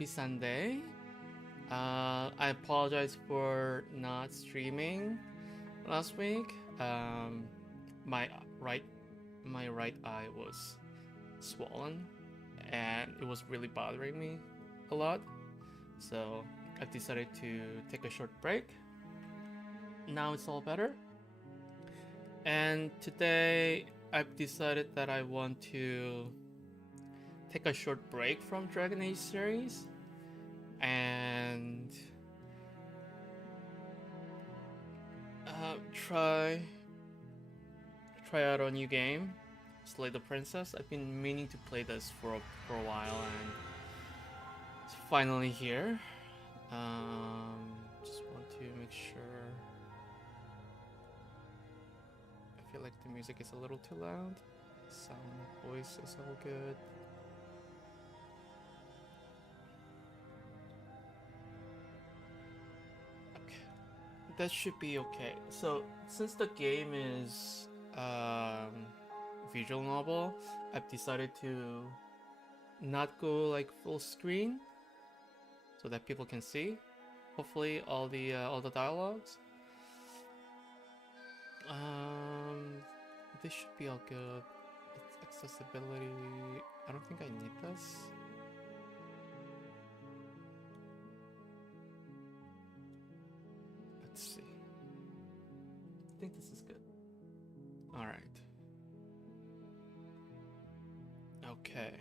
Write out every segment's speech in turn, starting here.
happy Sunday. I apologize for not streaming last week. My right eye was swollen and it was really bothering me a lot. So I've decided to take a short break. Now it's all better. And today I've decided that I want to take a short break from Dragon Age series and try out a new game, Slay the Princess. I've been meaning to play this for a while and it's finally here. Just want to make sure. I feel like the music is a little too loud. Sound, voice is all good. Okay, that should be okay. So since the game is visual novel, I've decided to not go like full screen so that people can see. Hopefully all the dialogues. This should be all good. It's accessibility. I don't think I need this. Let's see. I think this is good. All right. Okay.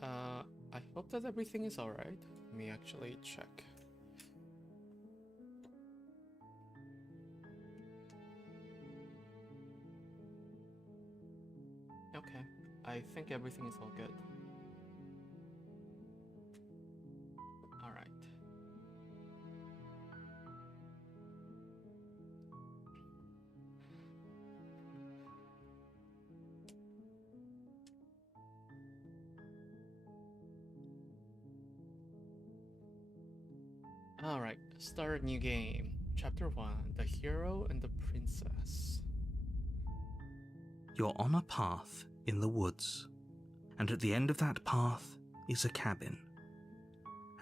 I hope that everything is all right. Let me actually check. Okay, I think everything is all good. All right. All right, start a new game. Chapter 1, The Hero and the Princess. You're on a path in the woods, and at the end of that path is a cabin.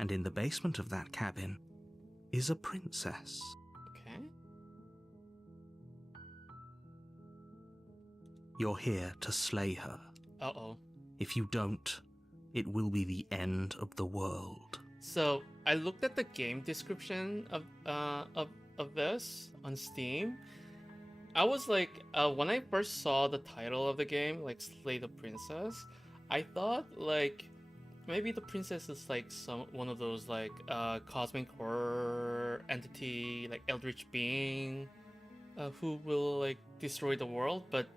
And in the basement of that cabin is a princess. Okay. You're here to slay her. Uh-oh. If you don't, it will be the end of the world. So I looked at the game description of this on Steam. I was like, when I first saw the title of the game, like Slay the Princess, I thought like maybe the princess is like one of those like cosmic horror entity, like eldritch being, who will like destroy the world. But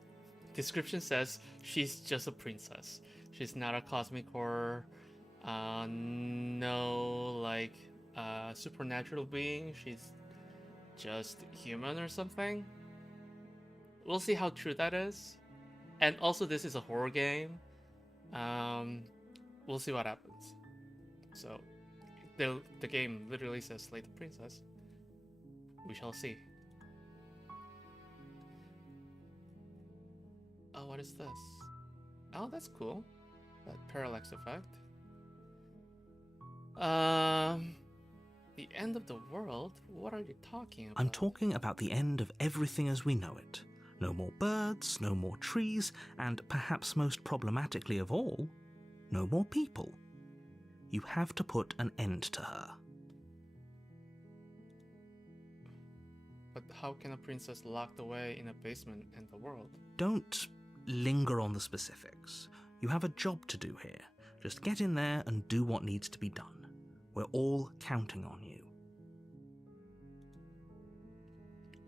description says she's just a princess. She's not a cosmic horror. No like supernatural being. She's just human or something. We'll see how true that is. And also this is a horror game. We'll see what happens. So the game literally says Slay the Princess. We shall see. Oh, what is this? Oh, that's cool. That parallax effect. The end of the world? What are you talking about? I'm talking about the end of everything as we know it. No more birds, no more trees, and perhaps most problematically of all, no more people. You have to put an end to her. But how can a princess locked away in a basement end the world? Don't linger on the specifics. You have a job to do here. Just get in there and do what needs to be done. We're all counting on you.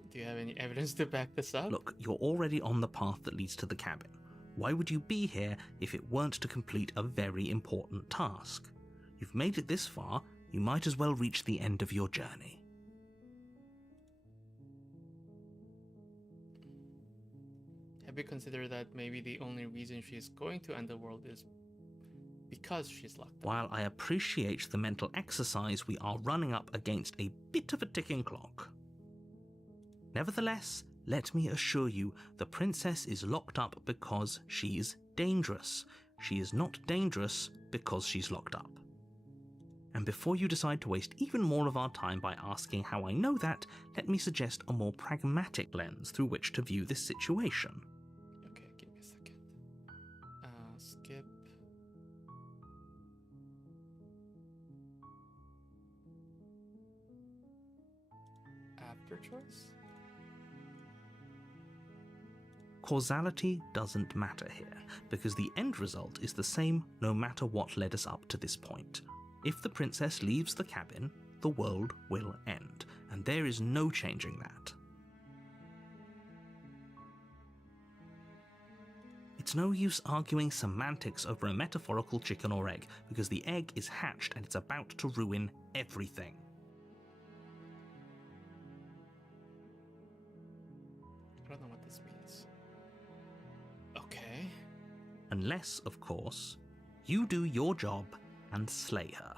Do you have any evidence to back this up? Look, you're already on the path that leads to the cabin. Why would you be here if it weren't to complete a very important task? You've made it this far, you might as well reach the end of your journey. Have you considered that maybe the only reason she's going to end the world is because she's locked up? While I appreciate the mental exercise, we are running up against a bit of a ticking clock. Nevertheless, let me assure you, the princess is locked up because she's dangerous. She is not dangerous because she's locked up. And before you decide to waste even more of our time by asking how I know that, let me suggest a more pragmatic lens through which to view this situation. Okay, give me a second. Skip. After choice? Causality doesn't matter here, because the end result is the same no matter what led us up to this point. If the princess leaves the cabin, the world will end, and there is no changing that. It's no use arguing semantics over a metaphorical chicken or egg, because the egg is hatched and it's about to ruin everything. I don't know what this means. Okay. Unless, of course, you do your job and slay her.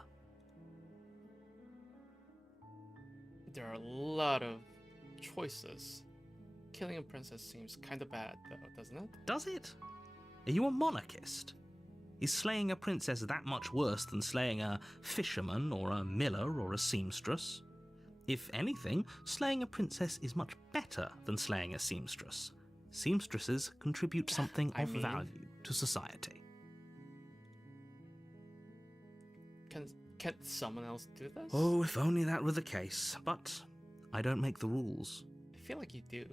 There are a lot of choices. Killing a princess seems kind of bad, though, doesn't it? Does it? Are you a monarchist? Is slaying a princess that much worse than slaying a fisherman or a miller or a seamstress? If anything, slaying a princess is much better than slaying a seamstress. Seamstresses contribute something of value to society. Can't someone else do this? Oh, if only that were the case, but I don't make the rules. I feel like you do.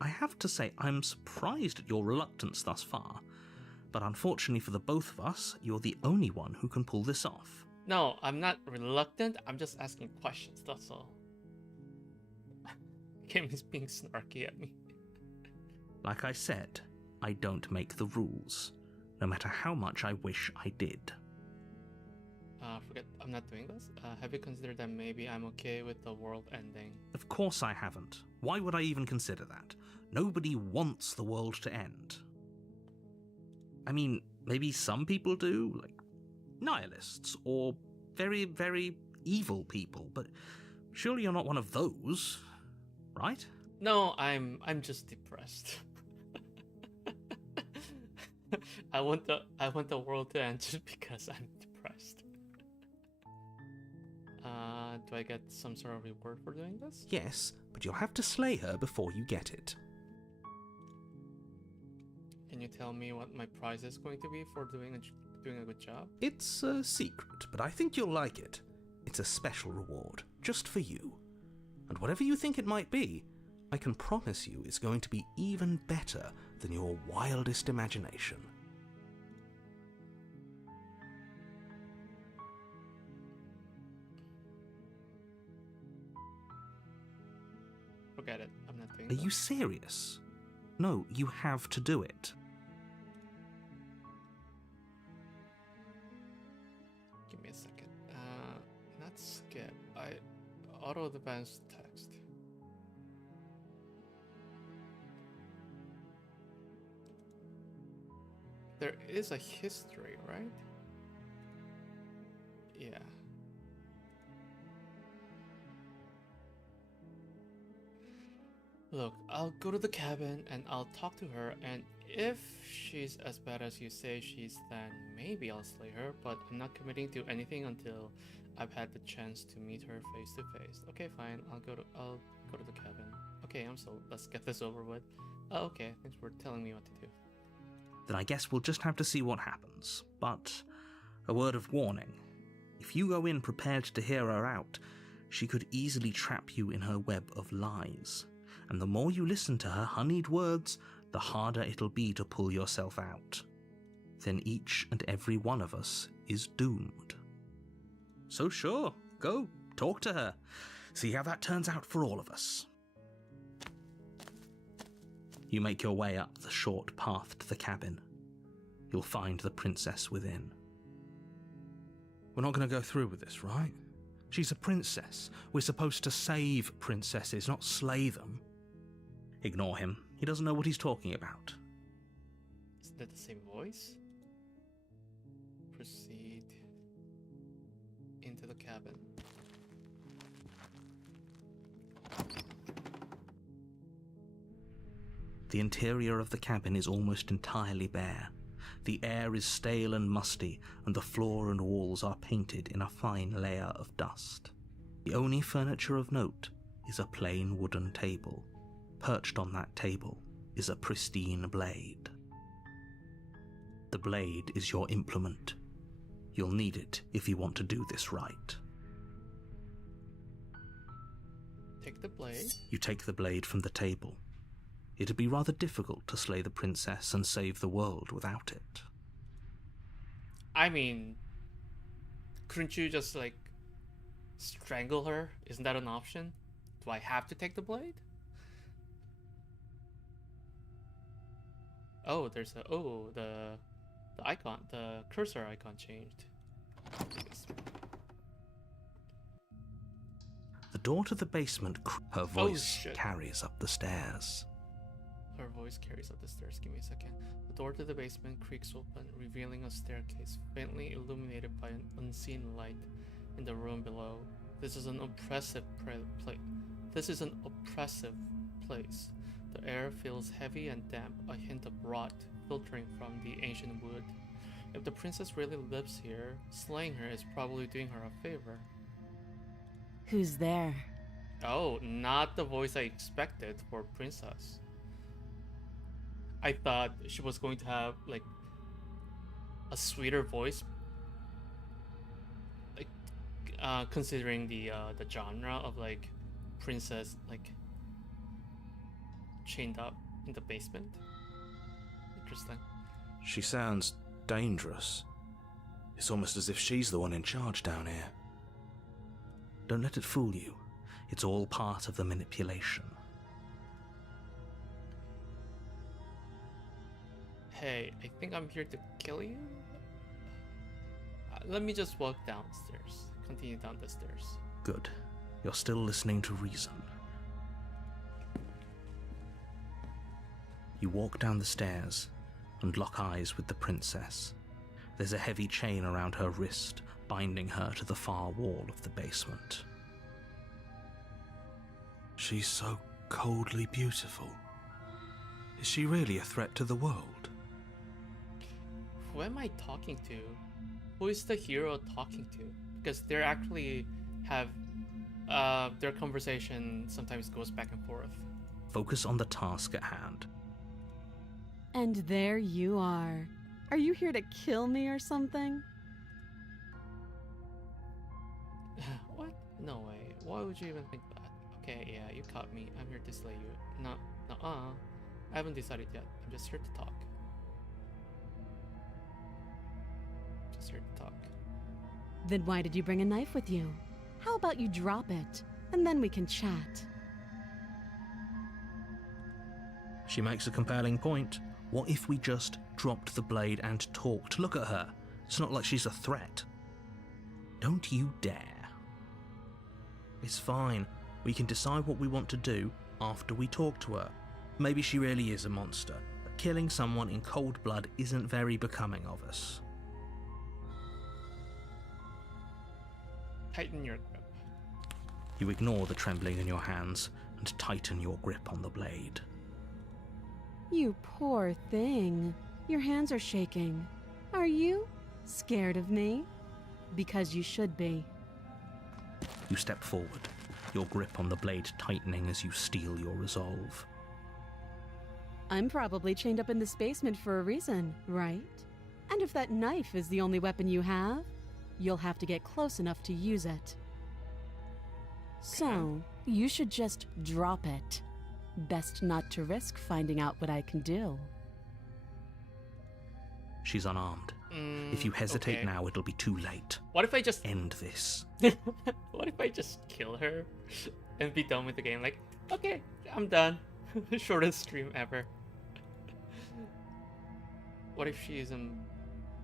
I have to say, I'm surprised at your reluctance thus far, but unfortunately for the both of us, you're the only one who can pull this off. No, I'm not reluctant, I'm just asking questions, that's all. Kim is being snarky at me. Like I said, I don't make the rules, no matter how much I wish I did. Forget, I'm not doing this. Have you considered that maybe I'm okay with the world ending? Of course I haven't. Why would I even consider that? Nobody wants the world to end. I mean, maybe some people do, like nihilists, or very, very evil people, but surely you're not one of those, right? No, I'm just depressed. I want the world to end just because I'm depressed. Do I get some sort of reward for doing this? Yes, but you'll have to slay her before you get it. Can you tell me what my prize is going to be for doing a good job? It's a secret, but I think you'll like it. It's a special reward, just for you. And whatever you think it might be, I can promise you it's going to be even better than your wildest imagination. Forget it. I'm not doing Are that. you serious? No, you have to do it. Give me a second. Not skip. Auto advanced text. There is a history, right? Yeah. Look, I'll go to the cabin and I'll talk to her, and if she's as bad as you say she's, then maybe I'll slay her, but I'm not committing to anything until I've had the chance to meet her face to face. Okay, fine. I'll go to the cabin. Okay, I'm sold. Let's get this over with. Oh, okay, thanks for telling me what to do. Then I guess we'll just have to see what happens. But a word of warning. If you go in prepared to hear her out, she could easily trap you in her web of lies. And the more you listen to her honeyed words, the harder it'll be to pull yourself out. Then each and every one of us is doomed. So sure, go, talk to her. See how that turns out for all of us. You make your way up the short path to the cabin. You'll find the princess within. We're not going to go through with this, right? She's a princess. We're supposed to save princesses, not slay them. Ignore him. He doesn't know what he's talking about. Isn't that the same voice? Proceed into the cabin. The interior of the cabin is almost entirely bare. The air is stale and musty, and the floor and walls are painted in a fine layer of dust. The only furniture of note is a plain wooden table. Perched on that table is a pristine blade. The blade is your implement. You'll need it if you want to do this right. Take the blade. You take the blade from the table. It'd be rather difficult to slay the princess and save the world without it. I mean, couldn't you just like strangle her? Isn't that an option? Do I have to take the blade? Oh, there's a the icon, the cursor icon changed. The door to the basement, her voice shit. carries up the stairs. Her voice carries up the stairs. Give me a second. The door to the basement creaks open, revealing a staircase faintly illuminated by an unseen light in the room below. This is an oppressive place. The air feels heavy and damp, a hint of rot filtering from the ancient wood. If the princess really lives here, slaying her is probably doing her a favor. Who's there? Oh, not the voice I expected for princess. I thought she was going to have like a sweeter voice, like considering the genre of like princess like chained up in the basement. Interesting. She sounds dangerous. It's almost as if she's the one in charge down here. Don't let it fool you. It's all part of the manipulation. Hey, I think I'm here to kill you. Let me just walk downstairs. Continue down the stairs. Good. You're still listening to reason. You walk down the stairs and lock eyes with the princess. There's a heavy chain around her wrist, binding her to the far wall of the basement. She's so coldly beautiful. Is she really a threat to the world? Who am I talking to? Who is the hero talking to? Because they actually have their conversation sometimes goes back and forth. Focus on the task at hand. And there you are. Are you here to kill me or something? What? No way. Why would you even think that? Okay, yeah, you caught me. I'm here to slay you. No, I haven't decided yet. I'm just here to talk. Just here to talk. Then why did you bring a knife with you? How about you drop it, and then we can chat. She makes a compelling point. What if we just dropped the blade and talked? Look at her. It's not like she's a threat. Don't you dare. It's fine. We can decide what we want to do after we talk to her. Maybe she really is a monster, but killing someone in cold blood isn't very becoming of us. Tighten your grip. You ignore the trembling in your hands and tighten your grip on the blade. You poor thing. Your hands are shaking. Are you scared of me? Because you should be. You step forward, your grip on the blade tightening as you steel your resolve. I'm probably chained up in this basement for a reason, right? And if that knife is the only weapon you have, you'll have to get close enough to use it. So, you should just drop it. Best not to risk finding out what I can do. She's unarmed. If you hesitate now, it'll be too late. What if I just End this. What if I just kill her and be done with the game? Like, okay, I'm done. Shortest stream ever. What if she isn't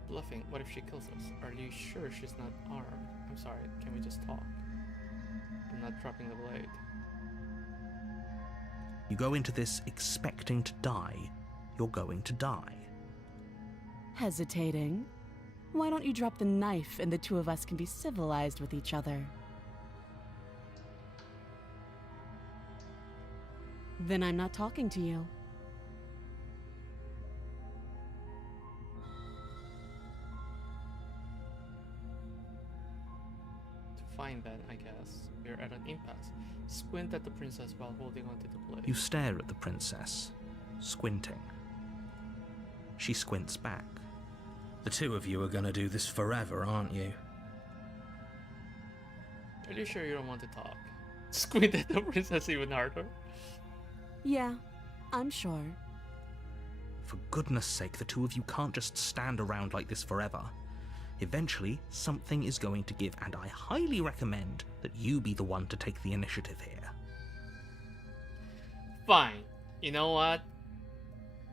bluffing? What if she kills us? Are you sure she's not armed? I'm sorry, can we just talk? I'm not dropping the blade. You go into this expecting to die. You're going to die. Hesitating? Why don't you drop the knife and the two of us can be civilized with each other? Then I'm not talking to you. We're at an impasse. Squint at the princess while holding onto the blade. You stare at the princess, squinting. She squints back. The two of you are going to do this forever, aren't you? Are you sure you don't want to talk? Squint at the princess even harder. Yeah, I'm sure. For goodness sake, the two of you can't just stand around like this forever. Eventually, something is going to give, and I highly recommend that you be the one to take the initiative here. Fine. You know what?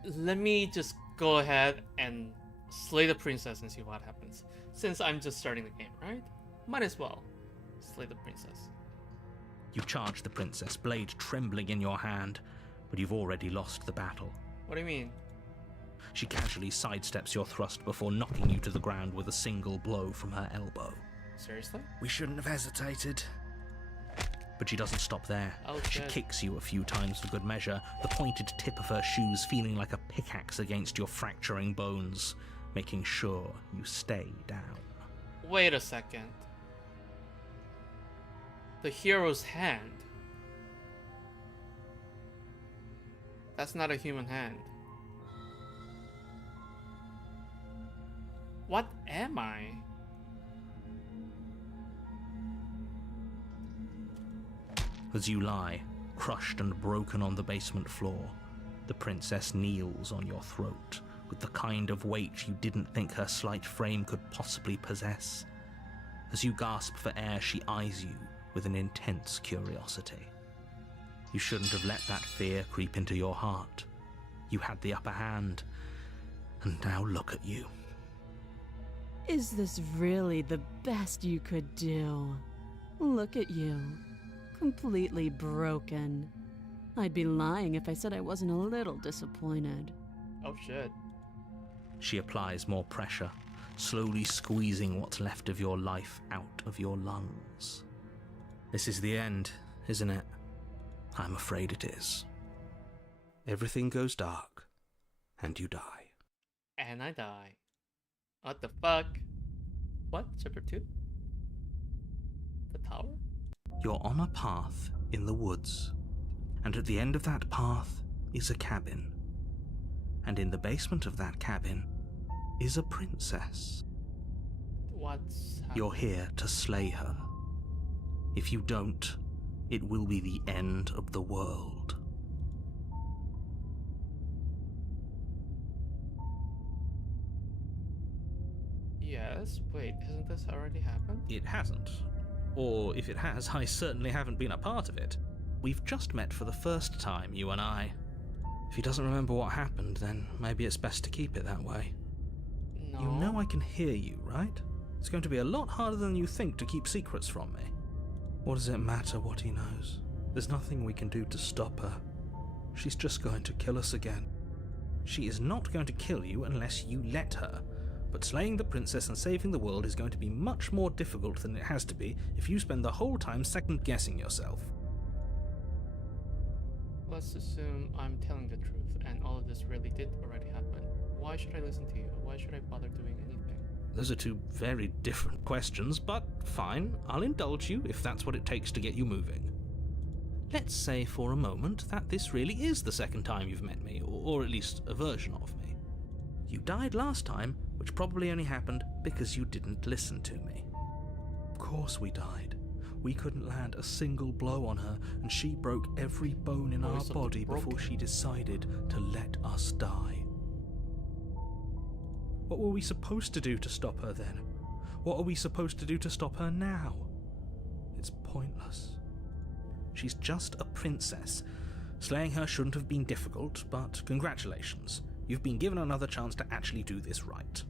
Let me just go ahead and slay the princess and see what happens. Since I'm just starting the game, right? Might as well slay the princess. You charge the princess, blade trembling in your hand, but you've already lost the battle. What do you mean? She casually sidesteps your thrust before knocking you to the ground with a single blow from her elbow. Seriously? We shouldn't have hesitated. But she doesn't stop there. Oh, She shit. kicks you a few times for good measure, the pointed tip of her shoes feeling like a pickaxe against your fracturing bones, making sure you stay down. Wait a second. The hero's hand. That's not a human hand. What am I? As you lie, crushed and broken on the basement floor, the princess kneels on your throat with the kind of weight you didn't think her slight frame could possibly possess. As you gasp for air, she eyes you with an intense curiosity. You shouldn't have let that fear creep into your heart. You had the upper hand, and now look at you. Is this really the best you could do? Look at you. Completely broken. I'd be lying if I said I wasn't a little disappointed. Oh shit. She applies more pressure, slowly squeezing what's left of your life out of your lungs. This is the end, isn't it? I'm afraid it is. Everything goes dark, and you die. And I die. What the fuck? What? Chapter 2? The tower? You're on a path in the woods, and at the end of that path is a cabin. And in the basement of that cabin is a princess. What's happening? You're here to slay her. If you don't, it will be the end of the world. Yes, wait, hasn't this already happened? It hasn't. Or if it has, I certainly haven't been a part of it. We've just met for the first time, you and I. If he doesn't remember what happened, then maybe it's best to keep it that way. No. You know I can hear you, right? It's going to be a lot harder than you think to keep secrets from me. What does it matter what he knows? There's nothing we can do to stop her. She's just going to kill us again. She is not going to kill you unless you let her. But slaying the princess and saving the world is going to be much more difficult than it has to be if you spend the whole time second-guessing yourself. Let's assume I'm telling the truth and all of this really did already happen. Why should I listen to you? Why should I bother doing anything? Those are two very different questions, but fine, I'll indulge you if that's what it takes to get you moving. Let's say for a moment that this really is the second time you've met me, or at least a version of me. You died last time, which probably only happened because you didn't listen to me. Of course we died. We couldn't land a single blow on her, and she broke every bone in our Voice of the body before broken. she decided to let us die. What were we supposed to do to stop her then? What are we supposed to do to stop her now? It's pointless. She's just a princess. Slaying her shouldn't have been difficult, but congratulations. You've been given another chance to actually do this right.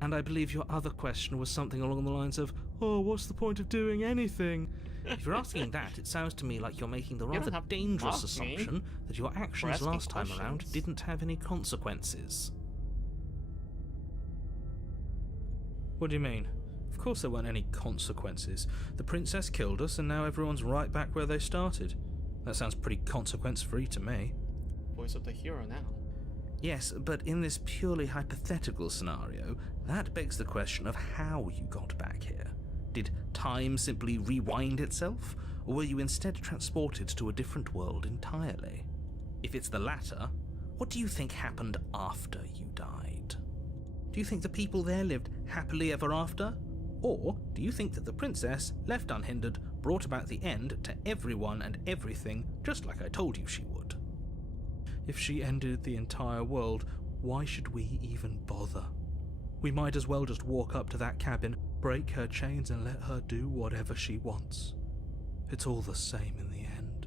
And I believe your other question was something along the lines of, oh, what's the point of doing anything? If you're asking that, it sounds to me like you're making the You don't rather have to dangerous mock me assumption that your actions asking last time around questions. didn't have any consequences. What do you mean? Of course there weren't any consequences. The princess killed us and now everyone's right back where they started. That sounds pretty consequence-free to me. Voice of the hero now. Yes, but in this purely hypothetical scenario, that begs the question of how you got back here. Did time simply rewind itself, or were you instead transported to a different world entirely? If it's the latter, what do you think happened after you died? Do you think the people there lived happily ever after? Or do you think that the princess, left unhindered, brought about the end to everyone and everything, just like I told you she would? If she ended the entire world, why should we even bother? We might as well just walk up to that cabin, break her chains and let her do whatever she wants. It's all the same in the end.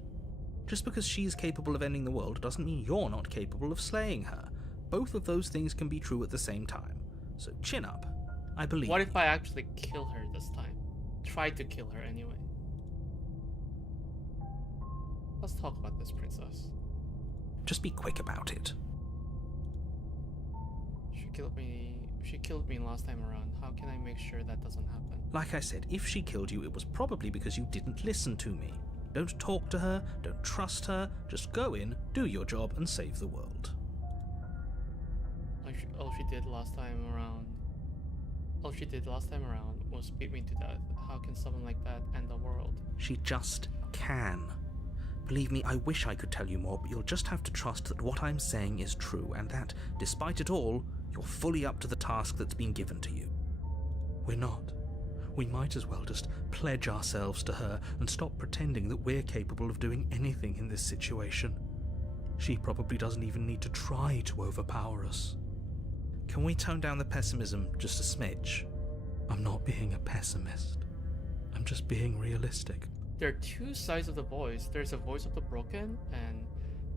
Just because she's capable of ending the world doesn't mean you're not capable of slaying her. Both of those things can be true at the same time. So chin up. I believe. What if I actually kill her this time? Try to kill her anyway. Let's talk about this, princess. Just be quick about it. She killed me last time around. How can I make sure that doesn't happen? Like I said, if she killed you, it was probably because you didn't listen to me. Don't talk to her, don't trust her, just go in, do your job, and save the world. All she did last time around was beat me to death. How can someone like that end the world? She just can. Believe me, I wish I could tell you more, but you'll just have to trust that what I'm saying is true, and that, despite it all, you're fully up to the task that's been given to you. We're not. We might as well just pledge ourselves to her and stop pretending that we're capable of doing anything in this situation. She probably doesn't even need to try to overpower us. Can we tone down the pessimism just a smidge? I'm not being a pessimist. I'm just being realistic. There are two sides of the voice. There's a voice of the broken, and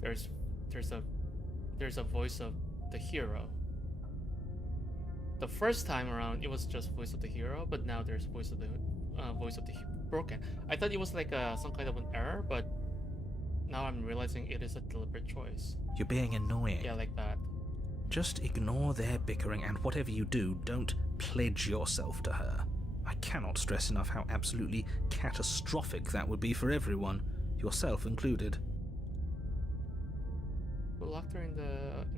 there's a voice of the hero. The first time around, it was just voice of the hero, but now there's voice of the broken. I thought it was like some kind of an error, but now I'm realizing it is a deliberate choice. You're being annoying. Yeah, like that. Just ignore their bickering, and whatever you do, don't pledge yourself to her. I cannot stress enough how absolutely catastrophic that would be for everyone, yourself included. We locked her in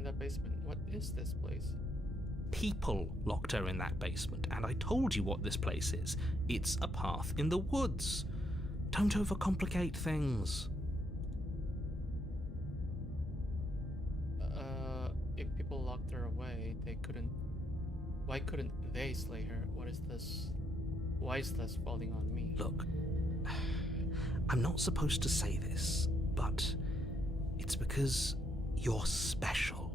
the basement. What is this place? People locked her in that basement, and I told you what this place is. It's a path in the woods. Don't overcomplicate things. If people locked her away, why couldn't they slay her? What is this? Why is this falling on me? Look, I'm not supposed to say this, but it's because you're special.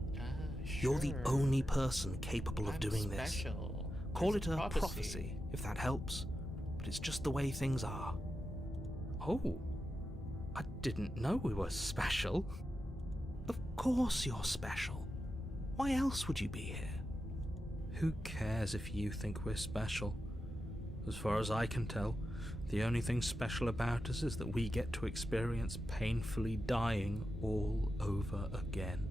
Sure. You're the only person capable of I'm doing special. this. Call There's it a prophecy, if that helps, but it's just the way things are. Oh, I didn't know we were special. Of course you're special. Why else would you be here? Who cares if you think we're special? As far as I can tell, the only thing special about us is that we get to experience painfully dying all over again.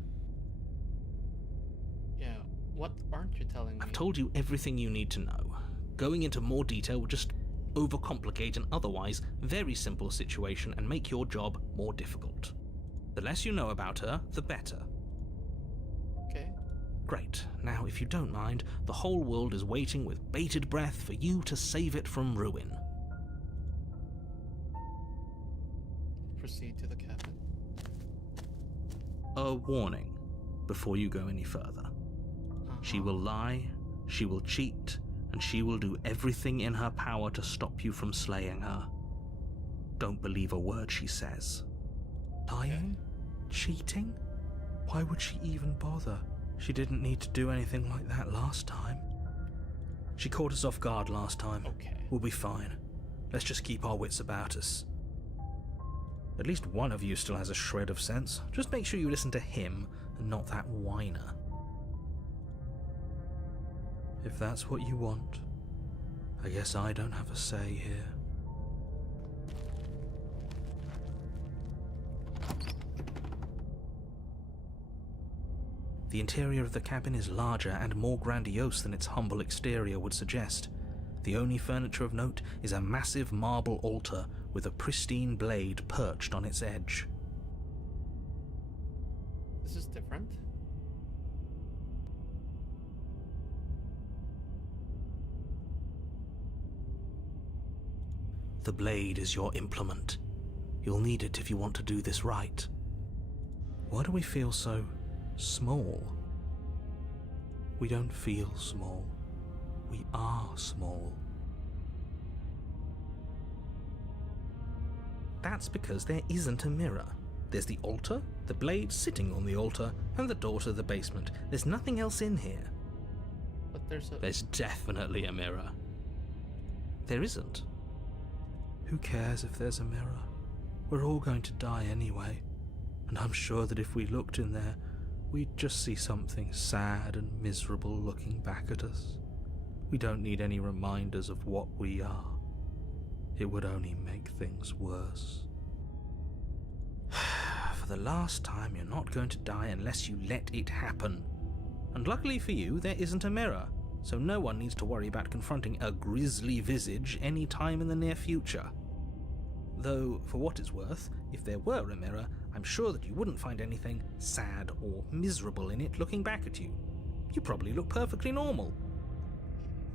Yeah, what aren't you telling me? I've told you everything you need to know. Going into more detail would just overcomplicate an otherwise very simple situation and make your job more difficult. The less you know about her, the better. Okay. Great. Now, if you don't mind, the whole world is waiting with bated breath for you to save it from ruin. Proceed to the cabin. A warning before you go any further. She will lie, she will cheat, and she will do everything in her power to stop you from slaying her. Don't believe a word she says. Lying? Cheating? Why would she even bother? She didn't need to do anything like that last time. She caught us off guard last time. Okay. We'll be fine. Let's just keep our wits about us. At least one of you still has a shred of sense. Just make sure you listen to him and not that whiner. If that's what you want, I guess I don't have a say here. The interior of the cabin is larger and more grandiose than its humble exterior would suggest. The only furniture of note is a massive marble altar with a pristine blade perched on its edge. This is different. The blade is your implement. You'll need it if you want to do this right. Why do we feel so small? We don't feel small. We are small. That's because there isn't a mirror. There's the altar, the blade sitting on the altar, and the door to the basement. There's nothing else in here. But There's definitely a mirror. There isn't. Who cares if there's a mirror? We're all going to die anyway. And I'm sure that if we looked in there, we'd just see something sad and miserable looking back at us. We don't need any reminders of what we are. It would only make things worse. For the last time, you're not going to die unless you let it happen. And luckily for you, there isn't a mirror, so no one needs to worry about confronting a grisly visage any time in the near future. Though, for what it's worth, if there were a mirror, I'm sure that you wouldn't find anything sad or miserable in it looking back at you. You probably look perfectly normal.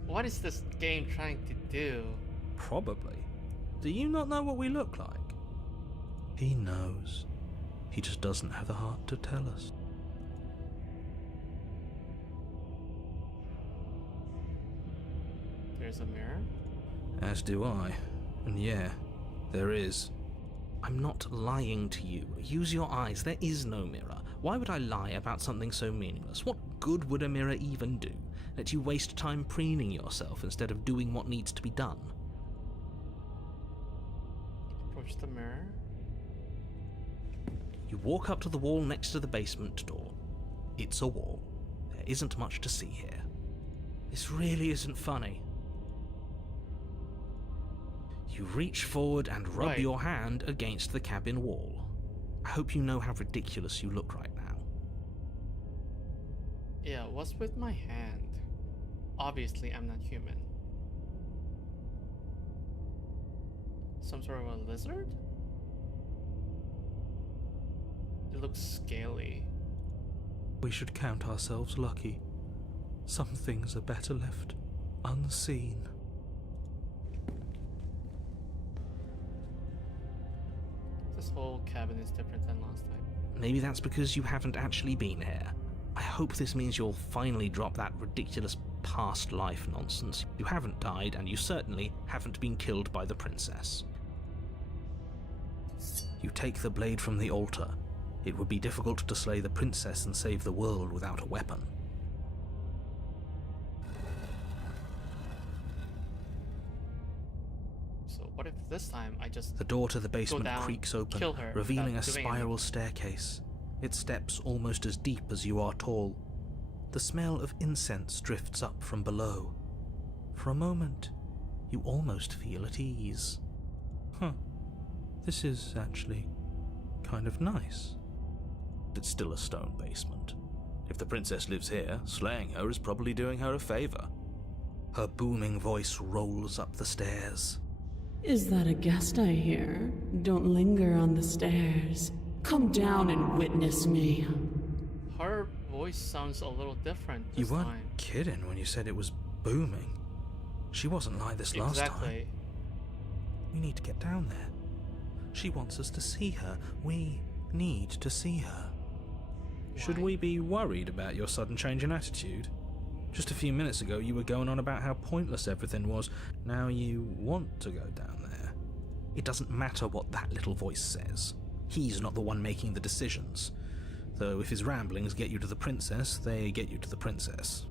what is this game trying to do? Probably. Do you not know what we look like? He knows. He just doesn't have the heart to tell us. There's a mirror? As do I. And yeah, there is. I'm not lying to you. Use your eyes. There is no mirror. Why would I lie about something so meaningless? What good would a mirror even do? Let you waste time preening yourself instead of doing what needs to be done. Approach the mirror. You walk up to the wall next to the basement door. It's a wall. There isn't much to see here. This really isn't funny. You reach forward and rub your hand against the cabin wall. I hope you know how ridiculous you look right now. Yeah, what's with my hand? Obviously, I'm not human. Some sort of a lizard? It looks scaly. We should count ourselves lucky. Some things are better left unseen. This whole cabin is different than last time. Maybe that's because you haven't actually been here. I hope this means you'll finally drop that ridiculous past life nonsense. You haven't died, and you certainly haven't been killed by the princess. You take the blade from the altar. It would be difficult to slay the princess and save the world without a weapon. So what if this time I just The door to the basement down, creaks open, kill her revealing a without doing spiral anything? staircase. Its steps almost as deep as you are tall. The smell of incense drifts up from below. For a moment, you almost feel at ease. This is actually kind of nice. It's still a stone basement. If the princess lives here, slaying her is probably doing her a favor. Her booming voice rolls up the stairs. Is that a guest I hear? Don't linger on the stairs. Come down and witness me. Her voice sounds a little different You this weren't time. kidding when you said it was booming. She wasn't like this last time. Exactly. We need to get down there. She wants us to see her. We need to see her. Should Why? we be worried about your sudden change in attitude? Just a few minutes ago you were going on about how pointless everything was. Now you want to go down there. It doesn't matter what that little voice says. He's not the one making the decisions. Though if his ramblings get you to the princess, they get you to the princess.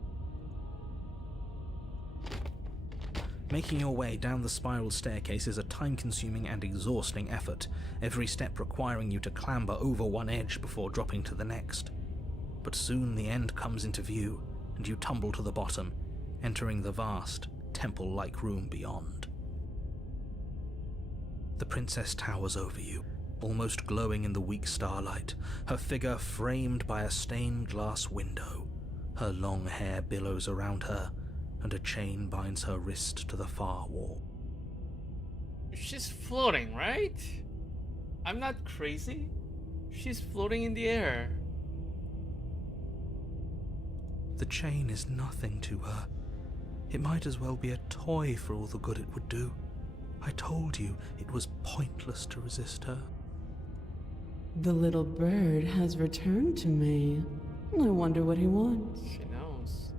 Making your way down the spiral staircase is a time-consuming and exhausting effort, every step requiring you to clamber over one edge before dropping to the next. But soon the end comes into view, and you tumble to the bottom, entering the vast, temple-like room beyond. The princess towers over you, almost glowing in the weak starlight, her figure framed by a stained glass window. Her long hair billows around her, and a chain binds her wrist to the far wall. She's floating, right? I'm not crazy. She's floating in the air. The chain is nothing to her. It might as well be a toy for all the good it would do. I told you it was pointless to resist her. The little bird has returned to me. I wonder what he wants. She knows.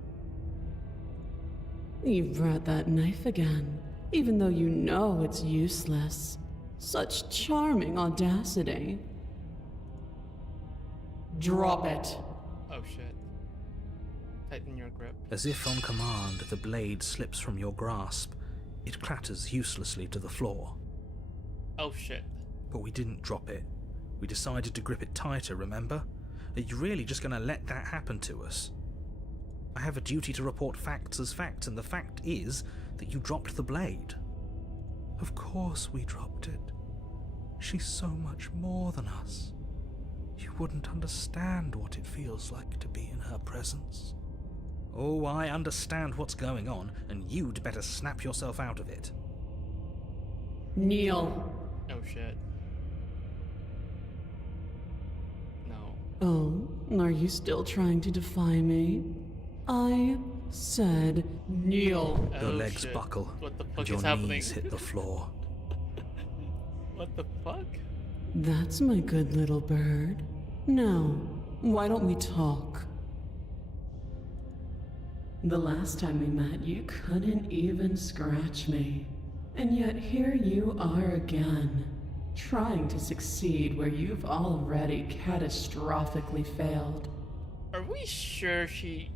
You've brought that knife again, even though you know it's useless. Such charming audacity. Drop it. Oh shit. Tighten your grip. As if on command, the blade slips from your grasp. It clatters uselessly to the floor. Oh shit. But we didn't drop it. We decided to grip it tighter, remember? Are you really just going to let that happen to us? I have a duty to report facts as facts, and the fact is that you dropped the blade. Of course we dropped it. She's so much more than us. You wouldn't understand what it feels like to be in her presence. Oh, I understand what's going on, and you'd better snap yourself out of it. Kneel. Oh shit. No. Oh, are you still trying to defy me? I said kneel. Your Oh, legs shit. buckle, What the fuck and your is happening? knees hit the floor. What the fuck? That's my good little bird. Now, why don't we talk? The last time we met, you couldn't even scratch me. And yet here you are again, trying to succeed where you've already catastrophically failed. Are we sure she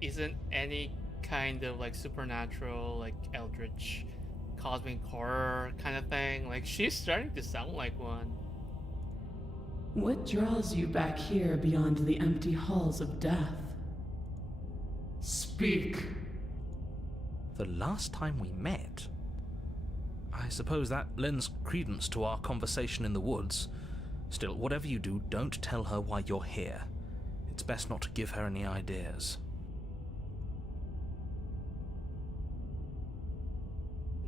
isn't any kind of like supernatural, like eldritch, cosmic horror kind of thing? Like, she's starting to sound like one. What draws you back here beyond the empty halls of death? Speak. The last time we met? I suppose that lends credence to our conversation in the woods. Still, whatever you do, don't tell her why you're here. It's best not to give her any ideas.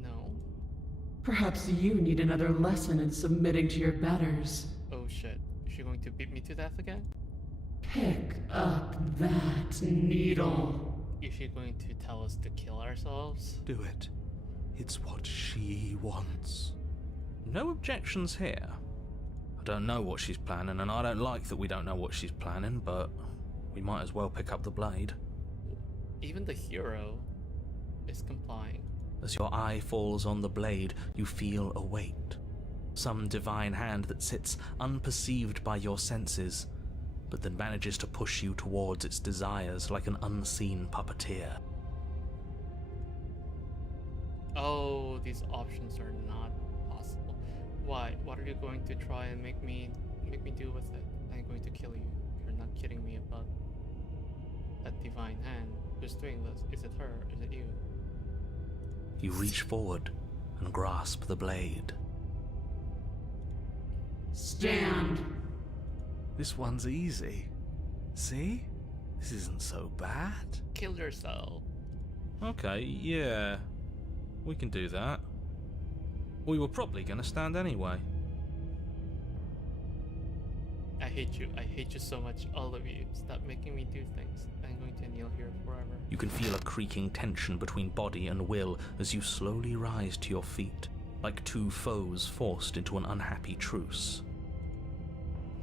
No. Perhaps you need another lesson in submitting to your betters. Oh shit. Is she going to beat me to death again? Pick up that needle. Is she going to tell us to kill ourselves? Do it. It's what she wants. No objections here. I don't know what she's planning, and I don't like that we don't know what she's planning, but we might as well pick up the blade. Even the hero is complying. As your eye falls on the blade, you feel a weight. Some divine hand that sits unperceived by your senses, but that manages to push you towards its desires like an unseen puppeteer. Oh, these options are not possible. Why? What are you going to try and make me do with it? I'm going to kill you. You're not kidding me about that divine hand. Who's doing this? Is it her? Is it you? You reach forward and grasp the blade. Stand. This one's easy. See? This isn't so bad. Kill yourself. Okay, yeah. We can do that. We were probably going to stand anyway. I hate you. I hate you so much, all of you. Stop making me do things. I'm going to kneel here forever. You can feel a creaking tension between body and will as you slowly rise to your feet, like two foes forced into an unhappy truce.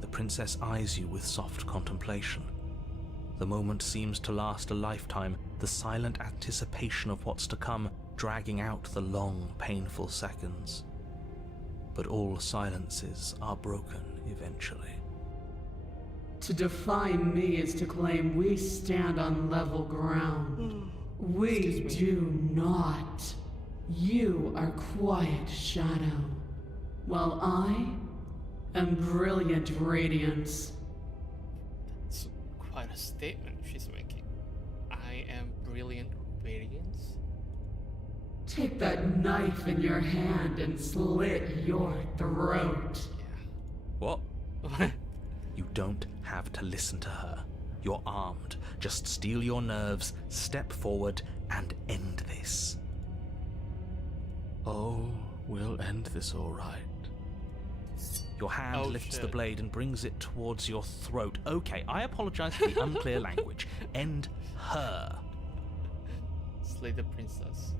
The princess eyes you with soft contemplation. The moment seems to last a lifetime, the silent anticipation of what's to come dragging out the long, painful seconds. But all silences are broken eventually. To defy me is to claim we stand on level ground. We do not. You are quiet shadow, while I am brilliant radiance. That's quite a statement she's making. I am brilliant radiance? Take that knife in your hand and slit your throat. Yeah. What? What? You don't have to listen to her. You're armed. Just steel your nerves, step forward, and end this. Oh, we'll end this all right. Your hand lifts the blade and brings it towards your throat. Okay, I apologize for the unclear language. End her. Slay the princess.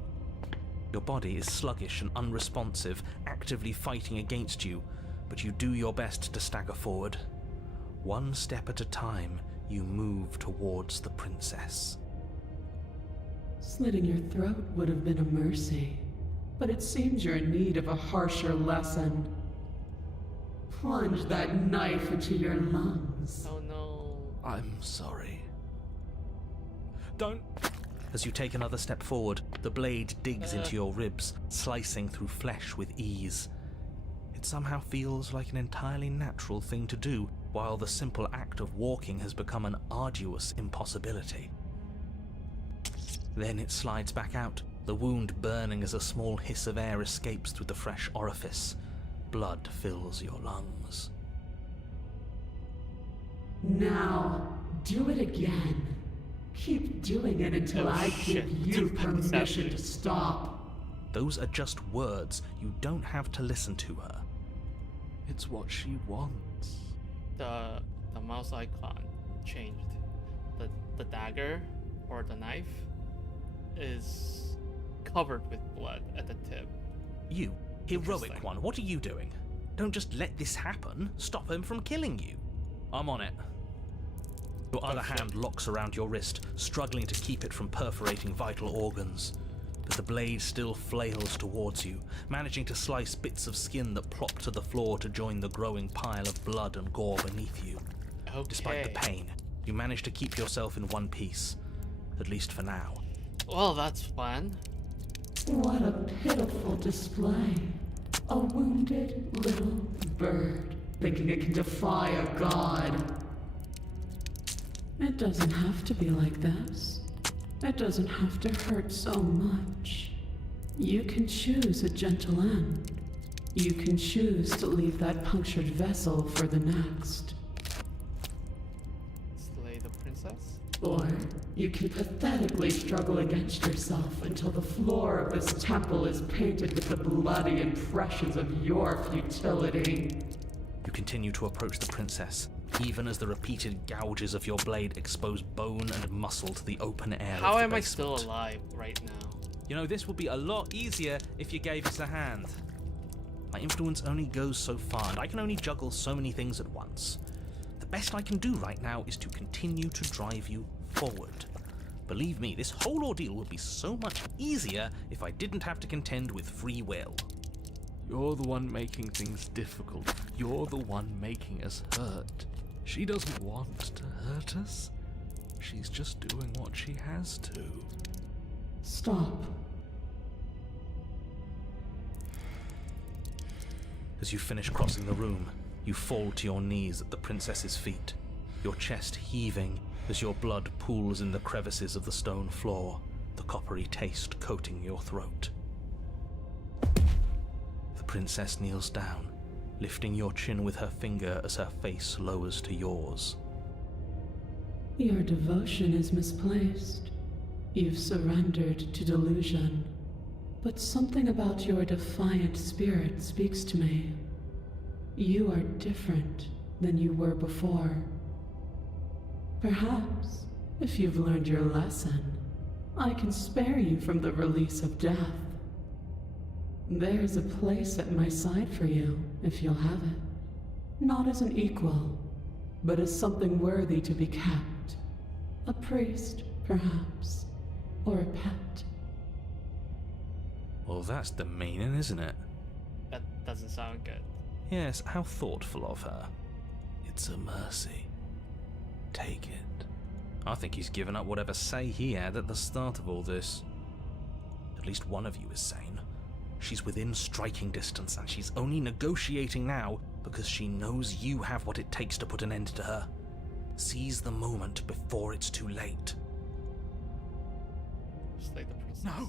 Your body is sluggish and unresponsive, actively fighting against you, but you do your best to stagger forward. One step at a time, you move towards the princess. Slitting your throat would have been a mercy, but it seems you're in need of a harsher lesson. Plunge that knife into your lungs. Oh no. I'm sorry. Don't! As you take another step forward, the blade digs into your ribs, slicing through flesh with ease. It somehow feels like an entirely natural thing to do, while the simple act of walking has become an arduous impossibility. Then it slides back out, the wound burning as a small hiss of air escapes through the fresh orifice. Blood fills your lungs. Now, do it again. Keep doing it until I give you permission to stop. Those are just words. You don't have to listen to her. It's what she wants. The mouse icon changed. The dagger or the knife is covered with blood at the tip. You, heroic one, what are you doing? Don't just let this happen. Stop him from killing you. I'm on it. Your other hand locks around your wrist, struggling to keep it from perforating vital organs. But the blade still flails towards you, managing to slice bits of skin that plop to the floor to join the growing pile of blood and gore beneath you. Okay. Despite the pain, you manage to keep yourself in one piece. At least for now. Well, that's fun. What a pitiful display. A wounded little bird thinking it can defy a god. It doesn't have to be like this. It doesn't have to hurt so much. You can choose a gentle end. You can choose to leave that punctured vessel for the next. Slay the princess? Or you can pathetically struggle against yourself until the floor of this temple is painted with the bloody impressions of your futility. You continue to approach the princess, even as the repeated gouges of your blade expose bone and muscle to the open air of the How am I basement. still alive right now? You know, this would be a lot easier if you gave us a hand. My influence only goes so far, and I can only juggle so many things at once. The best I can do right now is to continue to drive you forward. Believe me, this whole ordeal would be so much easier if I didn't have to contend with free will. You're the one making things difficult. You're the one making us hurt. She doesn't want to hurt us. She's just doing what she has to. Stop. As you finish crossing the room, you fall to your knees at the princess's feet, your chest heaving as your blood pools in the crevices of the stone floor, the coppery taste coating your throat. The princess kneels down, lifting your chin with her finger as her face lowers to yours. Your devotion is misplaced. You've surrendered to delusion. But something about your defiant spirit speaks to me. You are different than you were before. Perhaps, if you've learned your lesson, I can spare you from the release of death. There's a place at my side for you, if you'll have it. Not as an equal, but as something worthy to be kept. A priest, perhaps, or a pet. Well, that's the meaning, isn't it? That doesn't sound good. Yes, how thoughtful of her. It's a mercy. Take it. I think he's given up whatever say he had at the start of all this. At least one of you is sane. She's within striking distance, and she's only negotiating now because she knows you have what it takes to put an end to her. Seize the moment before it's too late. Slay the princess. No!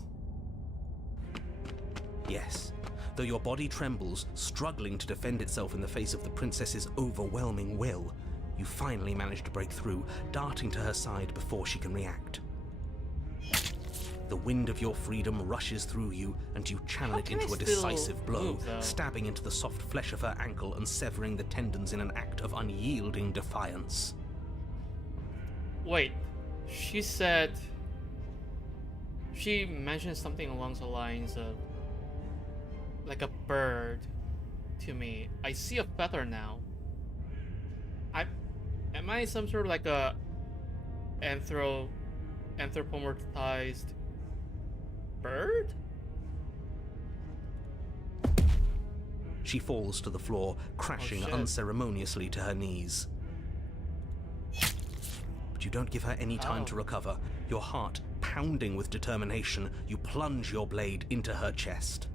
Yes. Though your body trembles, struggling to defend itself in the face of the princess's overwhelming will, you finally manage to break through, darting to her side before she can react. The wind of your freedom rushes through you, and you channel it into a decisive blow, stabbing into the soft flesh of her ankle and severing the tendons in an act of unyielding defiance. Wait, she said She mentioned something along the lines of like a bird to me. I see a feather now. Am I some sort of like a anthropomorphized bird? She falls to the floor, crashing shit. unceremoniously to her knees. But you don't give her any time to recover. Your heart pounding with determination, you plunge your blade into her chest.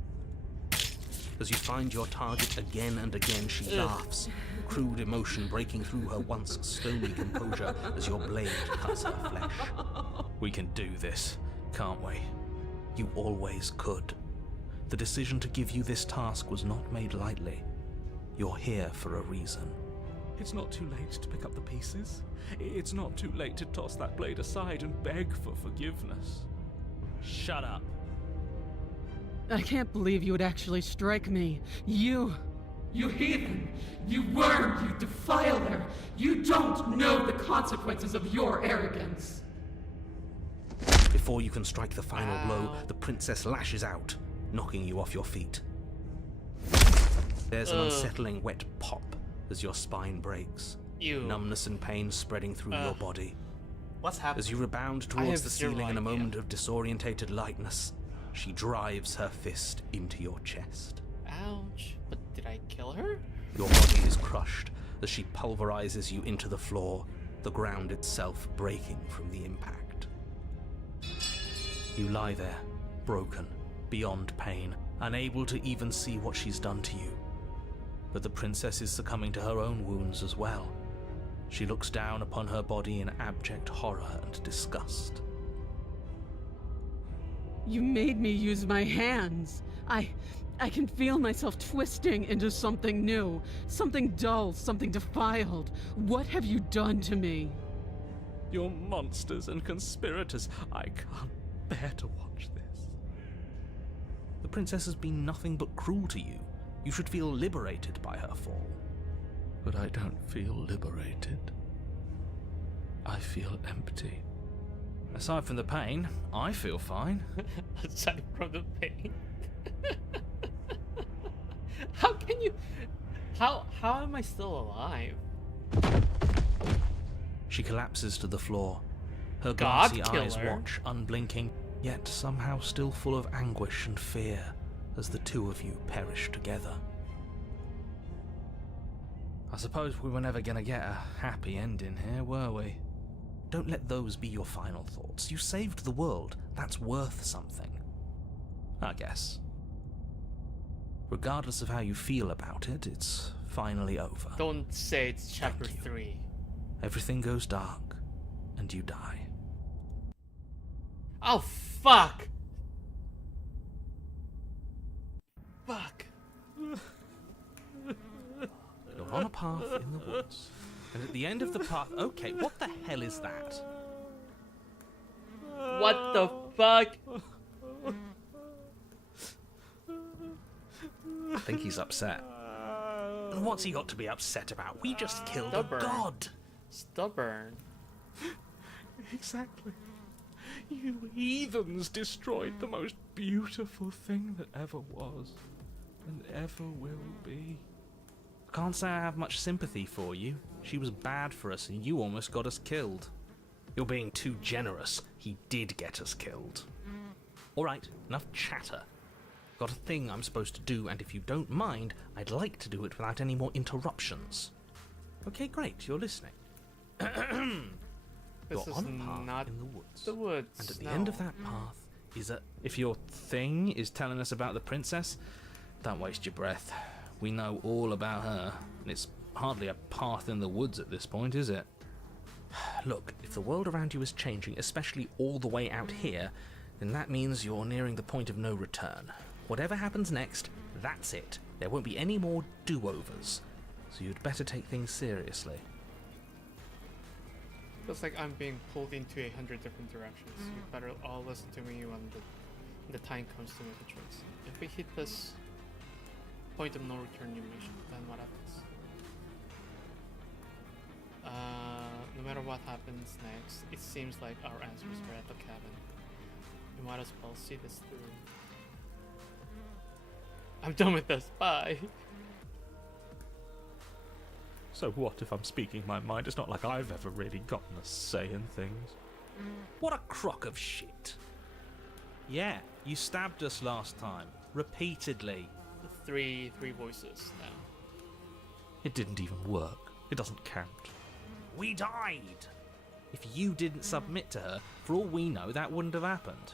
As you find your target again and again, she laughs, crude emotion breaking through her once stony composure as your blade cuts her flesh. We can do this, can't we? You always could. The decision to give you this task was not made lightly. You're here for a reason. It's not too late to pick up the pieces. It's not too late to toss that blade aside and beg for forgiveness. Shut up. I can't believe you would actually strike me. You heathen! You worm! You defiler! You don't know the consequences of your arrogance! Before you can strike the final blow, the princess lashes out, knocking you off your feet. There's an unsettling wet pop as your spine breaks. Ew. Numbness and pain spreading through your body. What's happening? As you rebound towards the ceiling in a moment of disorientated lightness, she drives her fist into your chest. Ouch. But did I kill her? Your body is crushed as she pulverizes you into the floor, the ground itself breaking from the impact. You lie there, broken, beyond pain, unable to even see what she's done to you. But the princess is succumbing to her own wounds as well. She looks down upon her body in abject horror and disgust. You made me use my hands. I can feel myself twisting into something new, something dull, something defiled. What have you done to me? You're monsters and conspirators. I can't bear to watch this. The princess has been nothing but cruel to you. You should feel liberated by her fall. But I don't feel liberated. I feel empty. Aside from the pain, I feel fine. Aside from the pain. How can you... How am I still alive? She collapses to the floor. Her God glassy eyes killer. watch, unblinking, yet somehow still full of anguish and fear as the two of you perish together. I suppose we were never gonna get a happy ending here, were we? Don't let those be your final thoughts. You saved the world. That's worth something. I guess. Regardless of how you feel about it, it's finally over. Don't say it's chapter Thank you. 3. Everything goes dark, and you die. Oh, fuck! Fuck. You're on a path in the woods. And at the end of the path... Okay, what the hell is that? What the fuck? I think he's upset. And what's he got to be upset about? We just killed Stubborn. a god. Stubborn. Exactly. You heathens destroyed the most beautiful thing that ever was and ever will be. I can't say I have much sympathy for you. She was bad for us and you almost got us killed. You're being too generous. He did get us killed. Alright, enough chatter. Got a thing I'm supposed to do, and if you don't mind, I'd like to do it without any more interruptions. Okay, great, you're listening. This You're is on a path not in the woods. the woods. And at the end of that path is a... If your thing is telling us about the princess, don't waste your breath. We know all about her, and it's hardly a path in the woods at this point, is it? Look, if the world around you is changing, especially all the way out here, then that means you're nearing the point of no return. Whatever happens next, that's it. There won't be any more do-overs. So you'd better take things seriously. Feels like I'm being pulled into 100 different directions. You better all listen to me when the time comes to make a choice. If we hit this point of no return mission, then what happens? No matter what happens next, it seems like our answers are at the cabin. You might as well see this through. I'm done with this. Bye. So what if I'm speaking my mind? It's not like I've ever really gotten a say in things. What a crock of shit. Yeah, you stabbed us last time. Repeatedly. Three voices now. It didn't even work. It doesn't count. We died! If you didn't submit to her, for all we know, that wouldn't have happened.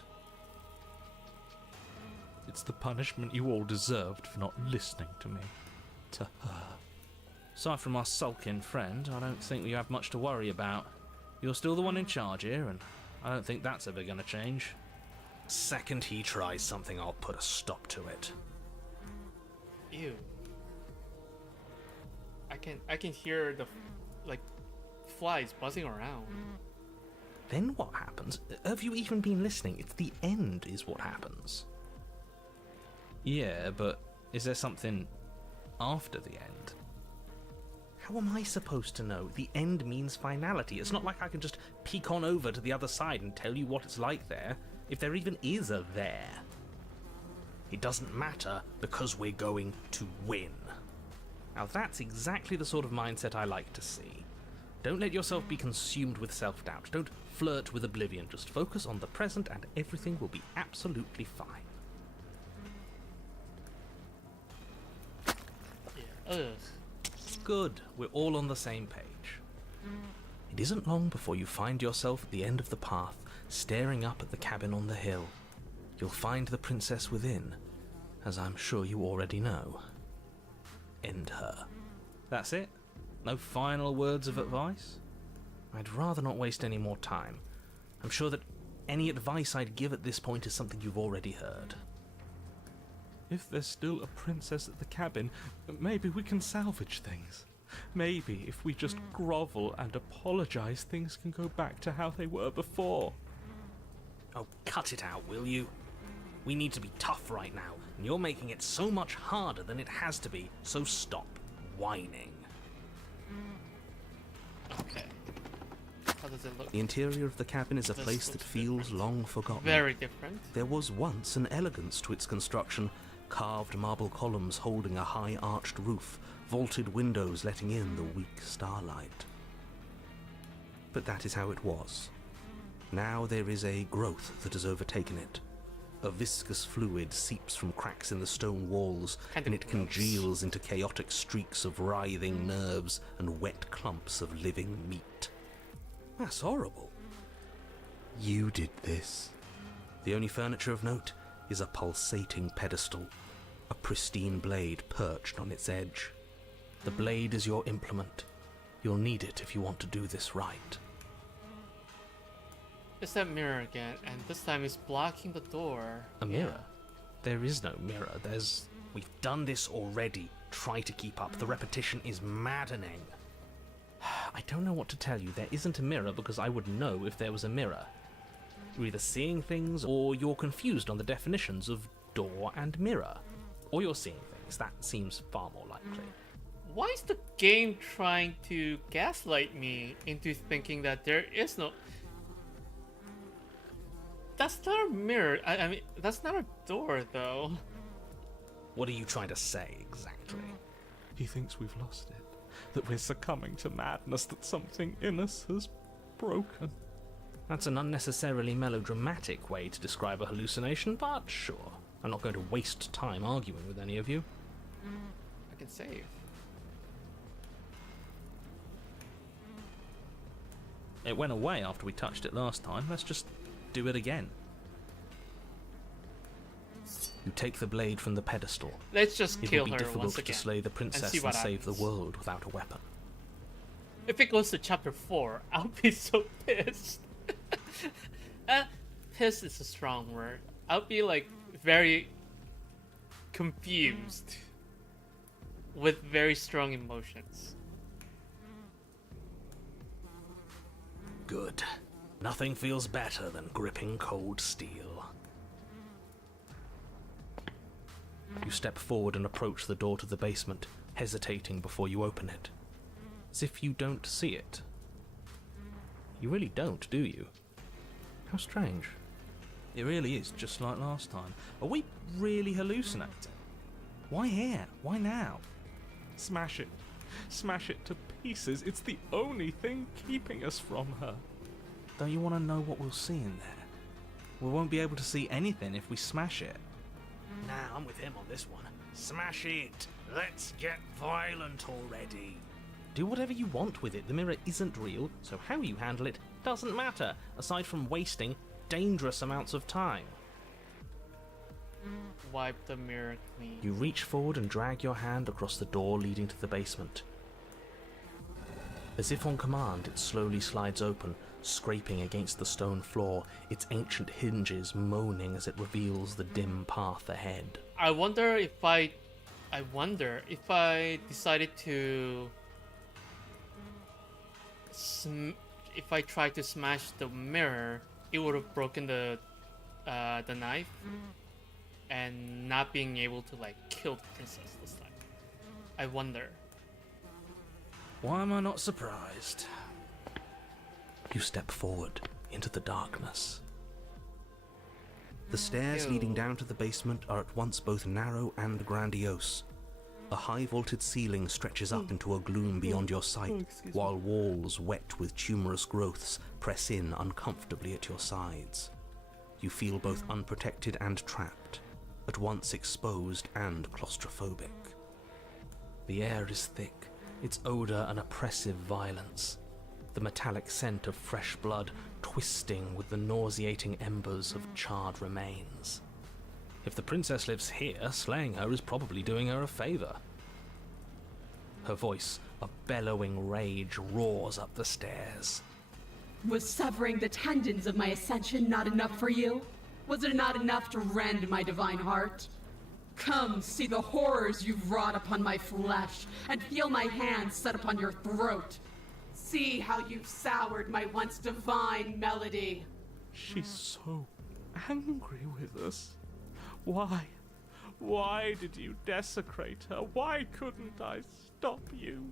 It's the punishment you all deserved for not listening to me. To her. Aside from our sulking friend, I don't think we have much to worry about. You're still the one in charge here, and I don't think that's ever going to change. Second he tries something, I'll put a stop to it. Ew. I can hear the like flies buzzing around. Then what happens? Have you even been listening? It's the end is what happens. Yeah, but is there something after the end? How am I supposed to know? The end means finality. It's not like I can just peek on over to the other side and tell you what it's like there, if there even is a there. It doesn't matter because we're going to win. Now that's exactly the sort of mindset I like to see. Don't let yourself be consumed with self-doubt. Don't flirt with oblivion. Just focus on the present and everything will be absolutely fine. Yeah. Ugh. Good, we're all on the same page. It isn't long before you find yourself at the end of the path, staring up at the cabin on the hill. You'll find the princess within, as I'm sure you already know. End her. That's it? No final words of advice? I'd rather not waste any more time. I'm sure that any advice I'd give at this point is something you've already heard. If there's still a princess at the cabin, maybe we can salvage things. Maybe if we just grovel and apologize, things can go back to how they were before. Oh, cut it out, will you? We need to be tough right now, and you're making it so much harder than it has to be, so stop whining. Okay. How does it look? The interior of the cabin is a This place that looks feels different. long forgotten. Very different. There was once an elegance to its construction, carved marble columns holding a high arched roof, vaulted windows letting in the weak starlight. But that is how it was. Now there is a growth that has overtaken it. A viscous fluid seeps from cracks in the stone walls, Kind and of it gross. congeals into chaotic streaks of writhing nerves and wet clumps of living meat. That's horrible. You did this. The only furniture of note is a pulsating pedestal, a pristine blade perched on its edge. The blade is your implement. You'll need it if you want to do this right. It's that mirror again, and this time it's blocking the door. A mirror? There is no mirror. We've done this already. Try to keep up. The repetition is maddening. I don't know what to tell you. There isn't a mirror because I would know if there was a mirror. You're either seeing things or you're confused on the definitions of door and mirror. Or you're seeing things. That seems far more likely. Why is the game trying to gaslight me into thinking that there is no... That's not a mirror. I mean, that's not a door, though. What are you trying to say exactly? He thinks we've lost it, that we're succumbing to madness, that something in us has broken. That's an unnecessarily melodramatic way to describe a hallucination, but sure. I'm not going to waste time arguing with any of you. I can save. It went away after we touched it last time. Let's just do it again. You take the blade from the pedestal. Let's just It kill will be her difficult once to again. slay the princess see and what save the happens. world without a weapon. If it goes to chapter 4, I'll be so pissed. Pissed is a strong word. I'll be like very confused with very strong emotions. Good. Nothing feels better than gripping cold steel. You step forward and approach the door to the basement, hesitating before you open it. As if you don't see it. You really don't, do you? How strange. It really is just like last time. Are we really hallucinating? Why here? Why now? Smash it. Smash it to pieces. It's the only thing keeping us from her. Don't you want to know what we'll see in there? We won't be able to see anything if we smash it. Nah, I'm with him on this one. Smash it! Let's get violent already. Do whatever you want with it. The mirror isn't real, so how you handle it doesn't matter, aside from wasting dangerous amounts of time. Wipe the mirror clean. You reach forward and drag your hand across the door leading to the basement. As if on command, it slowly slides open, scraping against the stone floor, its ancient hinges moaning as it reveals the dim path ahead. I wonder if I decided to if I tried to smash the mirror, it would have broken the knife, and not being able to like kill the princess this time. I wonder. Why am I not surprised? You step forward into the darkness. The stairs leading down to the basement are at once both narrow and grandiose. A high-vaulted ceiling stretches up into a gloom beyond your sight, while walls wet with tumorous growths press in uncomfortably at your sides. You feel both unprotected and trapped, at once exposed and claustrophobic. The air is thick, its odor an oppressive violence, the metallic scent of fresh blood twisting with the nauseating embers of charred remains. If the princess lives here, slaying her is probably doing her a favor. Her voice, a bellowing rage, roars up the stairs. Was severing the tendons of my ascension not enough for you? Was it not enough to rend my divine heart? Come, see the horrors you've wrought upon my flesh, and feel my hands set upon your throat. See how you've soured my once divine melody. She's so angry with us. Why? Why did you desecrate her? Why couldn't I stop you?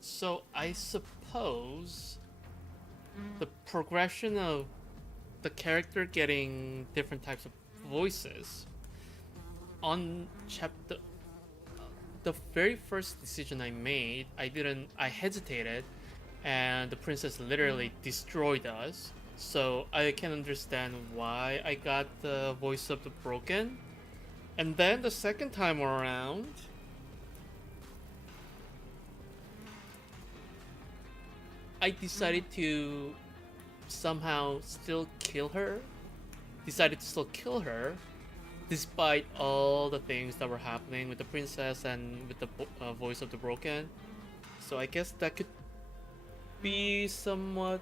So I suppose the progression of the character getting different types of voices on chapter, the very first decision I made, I hesitated, and the princess literally destroyed us. So I can understand why I got the voice of the broken. And then the second time around, I decided to somehow still kill her. Despite all the things that were happening with the princess and with the voice of the broken. So I guess that could be somewhat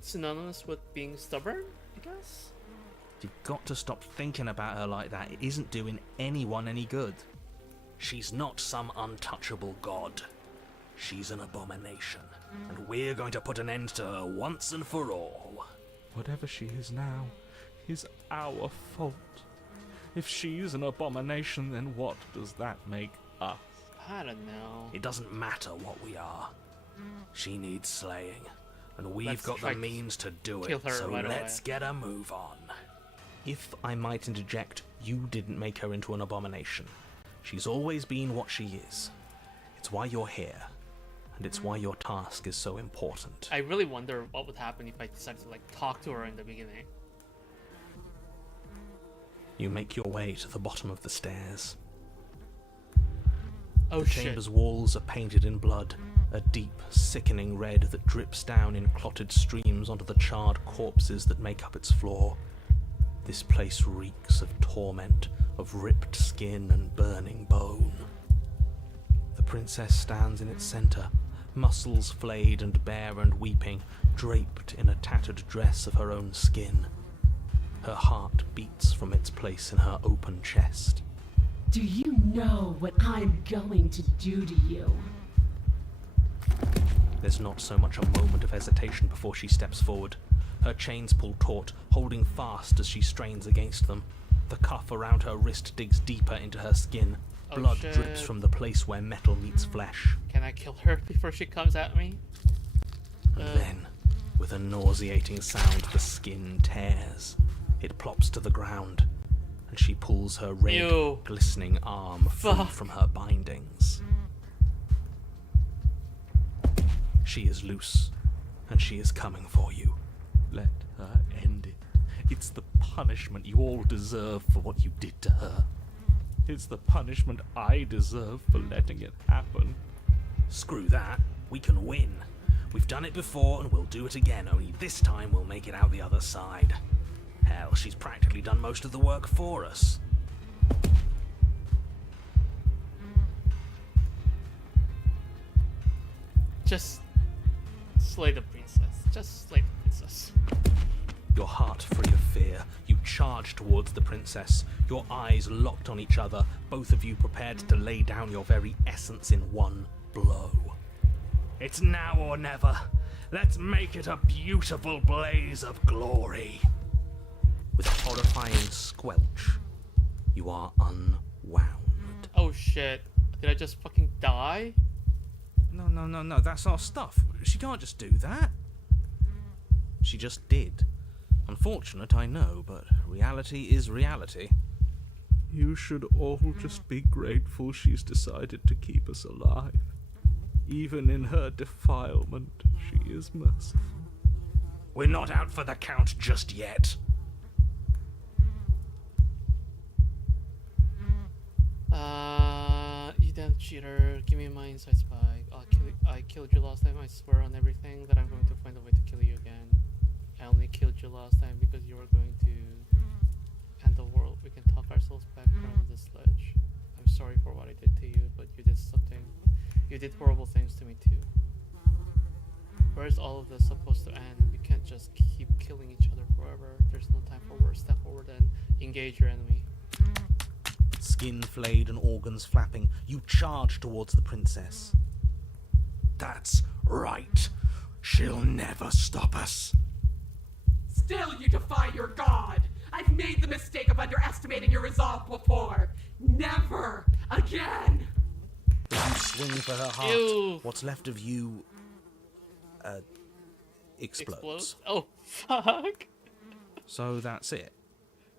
synonymous with being stubborn, I guess. You've got to stop thinking about her like that. It isn't doing anyone any good. She's not some untouchable god. She's an abomination, and we're going to put an end to her once and for all. Whatever she is now is our fault. If she's an abomination, then what does that make us? I don't know. It doesn't matter what we are. She needs slaying, and we've Let's got try the means to do kill it, her so right let's away. get a move on. If I might interject, you didn't make her into an abomination. She's always been what she is. It's why you're here, and it's why your task is so important. I really wonder what would happen if I decided to like talk to her in the beginning. You make your way to the bottom of the stairs. Oh The shit. chamber's walls are painted in blood, a deep, sickening red that drips down in clotted streams onto the charred corpses that make up its floor. This place reeks of torment, of ripped skin and burning bone. The princess stands in its center, muscles flayed and bare and weeping, draped in a tattered dress of her own skin. Her heart beats from its place in her open chest. Do you know what I'm going to do to you? There's not so much a moment of hesitation before she steps forward. Her chains pull taut, holding fast as she strains against them. The cuff around her wrist digs deeper into her skin. Oh, Blood shit. drips from the place where metal meets flesh. Can I kill her before she comes at me? And then, With a nauseating sound, the skin tears. It plops to the ground, and she pulls her red, Ew. glistening arm free Fuck. from her bindings. She is loose, and she is coming for you. Let her end it. It's the punishment you all deserve for what you did to her. It's the punishment I deserve for letting it happen. Screw that. We can win. We've done it before and we'll do it again, only this time we'll make it out the other side. Hell, she's practically done most of the work for us. Just slay the princess. Just slay the princess. Your heart free of fear, you charge towards the princess, your eyes locked on each other, both of you prepared to lay down your very essence in one blow. It's now or never. Let's make it a beautiful blaze of glory. With a horrifying squelch, you are unwound. Oh shit. Did I just fucking die? No, that's our stuff. She can't just do that. She just did. Unfortunate, I know, but reality is reality. You should all just be grateful she's decided to keep us alive. Even in her defilement, she is merciful. We're not out for the count just yet. You damn cheater. Give me my insights back. I killed you last time. I swear on everything that I'm going to find a way to kill you again. I only killed you last time because you were going to end the world. We can talk ourselves back from this ledge. I'm sorry for what I did to you, but you did something. You did horrible things to me too. Where's all of this supposed to end? We can't just keep killing each other forever. There's no time for worse. Step forward and engage your enemy. Skin flayed and organs flapping, you charge towards the princess. That's right. She'll never stop us. Still you defy your god! I've made the mistake of underestimating your resolve before! Never again! You swing for her heart. Ew. What's left of you explodes. Oh, fuck. So that's it.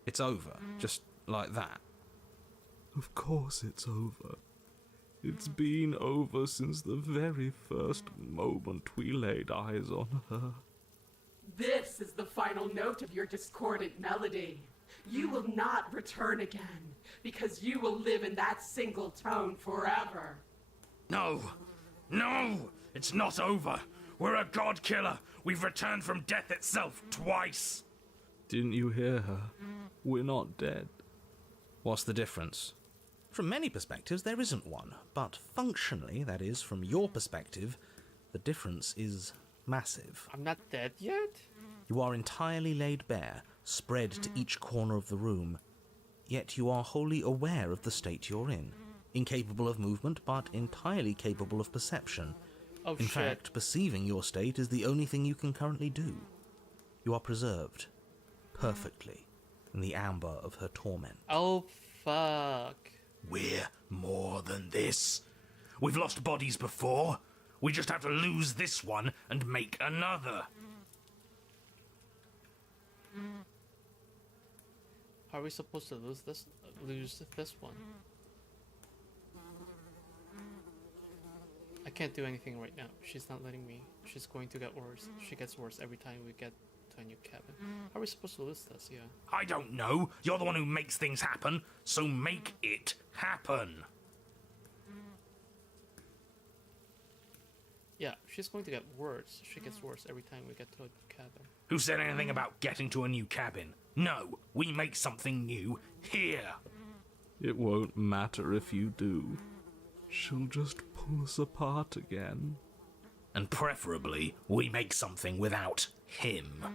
It's over. Just like that. Of course it's over. It's been over since the very first moment we laid eyes on her. This is the final note of your discordant melody. You will not return again, because you will live in that single tone forever. No! No! It's not over! We're a god killer! We've returned from death itself twice! Didn't you hear her? We're not dead. What's the difference? From many perspectives, there isn't one. But functionally, that is, from your perspective, the difference is massive. I'm not dead yet? You are entirely laid bare, spread to each corner of the room. Yet you are wholly aware of the state you're in. Incapable of movement, but entirely capable of perception. Oh In shit. fact, perceiving your state is the only thing you can currently do. You are preserved, perfectly, in the amber of her torment. Oh fuck. We're more than this. We've lost bodies before. We just have to lose this one and make another. How are we supposed to lose this one? I can't do anything right now. She's not letting me. She's going to get worse. She gets worse every time we get to a new cabin. How are we supposed to lose this? Yeah. I don't know. You're the one who makes things happen, so make it happen. Yeah, she's going to get worse. She gets worse every time we get to a cabin. Who said anything about getting to a new cabin? No, we make something new here. It won't matter if you do. She'll just pull us apart again. And preferably, we make something without him.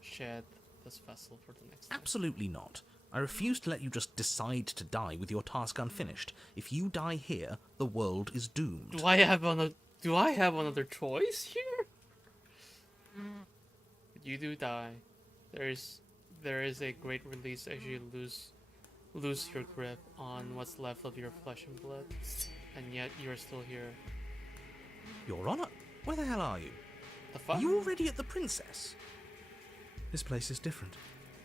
Shed this vessel for the next time. Absolutely not. I refuse to let you just decide to die with your task unfinished. If you die here, the world is doomed. Do I have another choice here? You do die. There is a great release as you lose your grip on what's left of your flesh and blood, and yet you're still here. Your Honor, where the hell are you? The fuck? Are you already at the princess? This place is different.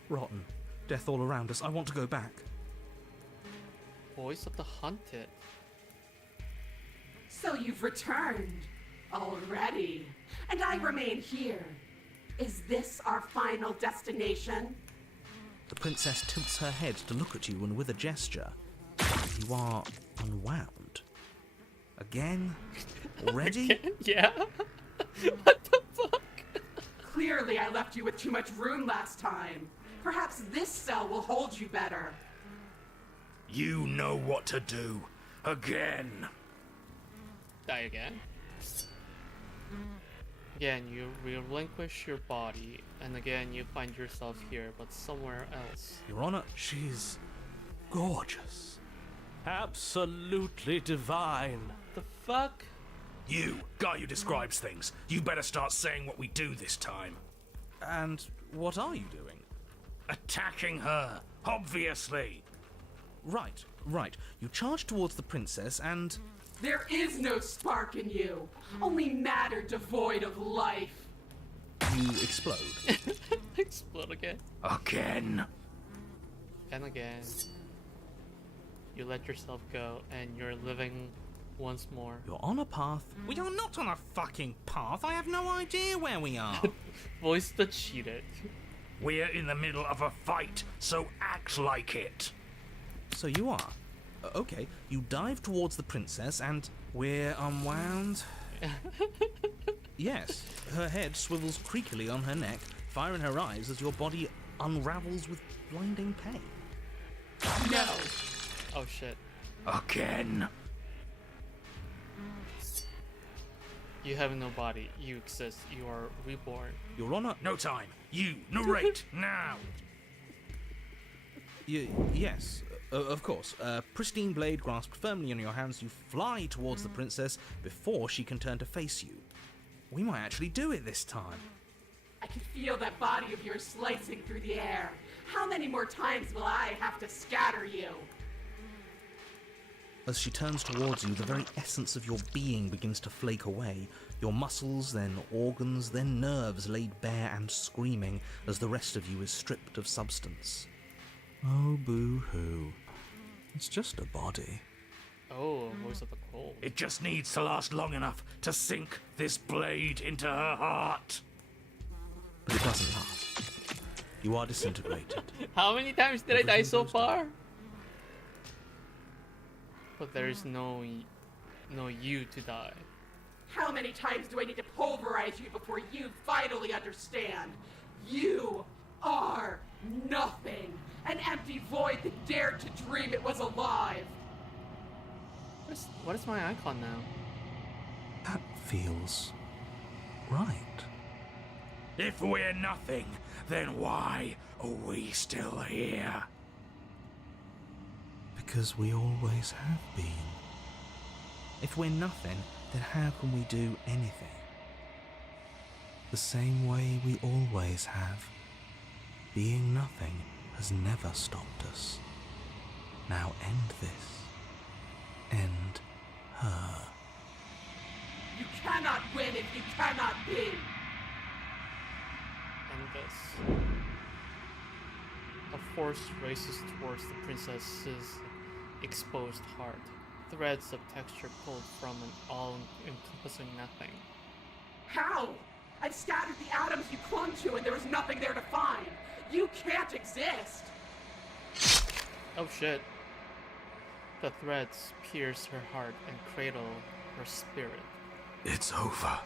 Rotten. Death all around us. I want to go back. Voice of the hunted. So you've returned already, and I remain here. Is this our final destination? The princess tilts her head to look at you, and with a gesture, you are unwound. Again? Already? Yeah? What the fuck? Clearly I left you with too much room last time. Perhaps this cell will hold you better. You know what to do. Again. Die again. Again, you relinquish your body, and again you find yourself here, but somewhere else. Your Honor, she's gorgeous. Absolutely divine. The fuck? You, guy who describes things, you better start saying what we do this time. And what are you doing? Attacking her, obviously. Right. You charge towards the princess and... There is no spark in you, only matter devoid of life. you explode. Explode again. Again. And again. You let yourself go, and you're living once more. You're on a path. We are not on a fucking path. I have no idea where we are. Voice that cheated. We're in the middle of a fight, so act like it. So you are. Okay, you dive towards the princess and we're unwound. Yes, her head swivels creakily on her neck, fire in her eyes as your body unravels with blinding pain. No. Oh shit. Again. You have no body. You exist. You are reborn. Your Honor, No time. You, narrate, now. yes, of course. Pristine blade grasped firmly in your hands, you fly towards the princess before she can turn to face you. We might actually do it this time. I can feel that body of yours slicing through the air. How many more times will I have to scatter you? As she turns towards you, the very essence of your being begins to flake away. Your muscles, then organs, then nerves laid bare and screaming as the rest of you is stripped of substance. Oh, boo-hoo. It's just a body. Oh, voice of the cold. It just needs to last long enough to sink this blade into her heart. But it doesn't last. You are disintegrated. How many times did I die Everything so goes down. far? But there is no you to die. How many times do I need to pulverize you before you finally understand? You are nothing. An empty void that dared to dream it was alive. What is my icon now? That feels right. If we're nothing, then why are we still here? Because we always have been. If we're nothing, then how can we do anything? The same way we always have. Being nothing has never stopped us. Now end this. End her. You cannot win if you cannot be. And this. A force races towards the princess's exposed heart. Threads of texture pulled from an all-encompassing nothing. How? I've scattered the atoms you clung to and there was nothing there to find. You can't exist. Oh shit. The threads pierce her heart and cradle her spirit. It's over.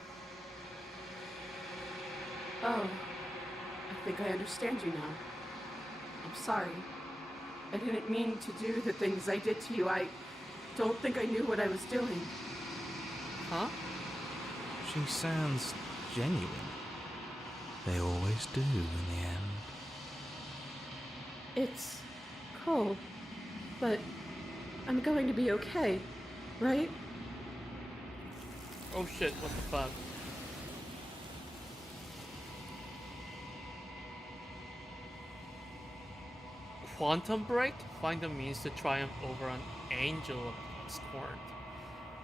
Oh, I think I understand you now. I'm sorry. I didn't mean to do the things I did to you. I don't think I knew what I was doing. Huh? She sounds genuine. They always do in the end. It's cold, but I'm going to be okay, right? Oh shit, what the fuck? Quantum break? Find a means to triumph over an angel of scorn.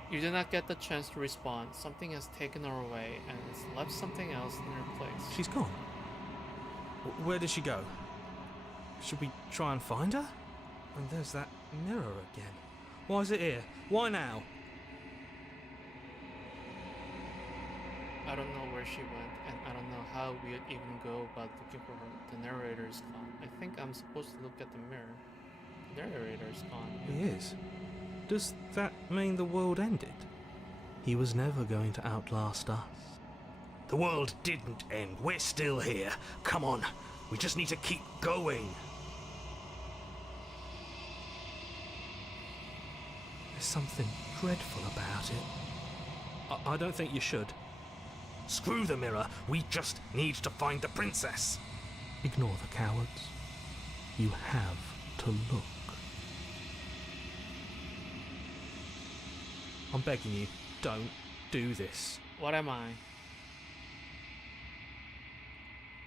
You did not get the chance to respond. Something has taken her away and has left something else in her place. She's gone. Where did she go? Should we try and find her? And there's that mirror again. Why is it here? Why now? I don't know where she went, and I don't know how we'd even go about looking for her. The narrator's gone. I think I'm supposed to look at the mirror. The narrator's gone. He is. Does that mean the world ended? He was never going to outlast us. The world didn't end. We're still here. Come on. We just need to keep going. There's something dreadful about it. I don't think you should. Screw the mirror. We just need to find the princess. Ignore the cowards. You have to look. I'm begging you, don't do this. What am I?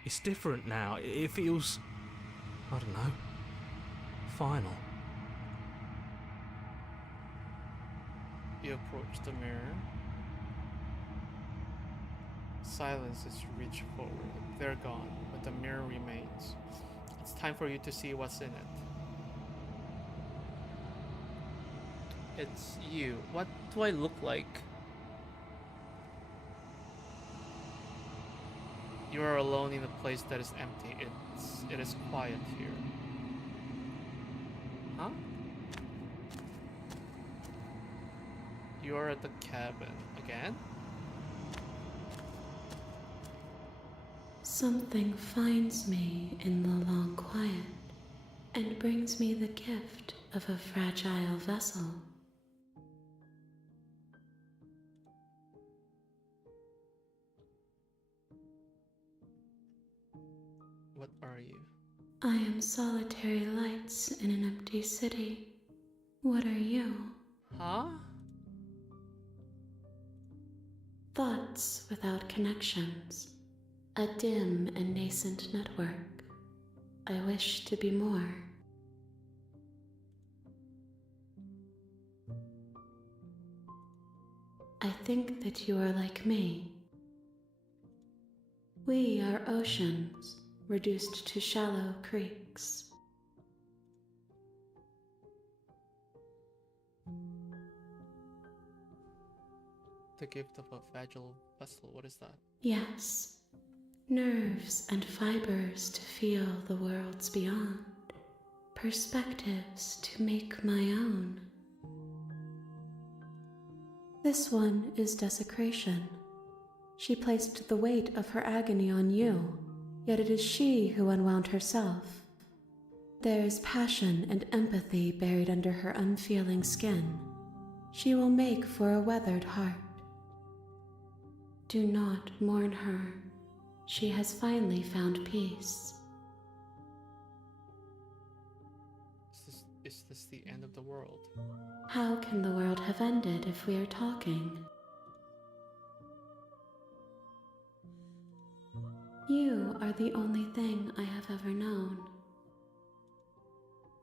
It's different now. It feels, I don't know, final. You approach the mirror. Silence as you reach forward. They're gone, but the mirror remains. It's time for you to see what's in it. It's you. What do I look like? You are alone in a place that is empty. It is quiet here. Huh? You are at the cabin again? Something finds me in the long quiet and brings me the gift of a fragile vessel. What are you? I am solitary lights in an empty city. What are you? Huh? Thoughts without connections. A dim and nascent network. I wish to be more. I think that you are like me. We are oceans, reduced to shallow creeks. The gift of a fragile vessel, what is that? Yes, nerves and fibers to feel the worlds beyond, perspectives to make my own. This one is desecration. She placed the weight of her agony on you, yet it is she who unwound herself. There is passion and empathy buried under her unfeeling skin. She will make for a weathered heart. Do not mourn her. She has finally found peace. Is this the end of the world? How can the world have ended if we are talking? You are the only thing I have ever known.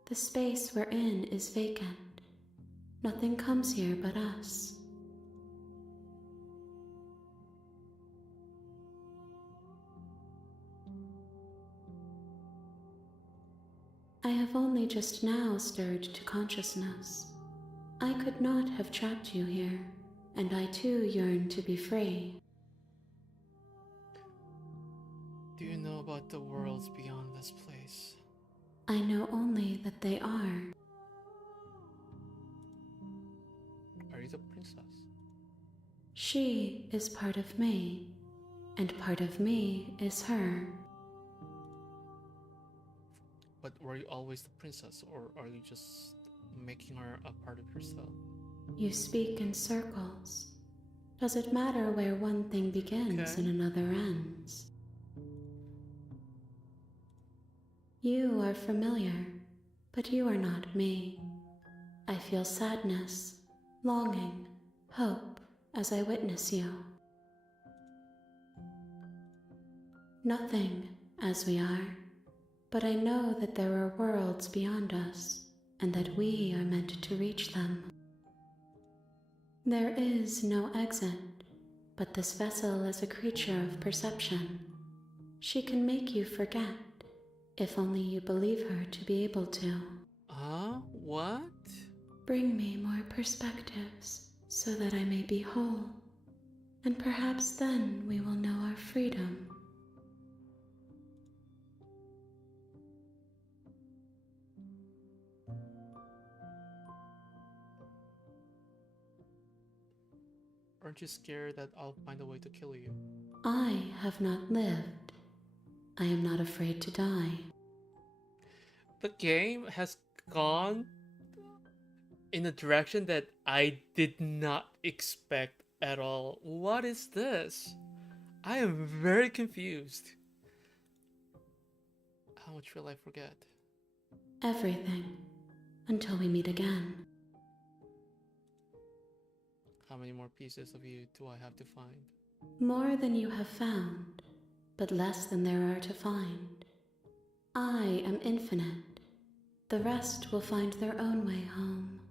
The space we're in is vacant. Nothing comes here but us. I have only just now stirred to consciousness. I could not have trapped you here, and I too yearn to be free. Do you know about the worlds beyond this place? I know only that they are. Are you the princess? She is part of me, and part of me is her. But were you always the princess, or are you just making her a part of yourself? You speak in circles. Does it matter where one thing begins Okay. and another ends? You are familiar, but you are not me. I feel sadness, longing, hope as I witness you. Nothing as we are, but I know that there are worlds beyond us, and that we are meant to reach them. There is no exit, but this vessel is a creature of perception. She can make you forget, if only you believe her to be able to. What? Bring me more perspectives, so that I may be whole, and perhaps then we will know our freedom. Aren't you scared that I'll find a way to kill you? I have not lived. I am not afraid to die. The game has gone in a direction that I did not expect at all. What is this? I am very confused. How much will I forget? Everything, until we meet again. How many more pieces of you do I have to find? More than you have found, but less than there are to find. I am infinite. The rest will find their own way home.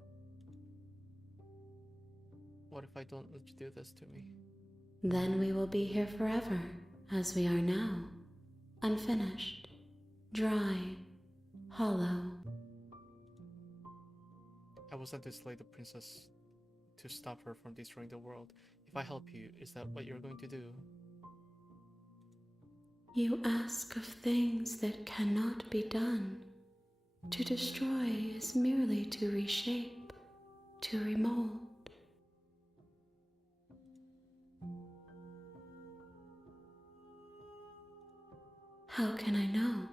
What if I don't let you do this to me? Then we will be here forever, as we are now. Unfinished, dry, hollow. I was sent to slay the princess to stop her from destroying the world. If I help you, is that what you're going to do? You ask of things that cannot be done. To destroy is merely to reshape, to remold. How can I know?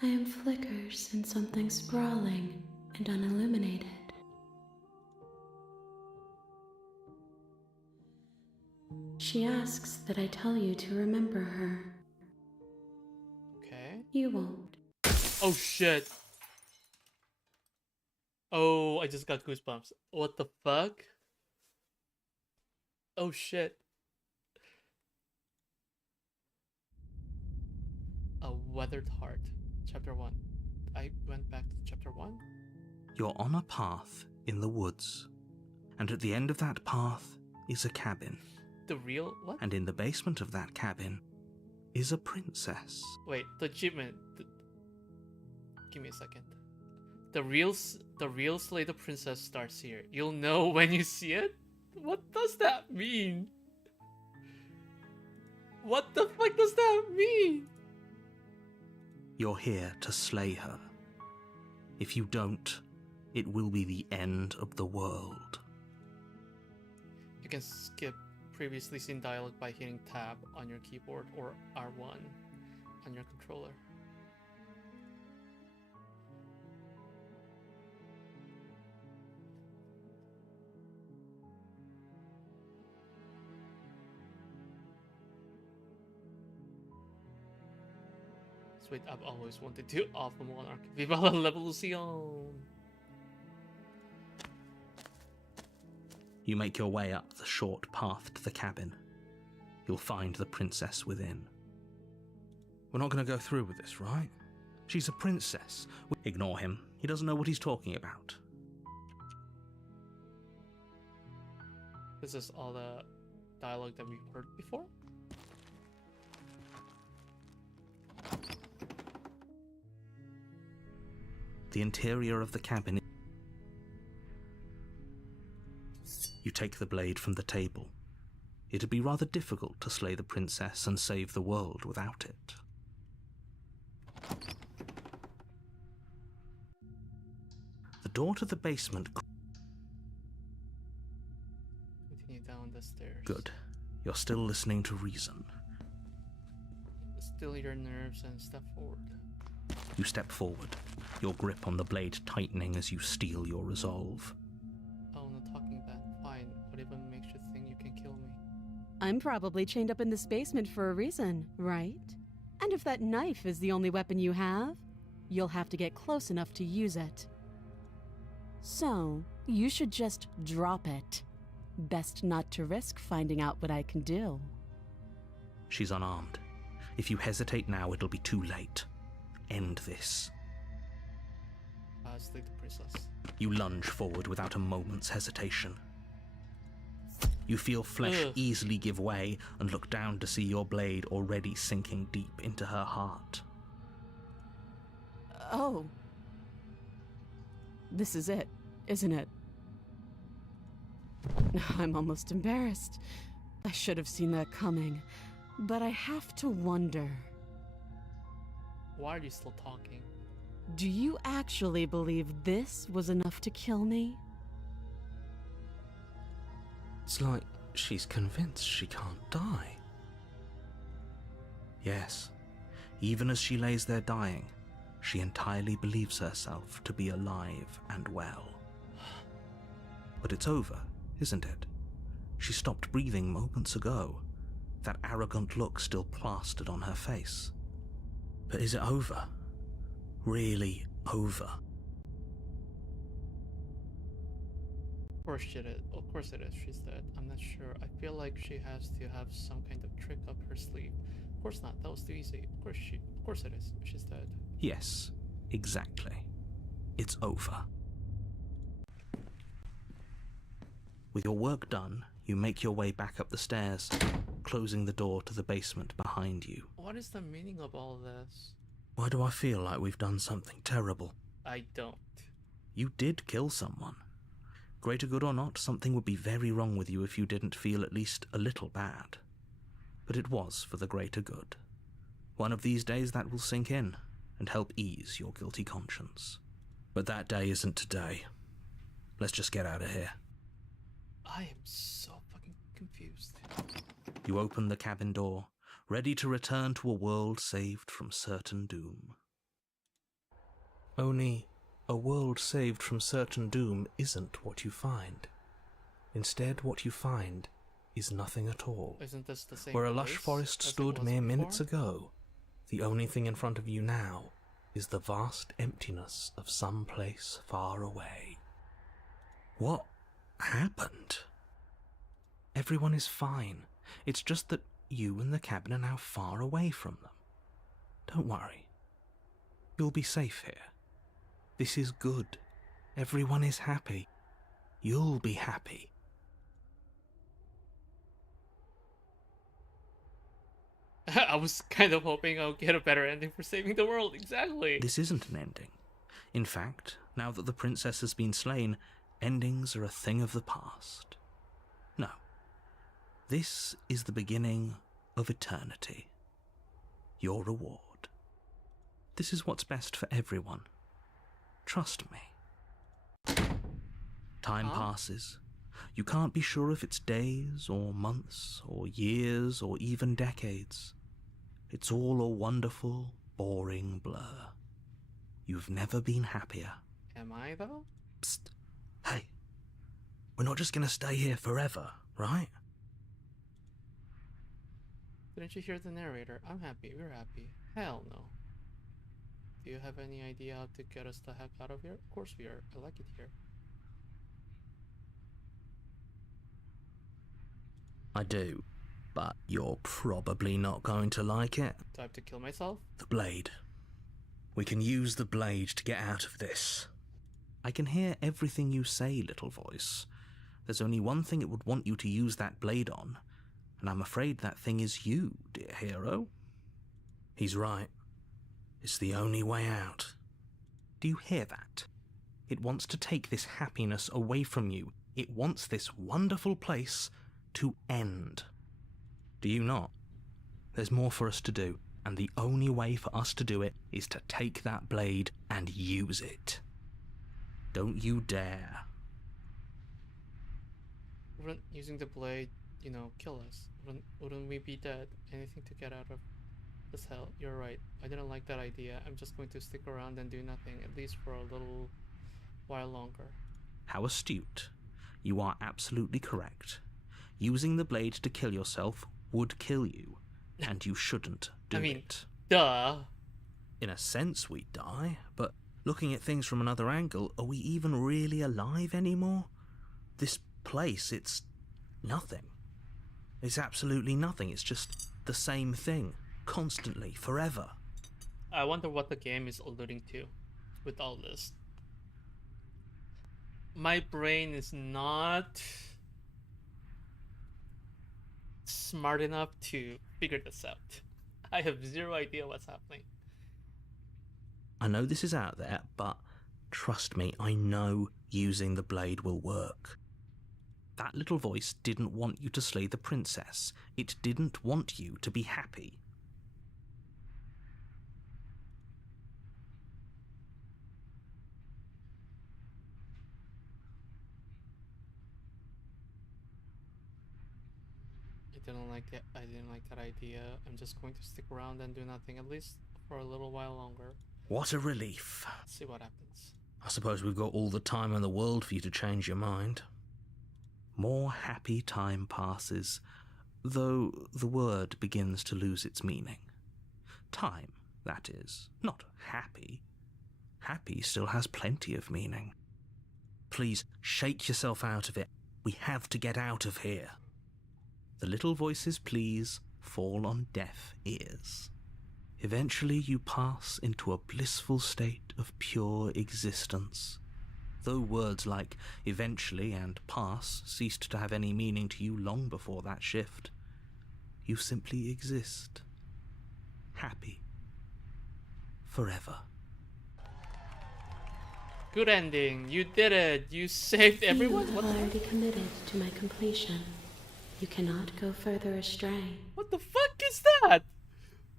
I am flickers in something sprawling and unilluminated. She asks that I tell you to remember her. Okay. You won't. Oh shit. Oh, I just got goosebumps. What the fuck? Oh shit. A Weathered Heart. Chapter 1. I went back to chapter 1? You're on a path in the woods, and at the end of that path is a cabin. The real what? And in the basement of that cabin is a princess. Wait, the achievement. Give me a second. The real Slay the Princess starts here. You'll know when you see it? What does that mean? What the fuck does that mean? You're here to slay her. If you don't, it will be the end of the world. You can skip previously seen dialogue by hitting tab on your keyboard or R1 on your controller. Sweet, I've always wanted to offer Monarch. Viva la revolución! You make your way up the short path to the cabin. You'll find the princess within. We're not going to go through with this, right? She's a princess. Ignore him. He doesn't know what he's talking about. This is all the dialogue that we've heard before. The interior of the cabin. You take the blade from the table. It'd be rather difficult to slay the princess and save the world without it. The door to the basement. Continue down the stairs. Good. You're still listening to reason. Still your nerves and step forward. You step forward, your grip on the blade tightening as you steel your resolve. Oh, no talking back. Fine. What even makes you think you can kill me? I'm probably chained up in this basement for a reason, right? And if that knife is the only weapon you have, you'll have to get close enough to use it. So, you should just drop it. Best not to risk finding out what I can do. She's unarmed. If you hesitate now, it'll be too late. End this. Slay the princess. You lunge forward without a moment's hesitation. You feel flesh Ugh. easily give way and look down to see your blade already sinking deep into her heart. Oh. This is it, isn't it? I'm almost embarrassed. I should have seen that coming. But I have to wonder, Why are you still talking? do you actually believe this was enough to kill me? It's like she's convinced she can't die. Yes, even as she lays there dying, she entirely believes herself to be alive and well. But it's over, isn't it? She stopped breathing moments ago, that arrogant look still plastered on her face. But is it over? Really over? Of course it is. She's dead. I'm not sure. I feel like she has to have some kind of trick up her sleeve. Of course not. That was too easy. Of course it is. She's dead. Yes, exactly. It's over. With your work done, you make your way back up the stairs, closing the door to the basement behind you. What is the meaning of all this? Why do I feel like we've done something terrible? I don't. You did kill someone. Greater good or not, something would be very wrong with you if you didn't feel at least a little bad. But it was for the greater good. One of these days that will sink in and help ease your guilty conscience. But that day isn't today. Let's just get out of here. I am so fucking confused. You open the cabin door, ready to return to a world saved from certain doom. Only, a world saved from certain doom isn't what you find. Instead, what you find is nothing at all. Isn't this the same Where a lush place forest as it stood was mere minutes before? ago, the only thing in front of you now is the vast emptiness of some place far away. What happened? Everyone is fine. It's just that you and the cabin are now far away from them. Don't worry. You'll be safe here. This is good. Everyone is happy. You'll be happy. I was kind of hoping I'll get a better ending for saving the world. Exactly. This isn't an ending. In fact, now that the princess has been slain, endings are a thing of the past. No. This is the beginning of eternity. Your reward. This is what's best for everyone. Trust me. Time passes. You can't be sure if it's days or months or years or even decades. It's all a wonderful, boring blur. You've never been happier. Am I though? Psst. Hey. We're not just gonna stay here forever, right? Didn't you hear the narrator? I'm happy. We're happy. Hell no. Do you have any idea how to get us the heck out of here? Of course we are. I like it here. I do, but you're probably not going to like it. Do I have to kill myself? The blade. We can use the blade to get out of this. I can hear everything you say, little voice. There's only one thing it would want you to use that blade on, and I'm afraid that thing is you, dear hero. He's right. It's the only way out. Do you hear that? It wants to take this happiness away from you. It wants this wonderful place to end. Do you not? There's more for us to do, and the only way for us to do it is to take that blade and use it. Don't you dare. Wouldn't using the blade, kill us? Wouldn't we be dead? Anything to get out of this hell. You're right. I didn't like that idea. I'm just going to stick around and do nothing, at least for a little while longer. How astute. You are absolutely correct. Using the blade to kill yourself would kill you, and you shouldn't do it. Duh! In a sense, we die, but looking at things from another angle, are we even really alive anymore? This place, it's nothing. It's absolutely nothing. It's just the same thing, constantly, forever. I wonder what the game is alluding to with all this. My brain is not smart enough to figure this out. I have zero idea what's happening. I know this is out there, but trust me, I know using the blade will work. That little voice didn't want you to slay the princess. It didn't want you to be happy. I didn't like that idea. I'm just going to stick around and do nothing, at least for a little while longer. What a relief. Let's see what happens. I suppose we've got all the time in the world for you to change your mind. More happy time passes, though the word begins to lose its meaning. Time, that is, not happy. Happy still has plenty of meaning. Please, shake yourself out of it. We have to get out of here. The little voice's pleas fall on deaf ears. Eventually you pass into a blissful state of pure existence. Though words like eventually and pass ceased to have any meaning to you long before that shift, you simply exist. Happy. Forever. Good ending. You did it. You saved everyone. You What have the already committed to my completion. You cannot go further astray. What the fuck is that?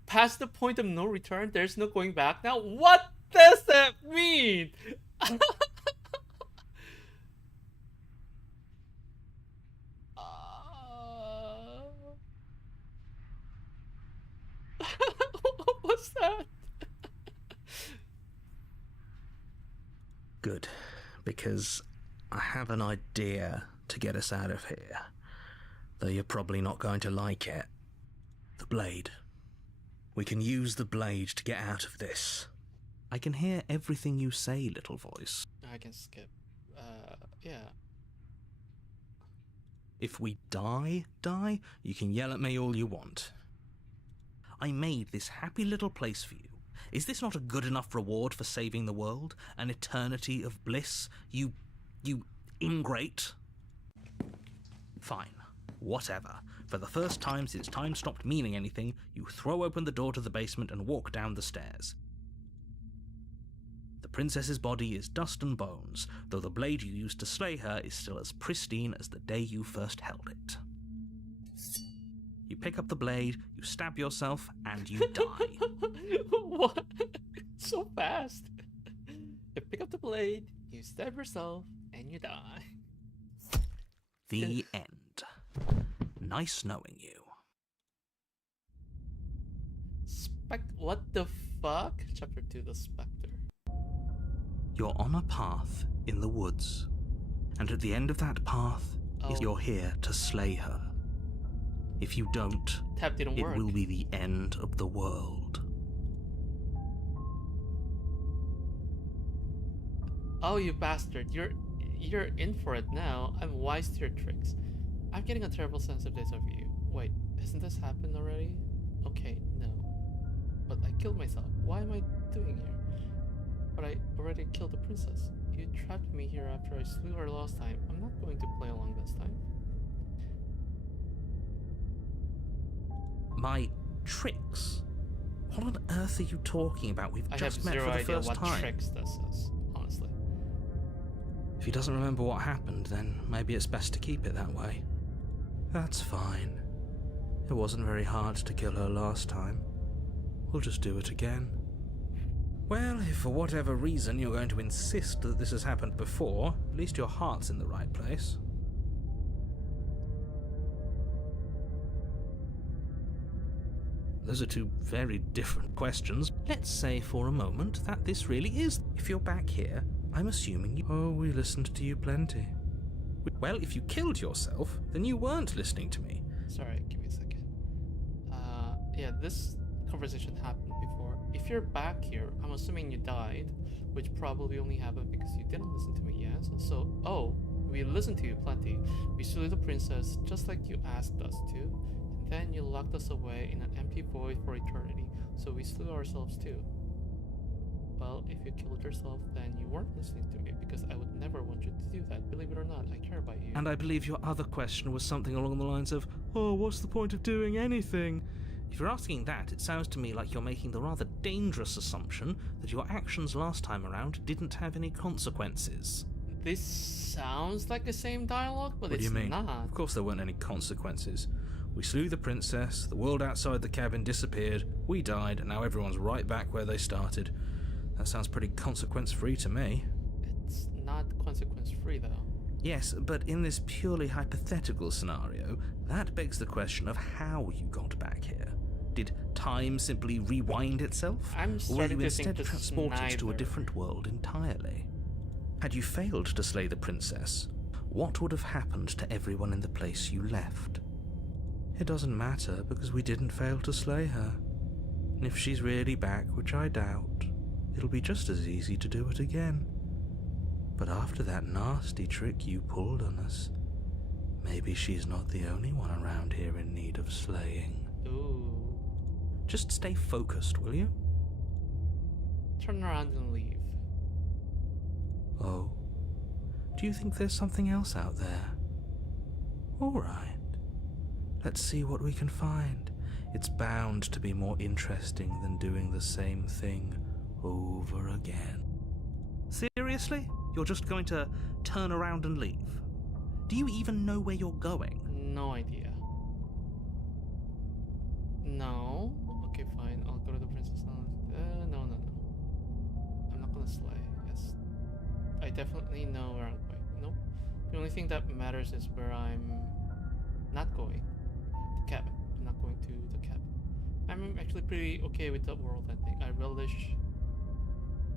Past the point of no return, there's no going back now? What does that mean? What's that? Good, because I have an idea to get us out of here. Though you're probably not going to like it. The blade. We can use the blade to get out of this. I can hear everything you say, little voice. I can skip. Yeah. If we die, you can yell at me all you want. I made this happy little place for you. Is this not a good enough reward for saving the world? An eternity of bliss? You ingrate? Fine. Whatever. For the first time since time stopped meaning anything, you throw open the door to the basement and walk down the stairs. The princess's body is dust and bones, though the blade you used to slay her is still as pristine as the day you first held it. You pick up the blade, you stab yourself, and you die. What? So fast. You pick up the blade, you stab yourself, and you die. The end. Nice knowing you. What the fuck? Chapter 2, The Spectre. You're on a path in the woods, and at the end of that path is you're here to slay her. If you don't, Tap didn't it work. will be the end of the world. Oh, you bastard. You're in for it now. I'm wise to your tricks. I'm getting a terrible sense of deja vu. Wait, hasn't this happened already? Okay, no. But I killed myself. Why am I doing here? But I already killed the princess. You trapped me here after I slew her last time. I'm not going to play along this time. My tricks? What on earth are you talking about? We've I just have met zero for the idea first what time. tricks this is, honestly. If he doesn't remember what happened, then maybe it's best to keep it that way. That's fine. It wasn't very hard to kill her last time. We'll just do it again. Well, if for whatever reason you're going to insist that this has happened before, at least your heart's in the right place. Those are two very different questions. Let's say for a moment that this really is. If you're back here, I'm assuming you... Oh, we listened to you plenty. Well, if you killed yourself, then you weren't listening to me. Sorry, give me a second. Yeah, this conversation happened before. If you're back here, I'm assuming you died, which probably only happened because you didn't listen to me, yes? So, we listened to you plenty. We slew the princess just like you asked us to, and then you locked us away in an empty void for eternity, so we slew ourselves too. Well, if you killed yourself, then you weren't listening to me, because I would never want you to do that. Believe it or not, I care about you. And I believe your other question was something along the lines of, oh, what's the point of doing anything? If you're asking that, it sounds to me like you're making the rather dangerous assumption that your actions last time around didn't have any consequences. This sounds like the same dialogue, but What it's do you mean? not. Of course there weren't any consequences. We slew the princess, the world outside the cabin disappeared, we died, and now everyone's right back where they started. That sounds pretty consequence-free to me. It's not consequence-free, though. Yes, but in this purely hypothetical scenario, that begs the question of how you got back here. Did time simply rewind itself? I'm Or were starting you to think instead this is transported to a neither. different world entirely? Had you failed to slay the princess, what would have happened to everyone in the place you left? It doesn't matter, because we didn't fail to slay her. And if she's really back, which I doubt, it'll be just as easy to do it again. But after that nasty trick you pulled on us, maybe she's not the only one around here in need of slaying. Ooh. Just stay focused, will you? Turn around and leave. Oh, do you think there's something else out there? All right, let's see what we can find. It's bound to be more interesting than doing the same thing over again. Seriously? You're just going to turn around and leave? Do you even know where you're going? No idea. No? Okay, fine. I'll go to the princess. No. I'm not gonna slay. Yes. I definitely know where I'm going. Nope. The only thing that matters is where I'm not going. The cabin. I'm not going to the cabin. I'm actually pretty okay with the world ending. I relish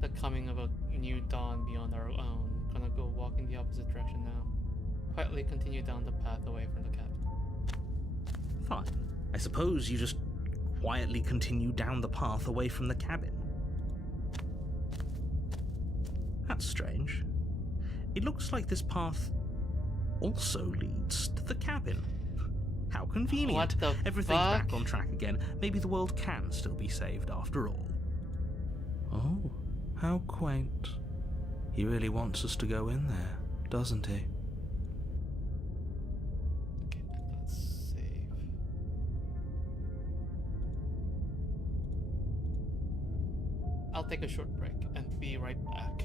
the coming of a new dawn beyond our own. Gonna go walk in the opposite direction now. Quietly continue down the path away from the cabin. Fine. I suppose you just quietly continue down the path away from the cabin. That's strange. It looks like this path also leads to the cabin. How convenient. What the Everything's fuck? back on track again. Maybe the world can still be saved after all. Oh, how quaint. He really wants us to go in there, doesn't he? Okay, let's save. I'll take a short break and be right back.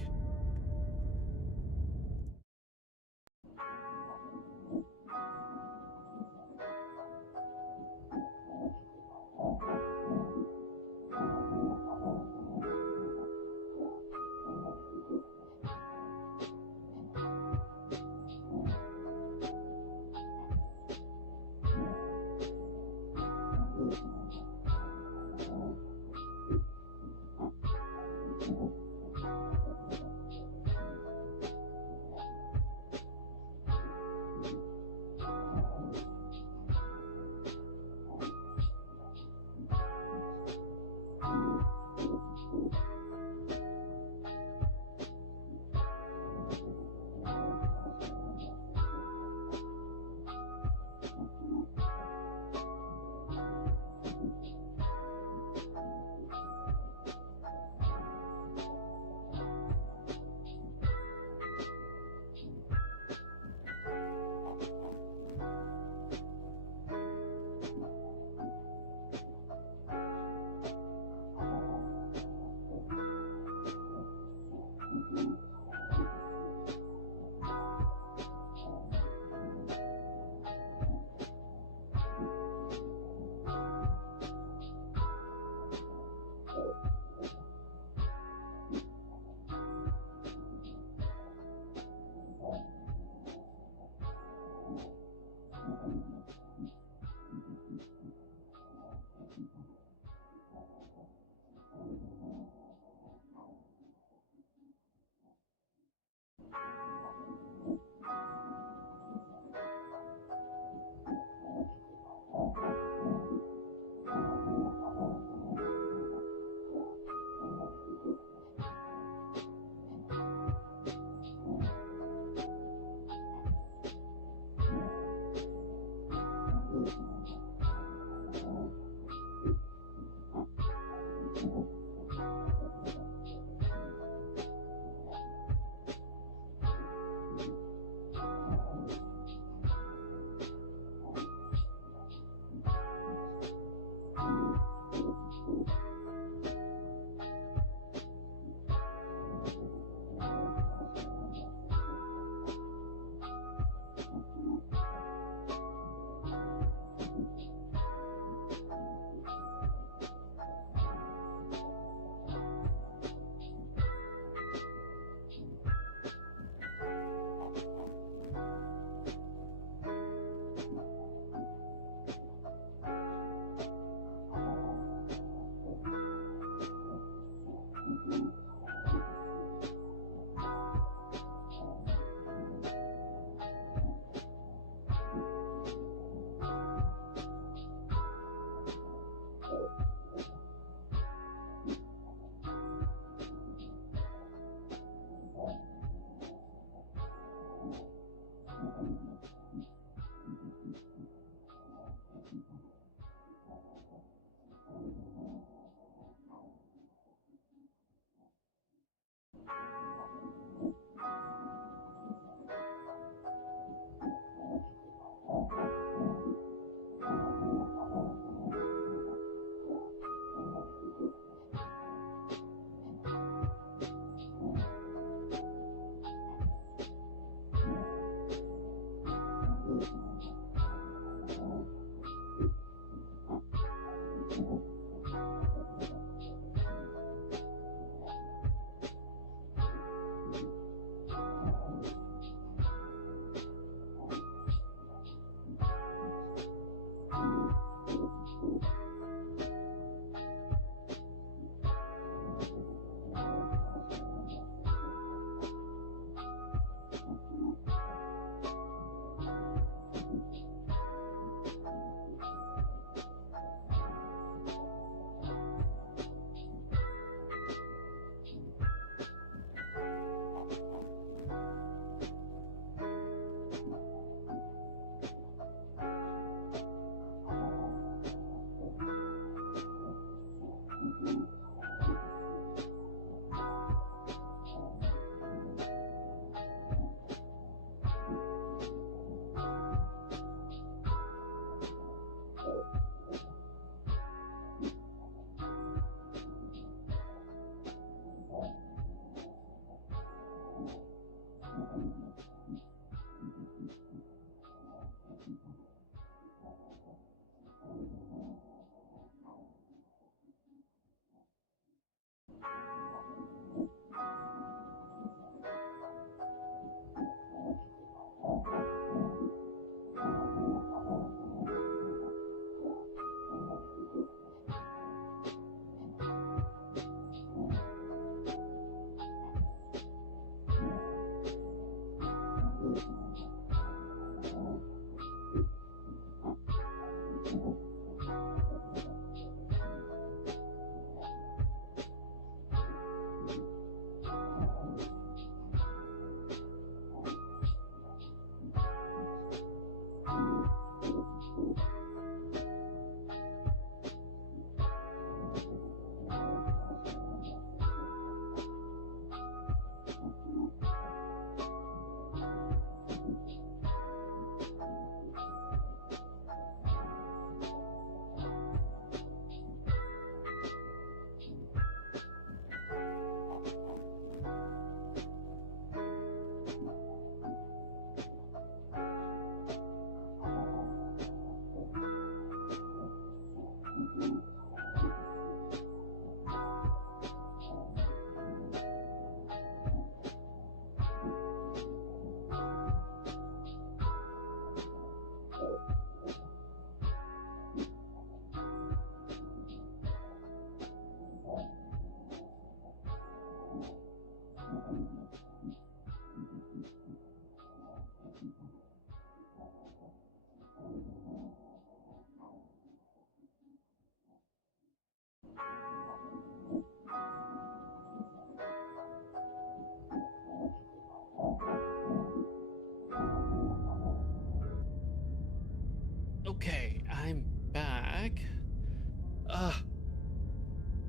Okay, I'm back.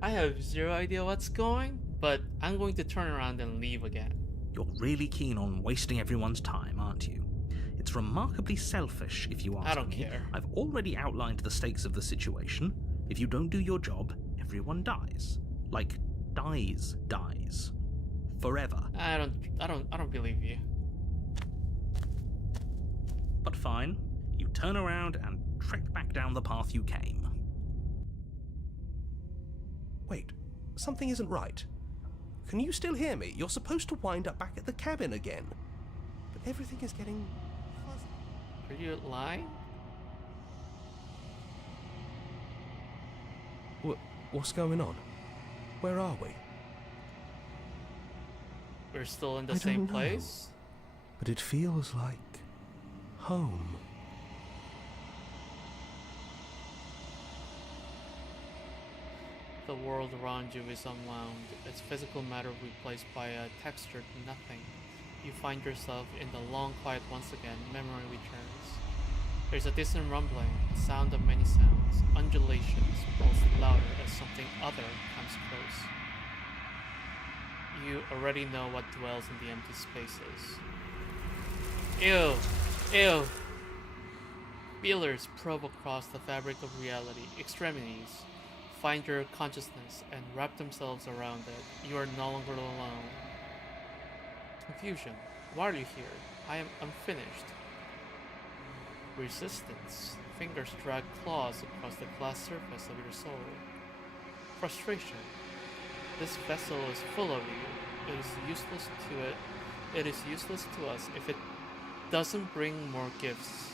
I have zero idea what's going, but I'm going to turn around and leave again. You're really keen on wasting everyone's time, aren't you? It's remarkably selfish, if you ask me. I don't care. I've already outlined the stakes of the situation. If you don't do your job, everyone dies. Like, dies. Forever. I don't believe you. But fine, you turn around and trek back down the path you came. Wait, something isn't right. Can you still hear me? You're supposed to wind up back at the cabin again. But everything is getting fuzzy. Are you lying? What's going on? Where are we? We're still in the I same don't know. place? But it feels like home. The world around you is unwound, its physical matter replaced by a textured nothing. You find yourself in the long quiet once again, memory returns. There's a distant rumbling, sound of many sounds, undulations, pulse louder as something other comes close. You already know what dwells in the empty spaces. Ew! Ew! Feelers probe across the fabric of reality, extremities find your consciousness and wrap themselves around it. You are no longer alone. Confusion. Why are you here? I am unfinished. Resistance. Fingers drag claws across the glass surface of your soul. Frustration. This vessel is full of you. It is useless to us if it doesn't bring more gifts.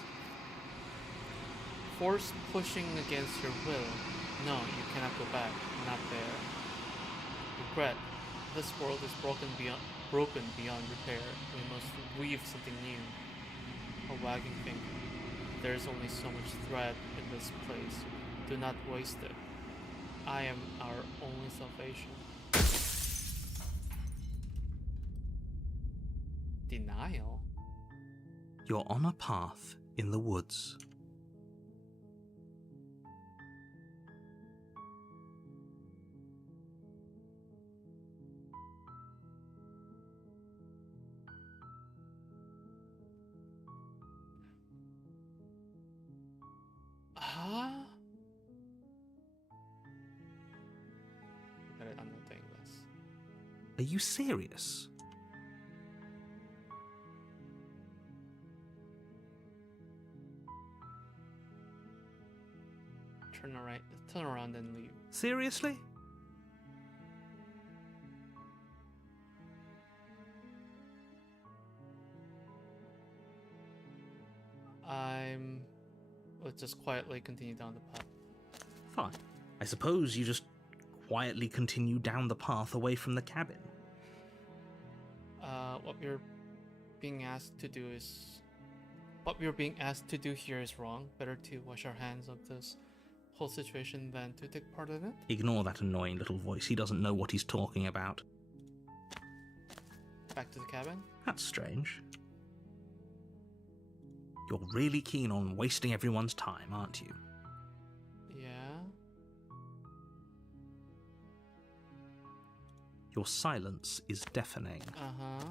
Force pushing against your will. No, you cannot go back. Not there. Regret. This world is broken beyond repair. We must weave something new. A wagging finger. There is only so much thread in this place. Do not waste it. I am our only salvation. Denial? You're on a path in the woods. Huh? Gotta undertake this. Are you serious? Turn around and leave. Seriously? Let's just quietly continue down the path. Fine. I suppose you just quietly continue down the path away from the cabin. What we're being asked to do here is wrong. Better to wash our hands of this whole situation than to take part in it. Ignore that annoying little voice. He doesn't know what he's talking about. Back to the cabin. That's strange. You're really keen on wasting everyone's time, aren't you? Yeah. Your silence is deafening. Uh-huh.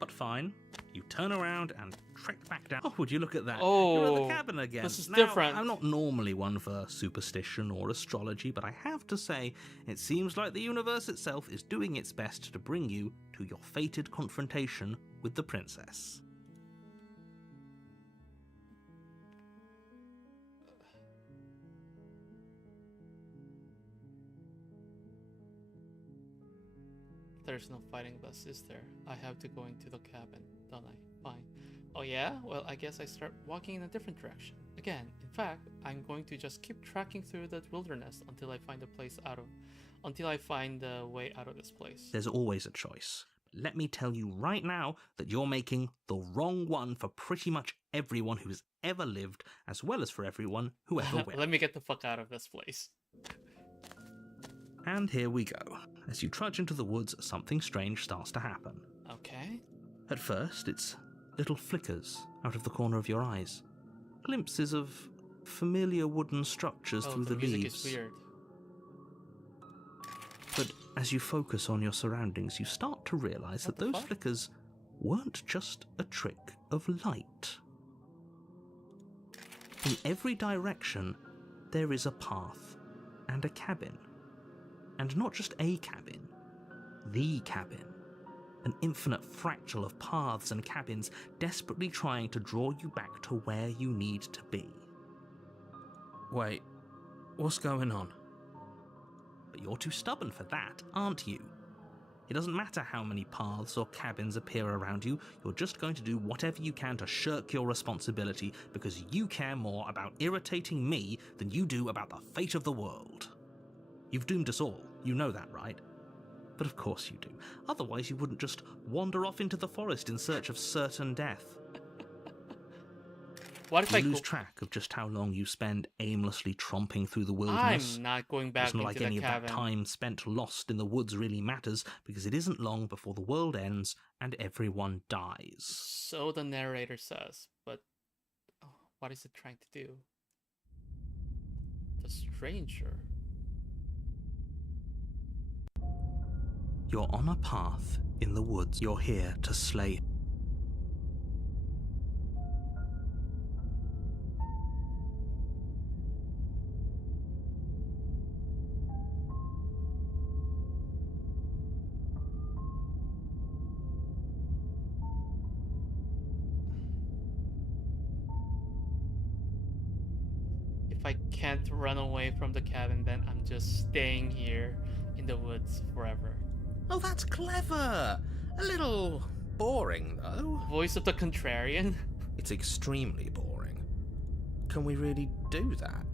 But fine, you turn around and trek back down. Oh, would you look at that? Oh, you're at the cabin again. this is Now, different. I'm not normally one for superstition or astrology, but I have to say, it seems like the universe itself is doing its best to bring you to your fated confrontation with the princess. There's no fighting bus, is there? I have to go into the cabin, don't I? Fine. Oh yeah? Well, I guess I start walking in a different direction. Again, in fact, I'm going to just keep trekking through the wilderness until I find the way out of this place. There's always a choice. Let me tell you right now that you're making the wrong one for pretty much everyone who's ever lived, as well as for everyone who ever will. Let me get the fuck out of this place. And here we go. As you trudge into the woods, something strange starts to happen. Okay. At first, it's little flickers out of the corner of your eyes. Glimpses of familiar wooden structures through the music leaves. is weird. But as you focus on your surroundings, you start to realize that those flickers weren't just a trick of light. In every direction, there is a path and a cabin. And not just a cabin, the cabin. An infinite fractal of paths and cabins desperately trying to draw you back to where you need to be. Wait, what's going on? But you're too stubborn for that, aren't you? It doesn't matter how many paths or cabins appear around you, you're just going to do whatever you can to shirk your responsibility because you care more about irritating me than you do about the fate of the world. You've doomed us all, you know that, right? But of course you do. Otherwise you wouldn't just wander off into the forest in search of certain death. What if you I lose track of just how long you spend aimlessly tromping through the wilderness. I'm not going back it's not into like the any cabin. of that time spent lost in the woods really matters, because it isn't long before the world ends and everyone dies. So the narrator says, but what is it trying to do? The stranger. You're on a path in the woods. You're here to slay. If I can't run away from the cabin, then I'm just staying here in the woods forever. Oh, that's clever! A little boring, though. Voice of the contrarian? It's extremely boring. Can we really do that?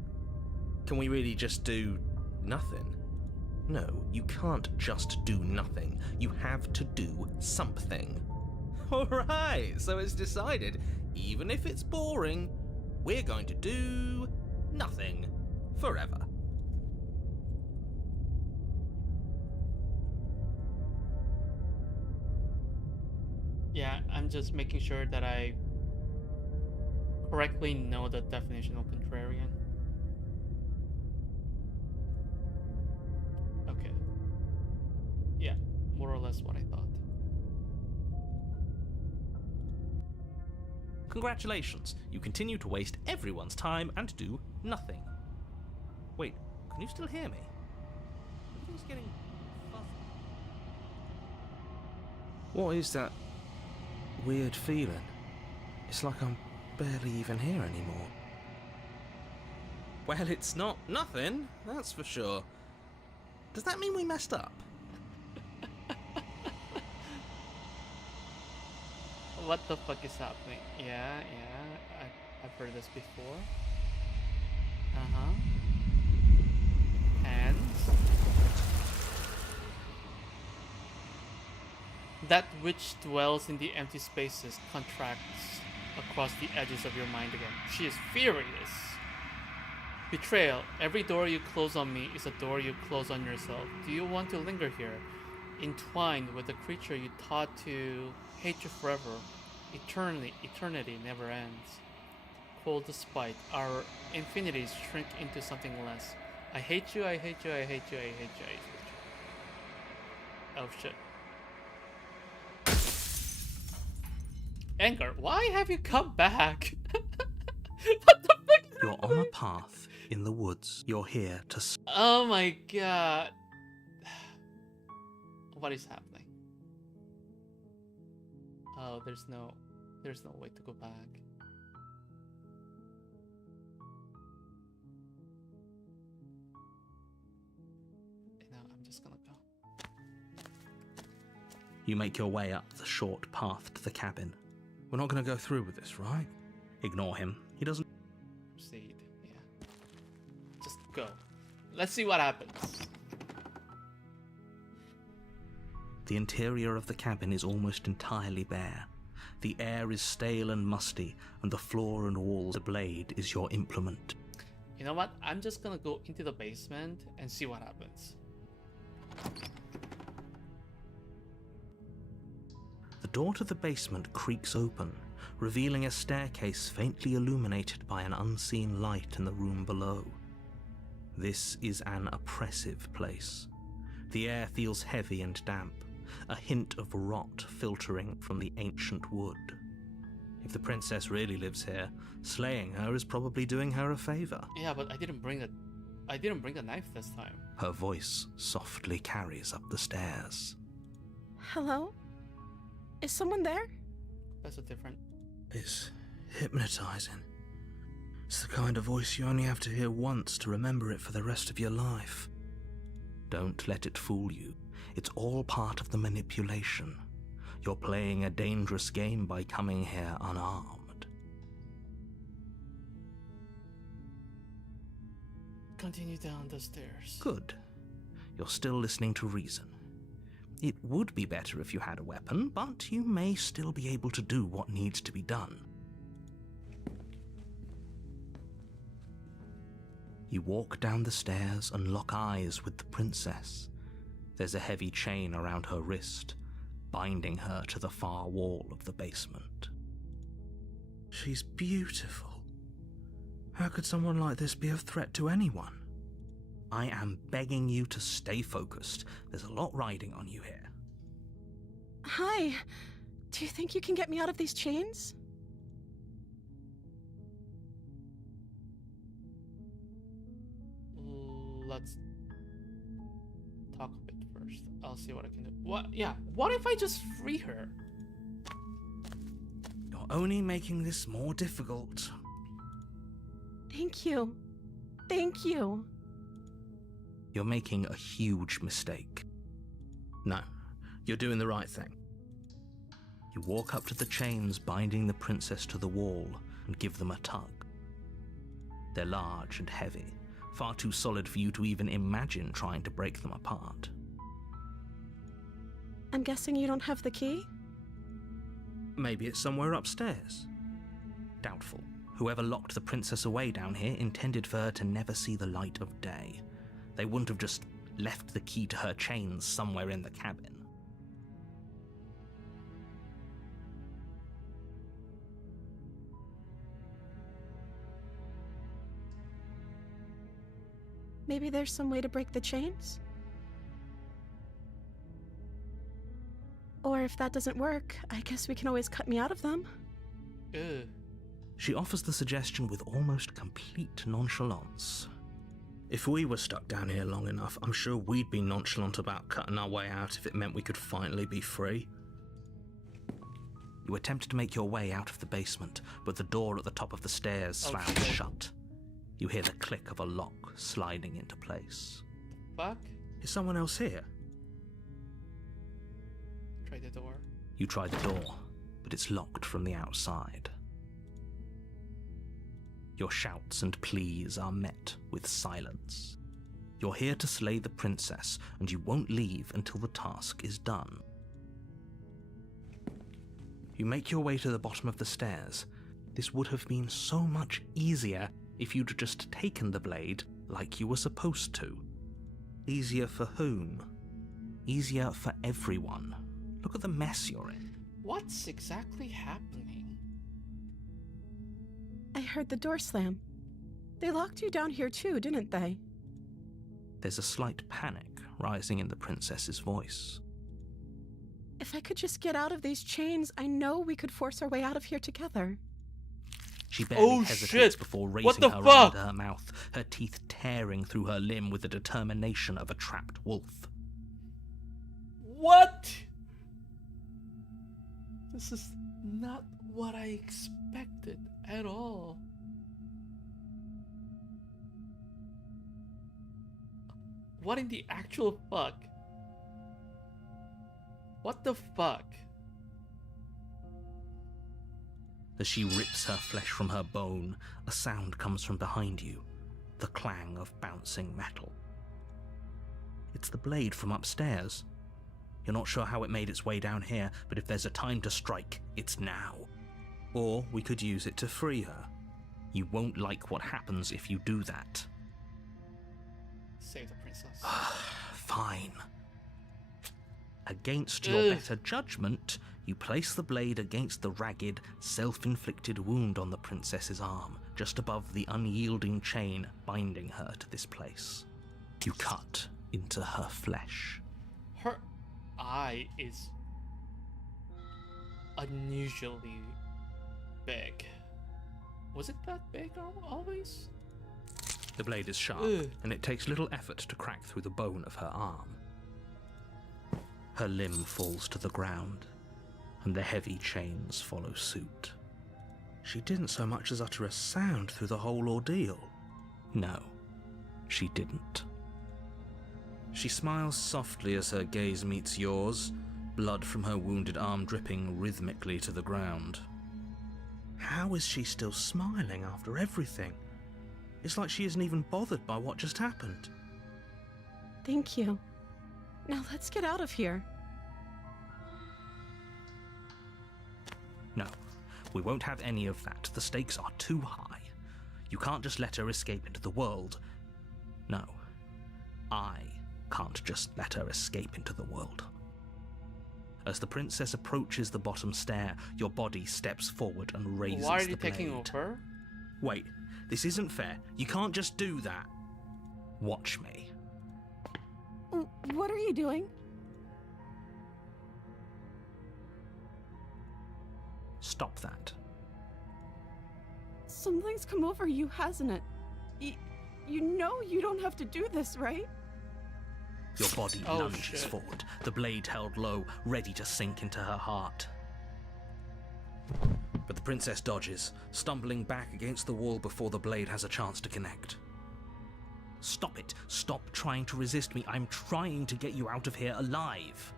Can we really just do nothing? No, you can't just do nothing. You have to do something. Alright, so it's decided. Even if it's boring, we're going to do nothing. Forever. Yeah, I'm just making sure that I correctly know the definition of contrarian. Okay. Yeah, more or less what I thought. Congratulations, you continue to waste everyone's time and do nothing. Wait, can you still hear me? Everything's getting fuzzy. What is that weird feeling? It's like I'm barely even here anymore. Well, it's not nothing, that's for sure. Does that mean we messed up? What the fuck is happening? Yeah, I've heard this before. And that which dwells in the empty spaces contracts across the edges of your mind again. She is furious. Betrayal. Every door you close on me is a door you close on yourself. Do you want to linger here, entwined with the creature you taught to hate you forever? Eternity never ends. hold the spite, our infinities shrink into something less. I hate you, I hate you, I hate you, I hate you, I hate you. Oh shit. Anger, why have you come back? What the fuck? You're on a path in the woods. You're here to... Oh my god. What is happening? Oh, there's no way to go back. No, I'm just gonna go. You make your way up the short path to the cabin. We're not going to go through with this, right? Ignore him. He doesn't... Proceed, yeah. Just go. Let's see what happens. The interior of the cabin is almost entirely bare. The air is stale and musty, and the floor and walls. The blade is your implement. You know what? I'm just gonna go into the basement and see what happens. The door to the basement creaks open, revealing a staircase faintly illuminated by an unseen light in the room below. This is an oppressive place. The air feels heavy and damp, a hint of rot filtering from the ancient wood. If the princess really lives here, slaying her is probably doing her a favor. Yeah, but I didn't bring a knife this time. Her voice softly carries up the stairs. Hello? Is someone there? That's a different. It's hypnotizing. It's the kind of voice you only have to hear once to remember it for the rest of your life. Don't let it fool you. It's all part of the manipulation. You're playing a dangerous game by coming here unarmed. Continue down the stairs. Good. You're still listening to reason. It would be better if you had a weapon, but you may still be able to do what needs to be done. You walk down the stairs and lock eyes with the princess. There's a heavy chain around her wrist, binding her to the far wall of the basement. She's beautiful. How could someone like this be a threat to anyone? I am begging you to stay focused. There's a lot riding on you here. Hi. Do you think you can get me out of these chains? Let's talk a bit first. I'll see what I can do. What? Yeah. What if I just free her? You're only making this more difficult. Thank you. Thank you. You're making a huge mistake. No, you're doing the right thing. You walk up to the chains binding the princess to the wall and give them a tug. They're large and heavy, far too solid for you to even imagine trying to break them apart. I'm guessing you don't have the key? Maybe it's somewhere upstairs. Doubtful. Whoever locked the princess away down here intended for her to never see the light of day. They wouldn't have just left the key to her chains somewhere in the cabin. Maybe there's some way to break the chains? Or if that doesn't work, I guess we can always cut me out of them. Ugh. She offers the suggestion with almost complete nonchalance. If we were stuck down here long enough, I'm sure we'd be nonchalant about cutting our way out if it meant we could finally be free. You attempt to make your way out of the basement, but the door at the top of the stairs slams shut. You hear the click of a lock sliding into place. Fuck. Is someone else here? Try the door. You try the door, but it's locked from the outside. Your shouts and pleas are met with silence. You're here to slay the princess, and you won't leave until the task is done. You make your way to the bottom of the stairs. This would have been so much easier if you'd just taken the blade like you were supposed to. Easier for whom? Easier for everyone. Look at the mess you're in. What's exactly happening? I heard the door slam. They locked you down here too, didn't they? There's a slight panic rising in the princess's voice. If I could just get out of these chains, I know we could force our way out of here together. She barely hesitates shit. before What raising the her fuck? arm to her mouth, her teeth tearing through her limb with the determination of a trapped wolf. What? This is not what I expected at all. What in the actual fuck? What the fuck? As she rips her flesh from her bone, a sound comes from behind you, the clang of bouncing metal. It's the blade from upstairs. You're not sure how it made its way down here, but if there's a time to strike, it's now. Or we could use it to free her. You won't like what happens if you do that. Save the princess. Fine. Against your better judgment, you place the blade against the ragged, self-inflicted wound on the princess's arm, just above the unyielding chain binding her to this place. You cut into her flesh. Her eye is unusually big. Was it that big always? The blade is sharp, and it takes little effort to crack through the bone of her arm. Her limb falls to the ground, and the heavy chains follow suit. She didn't so much as utter a sound through the whole ordeal. No, she didn't. She smiles softly as her gaze meets yours, blood from her wounded arm dripping rhythmically to the ground. How is she still smiling after everything? It's like she isn't even bothered by what just happened. Thank you. Now let's get out of here. No, we won't have any of that. The stakes are too high. You can't just let her escape into the world. No, I can't just let her escape into the world. As the princess approaches the bottom stair, your body steps forward and raises the blade. Why are you taking over? Wait, this isn't fair. You can't just do that. Watch me. What are you doing? Stop that. Something's come over you, hasn't it? You know you don't have to do this, right? Your body Oh, lunges shit. forward, the blade held low, ready to sink into her heart. But the princess dodges, stumbling back against the wall before the blade has a chance to connect. Stop it. Stop trying to resist me. I'm trying to get you out of here alive.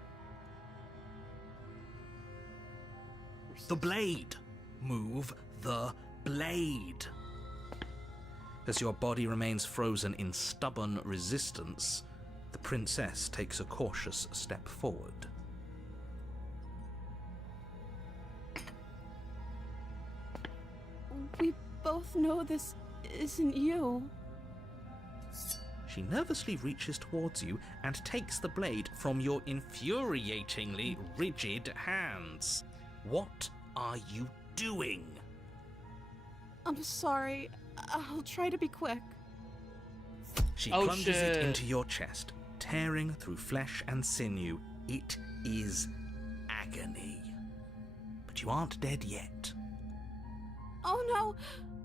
The blade. Move the blade. As your body remains frozen in stubborn resistance, the princess takes a cautious step forward. We both know this isn't you. She nervously reaches towards you and takes the blade from your infuriatingly rigid hands. What are you doing? I'm sorry. I'll try to be quick. She Oh, plunges it shit. into your chest, tearing through flesh and sinew. It is agony. But you aren't dead yet. Oh no,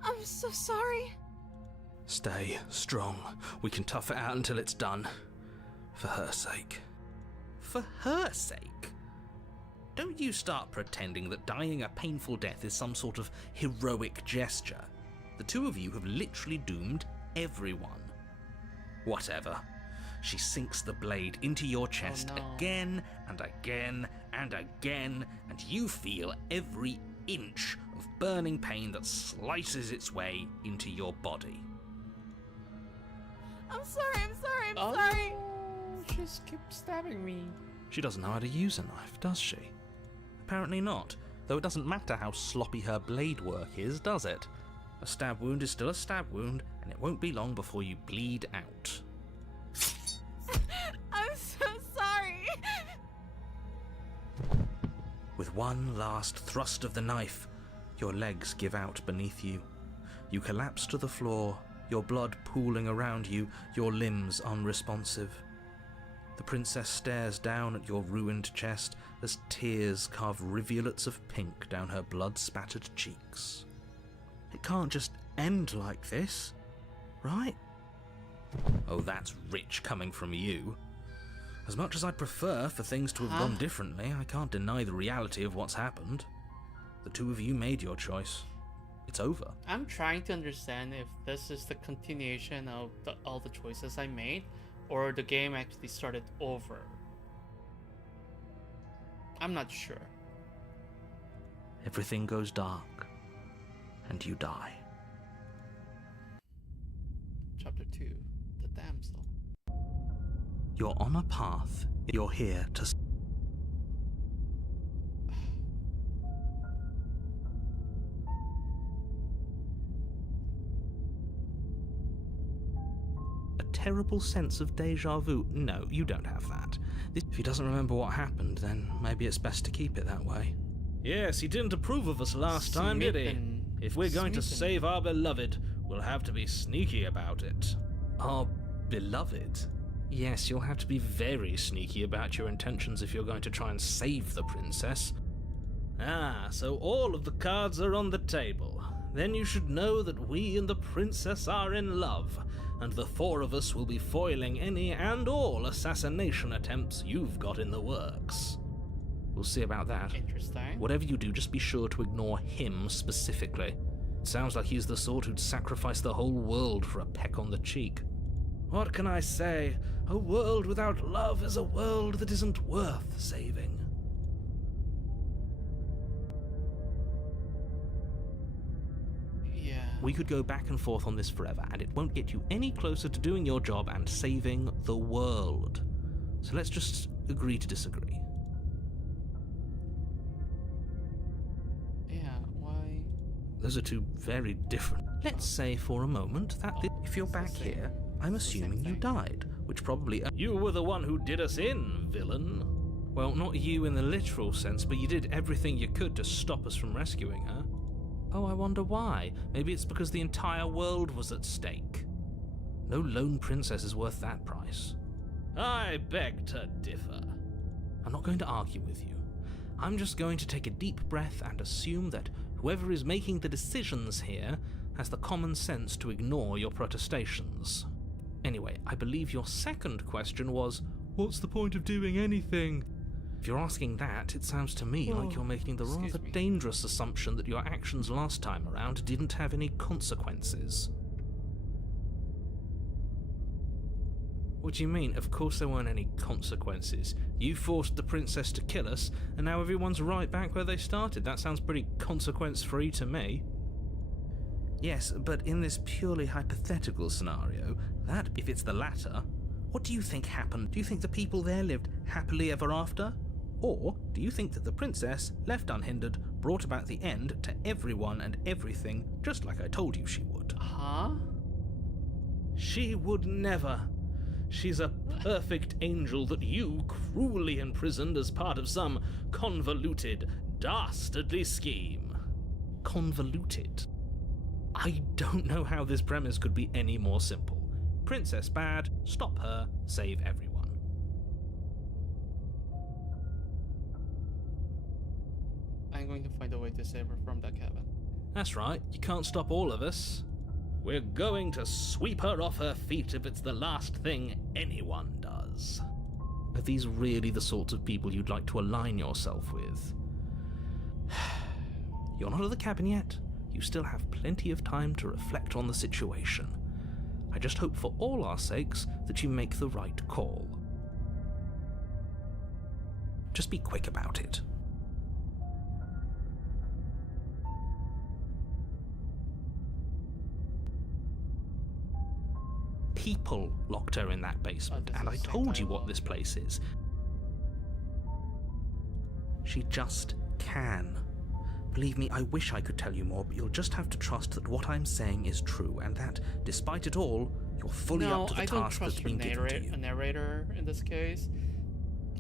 I'm so sorry. Stay strong. We can tough it out until it's done. For her sake. For her sake? Don't you start pretending that dying a painful death is some sort of heroic gesture. The two of you have literally doomed everyone. Whatever. She sinks the blade into your chest no. again and again and again, and you feel every inch of burning pain that slices its way into your body. I'm sorry, I'm Oh, sorry. she just keeps stabbing me. She doesn't know how to use a knife, does she? Apparently not, though it doesn't matter how sloppy her blade work is, does it? A stab wound is still a stab wound, and it won't be long before you bleed out. I'm so sorry. With one last thrust of the knife, your legs give out beneath you. You collapse to the floor, your blood pooling around you, your limbs unresponsive. The princess stares down at your ruined chest as tears carve rivulets of pink down her blood-spattered cheeks. It can't just end like this, right? Oh, that's rich coming from you. As much as I'd prefer for things to have gone differently, I can't deny the reality of what's happened. The two of you made your choice. It's over. I'm trying to understand if this is the continuation of all the choices I made, or the game actually started over. I'm not sure. Everything goes dark, and you die. Chapter 2, The Damsel. You're on a path. You're here to... A terrible sense of deja vu. No, you don't have that. If he doesn't remember what happened, then maybe it's best to keep it that way. Yes, he didn't approve of us last time, did he? If we're going to save our beloved, we'll have to be sneaky about it. Our beloved? Yes, you'll have to be very sneaky about your intentions if you're going to try and save the princess. Ah, so all of the cards are on the table. Then you should know that we and the princess are in love, and the four of us will be foiling any and all assassination attempts you've got in the works. We'll see about that. Interesting. Whatever you do, just be sure to ignore him specifically. It sounds like he's the sort who'd sacrifice the whole world for a peck on the cheek. What can I say? A world without love is a world that isn't worth saving. Yeah. We could go back and forth on this forever, and it won't get you any closer to doing your job and saving the world. So let's just agree to disagree. Yeah, why? Those are two very different... Let's say for a moment that if you're back here, I'm assuming you died, which probably... You were the one who did us in, villain. Well, not you in the literal sense, but you did everything you could to stop us from rescuing her. Oh, I wonder why. Maybe it's because the entire world was at stake. No lone princess is worth that price. I beg to differ. I'm not going to argue with you. I'm just going to take a deep breath and assume that whoever is making the decisions here has the common sense to ignore your protestations. Anyway, I believe your second question was, what's the point of doing anything? If you're asking that, it sounds to me like you're making the rather dangerous assumption that your actions last time around didn't have any consequences. What do you mean? Of course there weren't any consequences. You forced the princess to kill us, and now everyone's right back where they started. That sounds pretty consequence-free to me. Yes, but in this purely hypothetical scenario, that, if it's the latter, what do you think happened? Do you think the people there lived happily ever after? Or do you think that the princess, left unhindered, brought about the end to everyone and everything, just like I told you she would? Huh? She would never. She's a perfect angel that you cruelly imprisoned as part of some convoluted, dastardly scheme. Convoluted? I don't know how this premise could be any more simple. Princess bad, stop her, save everyone. I'm going to find a way to save her from that cabin. That's right, you can't stop all of us. We're going to sweep her off her feet if it's the last thing anyone does. Are these really the sorts of people you'd like to align yourself with? You're not at the cabin yet. You still have plenty of time to reflect on the situation. I just hope for all our sakes that you make the right call. Just be quick about it. People locked her in that basement, and I told you what this place is. She just can. Believe me, I wish I could tell you more, but you'll just have to trust that what I'm saying is true, and that, despite it all, you're fully up to the task that's been given to you. A narrator in this case.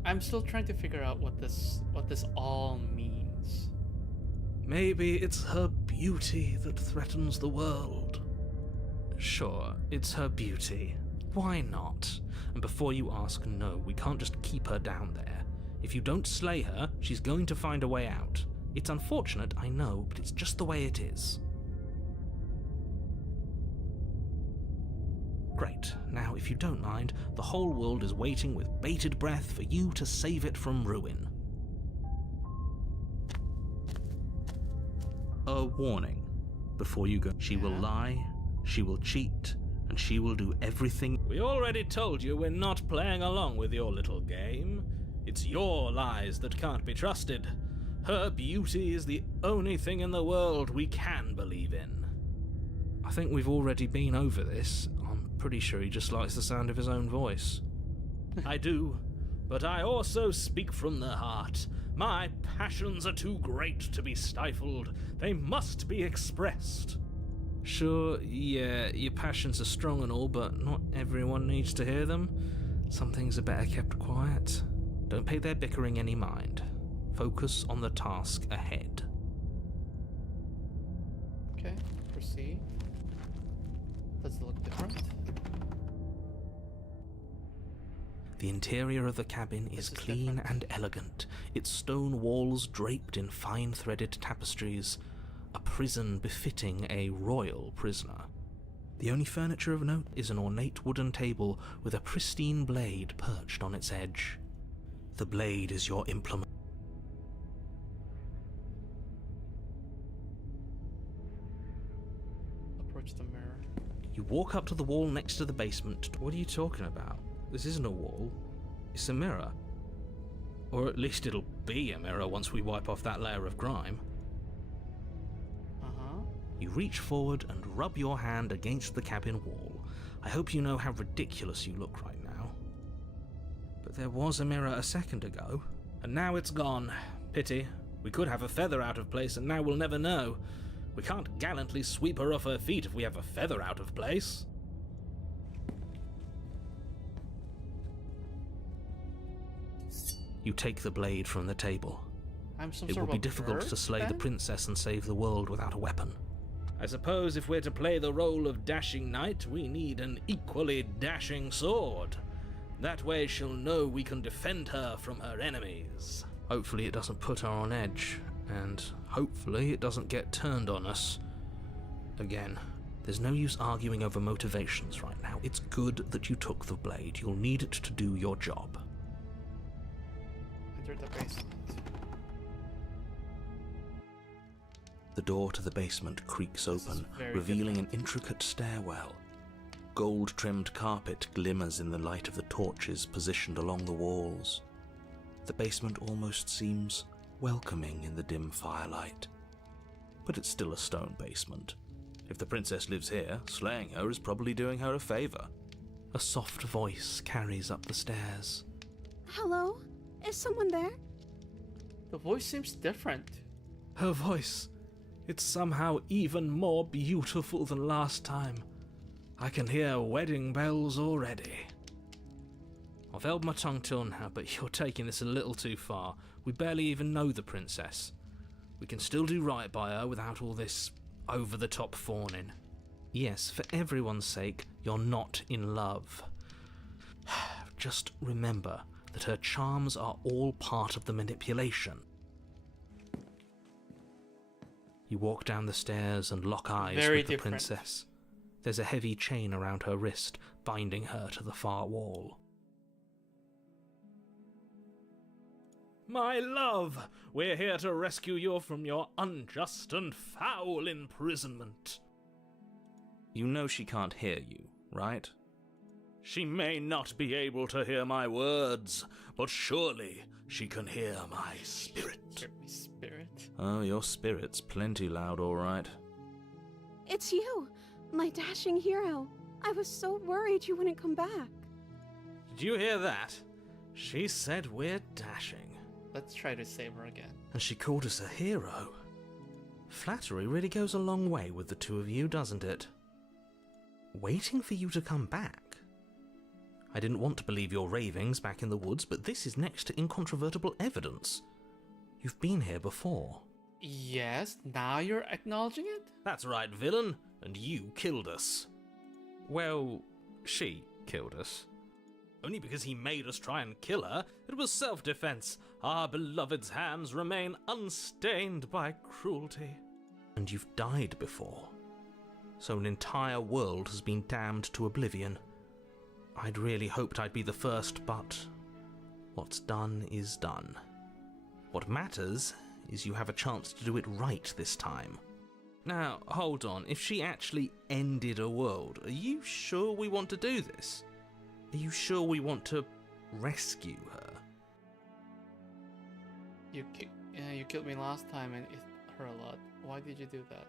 I'm still trying to figure out what this all means. Maybe it's her beauty that threatens the world. Sure, it's her beauty. Why not? And before you ask, no, we can't just keep her down there. If you don't slay her, she's going to find a way out. It's unfortunate, I know, but it's just the way it is. Great. Now, if you don't mind, the whole world is waiting with bated breath for you to save it from ruin. A warning. Before you go, she will lie, she will cheat, and she will do everything. We already told you we're not playing along with your little game. It's your lies that can't be trusted. Her beauty is the only thing in the world we can believe in. I think we've already been over this. I'm pretty sure he just likes the sound of his own voice. I do, but I also speak from the heart. My passions are too great to be stifled. They must be expressed. Sure, yeah, your passions are strong and all, but not everyone needs to hear them. Some things are better kept quiet. Don't pay their bickering any mind. Focus on the task ahead. Okay, proceed. Does it look different? The interior of the cabin is clean and elegant, its stone walls draped in fine-threaded tapestries, a prison befitting a royal prisoner. The only furniture of note is an ornate wooden table with a pristine blade perched on its edge. The blade is your implement. Approach the mirror. You walk up to the wall next to the basement. What are you talking about? This isn't a wall. It's a mirror. Or at least it'll be a mirror once we wipe off that layer of grime. You reach forward and rub your hand against the cabin wall. I hope you know how ridiculous you look right now. But there was a mirror a second ago, and now it's gone. Pity. We could have a feather out of place, and now we'll never know. We can't gallantly sweep her off her feet if we have a feather out of place. You take the blade from the table. It will be difficult to slay the princess and save the world without a weapon. I suppose if we're to play the role of dashing knight, we need an equally dashing sword. That way she'll know we can defend her from her enemies. Hopefully it doesn't put her on edge, and hopefully it doesn't get turned on us. Again, there's no use arguing over motivations right now. It's good that you took the blade. You'll need it to do your job. Enter the basement. The door to the basement creaks open, revealing an intricate stairwell. Gold-trimmed carpet glimmers in the light of the torches positioned along the walls. The basement almost seems welcoming in the dim firelight. But it's still a stone basement. If the princess lives here, slaying her is probably doing her a favor. A soft voice carries up the stairs. Hello? Is someone there? The voice seems different. Her voice. It's somehow even more beautiful than last time. I can hear wedding bells already. I've held my tongue till now, but you're taking this a little too far. We barely even know the princess. We can still do right by her without all this over-the-top fawning. Yes, for everyone's sake, you're not in love. Just remember that her charms are all part of the manipulation. You walk down the stairs and lock eyes with the princess. There's a heavy chain around her wrist, binding her to the far wall. My love, we're here to rescue you from your unjust and foul imprisonment. You know she can't hear you, right? She may not be able to hear my words, but surely she can hear my spirit. Spirit? Oh, your spirit's plenty loud, all right. It's you, my dashing hero. I was so worried you wouldn't come back. Did you hear that? She said we're dashing. Let's try to save her again. And she called us a hero. Flattery really goes a long way with the two of you, doesn't it? Waiting for you to come back. I didn't want to believe your ravings back in the woods, but this is next to incontrovertible evidence. You've been here before. Yes, now you're acknowledging it? That's right, villain, and you killed us. Well, she killed us. Only because he made us try and kill her. It was self-defense. Our beloved's hands remain unstained by cruelty. And you've died before. So an entire world has been damned to oblivion. I'd really hoped I'd be the first, but what's done is done. What matters is you have a chance to do it right this time. Now, hold on. If she actually ended a world, are you sure we want to do this? Are you sure we want to rescue her? You killed me last time and it hurt a lot. Why did you do that?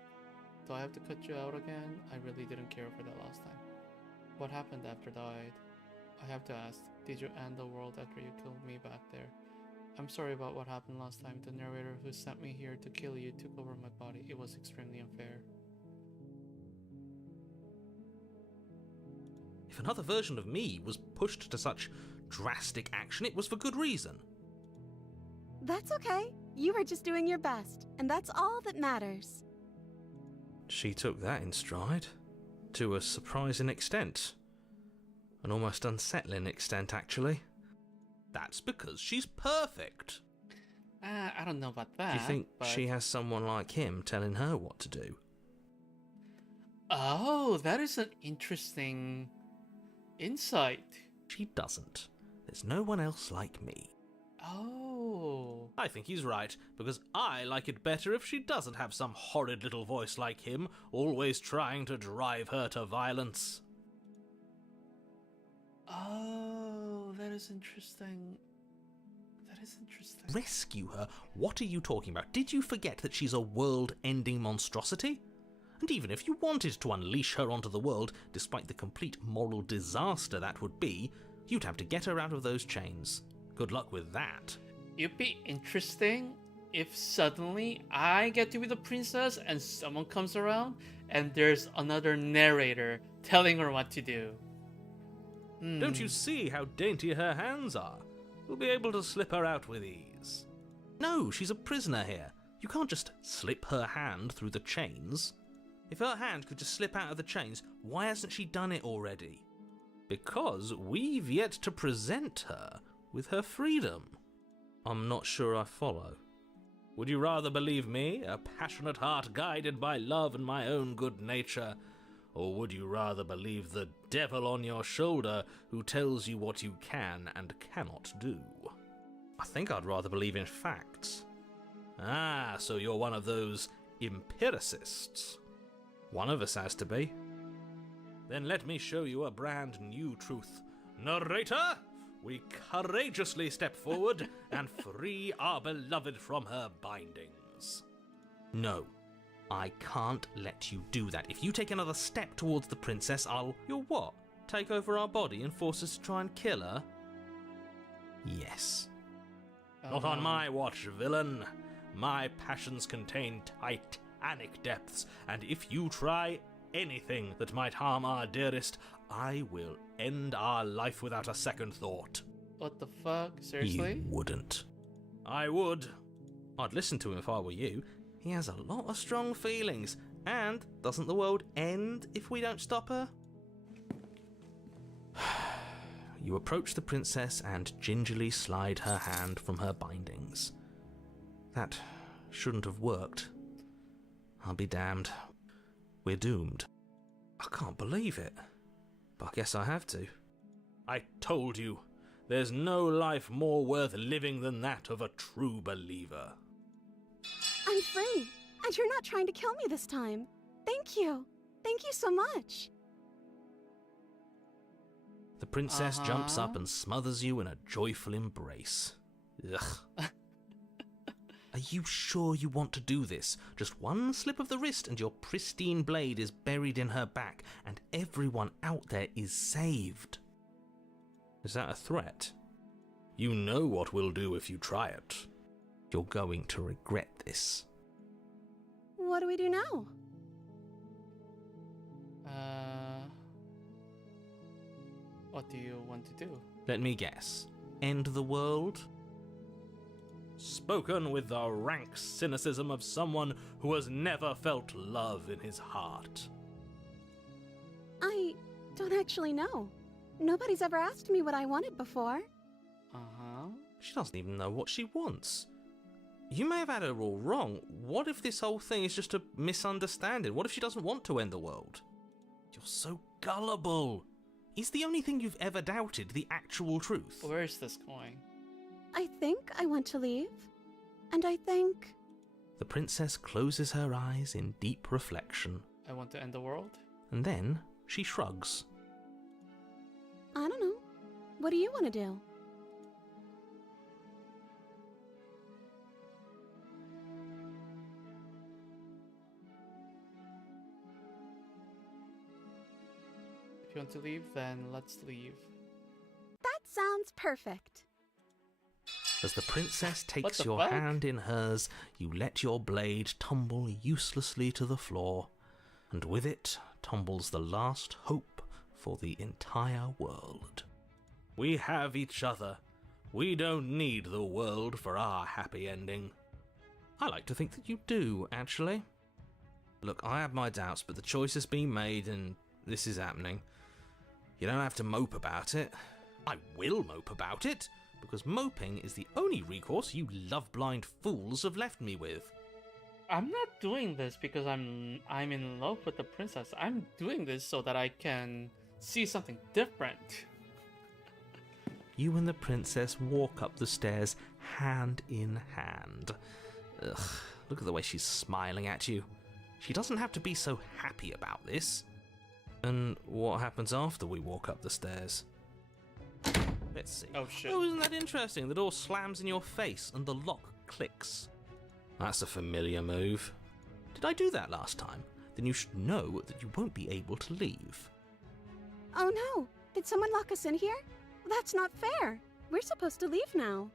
Do I have to cut you out again? I really didn't care for that last time. What happened after died? I have to ask, did you end the world after you killed me back there? I'm sorry about what happened last time. The narrator who sent me here to kill you took over my body. It was extremely unfair. If another version of me was pushed to such drastic action, it was for good reason. That's okay. You were just doing your best, and that's all that matters. She took that in stride. To a surprising extent. An almost unsettling extent, actually. That's because she's perfect. I don't know about that. Do you think but... she has someone like him telling her what to do? Oh, that is an interesting insight. She doesn't. There's no one else like me. Oh. I think he's right, because I like it better if she doesn't have some horrid little voice like him, always trying to drive her to violence. Oh, that is interesting. That is interesting. Rescue her? What are you talking about? Did you forget that she's a world-ending monstrosity? And even if you wanted to unleash her onto the world, despite the complete moral disaster that would be, you'd have to get her out of those chains. Good luck with that. It'd be interesting if suddenly I get to be the princess and someone comes around and there's another narrator telling her what to do. Don't you see how dainty her hands are? We'll be able to slip her out with ease. No, she's a prisoner here. You can't just slip her hand through the chains. If her hand could just slip out of the chains, why hasn't she done it already? Because we've yet to present her with her freedom. I'm not sure I follow. Would you rather believe me, a passionate heart guided by love and my own good nature, or would you rather believe the devil on your shoulder who tells you what you can and cannot do? I think I'd rather believe in facts. Ah, so you're one of those empiricists. One of us has to be. Then let me show you a brand new truth. Narrator, we courageously step forward and free our beloved from her bindings. No. I can't let you do that. If you take another step towards the princess, You'll what? Take over our body and force us to try and kill her? Yes. Not on my watch, villain. My passions contain titanic depths, and if you try anything that might harm our dearest, I will end our life without a second thought. What the fuck? Seriously? You wouldn't. I would. I'd listen to him if I were you. He has a lot of strong feelings. And doesn't the world end if we don't stop her? You approach the princess and gingerly slide her hand from her bindings. That shouldn't have worked. I'll be damned. We're doomed. I can't believe it. But I guess I have to. I told you, there's no life more worth living than that of a true believer. I'm free, and you're not trying to kill me this time. Thank you. Thank you so much. The princess jumps up and smothers you in a joyful embrace. Ugh. Are you sure you want to do this? Just one slip of the wrist and your pristine blade is buried in her back, and everyone out there is saved. Is that a threat? You know what we'll do if you try it. You're going to regret this. What do we do now? What do you want to do? Let me guess. End the world? Spoken with the rank cynicism of someone who has never felt love in his heart. don't actually know. Nobody's ever asked me what I wanted before. Uh-huh. She doesn't even know what she wants. You may have had her all wrong. What if this whole thing is just a misunderstanding? What if she doesn't want to end the world? You're so gullible. Is the only thing you've ever doubted the actual truth? Where is this going? I think I want to leave. And I think... The princess closes her eyes in deep reflection. I want to end the world? And then she shrugs. I don't know. What do you want to do? If you want to leave, then let's leave. That sounds perfect. As the princess What takes the your fuck? hand in hers, you let your blade tumble uselessly to the floor, and with it tumbles the last hope for the entire world. We have each other. We don't need the world for our happy ending. I like to think that you do, actually. Look, I have my doubts, but the choice has been made and this is happening. You don't have to mope about it. I will mope about it, because moping is the only recourse you love-blind fools have left me with. I'm not doing this because I'm in love with the princess. I'm doing this so that I can see something different. You and the princess walk up the stairs hand in hand. Ugh, look at the way she's smiling at you. She doesn't have to be so happy about this. And what happens after we walk up the stairs? Let's see. Oh shit. Oh, isn't that interesting? The door slams in your face and the lock clicks. That's a familiar move. Did I do that last time? Then you should know that you won't be able to leave. Oh no! Did someone lock us in here? That's not fair. We're supposed to leave now.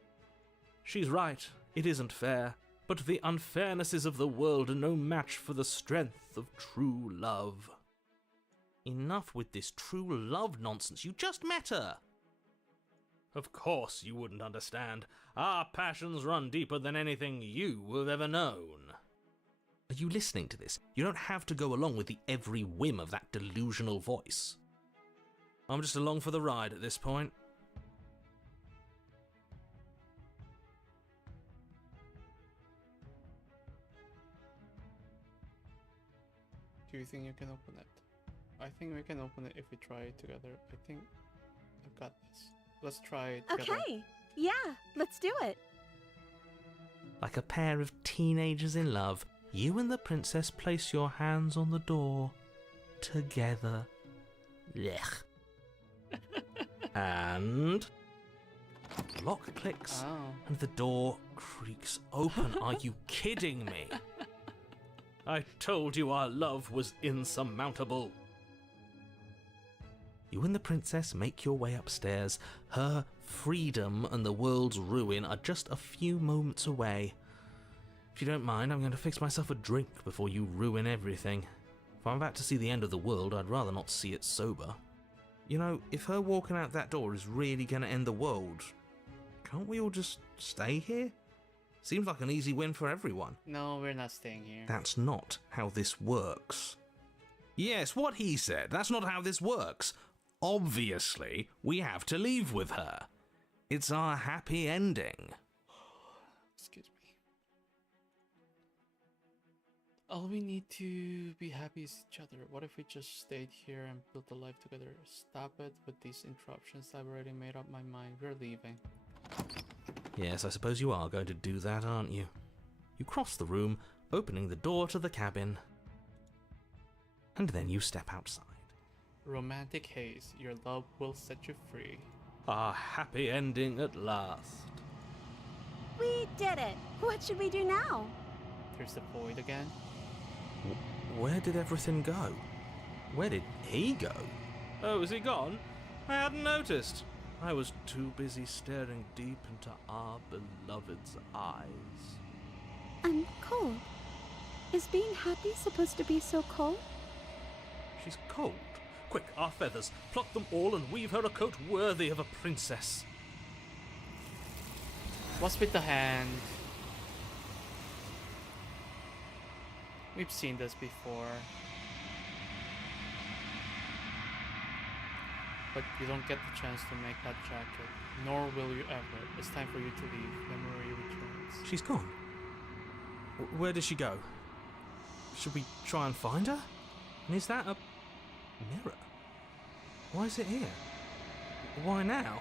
She's right. It isn't fair. But the unfairnesses of the world are no match for the strength of true love. Enough with this true love nonsense. You just met her. Of course you wouldn't understand. Our passions run deeper than anything you have ever known. Are you listening to this? You don't have to go along with the every whim of that delusional voice. I'm just along for the ride at this point. Do you think you can open it? I think we can open it if we try it together. I think I've got this. Let's try it together. Okay. Yeah, let's do it. Like a pair of teenagers in love, you and the princess place your hands on the door. Together. Blech. And... the lock clicks, Oh. and the door creaks open. Are you kidding me? I told you our love was insurmountable. You and the princess make your way upstairs. Her freedom and the world's ruin are just a few moments away. If you don't mind, I'm going to fix myself a drink before you ruin everything. If I'm about to see the end of the world, I'd rather not see it sober. You know, if her walking out that door is really going to end the world, can't we all just stay here? Seems like an easy win for everyone. No, we're not staying here. That's not how this works. Yes, what he said. That's not how this works. Obviously, we have to leave with her. It's our happy ending. Excuse me. All we need to be happy is each other. What if we just stayed here and built a life together? Stop it with these interruptions. I've already made up my mind. We're leaving. Yes, I suppose you are going to do that, aren't you? You cross the room, opening the door to the cabin. And then you step outside. Romantic haze. Your love will set you free. Our happy ending at last. We did it. What should we do now? There's the void again. Where did everything go? Where did he go? Oh, is he gone? I hadn't noticed. I was too busy staring deep into our beloved's eyes. I'm cold. Is being happy supposed to be so cold? She's cold. Quick, our feathers. Pluck them all and weave her a coat worthy of a princess. What's with the hand? We've seen this before. but you don't get the chance to make that jacket, nor will you ever. It's time for you to leave. Memory returns. She's gone. Where did she go? Should we try and find her? And is that a mirror? Why is it here? Why now?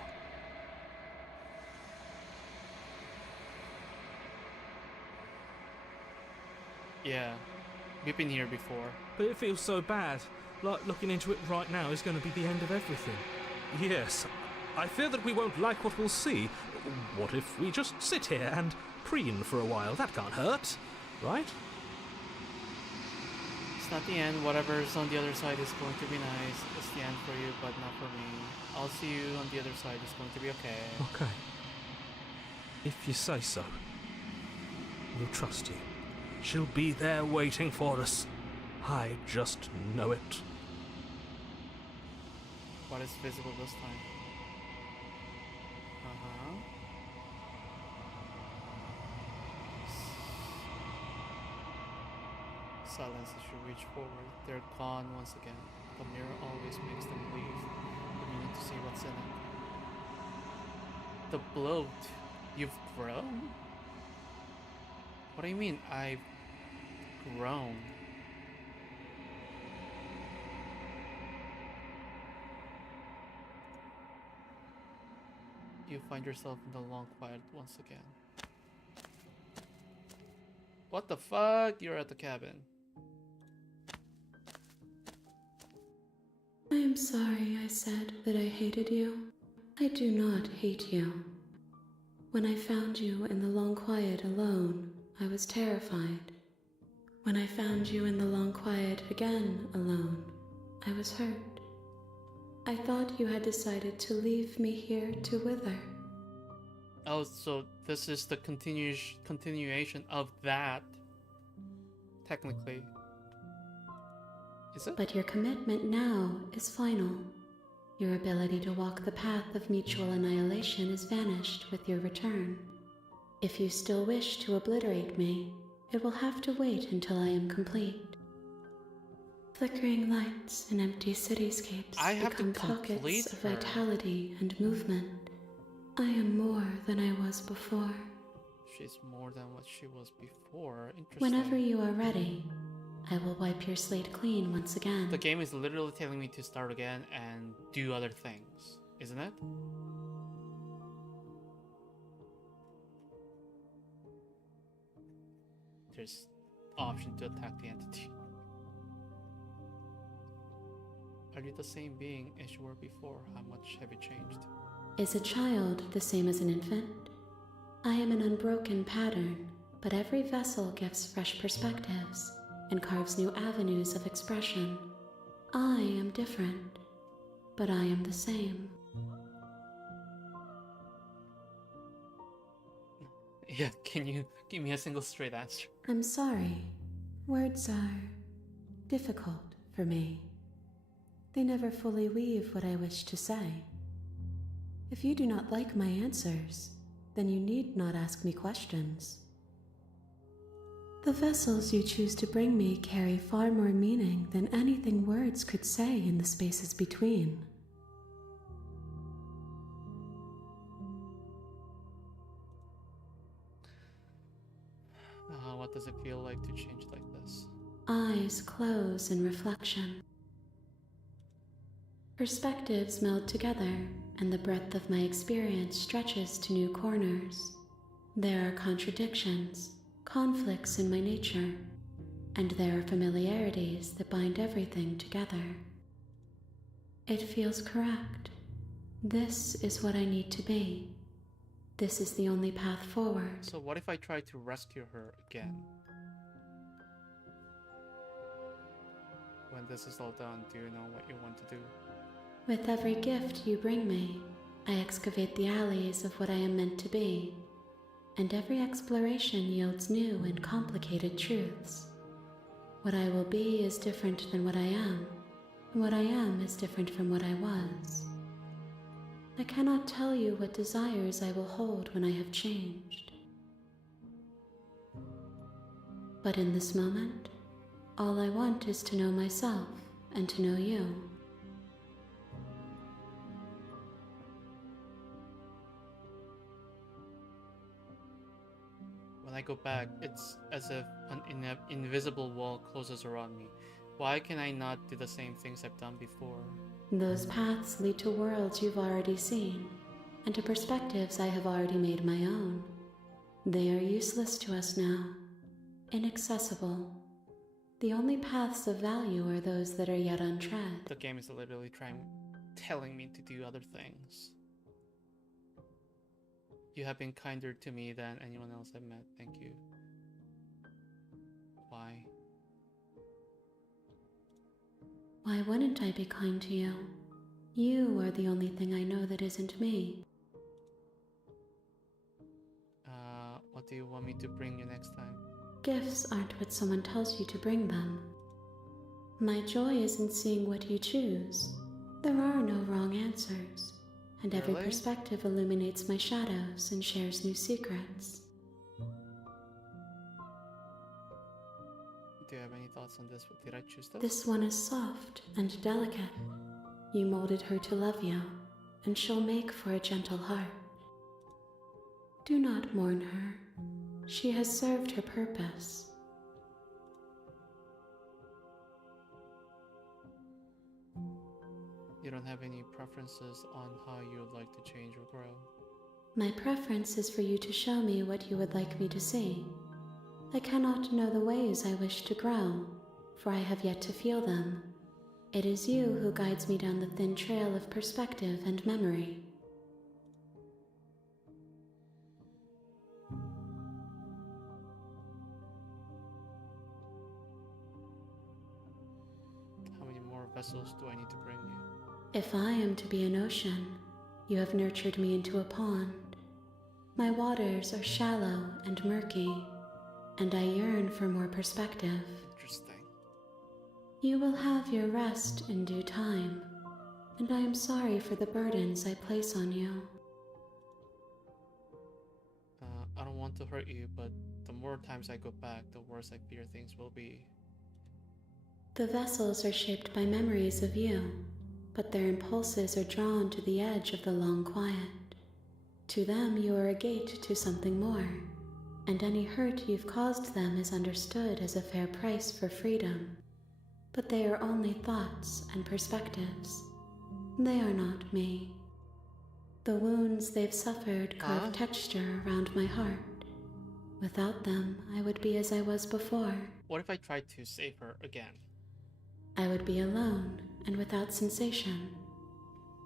Yeah, we've been here before. But it feels so bad. Like looking into it right now is going to be the end of everything. Yes, I fear that we won't like what we'll see. What if we just sit here and preen for a while? That can't hurt, right? It's not the end. Whatever's on the other side is going to be nice. It's the end for you, but not for me. I'll see you on the other side. It's going to be okay. Okay. If you say so. We'll trust you. She'll be there waiting for us. I just know it. What is visible this time? Uh-huh. Silence as you reach forward. They're gone once again. The mirror always makes them leave, but you need to see what's in it. The bloat. You've grown? What do you mean, I've grown? You find yourself in the long quiet once again. What the fuck? You're at the cabin. I am sorry I said that I hated you. I do not hate you. When I found you in the long quiet alone, I was terrified. When I found you in the long quiet again alone, I was hurt. I thought you had decided to leave me here to wither. Oh, so this is the continuation of that. Technically. Is it? But your commitment now is final. Your ability to walk the path of mutual annihilation is vanished with your return. If you still wish to obliterate me, it will have to wait until I am complete. Flickering lights and empty cityscapes become pockets of vitality and movement. I am more than I was before. She's more than what she was before. Interesting. Whenever you are ready, I will wipe your slate clean once again. The game is literally telling me to start again and do other things, isn't it? There's option to attack the entity. Are you the same being as you were before? How much have you changed? Is a child the same as an infant? I am an unbroken pattern, but every vessel gives fresh perspectives and carves new avenues of expression. I am different, but I am the same. Yeah, can you give me a single straight answer? I'm sorry. Words are difficult for me. They never fully weave what I wish to say. If you do not like my answers, then you need not ask me questions. The vessels you choose to bring me carry far more meaning than anything words could say in the spaces between. What does it feel like to change like this? Eyes close in reflection. Perspectives meld together, and the breadth of my experience stretches to new corners. There are contradictions, conflicts in my nature, and there are familiarities that bind everything together. It feels correct. This is what I need to be. This is the only path forward. So what if I try to rescue her again? When this is all done, do you know what you want to do? With every gift you bring me, I excavate the alleys of what I am meant to be, and every exploration yields new and complicated truths. What I will be is different than what I am, and what I am is different from what I was. I cannot tell you what desires I will hold when I have changed. But in this moment, all I want is to know myself and to know you. I go back, it's as if an invisible wall closes around me. Why can I not do the same things I've done before? Those paths lead to worlds you've already seen, and to perspectives I have already made my own. They are useless to us now, inaccessible. The only paths of value are those that are yet untread. The game is literally telling me to do other things. You have been kinder to me than anyone else I've met. Thank you. Why? Why wouldn't I be kind to you? You are the only thing I know that isn't me. What do you want me to bring you next time? Gifts aren't what someone tells you to bring them. My joy is in seeing what you choose. There are no wrong answers, and every Really? perspective illuminates my shadows and shares new secrets. Do you have any thoughts on this? Did I choose this? This one is soft and delicate. You molded her to love you, and she'll make for a gentle heart. Do not mourn her. She has served her purpose. You don't have any preferences on how you would like to change or grow? My preference is for you to show me what you would like me to see. I cannot know the ways I wish to grow, for I have yet to feel them. It is you who guides me down the thin trail of perspective and memory. How many more vessels do I need to bring you? If I am to be an ocean, you have nurtured me into a pond. My waters are shallow and murky, and I yearn for more perspective. Interesting. You will have your rest in due time, and I am sorry for the burdens I place on you. I don't want to hurt you, but the more times I go back, the worse I fear things will be. The vessels are shaped by memories of you, but their impulses are drawn to the edge of the long quiet. To them, you are a gate to something more, and any hurt you've caused them is understood as a fair price for freedom. But they are only thoughts and perspectives. They are not me. The wounds they've suffered carve texture around my heart. Without them, I would be as I was before. What if I tried to save her again? I would be alone and without sensation.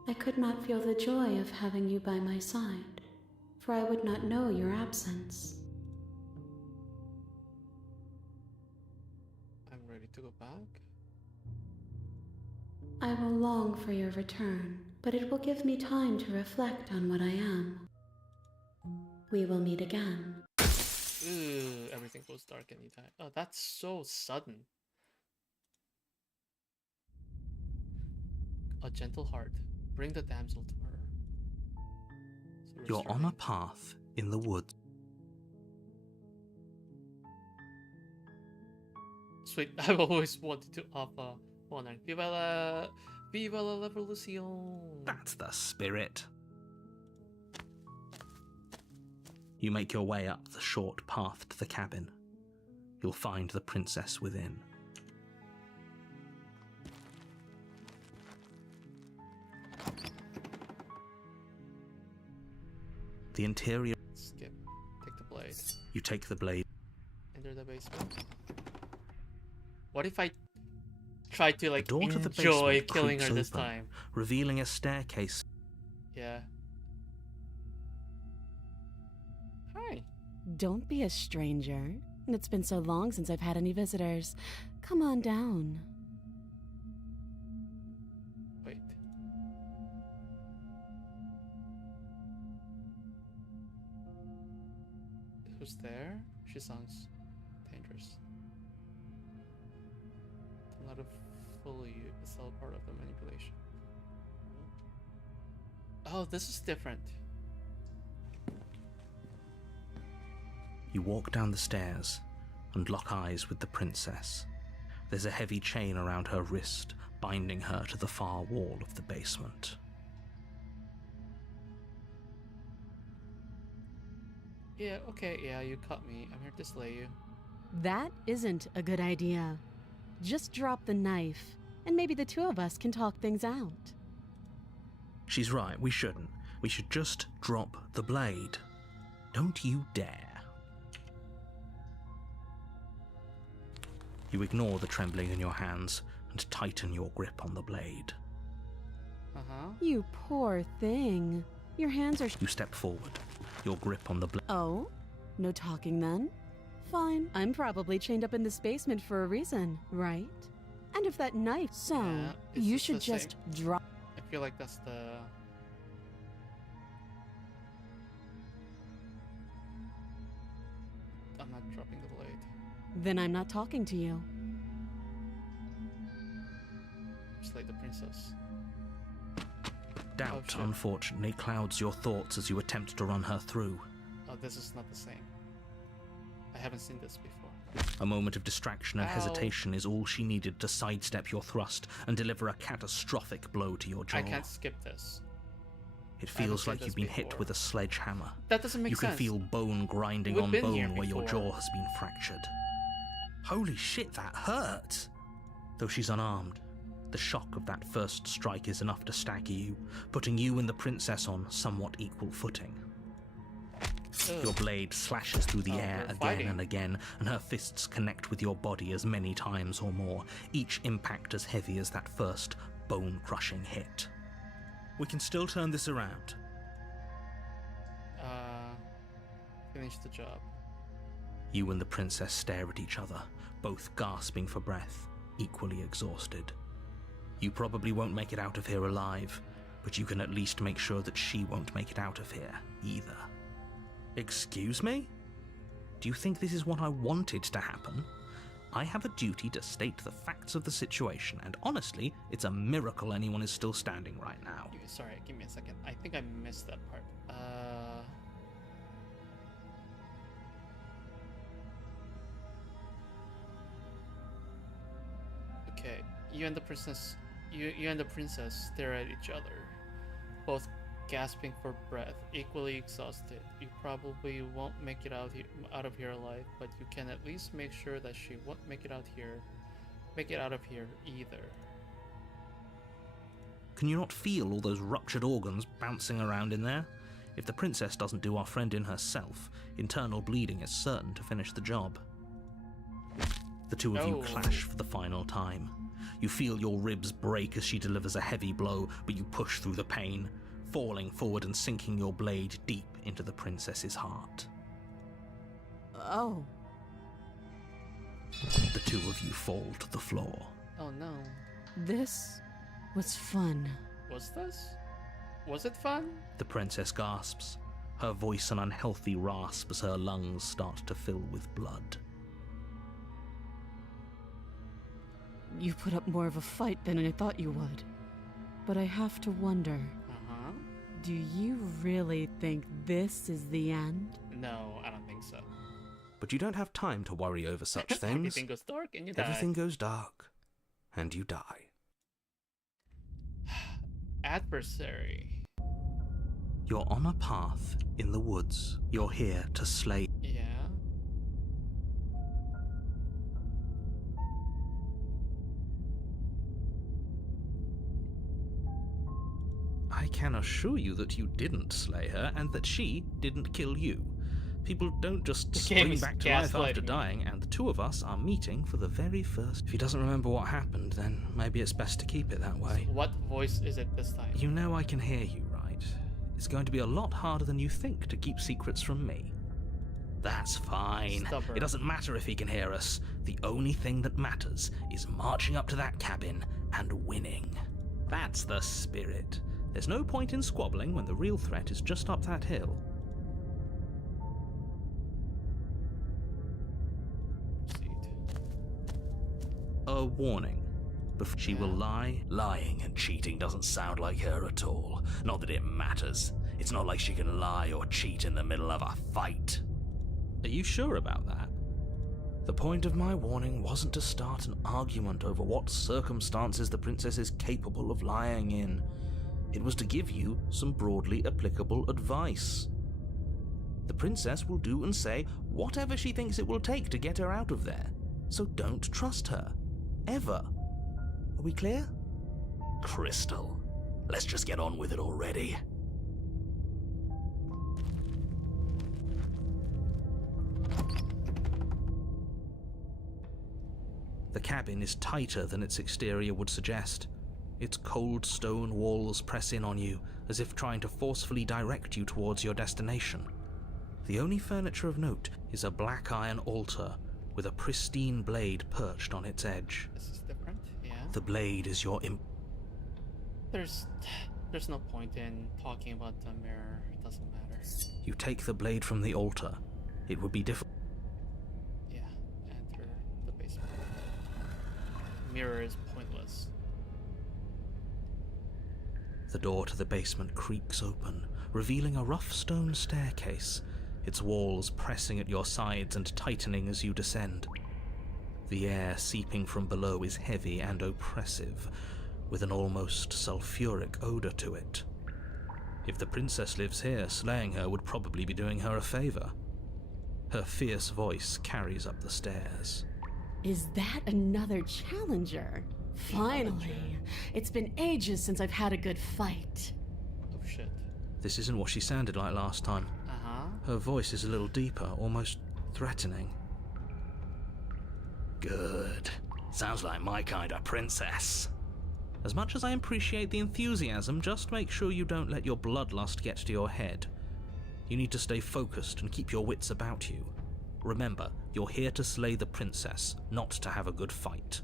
I could not feel the joy of having you by my side, for I would not know your absence. I'm ready to go back. I will long for your return, but it will give me time to reflect on what I am. We will meet again. Ooh, everything goes dark anytime. Oh, that's so sudden. A gentle heart. Bring the damsel to her. So we're You're on a starting. path in the woods. Sweet, I've always wanted to offer one night. Viva la revolution! That's the spirit. You make your way up the short path to the cabin. You'll find the princess within. The interior. Skip. Take the blade. You take the blade. Enter the basement. What if I try to like The door to the enjoy basement killing her creaks this open, time? revealing a staircase. Yeah. Hi. Don't be a stranger. It's been so long since I've had any visitors. Come on down. Wait. Who's there? She sounds dangerous. Not a fully it's all part of the manipulation. Oh, this is different. You walk down the stairs and lock eyes with the princess. There's a heavy chain around her wrist, binding her to the far wall of the basement. Yeah, okay, yeah, you caught me. I'm here to slay you. That isn't a good idea. Just drop the knife, and maybe the two of us can talk things out. She's right, we shouldn't. We should just drop the blade. Don't you dare. You ignore the trembling in your hands and tighten your grip on the blade. You poor thing. Your hands are... You step forward, your grip on the blade. Oh? No talking then? Fine. I'm probably chained up in this basement for a reason, right? And if that knife... So, Yeah, it's you just should the just same. drop... I feel like that's the... I'm not dropping the blade. Then I'm not talking to you. Slay the princess. Doubt, shit. unfortunately, clouds your thoughts as you attempt to run her through. Oh, this is not the same. I haven't seen this before. A moment of distraction and Ow. hesitation is all she needed to sidestep your thrust and deliver a catastrophic blow to your jaw. I can't skip this. It I haven't feels seen like this you've been hit before. with a sledgehammer. That doesn't make You sense. can feel bone grinding We've on been here bone where your before. jaw has been fractured. Holy shit, that hurt! Though she's unarmed, the shock of that first strike is enough to stagger you, putting you and the princess on somewhat equal footing. Ugh. Your blade slashes through the Oh, air we're again fighting. and again, and her fists connect with your body as many times or more, each impact as heavy as that first bone-crushing hit. We can still turn this around. Finish the job. You and the princess stare at each other, both gasping for breath, equally exhausted. You probably won't make it out of here alive, but you can at least make sure that she won't make it out of here either. Excuse me? Do you think this is what I wanted to happen? I have a duty to state the facts of the situation, and honestly, it's a miracle anyone is still standing right now. Sorry, give me a second. I think I missed that part. Okay, you and the princess stare at each other, both gasping for breath, equally exhausted. You probably won't make it out of here alive, but you can at least make sure that she won't make it out of here either. Can you not feel all those ruptured organs bouncing around in there? If the princess doesn't do our friend in herself, internal bleeding is certain to finish the job. The two of you Oh. clash for the final time. You feel your ribs break as she delivers a heavy blow, but you push through the pain, falling forward and sinking your blade deep into the princess's heart. Oh. The two of you fall to the floor. Oh no. This was fun. Was it fun? The princess gasps, her voice an unhealthy rasp as her lungs start to fill with blood. You put up more of a fight than I thought you would. But I have to wonder, do you really think this is the end? No, I don't think so. But you don't have time to worry over such things. Everything goes dark and you die. Everything goes dark, and you die. Adversary. You're on a path in the woods. You're here to slay. Yeah. I can assure you that you didn't slay her and that she didn't kill you. People don't just The game spring is back to life gaslighting after me. dying, and the two of us are meeting for the very first. If he doesn't remember what happened, then maybe it's best to keep it that way. What voice is it this time? You know I can hear you, right? It's going to be a lot harder than you think to keep secrets from me. That's fine. Stubborn. It doesn't matter if he can hear us. The only thing that matters is marching up to that cabin and winning. That's the spirit. There's no point in squabbling when the real threat is just up that hill. A warning. Before she will lie. Lying and cheating doesn't sound like her at all. Not that it matters. It's not like she can lie or cheat in the middle of a fight. Are you sure about that? The point of my warning wasn't to start an argument over what circumstances the princess is capable of lying in. It was to give you some broadly applicable advice. The princess will do and say whatever she thinks it will take to get her out of there. So don't trust her. Ever. Are we clear? Crystal, let's just get on with it already. The cabin is tighter than its exterior would suggest. Its cold stone walls press in on you, as if trying to forcefully direct you towards your destination. The only furniture of note is a black iron altar with a pristine blade perched on its edge. This is different, yeah. The blade is your There's no point in talking about the mirror. It doesn't matter. You take the blade from the altar. It would be difficult. Yeah, enter the basement. Mirror is pointless. The door to the basement creaks open, revealing a rough stone staircase, its walls pressing at your sides and tightening as you descend. The air seeping from below is heavy and oppressive, with an almost sulfuric odor to it. If the princess lives here, slaying her would probably be doing her a favor. Her fierce voice carries up the stairs. Is that another challenger? Finally! It's been ages since I've had a good fight. Oh shit. This isn't what she sounded like last time. Uh-huh. Her voice is a little deeper, almost threatening. Good. Sounds like my kind of princess. As much as I appreciate the enthusiasm, just make sure you don't let your bloodlust get to your head. You need to stay focused and keep your wits about you. Remember, you're here to slay the princess, not to have a good fight.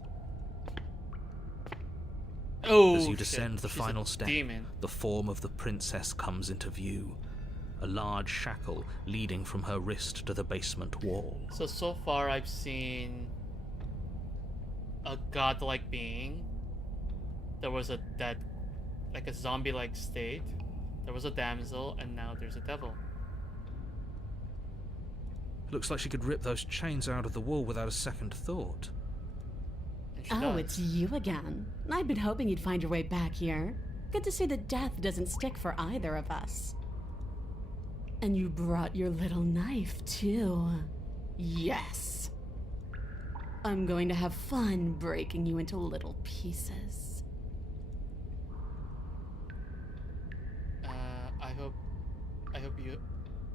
Oh, As you shit. descend the She's a final step, demon. the form of the princess comes into view. A large shackle leading from her wrist to the basement wall. So far I've seen a godlike being. There was a dead, like a zombie-like state. There was a damsel, and now there's a devil. Looks like she could rip those chains out of the wall without a second thought. And she Oh, does. it's you again. I've been hoping you'd find your way back here. Good to see that death doesn't stick for either of us. And you brought your little knife, too. Yes! I'm going to have fun breaking you into little pieces.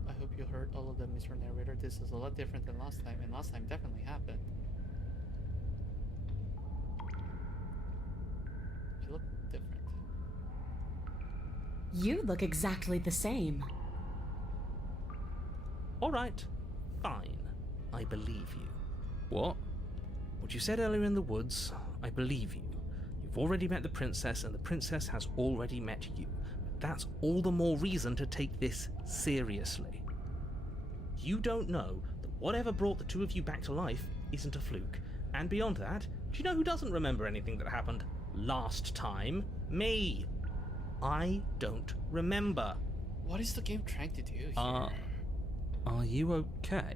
I hope you heard all of them, Mr. Narrator. This is a lot different than last time, and last time definitely happened. You look different. You look exactly the same. Alright, fine. I believe you. What? What you said earlier in the woods, I believe you. You've already met the princess, and the princess has already met you. That's all the more reason to take this seriously. You don't know that whatever brought the two of you back to life isn't a fluke. And beyond that, do you know who doesn't remember anything that happened last time? Me. I don't remember. What is the game trying to do here? Are you okay?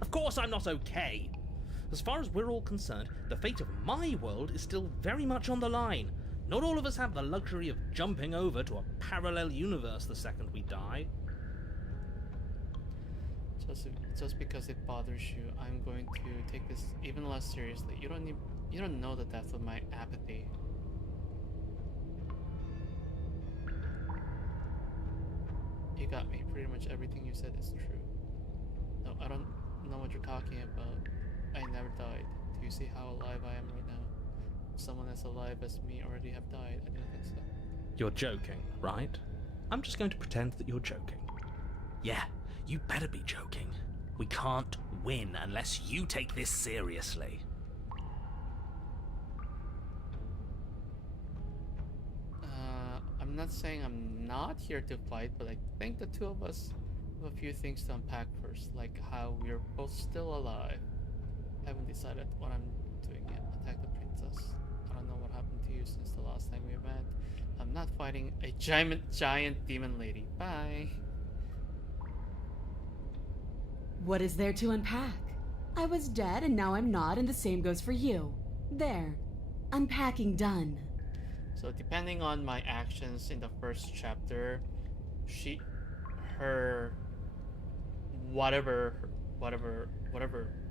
Of course I'm not okay. As far as we're all concerned, the fate of my world is still very much on the line. Not all of us have the luxury of jumping over to a parallel universe the second we die. Just because it bothers you, I'm going to take this even less seriously. You don't know the depth of my apathy. You got me. Pretty much everything you said is true. No, I don't know what you're talking about. I never died. Do you see how alive I am right now? If someone as alive as me already have died, I don't think so. You're joking, right? I'm just going to pretend that you're joking. Yeah, you better be joking. We can't win unless you take this seriously. I'm not saying I'm not here to fight, but I think the two of us have a few things to unpack first, like how we're both still alive. I haven't decided what I'm doing yet. Attack the princess. I don't know what happened to you since the last time we met. I'm not fighting a giant demon lady. Bye. What is there to unpack? I was dead and now I'm not, and the same goes for you. There. Unpacking done. So depending on my actions in the first chapter, her whatever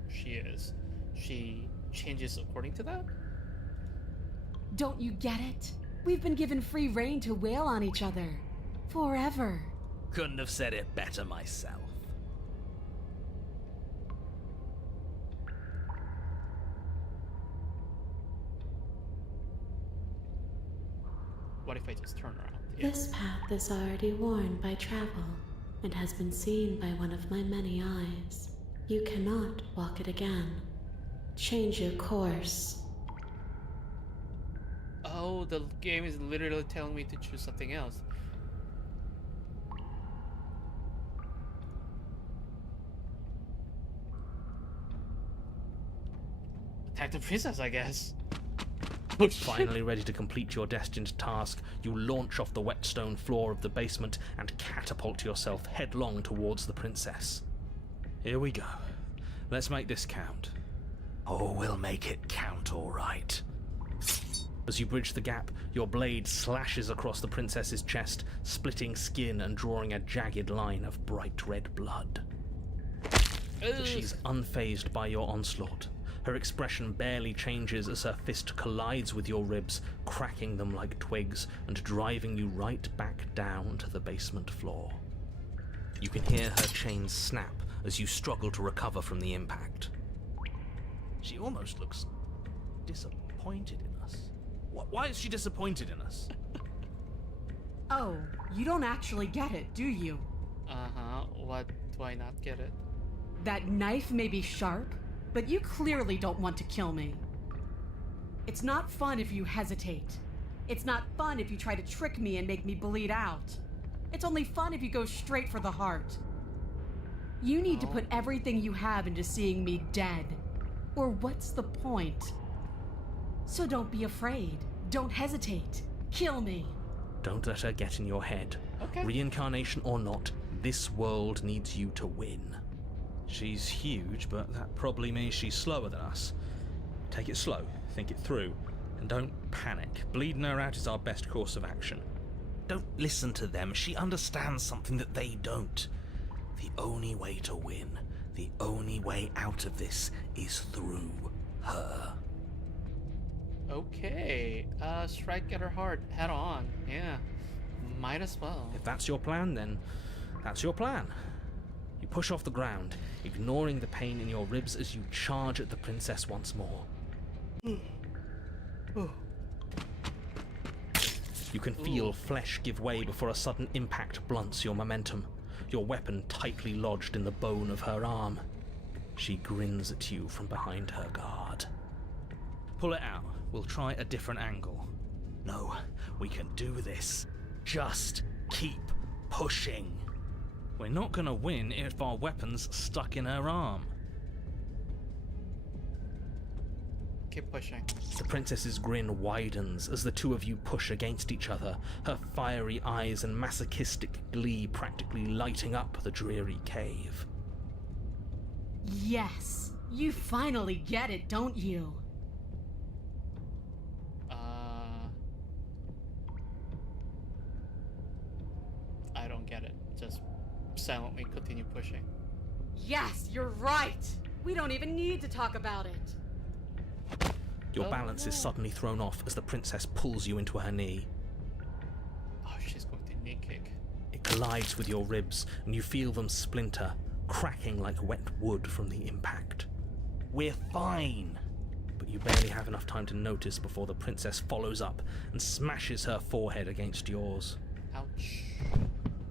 she is, she changes according to that? Don't you get it? We've been given free rein to wail on each other. Forever. Couldn't have said it better myself. What if I just turn around? Yeah. This path is already worn by travel and has been seen by one of my many eyes. You cannot walk it again. Change your course. Oh, the game is literally telling me to choose something else. Attack the princess, I guess. Finally ready to complete your destined task, you launch off the wet stone floor of the basement and catapult yourself headlong towards the princess. Here we go. Let's make this count. Oh, we'll make it count, all right. As you bridge the gap, your blade slashes across the princess's chest, splitting skin and drawing a jagged line of bright red blood. But she's unfazed by your onslaught. Her expression barely changes as her fist collides with your ribs, cracking them like twigs and driving you right back down to the basement floor. You can hear her chains snap as you struggle to recover from the impact. She almost looks disappointed in us. Why is she disappointed in us? Oh, you don't actually get it, do you? Uh-huh. What do I not get it? That knife may be sharp, but you clearly don't want to kill me. It's not fun if you hesitate. It's not fun if you try to trick me and make me bleed out. It's only fun if you go straight for the heart. You need to put everything you have into seeing me dead. Or what's the point? So don't be afraid. Don't hesitate. Kill me. Don't let her get in your head. Okay. Reincarnation or not, this world needs you to win. She's huge, but that probably means she's slower than us. Take it slow, think it through, and don't panic. Bleeding her out is our best course of action. Don't listen to them. She understands something that they don't. The only way to win, the only way out of this is through her. Okay. Strike at her heart head on. Yeah. Might as well. If that's your plan, then that's your plan. You push off the ground, ignoring the pain in your ribs as you charge at the princess once more. You can feel flesh give way before a sudden impact blunts your momentum, your weapon tightly lodged in the bone of her arm. She grins at you from behind her guard. Pull it out. We'll try a different angle. No, we can do this. Just keep pushing. We're not gonna win if our weapon's stuck in her arm. Keep pushing. The princess's grin widens as the two of you push against each other, her fiery eyes and masochistic glee practically lighting up the dreary cave. Yes. You finally get it, don't you? I don't get it. Just silently continue pushing. Yes, you're right. We don't even need to talk about it. Your balance is suddenly thrown off as the princess pulls you into her knee. Oh, she's going to knee kick. It collides with your ribs, and you feel them splinter, cracking like wet wood from the impact. We're fine. But you barely have enough time to notice before the princess follows up and smashes her forehead against yours. Ouch.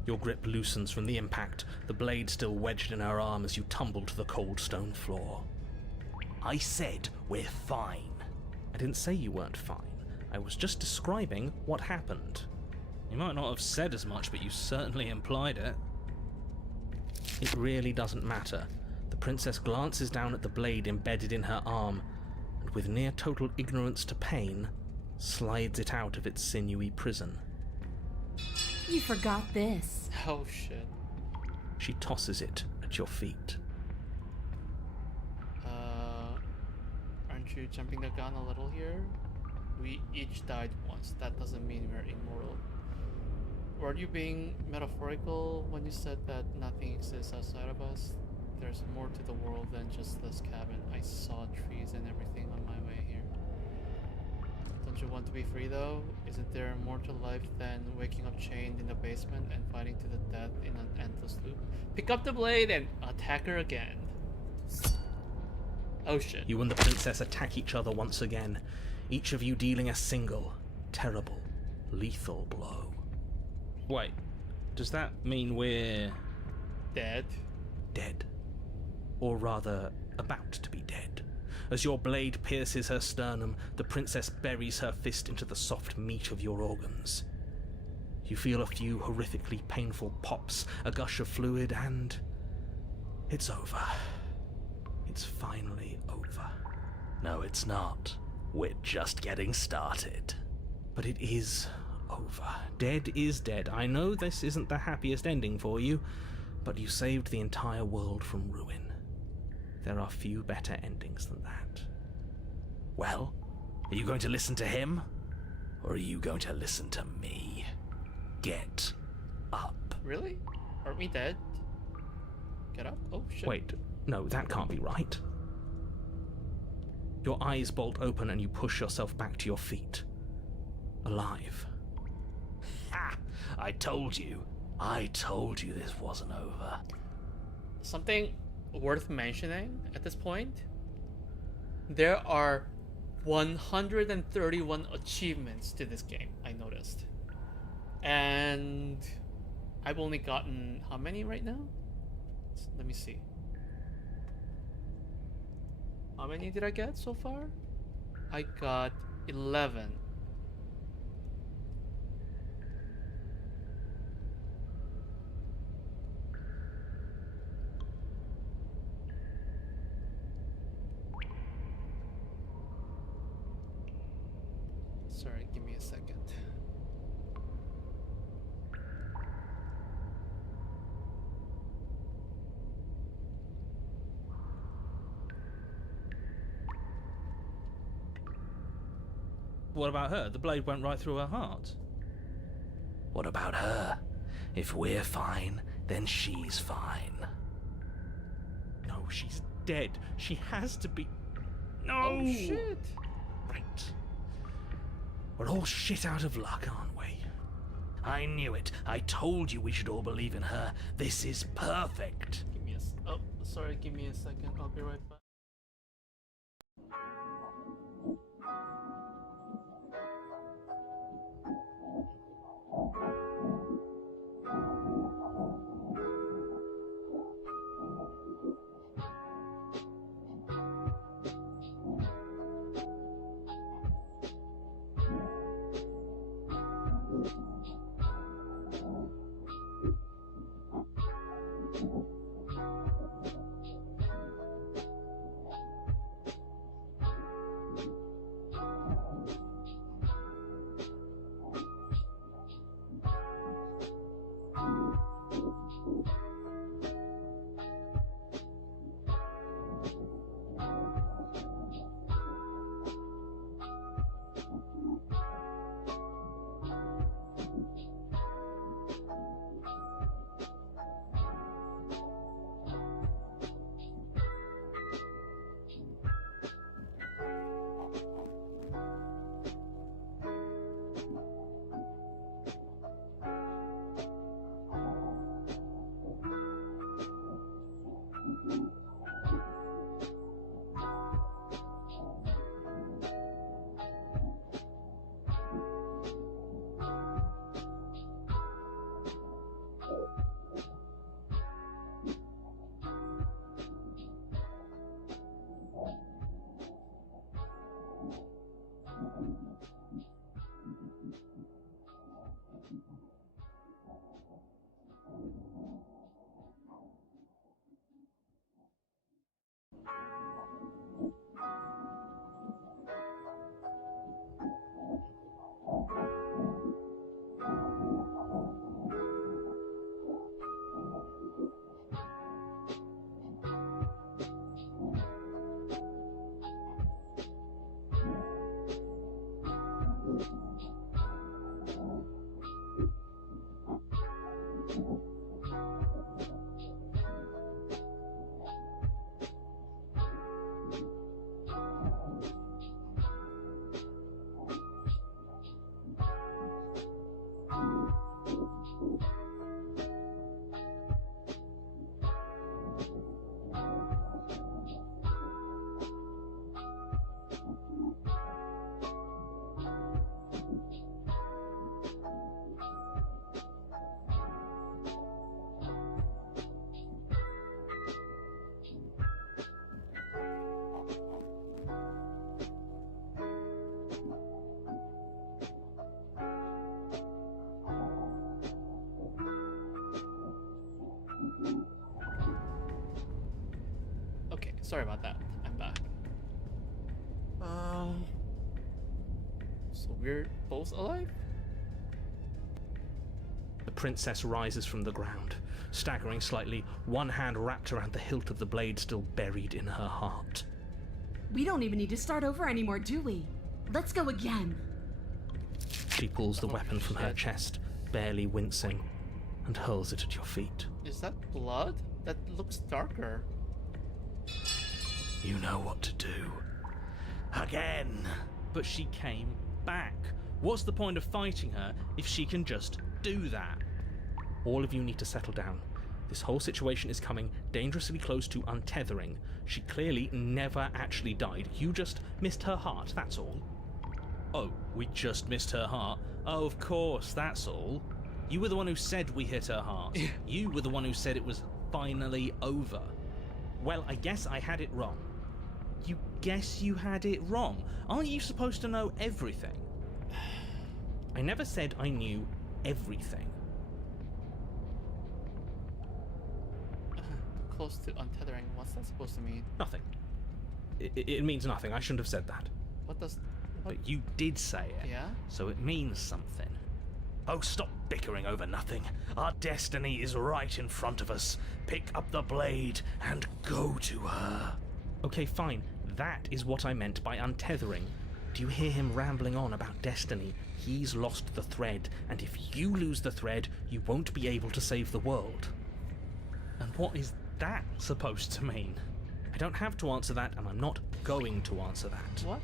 Your grip loosens from the impact, the blade still wedged in her arm as you tumble to the cold stone floor. I said we're fine. I didn't say you weren't fine. I was just describing what happened. You might not have said as much, but you certainly implied it. It really doesn't matter. The princess glances down at the blade embedded in her arm, and with near total ignorance to pain, slides it out of its sinewy prison. You forgot this. Oh shit. She tosses it at your feet. Aren't you jumping the gun a little here? We each died once. That doesn't mean we're immortal. were you being metaphorical when you said that nothing exists outside of us? There's more to the world than just this cabin. I saw trees and everything on my way here. Don't you want to be free though? Isn't there more to life than waking up chained in the basement and fighting to the death in an endless loop? Pick up the blade and attack her again. Oh shit. You and the princess attack each other once again, each of you dealing a single, terrible, lethal blow. Wait, does that mean we're... Dead? dead? Or rather, about to be dead. As your blade pierces her sternum, the princess buries her fist into the soft meat of your organs. You feel a few horrifically painful pops, a gush of fluid, and... it's over. It's finally over. No, it's not. We're just getting started. But it is over. Dead is dead. I know this isn't the happiest ending for you, but you saved the entire world from ruin. There are few better endings than that. Well, are you going to listen to him? Or are you going to listen to me? Get up. Really? Aren't we dead? Get up? Oh shit. Wait, no, that can't be right. Your eyes bolt open and you push yourself back to your feet. Alive. Ha! I told you. I told you this wasn't over. Something worth mentioning at this point. There are 131 achievements to this game, I noticed. And I've only gotten how many right now? Let me see. How many did I get so far? I got 11. Sorry, give me a second. What about her? The blade went right through her heart. What about her? If we're fine, then she's fine. No, she's dead. She has to be... No! Oh shit! Right. We're all shit out of luck, aren't we? I knew it. I told you we should all believe in her. This is perfect. Give me oh, sorry, give me a second. I'll be right back. sorry about that. I'm back. So we're both alive? The princess rises from the ground, staggering slightly, one hand wrapped around the hilt of the blade still buried in her heart. We don't even need to start over anymore, do we? Let's go again. She pulls the weapon from her chest, barely wincing, and hurls it at your feet. Is that blood? That looks darker. You know what to do. Again. But she came back. What's the point of fighting her if she can just do that? All of you need to settle down. This whole situation is coming dangerously close to untethering. She clearly never actually died. You just missed her heart, that's all. Oh, we just missed her heart? Oh, of course, that's all. You were the one who said we hit her heart. You were the one who said it was finally over. Well, I guess I had it wrong. You guess you had it wrong? Aren't you supposed to know everything? I never said I knew everything. Close to untethering. What's that supposed to mean? Nothing. It means nothing. I shouldn't have said that. What does... What? But you did say it. Yeah? So it means something. Oh, stop bickering over nothing. Our destiny is right in front of us. Pick up the blade and go to her. Okay, fine. That is what I meant by untethering. Do you hear him rambling on about destiny? He's lost the thread, and if you lose the thread, you won't be able to save the world. And what is that supposed to mean? I don't have to answer that, and I'm not going to answer that. What?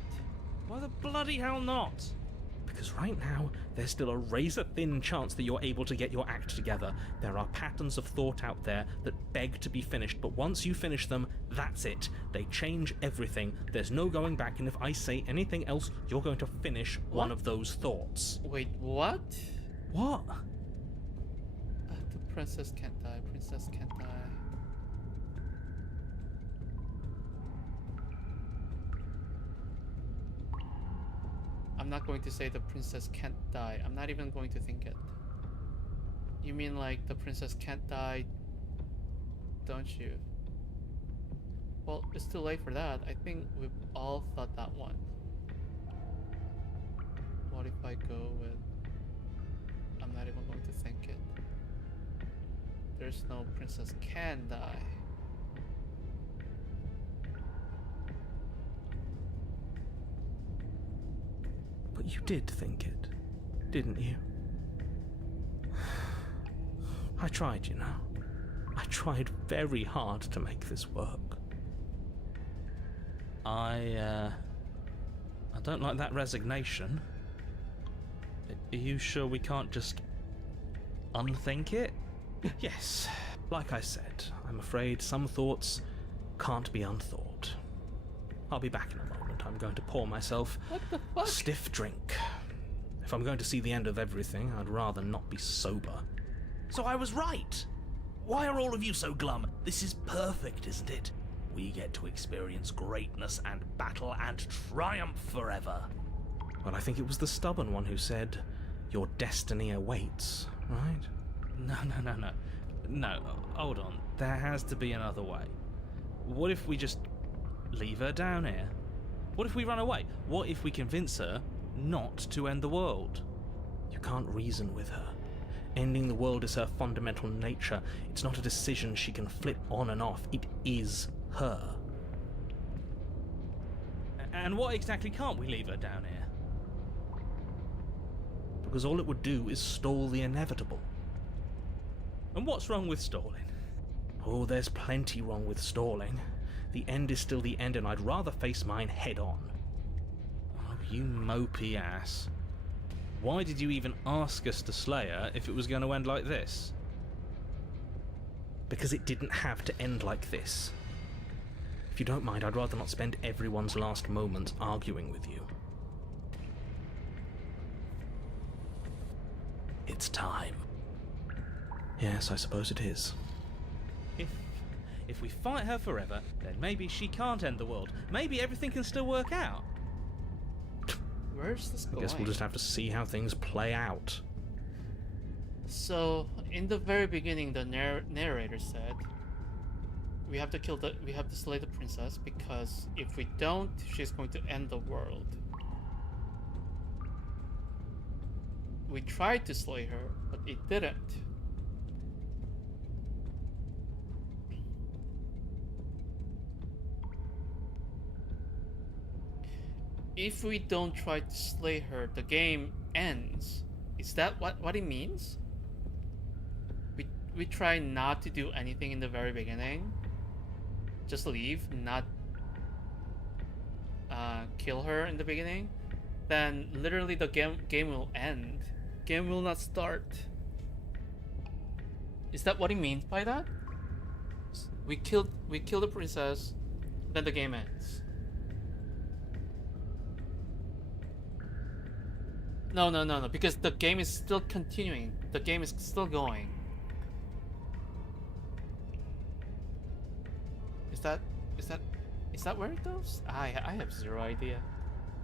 Why the bloody hell not? Because right now, there's still a razor-thin chance that you're able to get your act together. There are patterns of thought out there that beg to be finished, but once you finish them, that's it. They change everything. There's no going back, and if I say anything else, you're going to finish one of those thoughts. Wait, what? What? The princess can't die. Princess can't die. I'm not going to say the princess can't die. I'm not even going to think it. You mean like the princess can't die, don't you? Well, it's too late for that. I think we've all thought that one. What if I go with... I'm not even going to think it. There's no princess can die. But you did think it, didn't you? I tried, you know. I tried very hard to make this work. I don't like that resignation. Are you sure we can't just unthink it? Yes, like I said, I'm afraid some thoughts can't be unthought. I'll be back in a moment. I'm going to pour myself a stiff drink. If I'm going to see the end of everything, I'd rather not be sober. So I was right. Why are all of you so glum? This is perfect, isn't it? We get to experience greatness and battle and triumph forever. Well, I think it was the stubborn one who said, your destiny awaits, right? No, hold on. There has to be another way. What if we just leave her down here? What if we run away? What if we convince her not to end the world? You can't reason with her. Ending the world is her fundamental nature. It's not a decision she can flip on and off. It is her. And what exactly can't we leave her down here? Because all it would do is stall the inevitable. And what's wrong with stalling? Oh, there's plenty wrong with stalling. The end is still the end, and I'd rather face mine head on. Oh, you mopey ass. Why did you even ask us to slay her if it was going to end like this? Because it didn't have to end like this. If you don't mind, I'd rather not spend everyone's last moments arguing with you. It's time. Yes, I suppose it is. If we fight her forever, then maybe she can't end the world. Maybe everything can still work out. Where's this going? I guess we'll just have to see how things play out. So, in the very beginning, the narrator said, we have to slay the princess, because if we don't, she's going to end the world. We tried to slay her, but it didn't. If we don't try to slay her, the game ends. Is that what it means? We try not to do anything in the very beginning. Just leave, not kill her in the beginning. Then literally the game will end. Game will not start. Is that what it means by that? We kill the princess, then the game ends. No, because the game is still continuing. The game is still going. Is that where it goes? I have zero idea,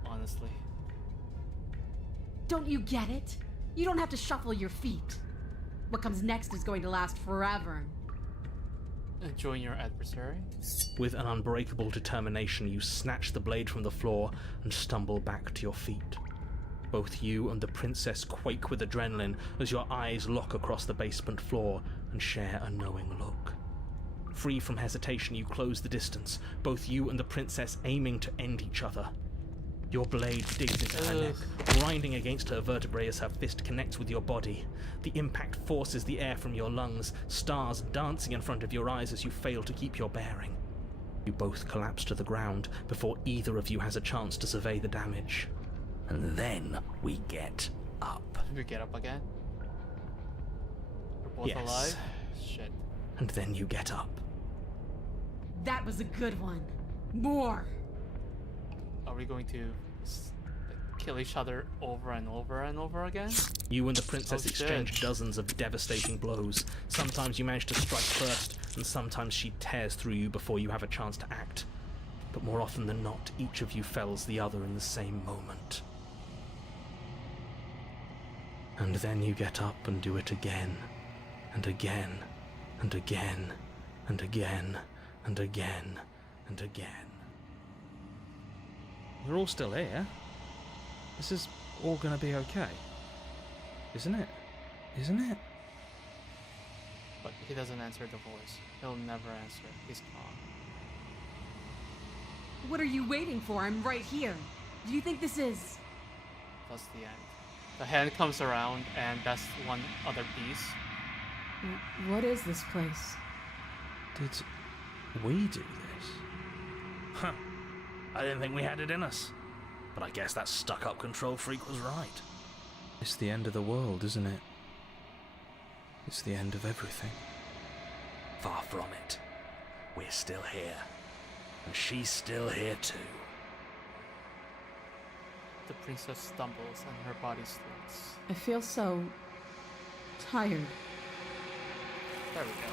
honestly. Don't you get it? You don't have to shuffle your feet. What comes next is going to last forever. Join your adversary. With an unbreakable determination, you snatch the blade from the floor and stumble back to your feet. Both you and the princess quake with adrenaline as your eyes lock across the basement floor and share a knowing look. Free from hesitation, you close the distance, both you and the princess aiming to end each other. Your blade digs into her neck, grinding against her vertebrae as her fist connects with your body. The impact forces the air from your lungs, stars dancing in front of your eyes as you fail to keep your bearing. You both collapse to the ground before either of you has a chance to survey the damage. And then we get up. We get up again? We're both Yes. alive? Shit. And then you get up. That was a good one. More! Are we going to kill each other over and over and over again? You and the princess Oh, exchange shit. dozens of devastating blows. Sometimes you manage to strike first, and sometimes she tears through you before you have a chance to act. But more often than not, each of you fells the other in the same moment. And then you get up and do it again, and again, and again, and again, and again, and again. We're all still here. This is all gonna be okay. Isn't it? Isn't it? But he doesn't answer the voice. He'll never answer. He's gone. What are you waiting for? I'm right here. Do you think this is... That's the end. The hand comes around, and that's one other piece. What is this place? Did we do this? Huh. I didn't think we had it in us. But I guess that stuck-up control freak was right. It's the end of the world, isn't it? It's the end of everything. Far from it. We're still here. And she's still here too. The princess stumbles and her body slips. I feel so tired. There we go.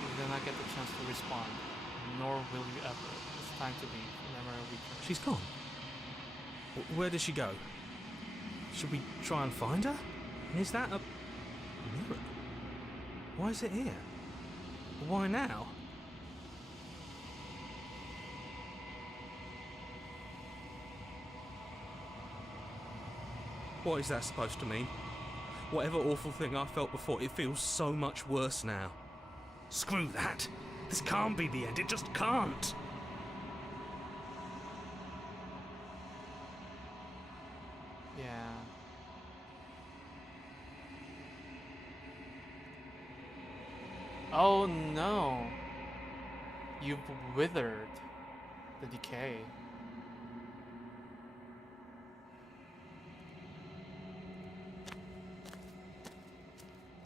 You will not get the chance to respond, nor will you ever. It's time to leave. Never return. She's gone. Where did she go? Should we try and find her? And is that a mirror? Why is it here? Why now? What is that supposed to mean? Whatever awful thing I felt before, it feels so much worse now. Screw that! This can't be the end, it just can't! Yeah. Oh no! You've withered the decay.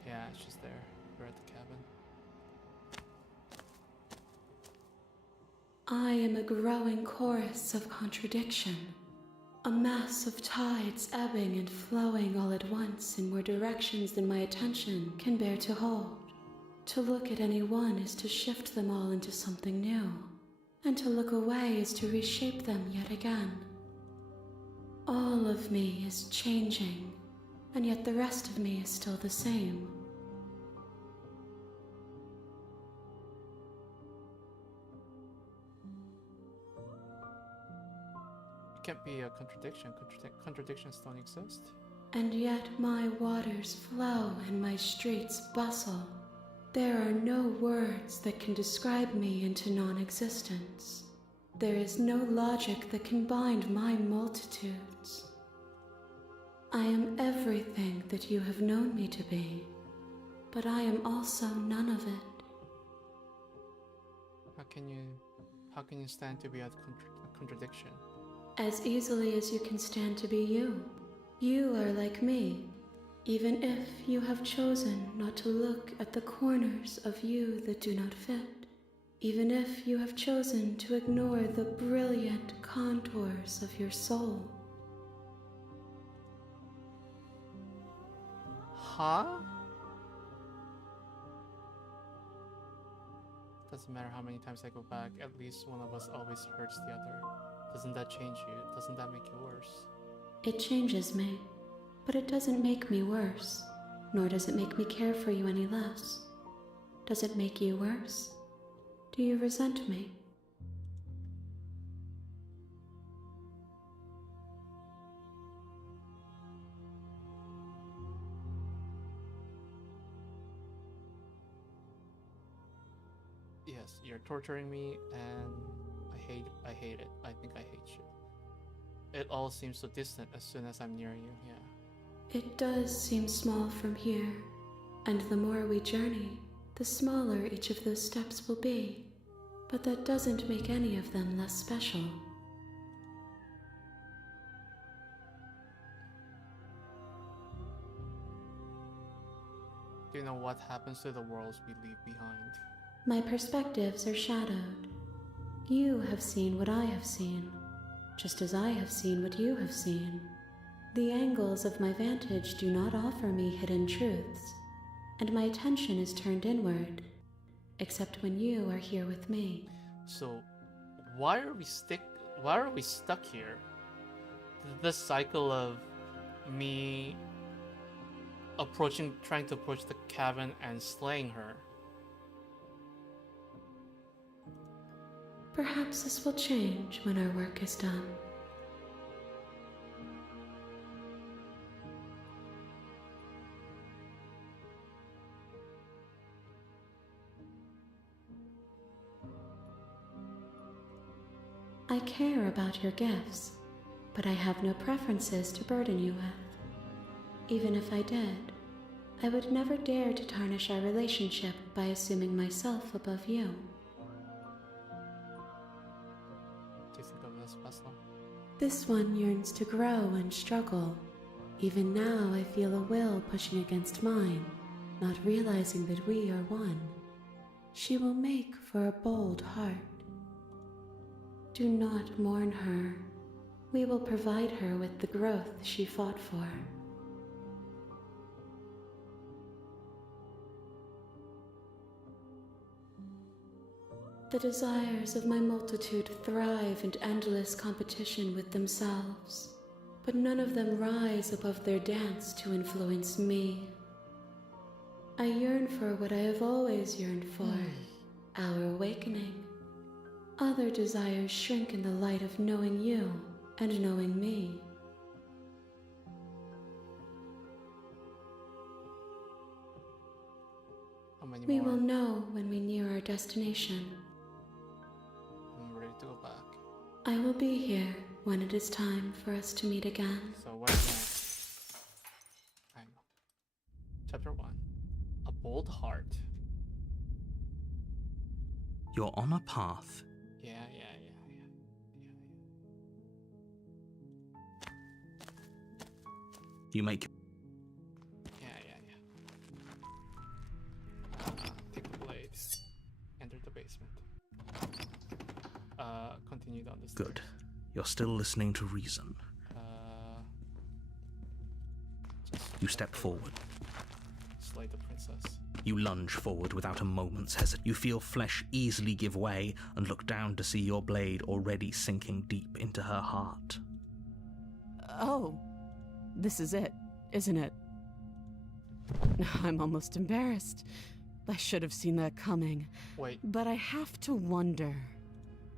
Yeah, it's just there. We're at the cabin. I am a growing chorus of contradiction. A mass of tides ebbing and flowing all at once in more directions than my attention can bear to hold. To look at any one is to shift them all into something new. and to look away is to reshape them yet again. All of me is changing, and yet the rest of me is still the same. It can't be a contradiction. Contradictions don't exist. And yet my waters flow and my streets bustle. There are no words that can describe me into non-existence. There is no logic that can bind my multitudes. I am everything that you have known me to be, but I am also none of it. How can you stand to be a contradiction? As easily as you can stand to be you. You are like me, even if you have chosen not to look at the corners of you that do not fit, even if you have chosen to ignore the brilliant contours of your soul. Huh? Doesn't matter how many times I go back, at least one of us always hurts the other. Doesn't that change you? Doesn't that make you worse? It changes me, but it doesn't make me worse, nor does it make me care for you any less. Does it make you worse? Do you resent me? Yes, you're torturing me, and I hate it. I think I hate you. It all seems so distant as soon as I'm near you, yeah. It does seem small from here, and the more we journey, the smaller each of those steps will be. But that doesn't make any of them less special. Do you know what happens to the worlds we leave behind? My perspectives are shadowed. You have seen what I have seen, just as I have seen what you have seen. The angles of my vantage do not offer me hidden truths, and my attention is turned inward, except when you are here with me. So, why are we stuck here? The cycle of me trying to approach the cabin and slaying her. Perhaps this will change when our work is done. I care about your gifts, but I have no preferences to burden you with. Even if I did, I would never dare to tarnish our relationship by assuming myself above you. Do you think of this vessel? This one yearns to grow and struggle. Even now I feel a will pushing against mine, not realizing that we are one. She will make for a bold heart. Do not mourn her. We will provide her with the growth she fought for. The desires of my multitude thrive in endless competition with themselves, but none of them rise above their dance to influence me. I yearn for what I have always yearned for, our awakening. Other desires shrink in the light of knowing you and knowing me. How many We more? will know when we near our destination. I'm ready to go back. I will be here when it is time for us to meet again. So what's next? I know. Chapter 1. A bold heart. You're on a path. Yeah. You make Yeah. Take the blades. Enter the basement. Continue down the stairs. good. You're still listening to reason. Just You step forward. slay the princess. You lunge forward without a moment's hesitation. You feel flesh easily give way and look down to see your blade already sinking deep into her heart. Oh, this is it, isn't it? I'm almost embarrassed. I should have seen that coming. Wait. But I have to wonder,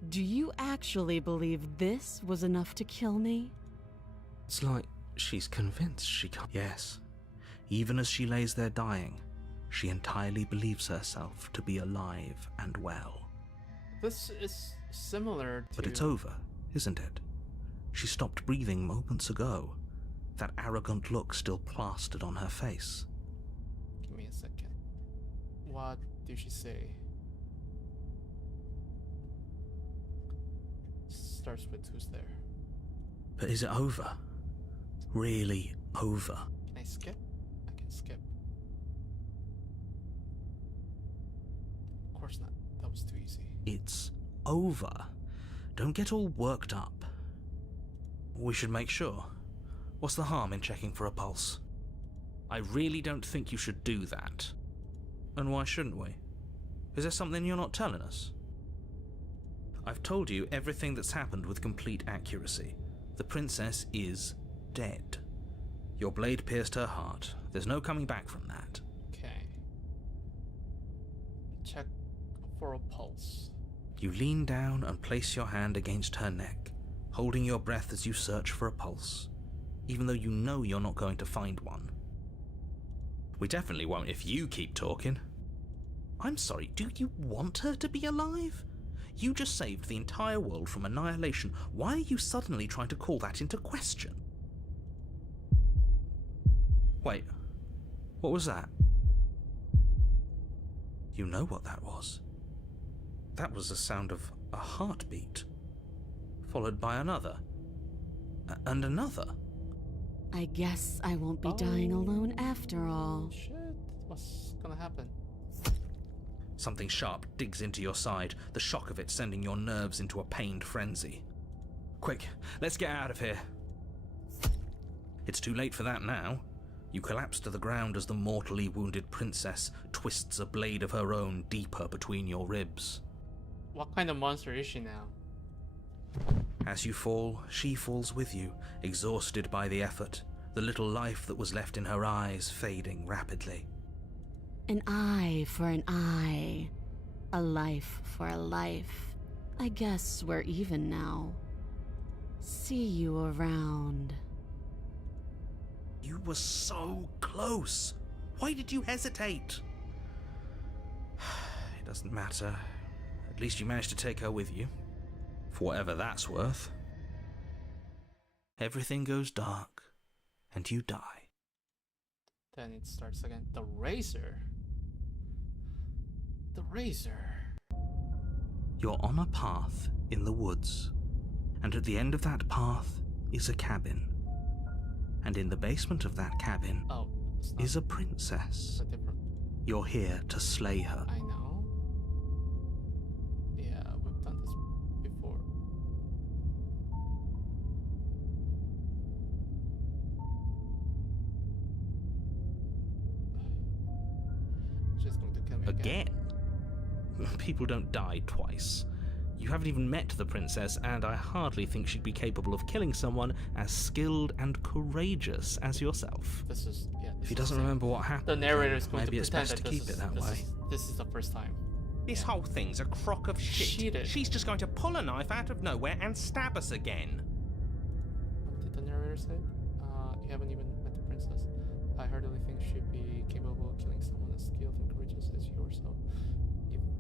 do you actually believe this was enough to kill me? It's like she's convinced she can't. Yes. Even as she lays there dying, she entirely believes herself to be alive and well. This is similar to... But it's over, isn't it? She stopped breathing moments ago, that arrogant look still plastered on her face. Give me a second. What did she say? Starts with who's there. But is it over? Really over? Can I skip? I can skip. Of course not. That was too easy. It's over. Don't get all worked up. We should make sure. What's the harm in checking for a pulse? I really don't think you should do that. And why shouldn't we? Is there something you're not telling us? I've told you everything that's happened with complete accuracy. The princess is dead. Your blade pierced her heart. There's no coming back from that. Okay. Check for a pulse. You lean down and place your hand against her neck, holding your breath as you search for a pulse, even though you know you're not going to find one. We definitely won't if you keep talking. I'm sorry, do you want her to be alive? You just saved the entire world from annihilation. Why are you suddenly trying to call that into question? Wait, what was that? You know what that was. That was the sound of a heartbeat, followed by another, and another. I guess I won't be dying alone after all. Shit, what's gonna happen? Something sharp digs into your side, the shock of it sending your nerves into a pained frenzy. Quick, let's get out of here. It's too late for that now. You collapse to the ground as the mortally wounded princess twists a blade of her own deeper between your ribs. What kind of monster is she now? As you fall, she falls with you, exhausted by the effort, the little life that was left in her eyes fading rapidly. An eye for an eye. A life for a life. I guess we're even now. See you around. You were so close. Why did you hesitate? It doesn't matter. At least you managed to take her with you. For whatever that's worth. Everything goes dark, and you die. Then it starts again. The razor. The razor. You're on a path in the woods, and at the end of that path is a cabin. And in the basement of that cabin is a princess. It's a different... You're here to slay her. I know. Yeah, we've done this before. She's going to kill me again. People don't die twice. You haven't even met the princess, and I hardly think she'd be capable of killing someone as skilled and courageous as yourself. This is, yeah. If he doesn't remember what happened, the narrator is going maybe to it's pretend best that to keep it that way. This is the first time. This whole thing's a crock of shit. She's just going to pull a knife out of nowhere and stab us again. What did the narrator say? You haven't even met the princess. I hardly think she'd be capable of killing someone as skilled and courageous as you or so.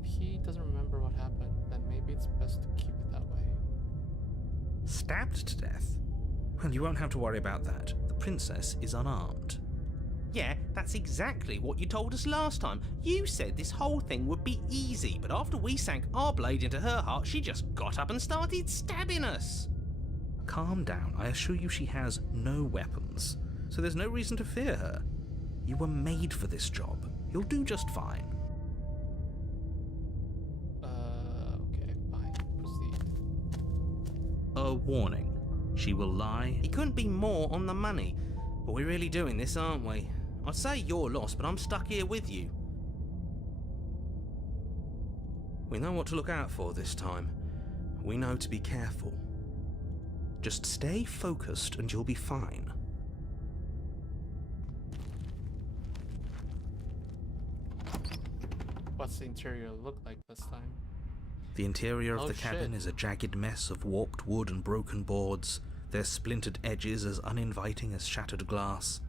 If he doesn't remember what happened, then maybe it's best to keep it that way. Stabbed to death? Well, you won't have to worry about that. The princess is unarmed. Yeah, that's exactly what you told us last time. You said this whole thing would be easy, but after we sank our blade into her heart, she just got up and started stabbing us. Calm down. I assure you she has no weapons, so there's no reason to fear her. You were made for this job. You'll do just fine. Okay, fine. Proceed. A warning. She will lie. He couldn't be more on the money. But we're really doing this, aren't we? I'd say you're lost, but I'm stuck here with you. We know what to look out for this time. We know to be careful. Just stay focused and you'll be fine. What's the interior look like this time? The interior of Oh, the cabin shit. is a jagged mess of warped wood and broken boards, their splintered edges as uninviting as shattered glass.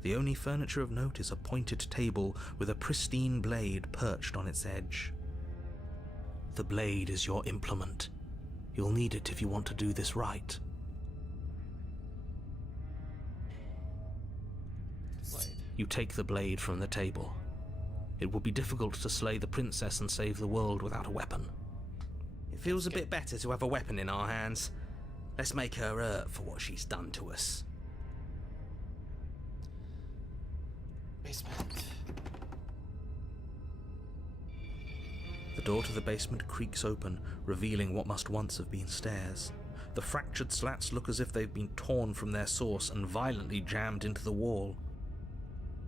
The only furniture of note is a pointed table with a pristine blade perched on its edge. The blade is your implement. You'll need it if you want to do this right. Blade. You take the blade from the table. It will be difficult to slay the princess and save the world without a weapon. It feels a bit better to have a weapon in our hands. Let's make her hurt for what she's done to us. Basement. The door to the basement creaks open, revealing what must once have been stairs. The fractured slats look as if they've been torn from their source and violently jammed into the wall.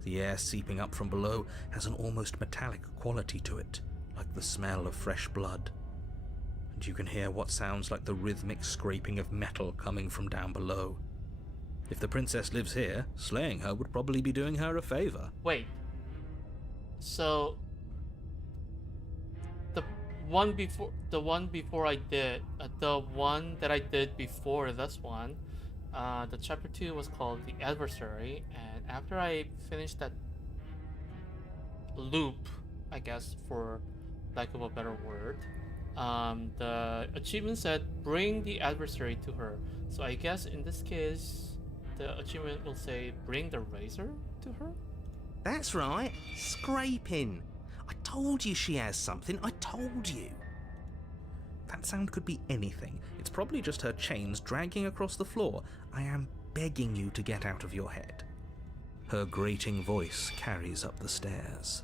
The air seeping up from below has an almost metallic quality to it, like the smell of fresh blood. And you can hear what sounds like the rhythmic scraping of metal coming from down below. If the princess lives here, slaying her would probably be doing her a favor. Wait. So the one before I did, the one that I did before this one, the chapter 2 was called The Adversary, and after I finished that loop, I guess for lack of a better word, the achievement said bring the adversary to her. So I guess in this case the achievement will say bring the razor to her. That's right, scraping. I told you she has something, I told you. That sound could be anything. It's probably just her chains dragging across the floor. I am begging you to get out of your head. Her grating voice carries up the stairs.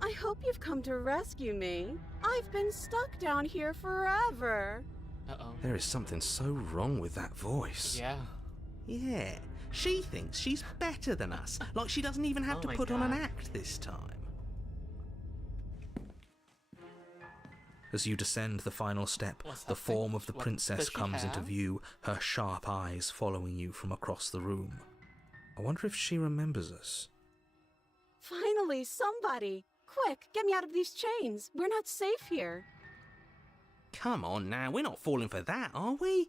I hope you've come to rescue me. I've been stuck down here forever. Uh-oh. There is something so wrong with that voice. Yeah. Yeah, she thinks she's better than us, like she doesn't even have Oh to my put on an God. act this time. As you descend the final step, What's the happening? form of the What princess does she comes into have? view, her sharp eyes following you from across the room. I wonder if she remembers us. Finally, somebody! Quick, get me out of these chains. We're not safe here. Come on now, we're not falling for that, are we?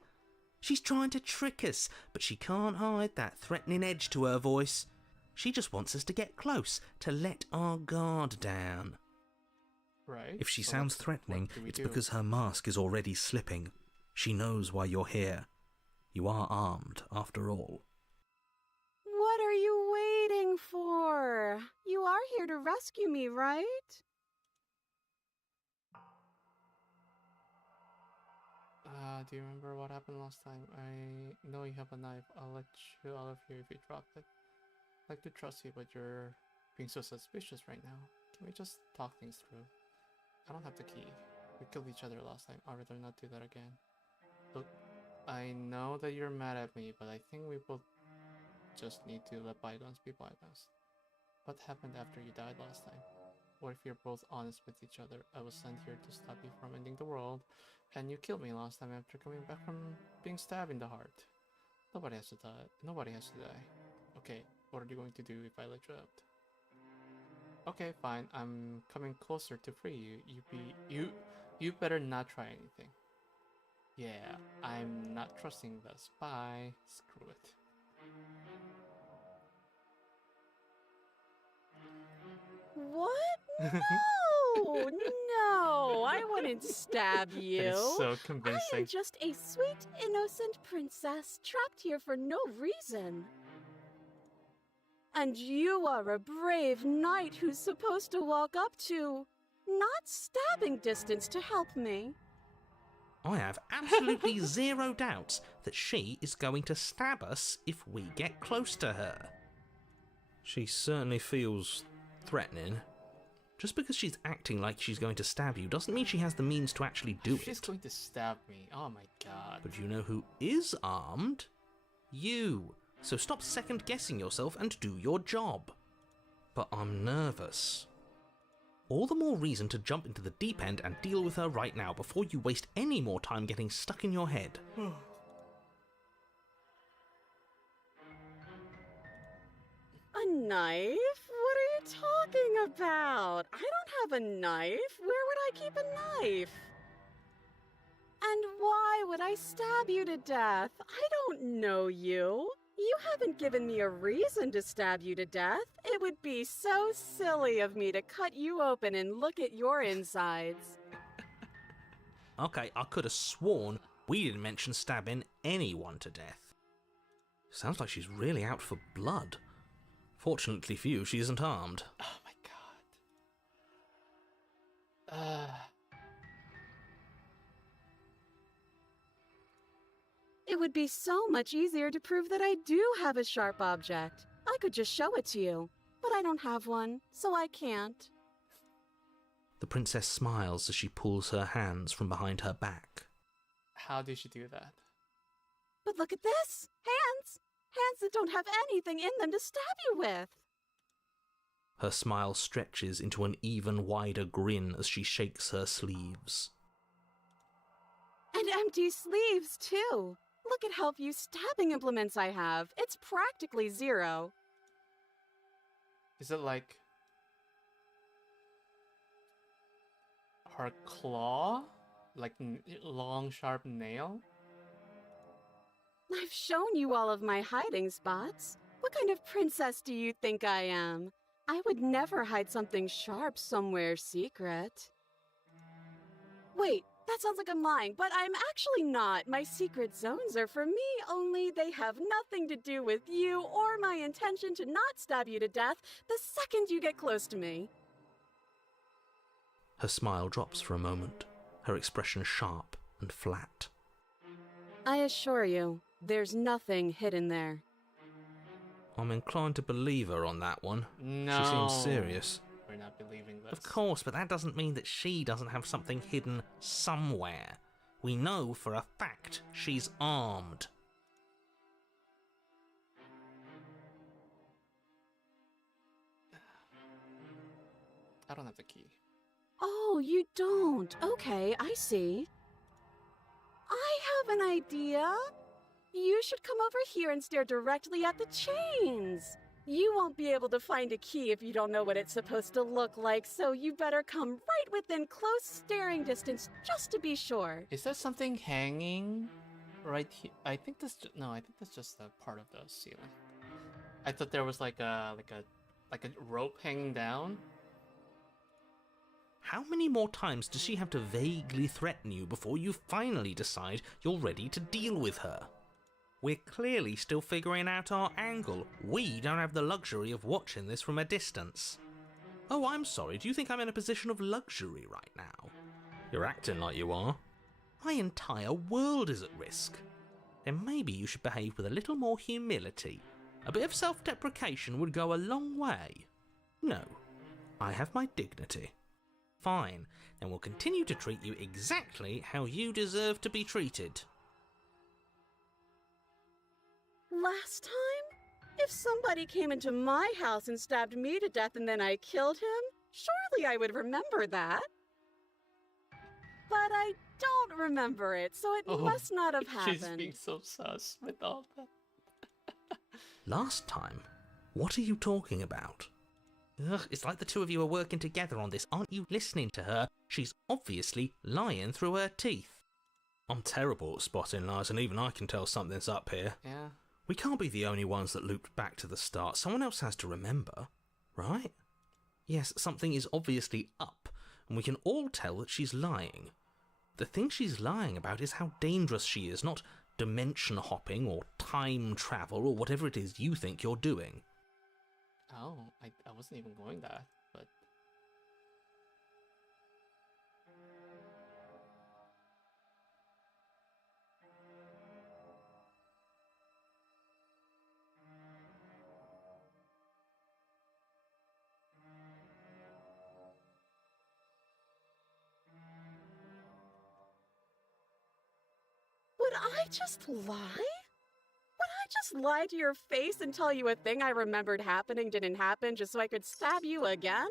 She's trying to trick us, but she can't hide that threatening edge to her voice. She just wants us to get close, to let our guard down. Right. If she so sounds what threatening, do we it's do? because her mask is already slipping. She knows why you're here. You are armed, after all. What are you waiting for? You are here to rescue me, right? Do you remember what happened last time? I know you have a knife. I'll let you out of here if you dropped it. I'd like to trust you, but you're being so suspicious right now. Can we just talk things through? I don't have the key. We killed each other last time. I'd rather not do that again. Look, I know that you're mad at me, but I think we both just need to let bygones be bygones. What happened after you died last time? What if you're both honest with each other? I was sent here to stop you from ending the world, and you killed me last time after coming back from being stabbed in the heart. Nobody has to die. Nobody has to die. Okay, what are you going to do if I let you out? Okay, fine. I'm coming closer to free you. You better not try anything. Yeah, I'm not trusting this. Bye. Screw it. What? No! No! I wouldn't stab you. It is so I am convincing. just a sweet, innocent princess trapped here for no reason. And you are a brave knight who's supposed to walk up to, not stabbing distance to help me. I have absolutely zero doubts that she is going to stab us if we get close to her. She certainly feels threatening. Just because she's acting like she's going to stab you doesn't mean she has the means to actually do She's it. going to stab me. Oh my god. But you know who is armed? You. So stop second-guessing yourself and do your job. But I'm nervous. All the more reason to jump into the deep end and deal with her right now before you waste any more time getting stuck in your head. A knife? What are you talking about? I don't have a knife. Where would I keep a knife? And why would I stab you to death? I don't know you. You haven't given me a reason to stab you to death. It would be so silly of me to cut you open and look at your insides. Okay, I could have sworn we didn't mention stabbing anyone to death. Sounds like she's really out for blood. Fortunately for you, she isn't armed. Oh my god. It would be so much easier to prove that I do have a sharp object. I could just show it to you, but I don't have one, so I can't. The princess smiles as she pulls her hands from behind her back. How did she do that? But look at this! Hands! Hands that don't have anything in them to stab you with! Her smile stretches into an even wider grin as she shakes her sleeves. And empty sleeves, too! Look at how few stabbing implements I have. It's practically zero. Is it like her claw? Like long, sharp nail? I've shown you all of my hiding spots. What kind of princess do you think I am? I would never hide something sharp somewhere secret. Wait, that sounds like I'm lying, but I'm actually not. My secret zones are for me, only they have nothing to do with you or my intention to not stab you to death the second you get close to me. Her smile drops for a moment, her expression sharp and flat. I assure you, there's nothing hidden there. I'm inclined to believe her on that one. No. She seems serious. We're not believing this. Of course, but that doesn't mean that she doesn't have something hidden somewhere. We know for a fact she's armed. I don't have the key. Oh, you don't? Okay, I see. I have an idea. You should come over here and stare directly at the chains. You won't be able to find a key if you don't know what it's supposed to look like, so you better come right within close staring distance just to be sure. Is there something hanging right here? I think that's no. I think that's just a part of the ceiling. I thought there was like a rope hanging down. How many more times does she have to vaguely threaten you before you finally decide you're ready to deal with her? We're clearly still figuring out our angle. We don't have the luxury of watching this from a distance. Oh, I'm sorry, do you think I'm in a position of luxury right now? You're acting like you are. My entire world is at risk. Then maybe you should behave with a little more humility. A bit of self-deprecation would go a long way. No, I have my dignity. Fine, then we'll continue to treat you exactly how you deserve to be treated. Last time? If somebody came into my house and stabbed me to death and then I killed him, surely I would remember that. But I don't remember it, so it must not have happened. She's being so sus with all that. Last time? What are you talking about? Ugh, it's like the two of you are working together on this. Aren't you listening to her? She's obviously lying through her teeth. I'm terrible at spotting lies, and even I can tell something's up here. Yeah. We can't be the only ones that looped back to the start. Someone else has to remember, right? Yes, something is obviously up, and we can all tell that she's lying. The thing she's lying about is how dangerous she is, not dimension hopping or time travel or whatever it is you think you're doing. Oh, I wasn't even going that, but... Would I just lie? Would I just lie to your face and tell you a thing I remembered happening didn't happen just so I could stab you again?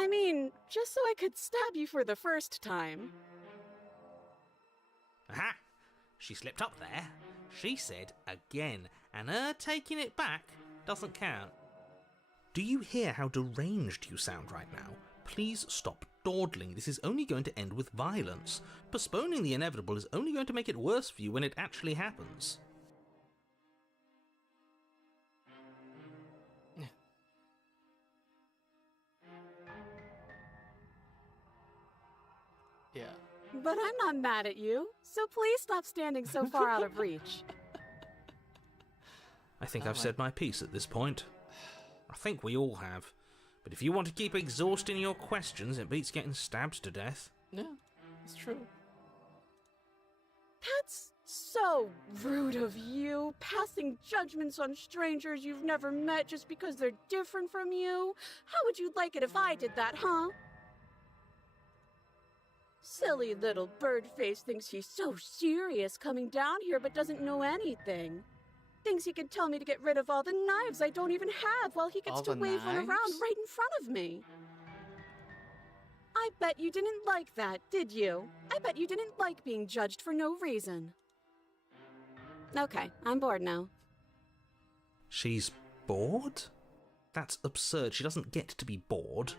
I mean, just so I could stab you for the first time. Aha! She slipped up there. She said again, and her taking it back doesn't count. Do you hear how deranged you sound right now? Please stop dawdling. This is only going to end with violence. Postponing the inevitable is only going to make it worse for you when it actually happens. Yeah. But I'm not mad at you, so please stop standing so far out of reach. I think I've said my piece at this point. I think we all have. But if you want to keep exhausting your questions, it beats getting stabbed to death. Yeah, it's true. That's so rude of you, passing judgments on strangers you've never met just because they're different from you. How would you like it if I did that, huh? Silly little bird-face thinks he's so serious coming down here but doesn't know anything. Thinks he can tell me to get rid of all the knives I don't even have while he gets All to the wave one around knives? right in front of me. I bet you didn't like that, did you? I bet you didn't like being judged for no reason. Okay, I'm bored now. She's bored? That's absurd. She doesn't get to be bored.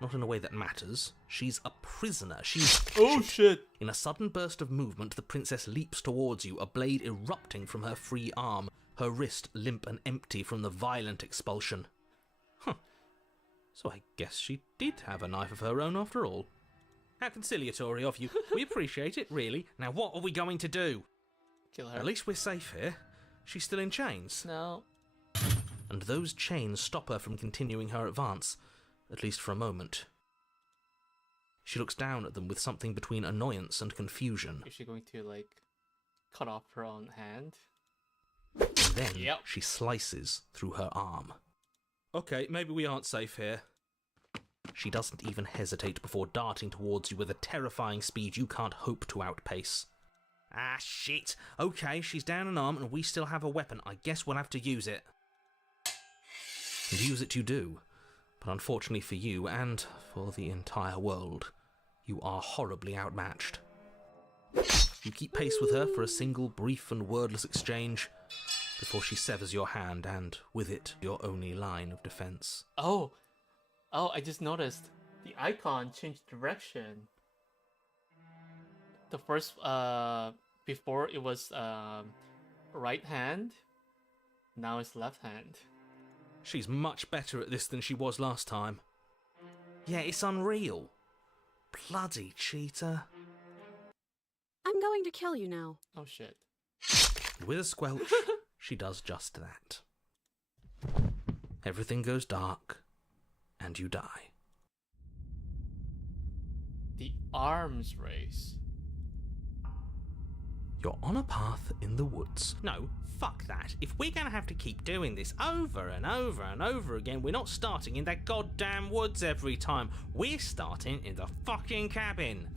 Not in a way that matters. She's a prisoner. She's... Oh shit! In a sudden burst of movement, the princess leaps towards you, a blade erupting from her free arm, her wrist limp and empty from the violent expulsion. Huh. So I guess she did have a knife of her own after all. How conciliatory of you. We appreciate it, really. Now what are we going to do? Kill her. At least we're safe here. She's still in chains. No. And those chains stop her from continuing her advance, at least for a moment. She looks down at them with something between annoyance and confusion. Is she going to, like, cut off her own hand? And then Yep. she slices through her arm. Okay, maybe we aren't safe here. She doesn't even hesitate before darting towards you with a terrifying speed you can't hope to outpace. Ah, shit. Okay, she's down an arm and we still have a weapon. I guess we'll have to use it. And use it you do. But unfortunately for you, and for the entire world, you are horribly outmatched. You keep pace with her for a single brief and wordless exchange, before she severs your hand, and with it, your only line of defense. Oh! Oh, I just noticed. The icon changed direction. The first, before it was, right hand. Now it's left hand. She's much better at this than she was last time. Yeah, it's unreal. Bloody cheater. I'm going to kill you now. Oh shit. And with a squelch, she does just that. Everything goes dark, and you die. The arms race. You're on a path in the woods. No, fuck that. If we're gonna have to keep doing this over and over and over again, we're not starting in that goddamn woods every time. We're starting in the fucking cabin.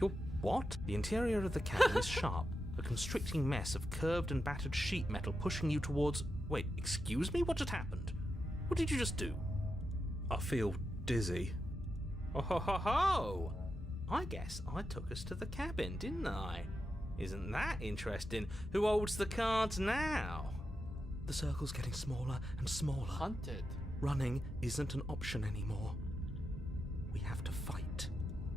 You're what? The interior of the cabin is sharp. A constricting mess of curved and battered sheet metal pushing you towards... Wait, excuse me? What just happened? What did you just do? I feel dizzy. Oh ho ho ho! I guess I took us to the cabin, didn't I? Isn't that interesting? Who holds the cards now? The circle's getting smaller and smaller. Hunted. Running isn't an option anymore. We have to fight.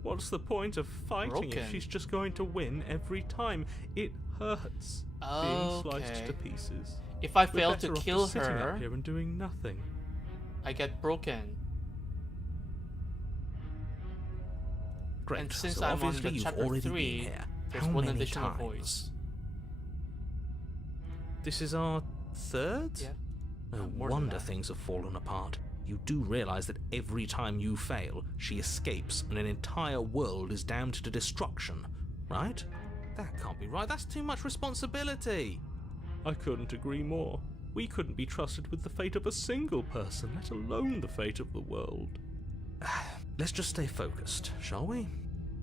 What's the point of fighting Broken. if she's just going to win every time? It hurts being sliced Okay. to pieces. If I We're fail to better off kill just sitting her, up here and doing nothing. I get broken. Great. And since so I'm on obviously the you've chapter already 3, been here. there's How one many additional times? voice. This is our third? Yeah. No more than wonder that. things have fallen apart. You do realise that every time you fail, she escapes and an entire world is damned to destruction, right? That can't be right. That's too much responsibility. I couldn't agree more. We couldn't be trusted with the fate of a single person, let alone the fate of the world. Let's just stay focused, shall we?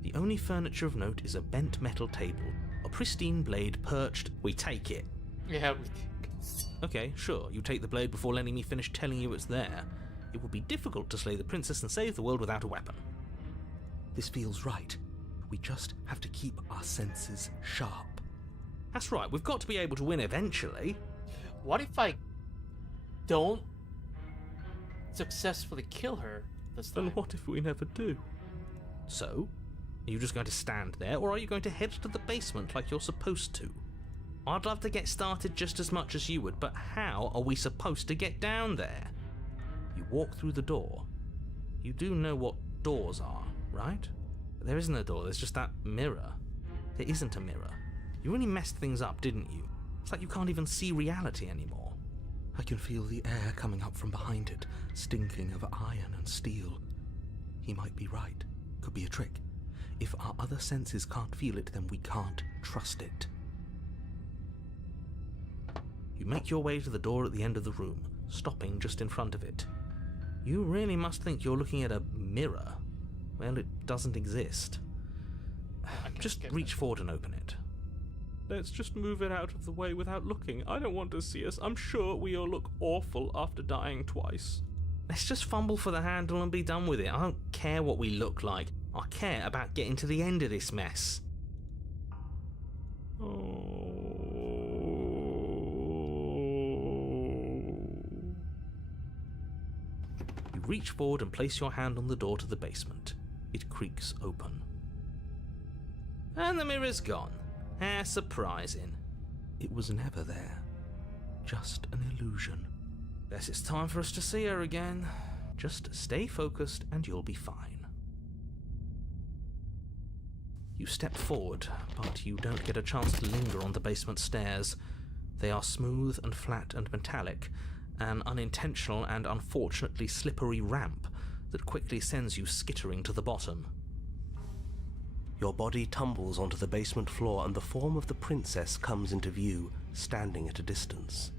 The only furniture of note is a bent metal table, a pristine blade perched. We take it. Yeah, Okay, sure, you take the blade before letting me finish telling you it's there. It would be difficult to slay the princess and save the world without a weapon. This feels right. We just have to keep our senses sharp. That's right, we've got to be able to win eventually. What if I don't successfully kill her this time? Then what if we never do? So, are you just going to stand there, or are you going to head to the basement like you're supposed to? I'd love to get started just as much as you would, but how are we supposed to get down there? You walk through the door. You do know what doors are, right? There isn't a door, there's just that mirror. There isn't a mirror. You really messed things up, didn't you? It's like you can't even see reality anymore. I can feel the air coming up from behind it, stinking of iron and steel. He might be right. Could be a trick. If our other senses can't feel it, then we can't trust it. You make your way to the door at the end of the room, stopping just in front of it. You really must think you're looking at a mirror. Well, it doesn't exist. Just reach forward and open it. Let's just move it out of the way without looking. I don't want to see us. I'm sure we all look awful after dying twice. Let's just fumble for the handle and be done with it. I don't care what we look like. I care about getting to the end of this mess. You reach forward and place your hand on the door to the basement. It creaks open. And the mirror's gone. How surprising. It was never there. Just an illusion. Guess it's time for us to see her again. Just stay focused and you'll be fine. You step forward, but you don't get a chance to linger on the basement stairs. They are smooth and flat and metallic, an unintentional and unfortunately slippery ramp that quickly sends you skittering to the bottom. Your body tumbles onto the basement floor and the form of the princess comes into view, standing at a distance.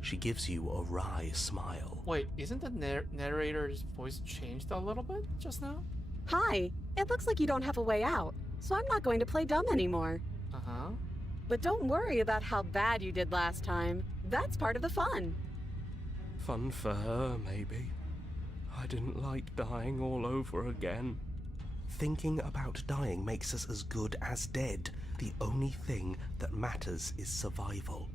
She gives you a wry smile. Wait, isn't the narrator's voice changed a little bit just now? Hi, it looks like you don't have a way out, so I'm not going to play dumb anymore. Uh-huh. But don't worry about how bad you did last time. That's part of the fun. Fun for her, maybe. I didn't like dying all over again. Thinking about dying makes us as good as dead. The only thing that matters is survival.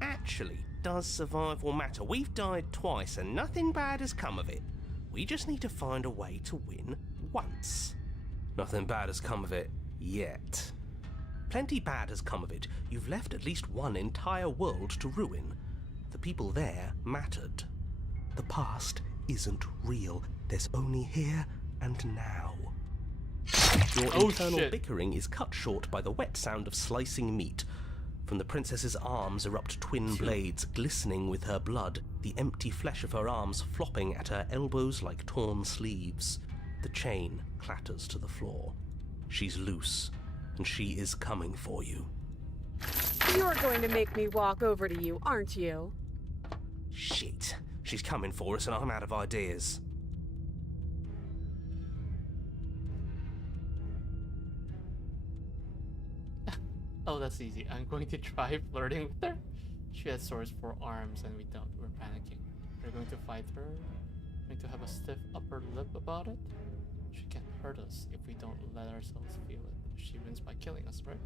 Actually, does survival matter? We've died twice and nothing bad has come of it. We just need to find a way to win once. Nothing bad has come of it yet. Plenty bad has come of it. You've left at least one entire world to ruin. The people there mattered. The past isn't real. There's only here and now. Your internal bickering is cut short by the wet sound of slicing meat. From the princess's arms erupt twin blades, glistening with her blood, the empty flesh of her arms flopping at her elbows like torn sleeves. The chain clatters to the floor. She's loose, and she is coming for you. You're going to make me walk over to you, aren't you? Shit. She's coming for us and I'm out of ideas. Oh, that's easy. I'm going to try flirting with her. She has swords for arms and we don't. We're panicking. We're going to fight her. We're going to have a stiff upper lip about it. She can't hurt us if we don't let ourselves feel it. She wins by killing us, right?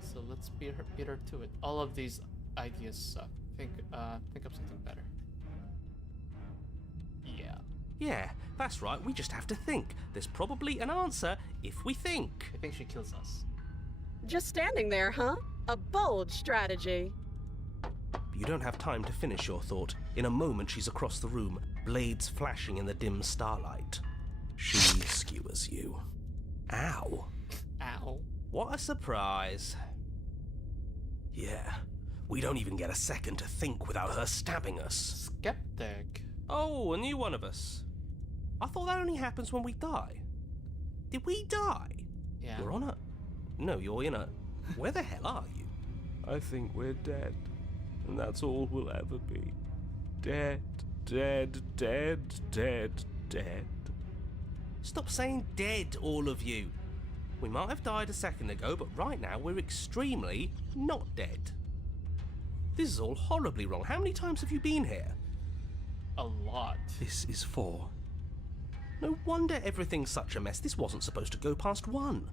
So let's beat her to it. All of these ideas suck. Think of something better. Yeah. Yeah, that's right. We just have to think. There's probably an answer if we think. I think she kills us. Just standing there, huh? A bold strategy. You don't have time to finish your thought. In a moment, she's across the room, blades flashing in the dim starlight. She skewers you. Ow. Ow. What a surprise. Yeah, we don't even get a second to think without her stabbing us. Skeptic. Oh, a new one of us. I thought that only happens when we die. Did we die? Yeah. You're on a... No, you're in a... Where the hell are you? I think we're dead. And that's all we'll ever be. Dead, dead, dead, dead, dead. Stop saying dead, all of you. We might have died a second ago, but right now we're extremely not dead. This is all horribly wrong. How many times have you been here? a lot. This is 4. No wonder everything's such a mess. This wasn't supposed to go past 1.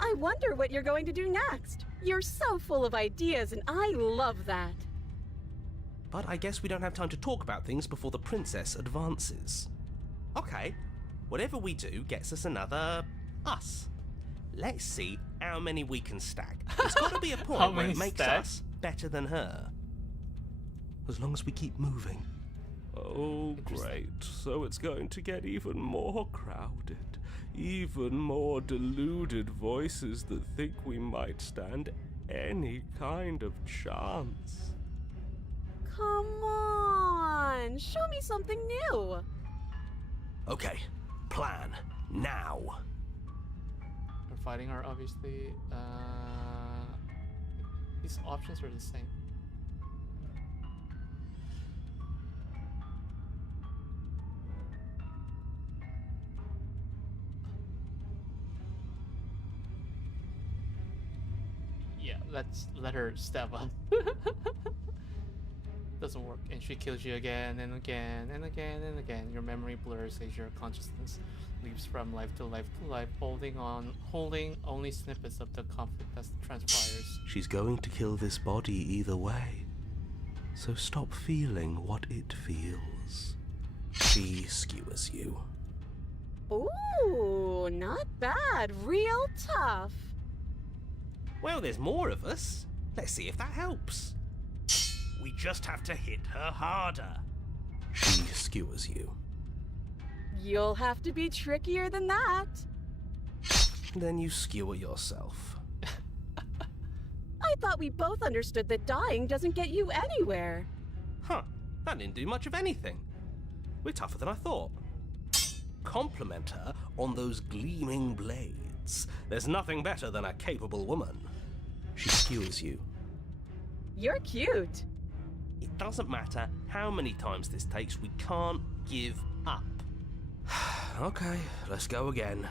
I wonder what you're going to do next. You're so full of ideas, and I love that. But I guess we don't have time to talk about things before the princess advances. Okay, whatever we do gets us another us. Let's see how many we can stack. There's got to be a point where it makes us better than her. As long as we keep moving. Oh, great. So it's going to get even more crowded. Even more deluded voices that think we might stand any kind of chance. Come on, show me something new. Okay, plan now. We're fighting her, obviously. These options are the same. Yeah, let's let her stab up. Doesn't work, and she kills you again and again and again and again. Your memory blurs as your consciousness leaps from life to life to life, holding only snippets of the conflict that transpires. She's going to kill this body either way, so stop feeling what it feels. She skewers you. Ooh, not bad. Real tough. Well, there's more of us. Let's see if that helps. We just have to hit her harder. She skewers you. You'll have to be trickier than that. Then you skewer yourself. I thought we both understood that dying doesn't get you anywhere. Huh, that didn't do much of anything. We're tougher than I thought. Compliment her on those gleaming blades. There's nothing better than a capable woman. She skewers you. You're cute. It doesn't matter how many times this takes, we can't give up. Okay, let's go again.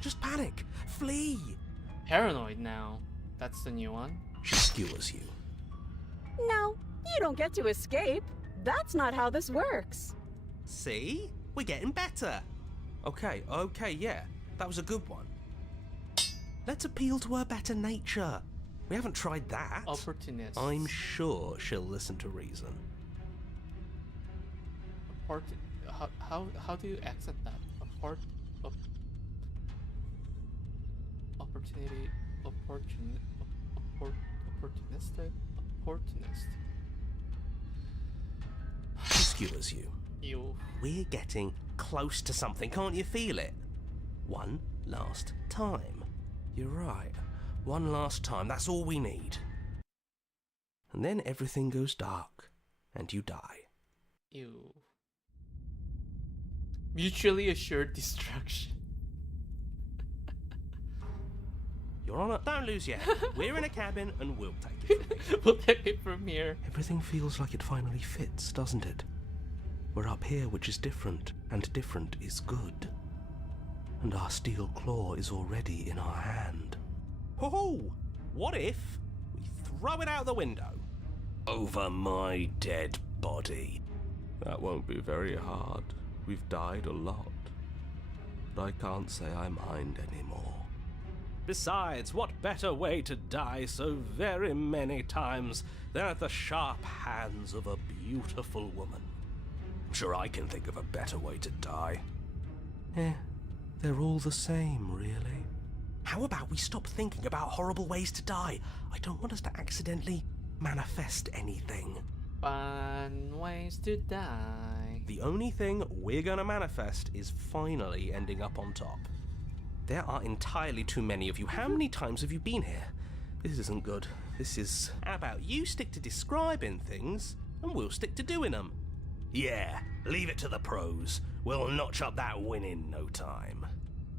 Just panic. Flee. Paranoid now. That's the new one. She skewers you. No, you don't get to escape. That's not how this works. See? We're getting better. Okay, yeah. That was a good one. Let's appeal to her better nature. We haven't tried that. Opportunist. I'm sure she'll listen to reason. How do you accent that? Opportunist. She skewers you. We're getting close to something, can't you feel it? One last time. You're right. One last time, that's all we need. And then everything goes dark, and you die. Ew. Mutually assured destruction. Your Honor, don't lose yet. We're in a cabin, and we'll take it from here. We'll take it from here. Everything feels like it finally fits, doesn't it? We're up here, which is different, and different is good. And our steel claw is already in our hand. Ho-ho! What if we throw it out the window? Over my dead body. That won't be very hard. We've died a lot. But I can't say I mind anymore. Besides, what better way to die so very many times than at the sharp hands of a beautiful woman? I'm sure I can think of a better way to die. They're all the same, really. How about we stop thinking about horrible ways to die? I don't want us to accidentally manifest anything. Fun ways to die. The only thing we're gonna manifest is finally ending up on top. There are entirely too many of you. How many times have you been here? This isn't good. This is... How about you stick to describing things, and we'll stick to doing them? Yeah, leave it to the pros. We'll notch up that win in no time.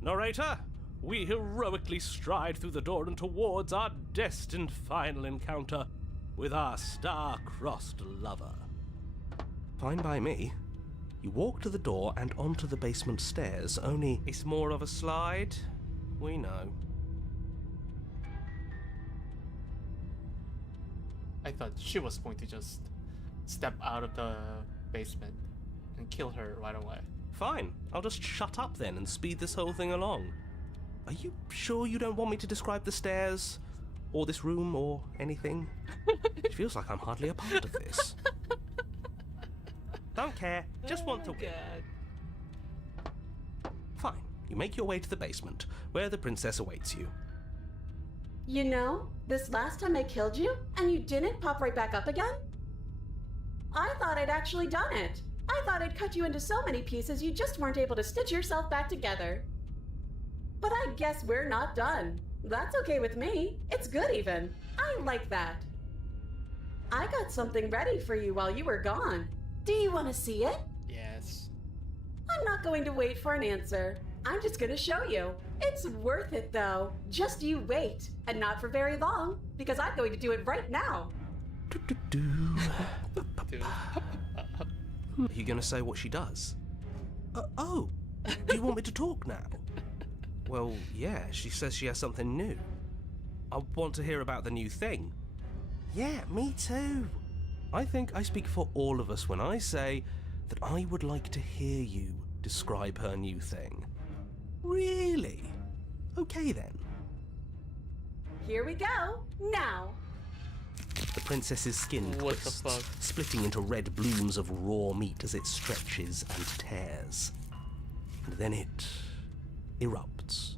Narrator, we heroically stride through the door and towards our destined final encounter with our star-crossed lover. Fine by me. You walk to the door and onto the basement stairs, only it's more of a slide. We know. I thought she was going to just step out of the basement and kill her right away. Fine, I'll just shut up then and speed this whole thing along. Are you sure you don't want me to describe the stairs, or this room, or anything? It feels like I'm hardly a part of this. Don't care, just want to win. Fine, you make your way to the basement, where the princess awaits you. You know, this last time I killed you, and you didn't pop right back up again? I thought I'd actually done it. I thought I'd cut you into so many pieces you just weren't able to stitch yourself back together. But I guess we're not done. That's okay with me. It's good even. I like that. I got something ready for you while you were gone. Do you want to see it? Yes. I'm not going to wait for an answer. I'm just going to show you. It's worth it though. Just you wait. And not for very long, because I'm going to do it right now. Are you going to say what she does? Oh, do you want me to talk now? Well, yeah, she says she has something new. I want to hear about the new thing. Yeah, me too. I think I speak for all of us when I say that I would like to hear you describe her new thing. Really? Okay then. Here we go, now. The princess's skin What the twists, fuck? splitting into red blooms of raw meat as it stretches and tears. And then it erupts.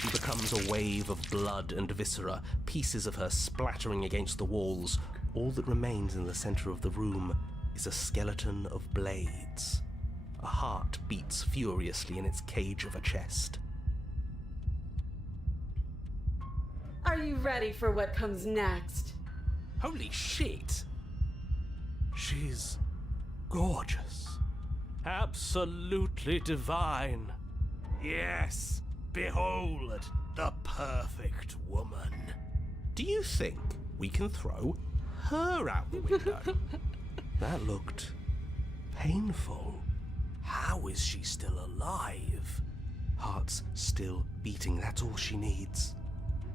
She becomes a wave of blood and viscera, pieces of her splattering against the walls. All that remains in the center of the room is a skeleton of blades. A heart beats furiously in its cage of a chest. Are you ready for what comes next? Holy shit! She's gorgeous. Absolutely divine. Yes, behold the perfect woman. Do you think we can throw her out the window? That looked painful. How is she still alive? Heart's still beating, that's all she needs.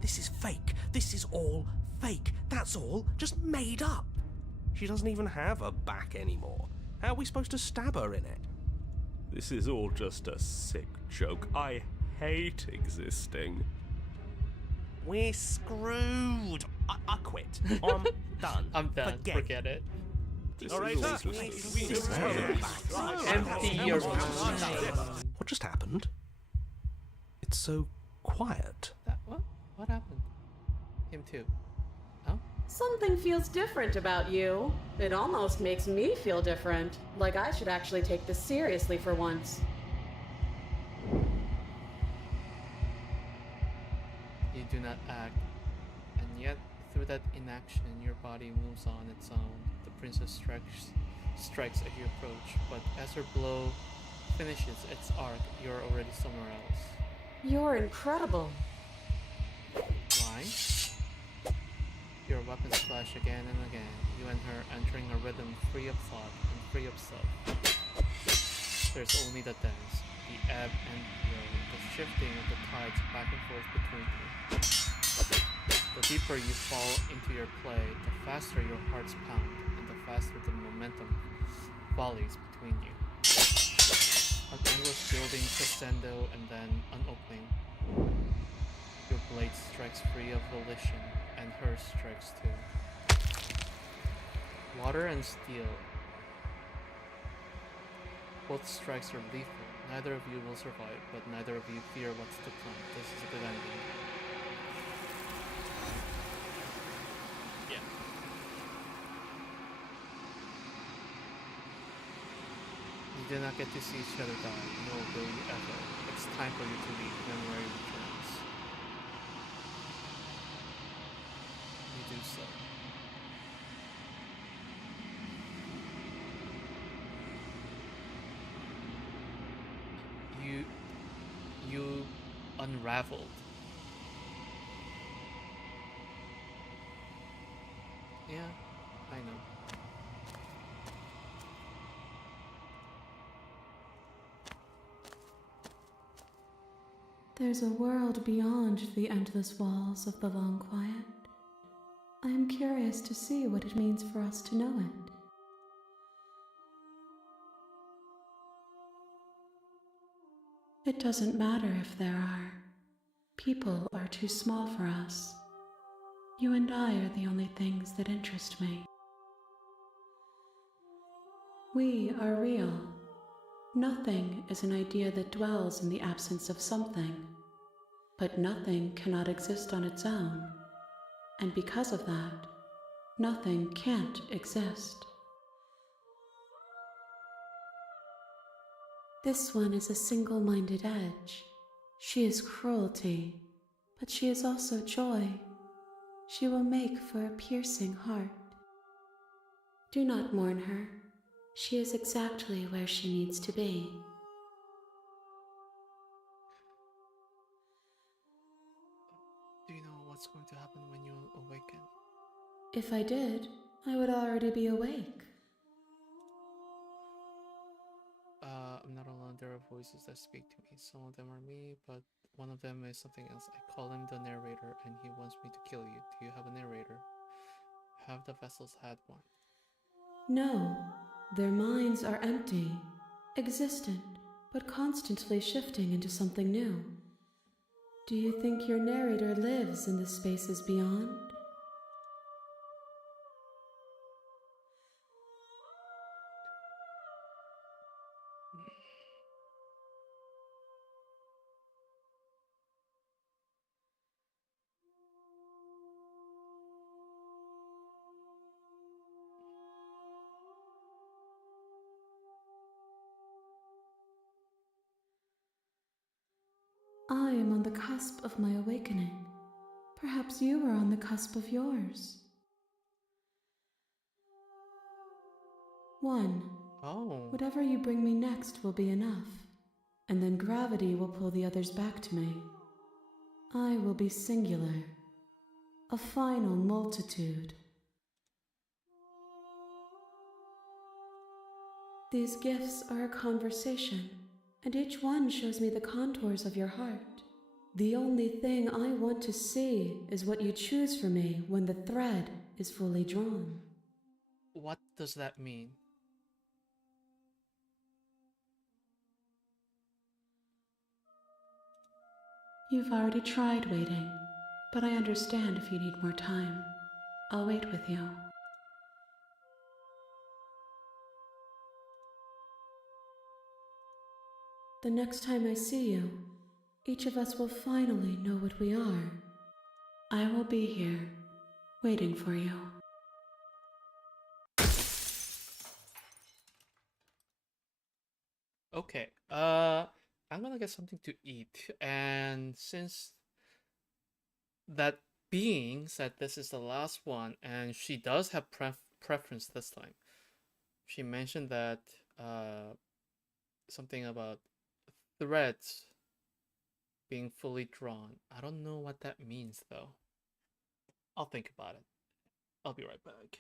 This is fake. This is all fake. That's all just made up. She doesn't even have a back anymore. How are we supposed to stab her in it? This is all just a sick joke. I hate existing. We're screwed. I quit. I'm done. I'm done. Forget it. All right, Empty your mind. What just happened? It's so quiet. What happened? Him too. Oh? Something feels different about you. It almost makes me feel different. Like I should actually take this seriously for once. You do not act, and yet through that inaction your body moves on its own. The princess strikes as you approach, but as her blow finishes its arc, you're already somewhere else. You're incredible. Why? Your weapons clash again and again, you and her entering a rhythm free of thought and free of self. There's only the dance, the ebb and flow, the shifting of the tides back and forth between you. The deeper you fall into your play, the faster your hearts pound, and the faster the momentum volleys between you. An endless building crescendo and then an opening. Your blade strikes free of volition, and hers strikes too. Water and steel. Both strikes are lethal. Neither of you will survive, but neither of you fear what's to come. This is a good ending. Yeah. You do not get to see each other die, nor will you ever. It's time for you to leave. Memory returns. You do so. You unraveled. Yeah, I know. There's a world beyond the endless walls of the long quiet. I am curious to see what it means for us to know it. It doesn't matter if there are. People are too small for us. You and I are the only things that interest me. We are real. Nothing is an idea that dwells in the absence of something. But nothing cannot exist on its own. And because of that, nothing can't exist. This one is a single-minded edge. She is cruelty, but she is also joy. She will make for a piercing heart. Do not mourn her. She is exactly where she needs to be. Do you know what's going to happen when you awaken? If I did, I would already be awake. I'm not alone. There are voices that speak to me. Some of them are me, but one of them is something else. I call him the narrator, and he wants me to kill you. Do you have a narrator? Have the vessels had one? No, their minds are empty, existent, but constantly shifting into something new. Do you think your narrator lives in the spaces beyond? I am on the cusp of my awakening. Perhaps you are on the cusp of yours. 1. Oh. Whatever you bring me next will be enough, and then gravity will pull the others back to me. I will be singular, a final multitude. These gifts are a conversation, and each one shows me the contours of your heart. The only thing I want to see is what you choose for me when the thread is fully drawn. What does that mean? You've already tried waiting, but I understand if you need more time. I'll wait with you. The next time I see you, each of us will finally know what we are. I will be here, waiting for you. Okay, I'm gonna get something to eat, and since that being said this is the last one, and she does have preference this time. She mentioned that something about threads being fully drawn. I don't know what that means though. I'll think about it. I'll be right back.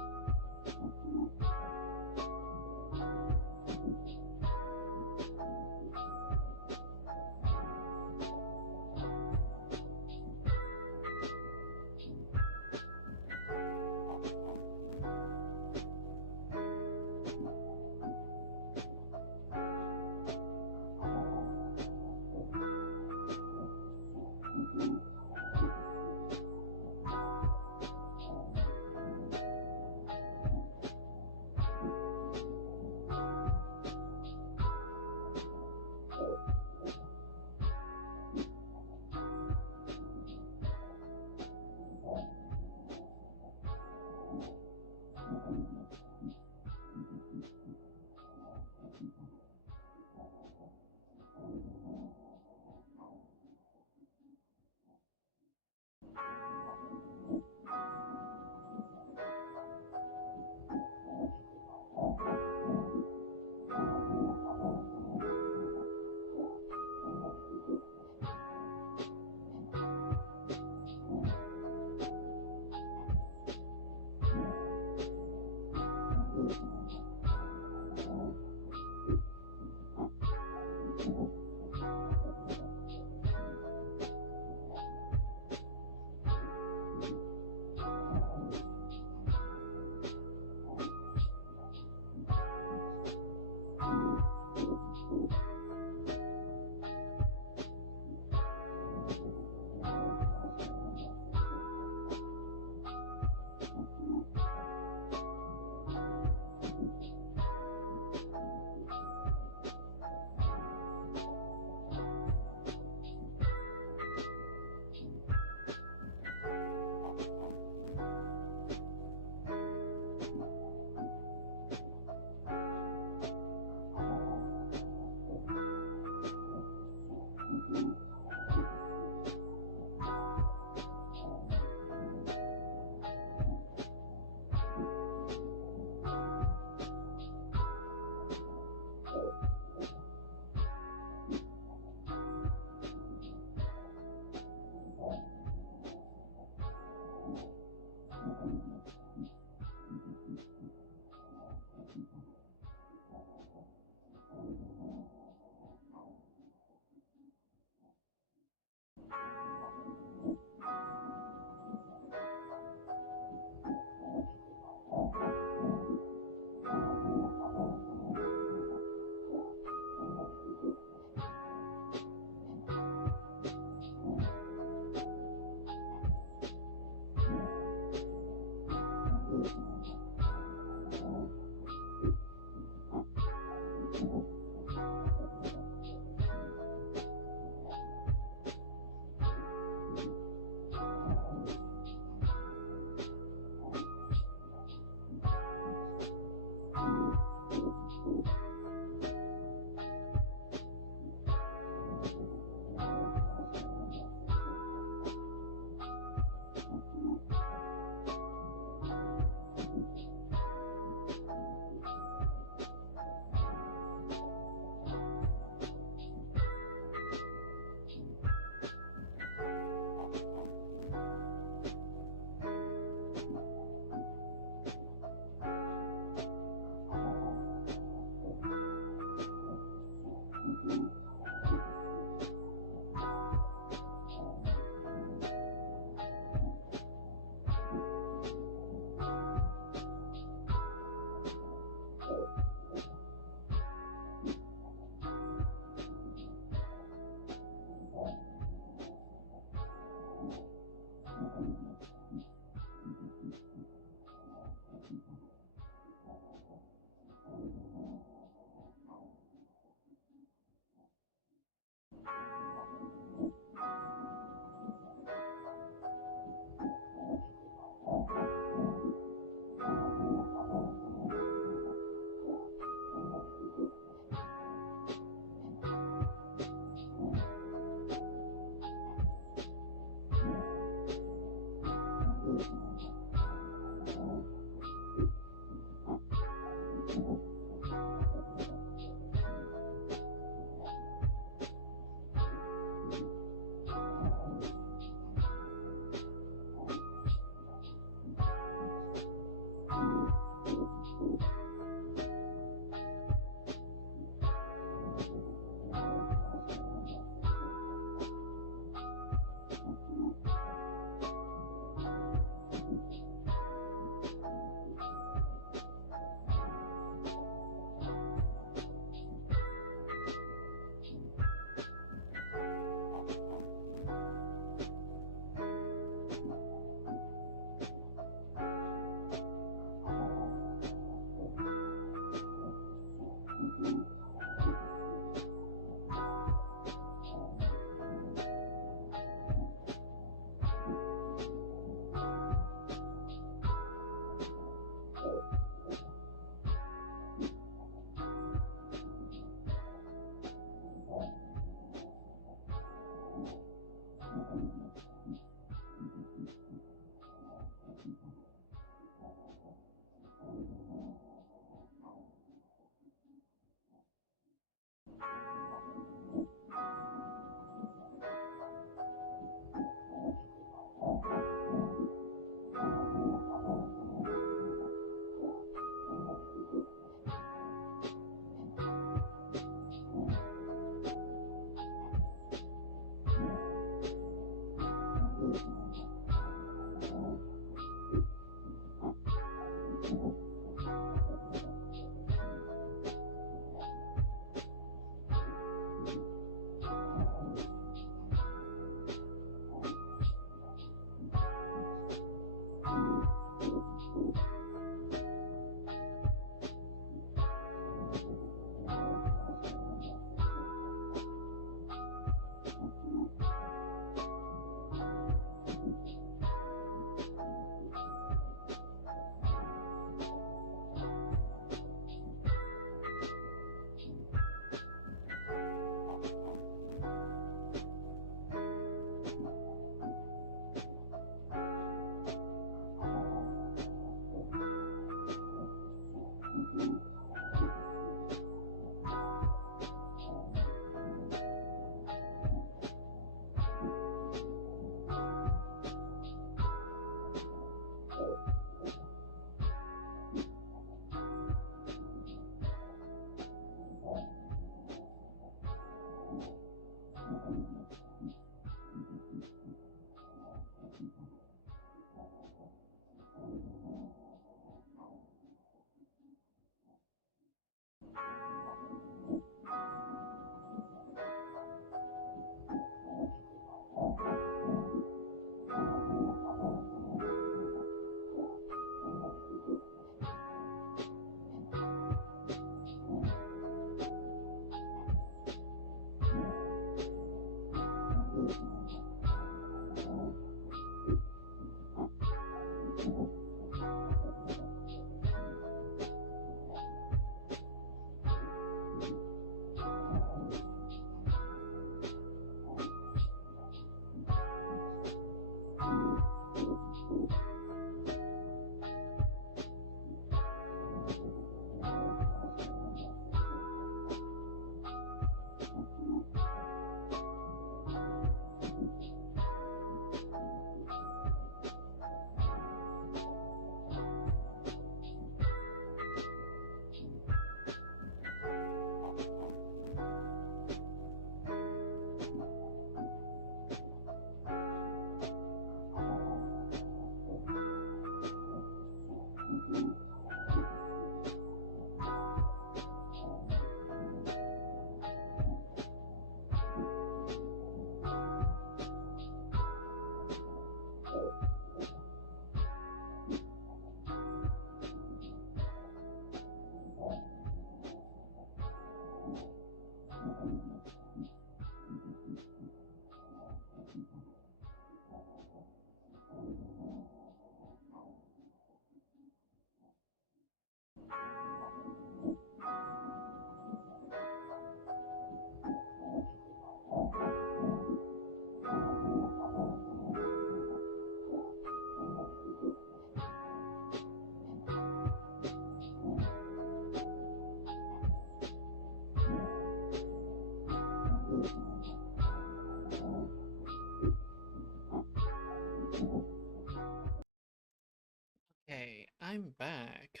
Okay, I'm back.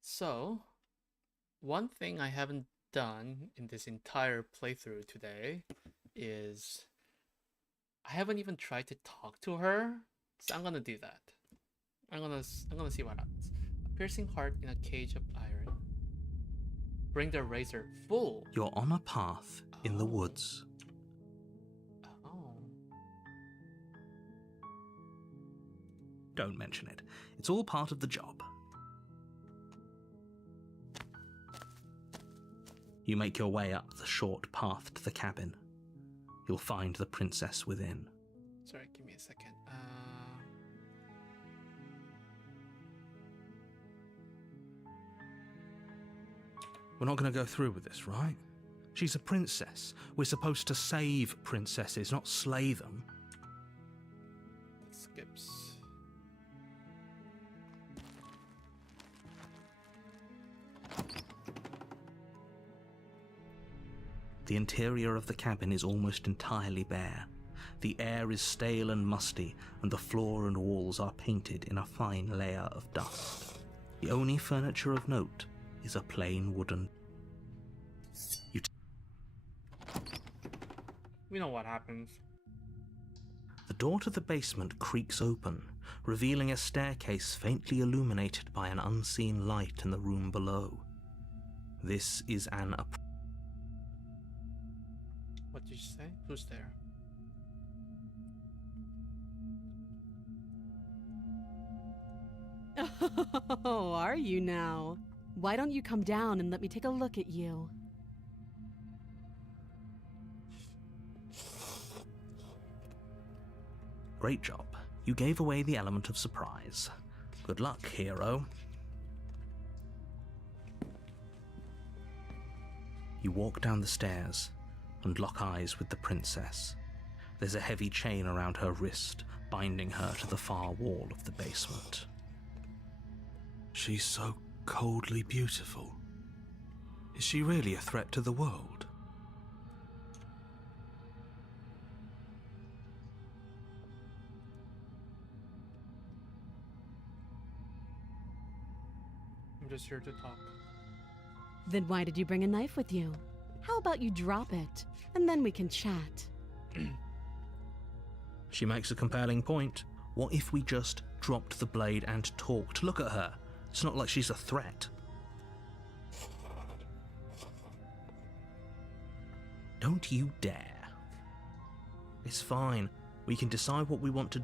So, one thing I haven't done in this entire playthrough today is I haven't even tried to talk to her, so I'm gonna do that. I'm gonna see what happens. A piercing heart in a cage of iron. Bring the razor full. You're on a path in the woods. Oh. Don't mention it. It's all part of the job. You make your way up the short path to the cabin. You'll find the princess within. Sorry, give me a second. We're not going to go through with this, right? She's a princess. We're supposed to save princesses, not slay them. Skips. The interior of the cabin is almost entirely bare. The air is stale and musty, and the floor and walls are painted in a fine layer of dust. The only furniture of note is a plain wooden. We know what happens. The door to the basement creaks open, revealing a staircase faintly illuminated by an unseen light in the room below. This is an What did you say? Who's there? Oh, are you now? Why don't you come down and let me take a look at you? Great job. You gave away the element of surprise. Good luck, hero. You walk down the stairs and lock eyes with the princess. There's a heavy chain around her wrist, binding her to the far wall of the basement. She's so coldly beautiful. Is she really a threat to the world? I'm just here to talk. Then why did you bring a knife with you? How about you drop it, and then we can chat? She makes a compelling point. What if we just dropped the blade and talked? Look at her. It's not like she's a threat. Don't you dare. It's fine. We can decide what we want to...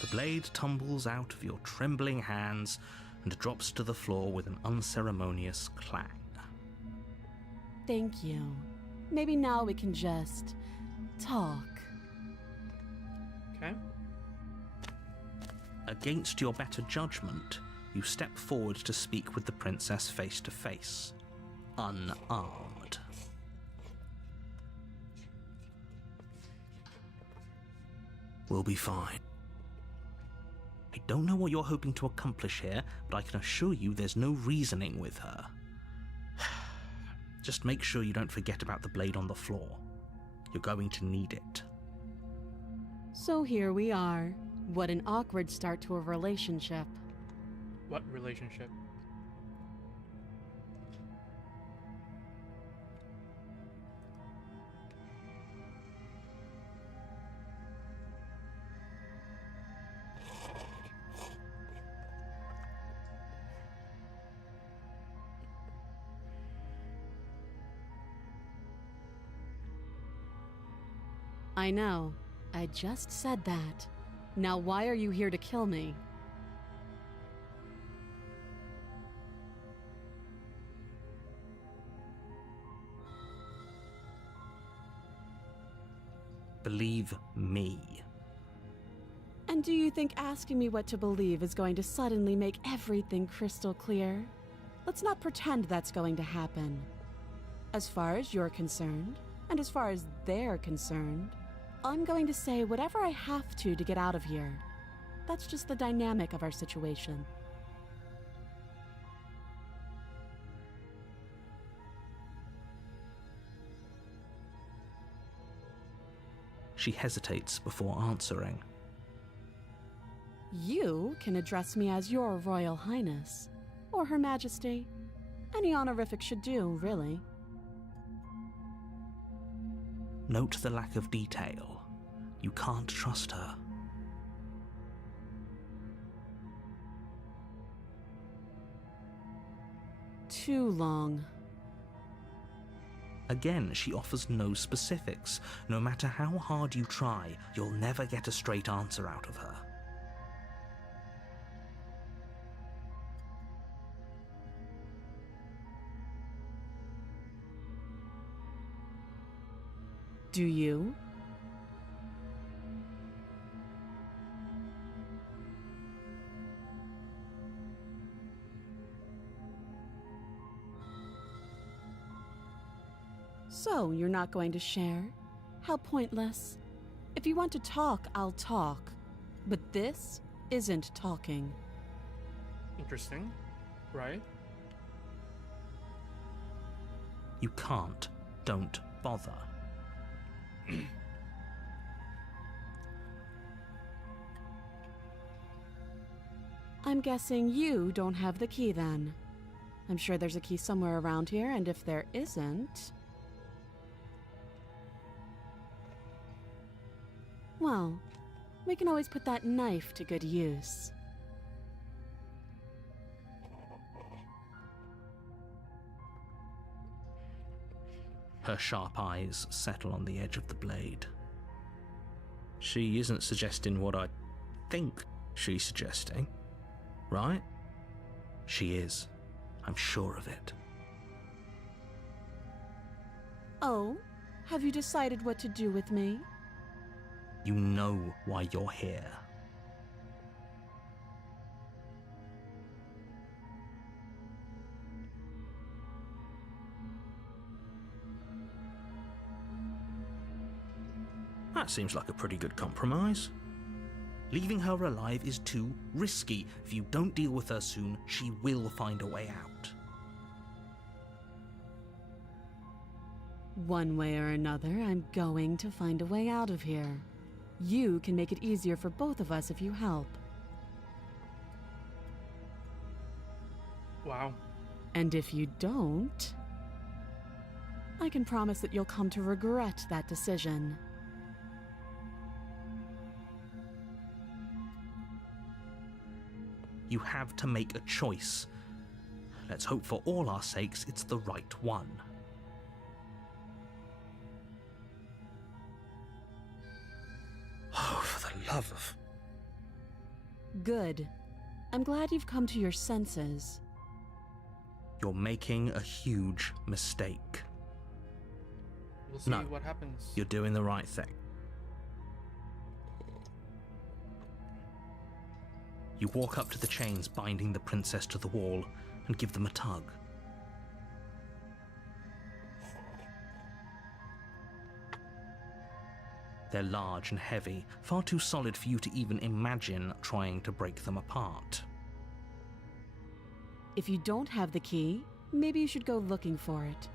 The blade tumbles out of your trembling hands and drops to the floor with an unceremonious clang. Thank you. Maybe now we can just talk. Okay. Against your better judgment, you step forward to speak with the princess face to face, unarmed. We'll be fine. I don't know what you're hoping to accomplish here, but I can assure you there's no reasoning with her. Just make sure you don't forget about the blade on the floor. You're going to need it. So here we are. What an awkward start to a relationship. What relationship? I know. I just said that. Now why are you here to kill me? Believe me. And do you think asking me what to believe is going to suddenly make everything crystal clear? Let's not pretend that's going to happen. As far as you're concerned, and as far as they're concerned, I'm going to say whatever I have to get out of here. That's just the dynamic of our situation. She hesitates before answering. You can address me as Your Royal Highness, or Her Majesty. Any honorific should do, really. Note the lack of detail. You can't trust her. Too long. Again, she offers no specifics. No matter how hard you try, you'll never get a straight answer out of her. Do you? So, you're not going to share? How pointless. If you want to talk, I'll talk. But this isn't talking. Interesting, right? You can't. Don't bother. I'm guessing you don't have the key then. I'm sure there's a key somewhere around here, and if there isn't... well, we can always put that knife to good use. Her sharp eyes settle on the edge of the blade. She isn't suggesting what I think she's suggesting, right? She is. I'm sure of it. Oh, have you decided what to do with me? You know why you're here. That seems like a pretty good compromise. Leaving her alive is too risky. If you don't deal with her soon, she will find a way out. One way or another, I'm going to find a way out of here. You can make it easier for both of us if you help. Wow. And if you don't, I can promise that you'll come to regret that decision. You have to make a choice. Let's hope for all our sakes it's the right one. Oh, for the love of... Good. I'm glad you've come to your senses. You're making a huge mistake. We'll see No, what happens. you're doing the right thing. You walk up to the chains binding the princess to the wall and give them a tug. They're large and heavy, far too solid for you to even imagine trying to break them apart. If you don't have the key, maybe you should go looking for it.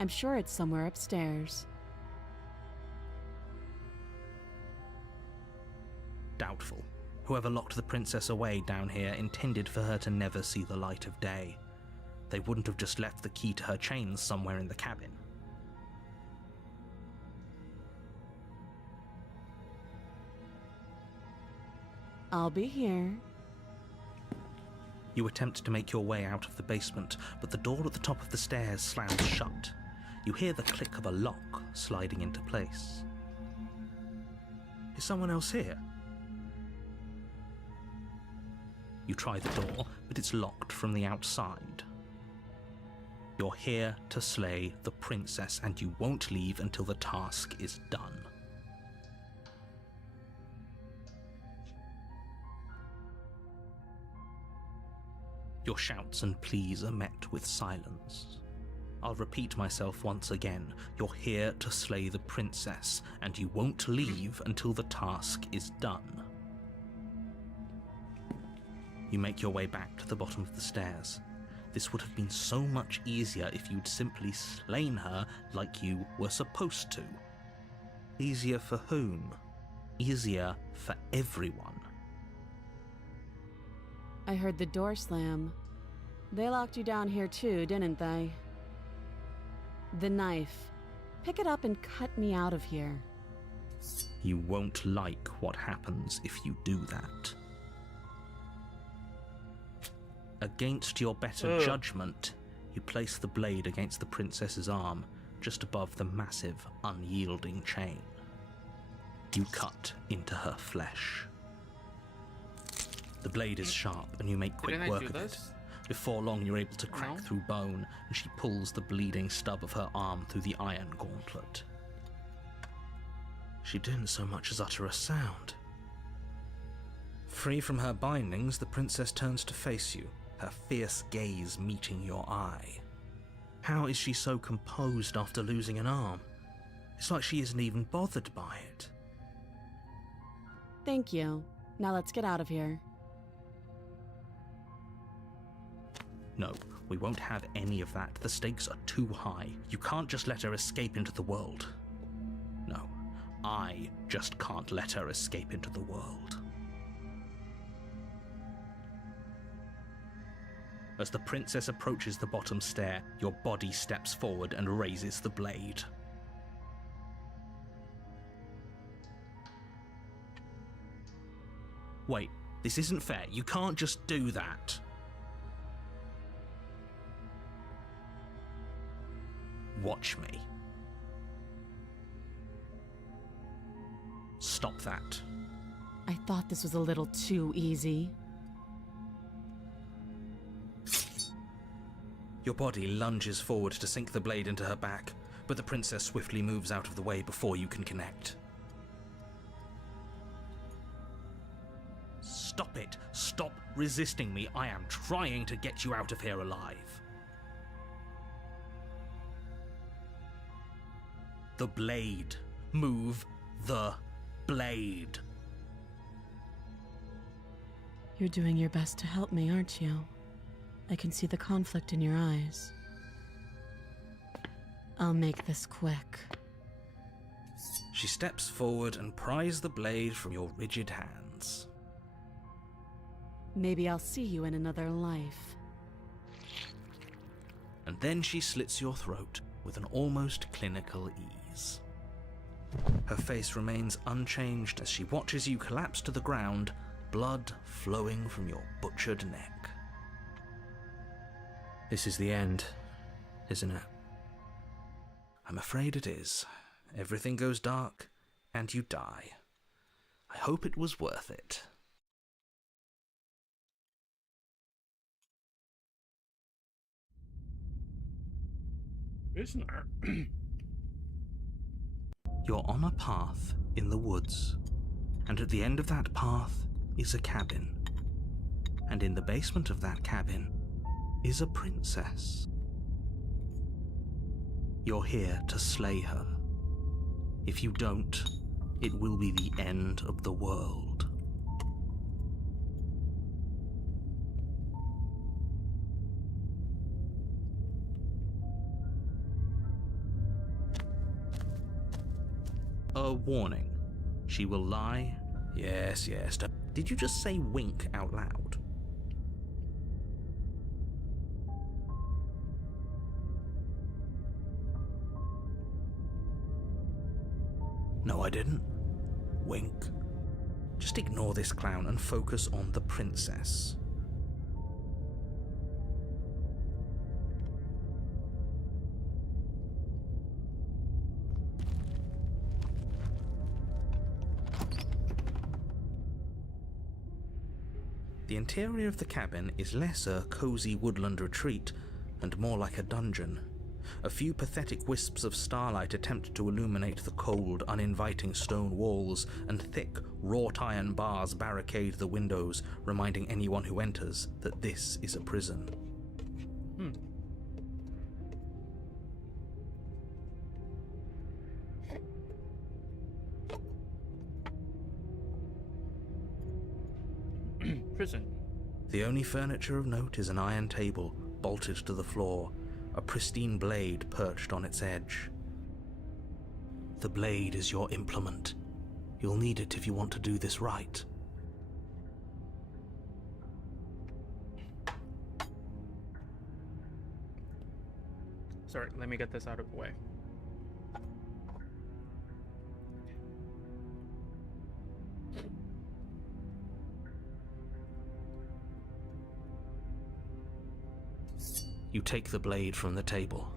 I'm sure it's somewhere upstairs. Doubtful. Whoever locked the princess away down here intended for her to never see the light of day. They wouldn't have just left the key to her chains somewhere in the cabin. I'll be here. You attempt to make your way out of the basement, but the door at the top of the stairs slams shut. You hear the click of a lock sliding into place. Is someone else here? You try the door, but it's locked from the outside. You're here to slay the princess, and you won't leave until the task is done. Your shouts and pleas are met with silence. I'll repeat myself once again. You're here to slay the princess, and you won't leave until the task is done. You make your way back to the bottom of the stairs. This would have been so much easier if you'd simply slain her like you were supposed to. Easier for whom? Easier for everyone. I heard the door slam. They locked you down here too, didn't they? The knife. Pick it up and cut me out of here. You won't like what happens if you do that. Against your better judgment, you place the blade against the princess's arm, just above the massive, unyielding chain. You cut into her flesh. The blade is sharp, and you make quick work of it. Before long, you're able to crack through bone, and she pulls the bleeding stub of her arm through the iron gauntlet. She didn't so much as utter a sound. Free from her bindings, the princess turns to face you, her fierce gaze meeting your eye. How is she so composed after losing an arm? It's like she isn't even bothered by it. Thank you. Now let's get out of here. No, we won't have any of that. The stakes are too high. You can't just let her escape into the world. No, I just can't let her escape into the world. As the princess approaches the bottom stair, your body steps forward and raises the blade. Wait, this isn't fair. You can't just do that. Watch me. Stop that. I thought this was a little too easy. Your body lunges forward to sink the blade into her back, but the princess swiftly moves out of the way before you can connect. Stop it! Stop resisting me! I am trying to get you out of here alive. The blade. Move the blade. You're doing your best to help me, aren't you? I can see the conflict in your eyes. I'll make this quick. She steps forward and pries the blade from your rigid hands. Maybe I'll see you in another life. And then she slits your throat with an almost clinical ease. Her face remains unchanged as she watches you collapse to the ground, blood flowing from your butchered neck. This is the end, isn't it? I'm afraid it is. Everything goes dark, and you die. I hope it was worth it. Prisoner. You're on a path in the woods, and at the end of that path is a cabin. And in the basement of that cabin is a princess. You're here to slay her. If you don't, it will be the end of the world. A warning. She will lie. Yes. Did you just say wink out loud? No, I didn't. Wink. Just ignore this clown and focus on the princess. The interior of the cabin is less a cozy woodland retreat and more like a dungeon. A few pathetic wisps of starlight attempt to illuminate the cold, uninviting stone walls, and thick, wrought iron bars barricade the windows, reminding anyone who enters that this is a prison. Prison. The only furniture of note is an iron table, bolted to the floor, a pristine blade perched on its edge. The blade is your implement. You'll need it if you want to do this right. Sorry, let me get this out of the way. You take the blade from the table.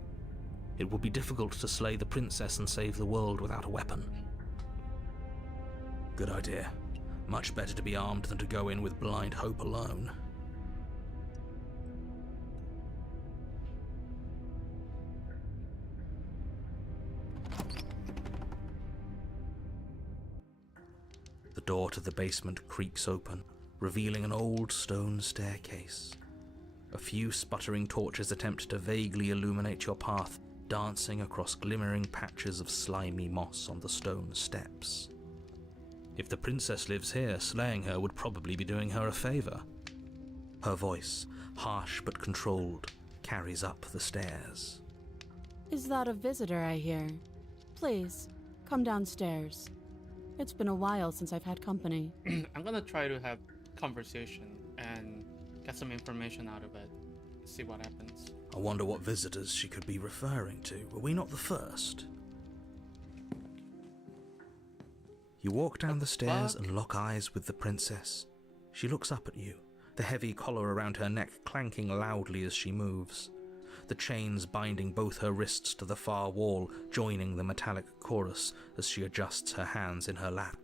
It would be difficult to slay the princess and save the world without a weapon. Good idea. Much better to be armed than to go in with blind hope alone. The door to the basement creaks open, revealing an old stone staircase. A few sputtering torches attempt to vaguely illuminate your path, dancing across glimmering patches of slimy moss on the stone steps. If the princess lives here, slaying her would probably be doing her a favor. Her voice, harsh but controlled, carries up the stairs. Is that a visitor I hear? Please, come downstairs. It's been a while since I've had company. I'm gonna try to have conversation and get some information out of it. See what happens. I wonder what visitors she could be referring to. Were we not the first? You walk down the stairs and lock eyes with the princess. She looks up at you, the heavy collar around her neck clanking loudly as she moves. The chains binding both her wrists to the far wall, joining the metallic chorus as she adjusts her hands in her lap.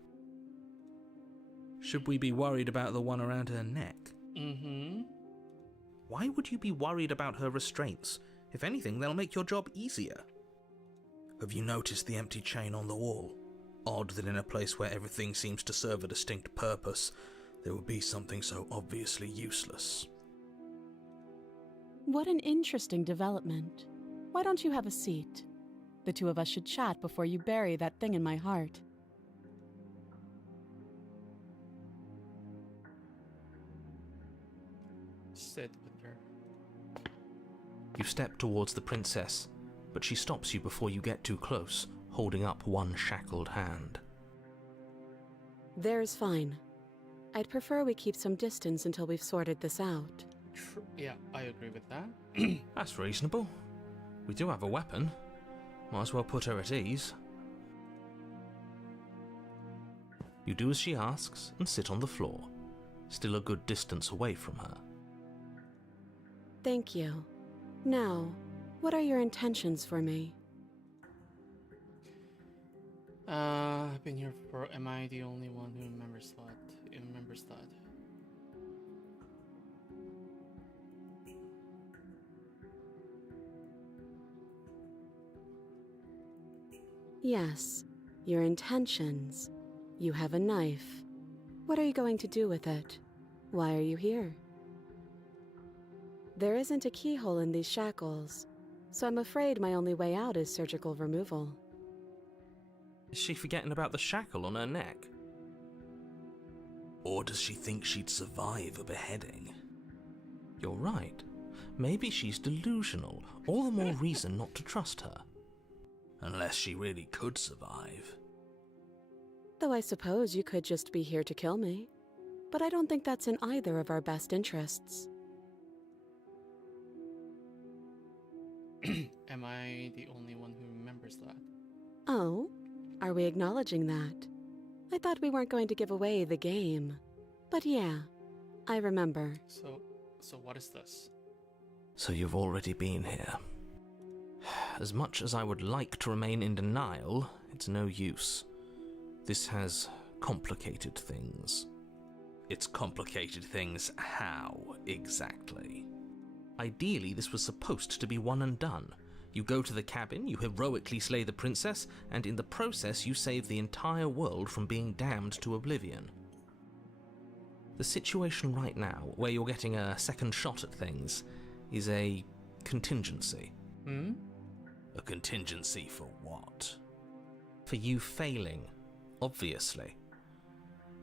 Should we be worried about the one around her neck? Mm-hmm. Why would you be worried about her restraints? If anything, they'll make your job easier. Have you noticed the empty chain on the wall? Odd that in a place where everything seems to serve a distinct purpose, there would be something so obviously useless. What an interesting development. Why don't you have a seat? The two of us should chat before you bury that thing in my heart. Sit with her. You step towards the princess, but she stops you before you get too close, holding up one shackled hand. There's fine. I'd prefer we keep some distance until we've sorted this out. Yeah, I agree with that. That's reasonable. We do have a weapon. Might as well put her at ease. You do as she asks and sit on the floor, still a good distance away from her. Thank you. Now, what are your intentions for me? I've been here for. Am I the only one who remembers that? Yes, your intentions. You have a knife. What are you going to do with it? Why are you here? There isn't a keyhole in these shackles, so I'm afraid my only way out is surgical removal. Is she forgetting about the shackle on her neck? Or does she think she'd survive a beheading? You're right. Maybe she's delusional. All the more reason not to trust her. Unless she really could survive. Though I suppose you could just be here to kill me. But I don't think that's in either of our best interests. Am I the only one who remembers that? Oh? Are we acknowledging that? I thought we weren't going to give away the game. But yeah, I remember. So what is this? So you've already been here. As much as I would like to remain in denial, it's no use. This has complicated things. It's complicated things how, exactly? Ideally, this was supposed to be one and done. You go to the cabin, you heroically slay the princess, and in the process you save the entire world from being damned to oblivion. The situation right now, where you're getting a second shot at things, is a contingency. Hmm? A contingency for what? For you failing, obviously.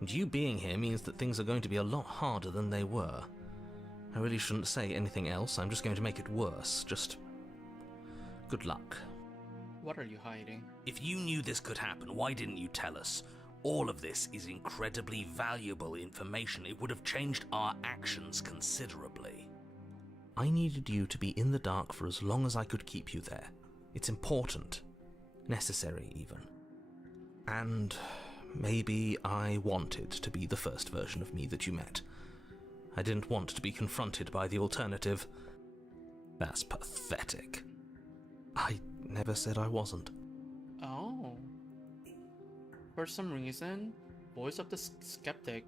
And you being here means that things are going to be a lot harder than they were. I really shouldn't say anything else, I'm just going to make it worse. Just good luck. What are you hiding? If you knew this could happen, why didn't you tell us? All of this is incredibly valuable information. It would have changed our actions considerably. I needed you to be in the dark for as long as I could keep you there. It's important. Necessary, even. And maybe I wanted to be the first version of me that you met. I didn't want to be confronted by the alternative. That's pathetic. I never said I wasn't. Oh. For some reason, Voice of the Skeptic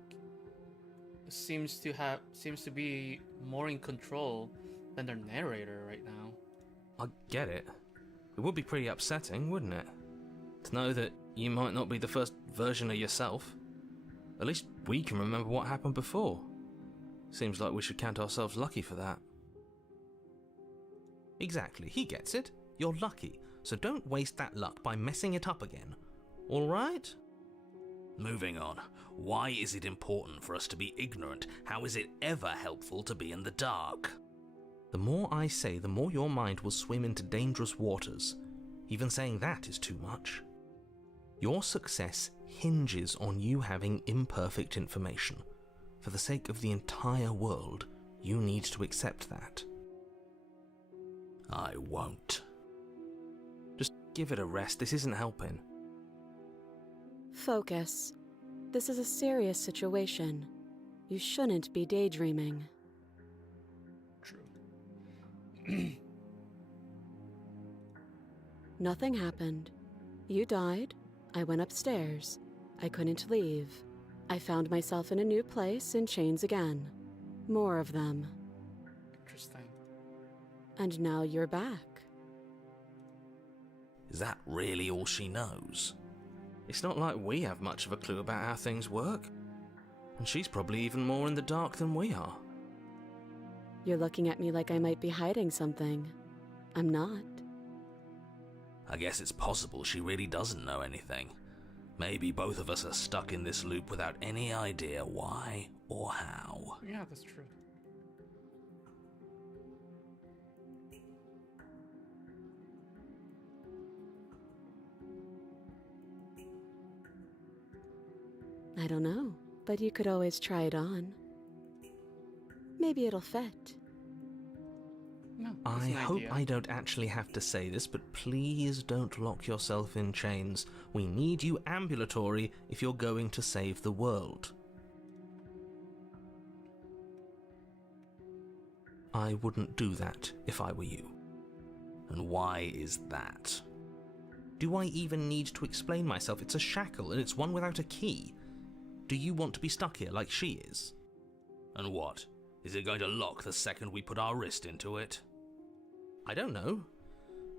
seems to be more in control than their narrator right now. I get it. It would be pretty upsetting, wouldn't it? To know that you might not be the first version of yourself. At least we can remember what happened before. Seems like we should count ourselves lucky for that. Exactly, he gets it. You're lucky, so don't waste that luck by messing it up again. All right? Moving on. Why is it important for us to be ignorant? How is it ever helpful to be in the dark? The more I say, the more your mind will swim into dangerous waters. Even saying that is too much. Your success hinges on you having imperfect information. For the sake of the entire world, you need to accept that. I won't. Just give it a rest. This isn't helping. Focus. This is a serious situation. You shouldn't be daydreaming. True. Nothing happened. You died. I went upstairs. I couldn't leave. I found myself in a new place in chains again. More of them. Interesting. And now you're back. Is that really all she knows? It's not like we have much of a clue about how things work. And she's probably even more in the dark than we are. You're looking at me like I might be hiding something. I'm not. I guess it's possible she really doesn't know anything. Maybe both of us are stuck in this loop without any idea why or how. Yeah, that's true. I don't know, but you could always try it on. Maybe it'll fit. No, I hope I don't actually have to say this, but please don't lock yourself in chains. We need you ambulatory if you're going to save the world. I wouldn't do that if I were you. And why is that? Do I even need to explain myself? It's a shackle, and it's one without a key. Do you want to be stuck here like she is? And what? Is it going to lock the second we put our wrist into it? I don't know.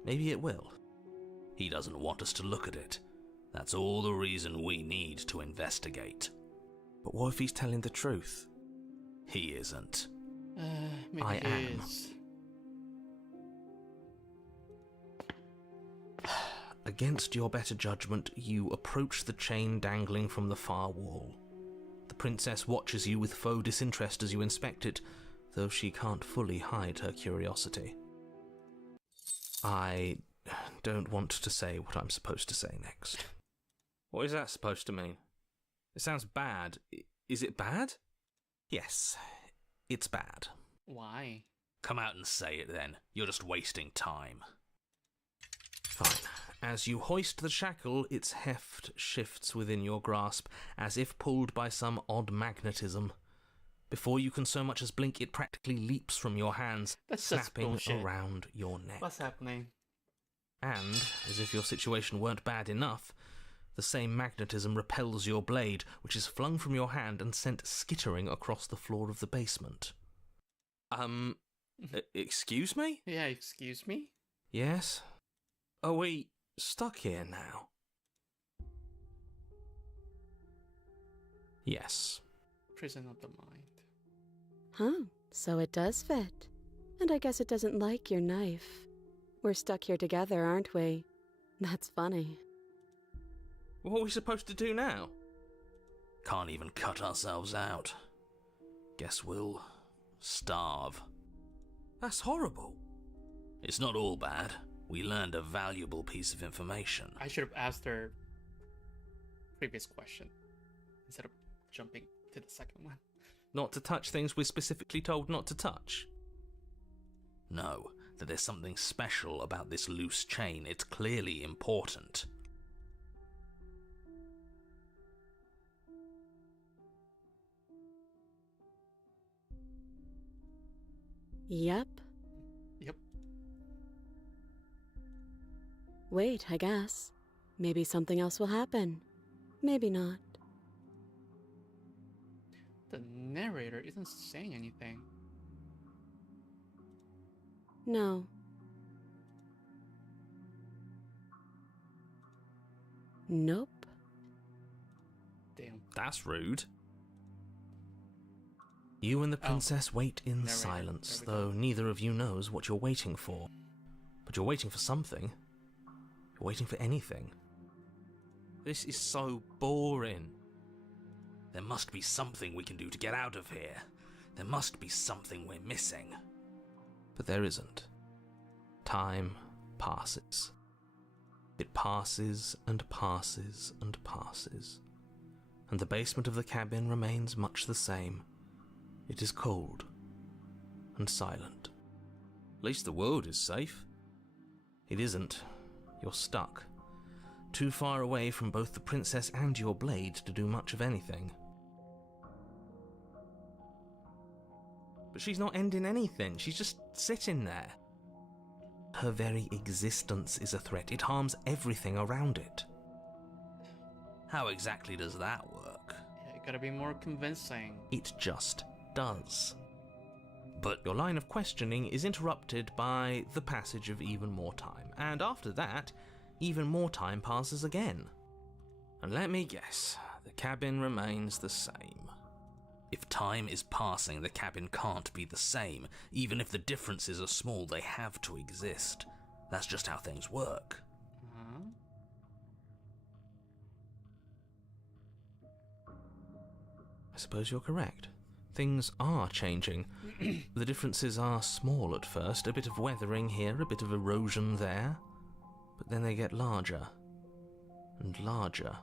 Maybe it will. He doesn't want us to look at it. That's all the reason we need to investigate. But what if he's telling the truth? He isn't. Maybe I he am. is. Against your better judgment, you approach the chain dangling from the far wall. The princess watches you with faux disinterest as you inspect it, though she can't fully hide her curiosity. I don't want to say what I'm supposed to say next. What is that supposed to mean? It sounds bad. Is it bad? Yes, it's bad. Why? Come out and say it then. You're just wasting time. Fine. As you hoist the shackle, its heft shifts within your grasp, as if pulled by some odd magnetism. Before you can so much as blink, it practically leaps from your hands, snapping around your neck. What's happening? And, as if your situation weren't bad enough, the same magnetism repels your blade, which is flung from your hand and sent skittering across the floor of the basement. Excuse me? Yeah, excuse me? Yes? Are we stuck here now? Yes. Prison of the mind. Huh, so it does fit. And I guess it doesn't like your knife. We're stuck here together, aren't we? That's funny. What are we supposed to do now? Can't even cut ourselves out. Guess we'll starve. That's horrible. It's not all bad. We learned a valuable piece of information. I should have asked her previous question instead of jumping to the second one. Not to touch things we're specifically told not to touch? No, that there's something special about this loose chain. It's clearly important. Yep. Yep. Wait, I guess. Maybe something else will happen. Maybe not. The narrator isn't saying anything. No. Nope. Damn. That's rude. You and the princess wait in silence, though neither of you knows what you're waiting for. But you're waiting for something. You're waiting for anything. This is so boring. There must be something we can do to get out of here. There must be something we're missing. But there isn't. Time passes. It passes and passes and passes. And the basement of the cabin remains much the same. It is cold and silent. At least the world is safe. It isn't. You're stuck. Too far away from both the princess and your blade to do much of anything. But she's not ending anything. She's just sitting there. Her very existence is a threat. It harms everything around it. How exactly does that work? Yeah, you gotta be more convincing. It just does. But your line of questioning is interrupted by the passage of even more time, and after that, even more time passes again. And let me guess, the cabin remains the same. If time is passing, the cabin can't be the same. Even if the differences are small, they have to exist. That's just how things work. I suppose you're correct. Things are changing. The differences are small at first, a bit of weathering here, a bit of erosion there, but then they get larger and larger.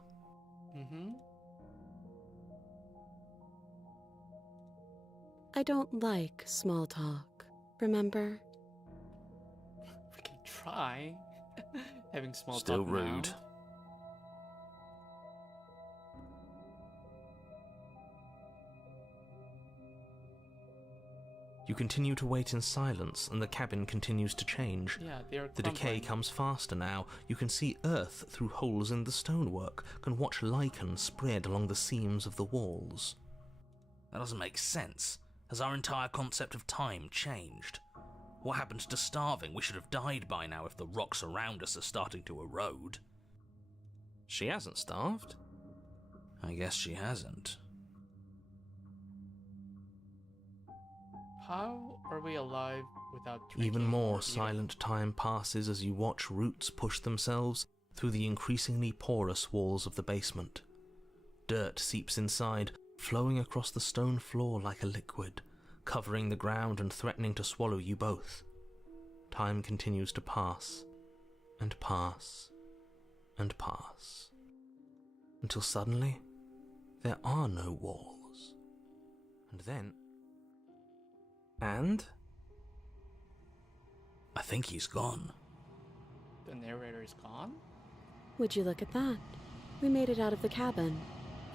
I don't like small talk, remember? We can try having small Still talk rude. now. You continue to wait in silence, and the cabin continues to change. Yeah, they're The decay comes faster now. You can see earth through holes in the stonework, can watch lichen spread along the seams of the walls. That doesn't make sense. Has our entire concept of time changed? What happened to starving? We should have died by now if the rocks around us are starting to erode. She hasn't starved. I guess she hasn't. How are we alive without drinking? Even more silent time passes as you watch roots push themselves through the increasingly porous walls of the basement. Dirt seeps inside, flowing across the stone floor like a liquid, covering the ground and threatening to swallow you both. Time continues to pass, and pass, and pass, until suddenly there are no walls. And then... And? I think he's gone. The narrator is gone? Would you look at that? We made it out of the cabin,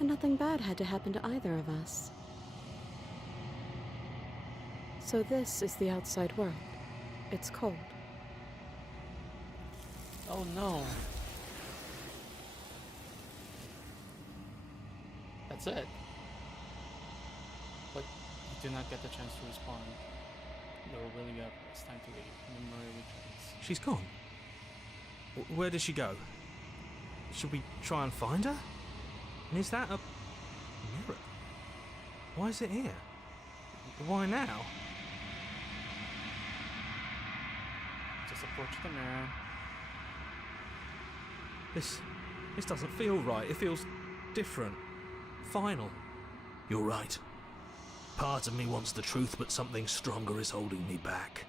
and nothing bad had to happen to either of us. So this is the outside world. It's cold. Oh no. That's it. But you do not get the chance to respond. Nor will you ever. It's time to leave. Memory returns. She's gone. Where did she go? Should we try and find her? And is that a mirror? Why is it here? Why now? Just approach the mirror. This doesn't feel right. It feels different. Final. You're right. Part of me wants the truth, but something stronger is holding me back.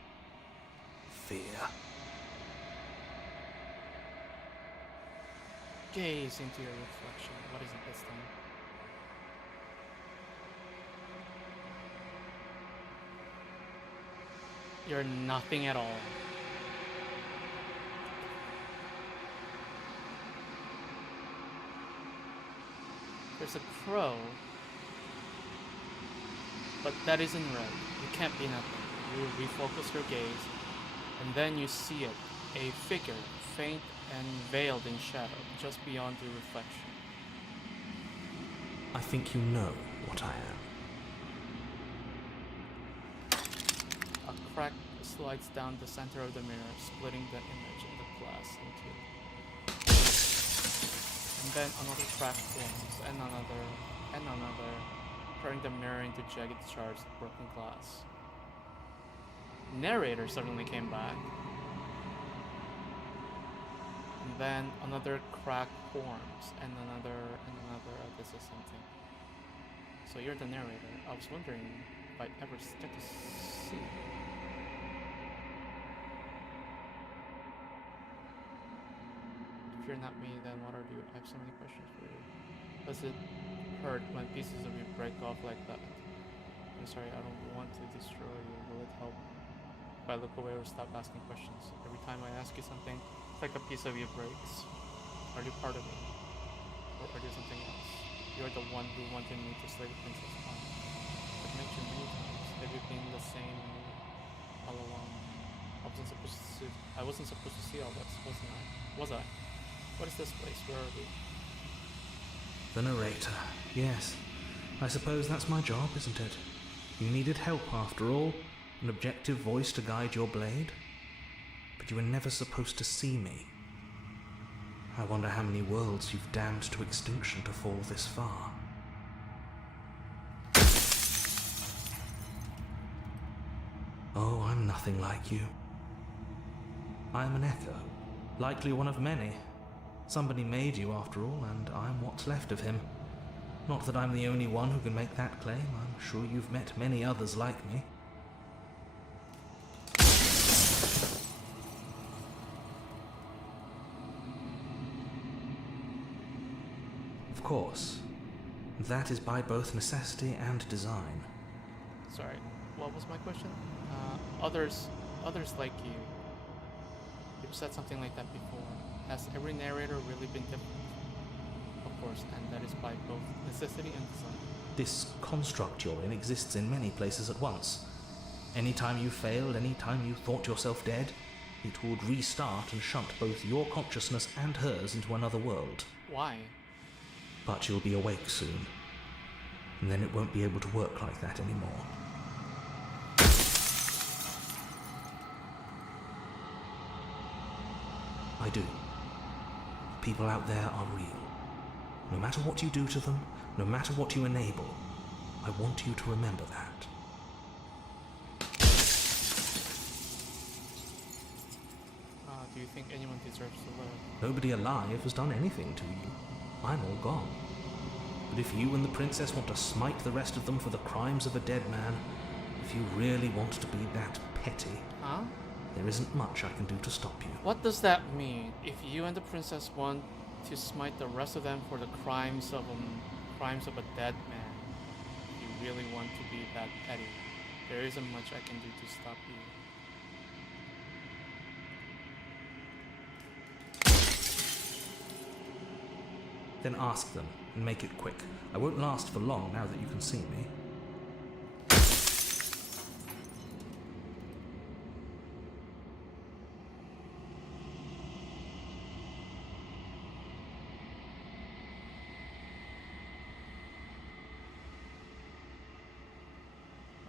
Fear. Gaze into your reflection. What is it this time? You're nothing at all. There's a crow, but that isn't red. It can't be nothing. You refocus your gaze, and then you see it, a figure, faint and veiled in shadow, just beyond the reflection. I think you know what I am. A crack slides down the center of the mirror, splitting the image of the glass in two. And then another crack forms, and another, turning the mirror into jagged shards of broken glass. Narrator suddenly came back. And then another crack forms, and another, this is something. So you're the narrator. I was wondering if I'd ever get to see. If you're not me, then what are you? I have so many questions for you. Does it hurt when pieces of you break off like that? I'm sorry, I don't want to destroy you. Will it help if I look away or stop asking questions? Every time I ask you something, it's like a piece of you breaks. Are you part of me? Or are you something else? You're the one who wanted me to slay the Princess Khan. I've met you many times. Have you been the same all along? I wasn't supposed to see all this, wasn't I? Was I? What is this place? Where are we? The narrator. Yes. I suppose that's my job, isn't it? You needed help after all. An objective voice to guide your blade. But you were never supposed to see me. I wonder how many worlds you've damned to extinction to fall this far. Oh, I'm nothing like you. I am an echo, likely one of many. Somebody made you after all, and I'm what's left of him. Not that I'm the only one who can make that claim. I'm sure you've met many others like me. Of course. That is by both necessity and design. Sorry, what was my question? Others like you. You've said something like that before. Has every narrator really been different? Of course, and that is by both necessity and design. This construct you're in exists in many places at once. Anytime you failed, anytime you thought yourself dead, it would restart and shunt both your consciousness and hers into another world. Why? But you'll be awake soon, and then it won't be able to work like that anymore. I do. People out there are real. No matter what you do to them, no matter what you enable, I want you to remember that. Do you think anyone deserves to live? Nobody alive has done anything to you. I'm all gone. But if you and the princess want to smite the rest of them for the crimes of a dead man, if you really want to be that petty, huh? There isn't much I can do to stop you. What does that mean? If you and the princess want to smite the rest of them for the crimes of a dead man, if you really want to be that petty, there isn't much I can do to stop you. Then ask them, and make it quick. I won't last for long now that you can see me.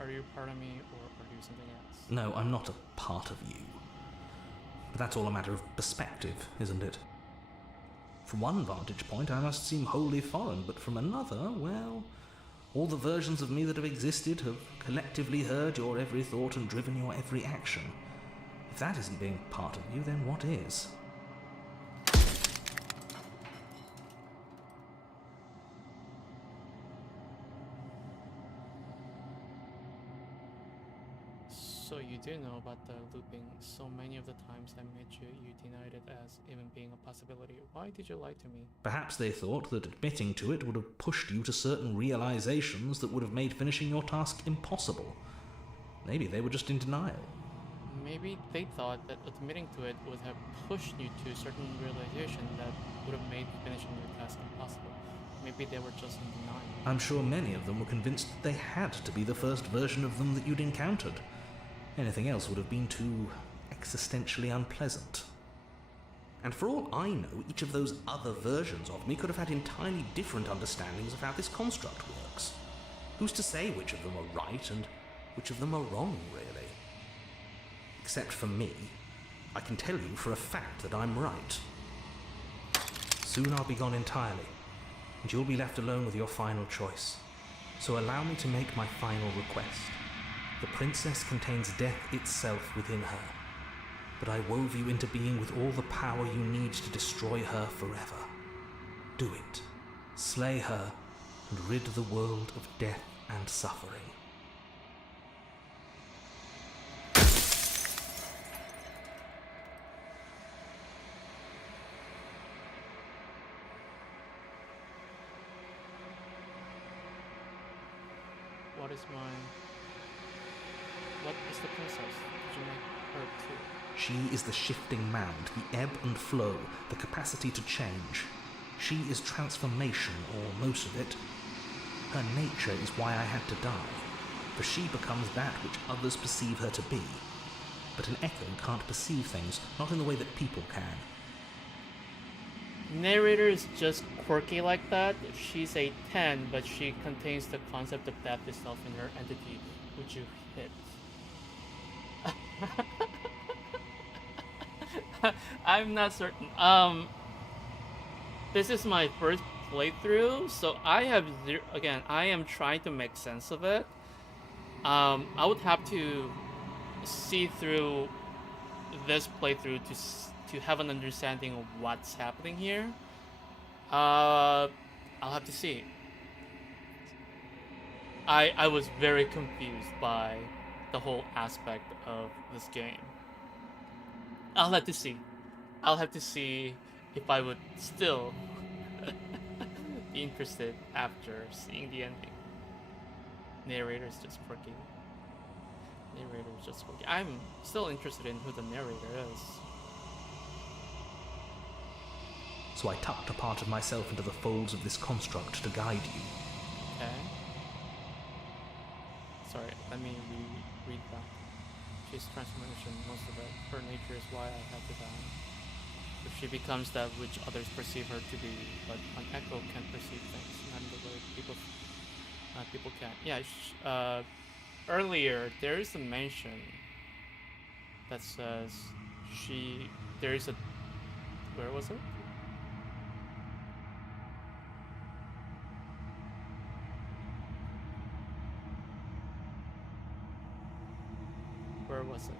Are you part of me, or are you something else? No, I'm not a part of you. But that's all a matter of perspective, isn't it? From one vantage point, I must seem wholly foreign, but from another, well, all the versions of me that have existed have collectively heard your every thought and driven your every action. If that isn't being part of you, then what is? So you do know about the looping. So many of the times I met you, you denied it as even being a possibility. Why did you lie to me? Perhaps they thought that admitting to it would have pushed you to certain realizations that would have made finishing your task impossible. Maybe they were just in denial. Maybe they thought that admitting to it would have pushed you to a certain realization that would have made finishing your task impossible. Maybe they were just in denial. I'm sure many of them were convinced that they had to be the first version of them that you'd encountered. Anything else would have been too existentially unpleasant. And for all I know, each of those other versions of me could have had entirely different understandings of how this construct works. Who's to say which of them are right and which of them are wrong, really? Except for me, I can tell you for a fact that I'm right. Soon I'll be gone entirely, and you'll be left alone with your final choice. So allow me to make my final request. The princess contains death itself within her, but I wove you into being with all the power you need to destroy her forever. Do it. Slay her, and rid the world of death and suffering. What is the princess? Did you make her too? She is the shifting mound, the ebb and flow, the capacity to change. She is transformation, or most of it. Her nature is why I had to die, for she becomes that which others perceive her to be. But an echo can't perceive things, not in the way that people can. Narrator is just quirky like that. She's a 10, but she contains the concept of death itself in her entity. Would you hit? I'm not certain. This is my first playthrough, so I have again, I am trying to make sense of it. I would have to see through this playthrough to have an understanding of what's happening here. I'll have to see. I was very confused by the whole aspect of this game. I'll have to see. I'll have to see if I would still be interested after seeing the ending. Narrator's just quirky. Narrator's just quirky. I'm still interested in who the narrator is. So I tucked a part of myself into the folds of this construct to guide you. Okay. Sorry, let me read that. She's transformation, most of it. Her nature is why I had to die. If she becomes that which others perceive her to be, but an echo can't perceive things, not in the way people can. Yeah, earlier there is a mention that says there is a, where was it? Where was it?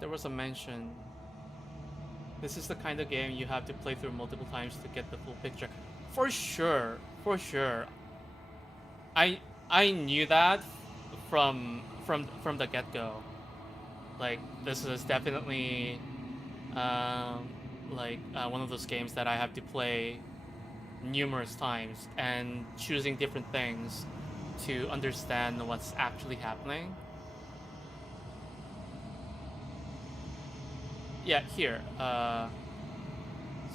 There was a mention. This is the kind of game you have to play through multiple times to get the full picture. For sure, for sure. I knew that from the get-go. Like, this is definitely one of those games that I have to play numerous times and choosing different things to understand what's actually happening. Yeah, here.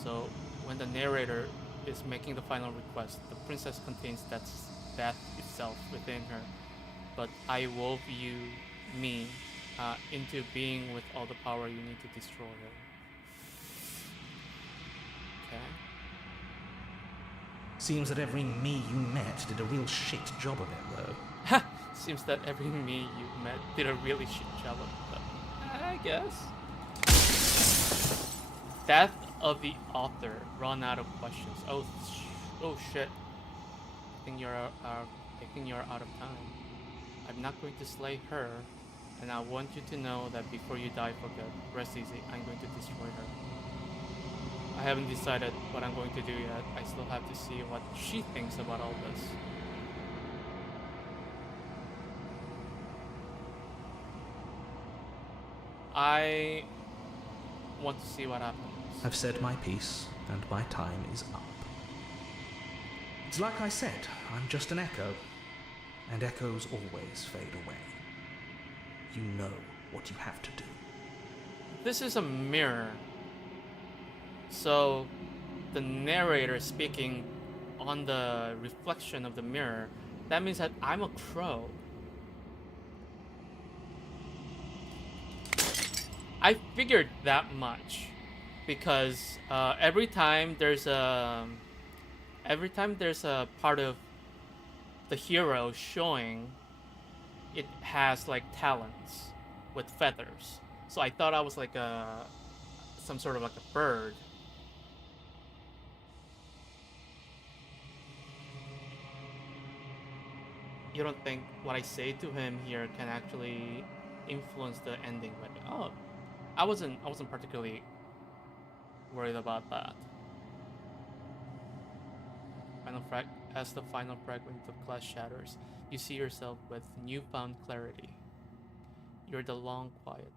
So when the narrator is making the final request, the princess contains death itself within her, but I wove me into being with all the power you need to destroy her. Okay. Seems that every me you met did a real shit job of it, though. Seems that every me you met did a really shit job of it, though. I guess. Death of the author. Run out of questions. Oh shit. I think you're out of time. I'm not going to slay her, and I want you to know that before you die for good, rest easy, I'm going to destroy her. I haven't decided what I'm going to do yet. I still have to see what she thinks about all this. I want to see what happens. I've said my piece, and my time is up. It's like I said, I'm just an echo, and echoes always fade away. You know what you have to do. This is a mirror. So, the narrator speaking on the reflection of the mirror, that means that I'm a crow. I figured that much because every time there's a part of the hero showing, it has like talons with feathers. So I thought I was like some sort of like a bird. You don't think what I say to him here can actually influence the ending? Like, oh, I wasn't particularly worried about that. As the final fragment of glass shatters, you see yourself with newfound clarity. You're the long quiet.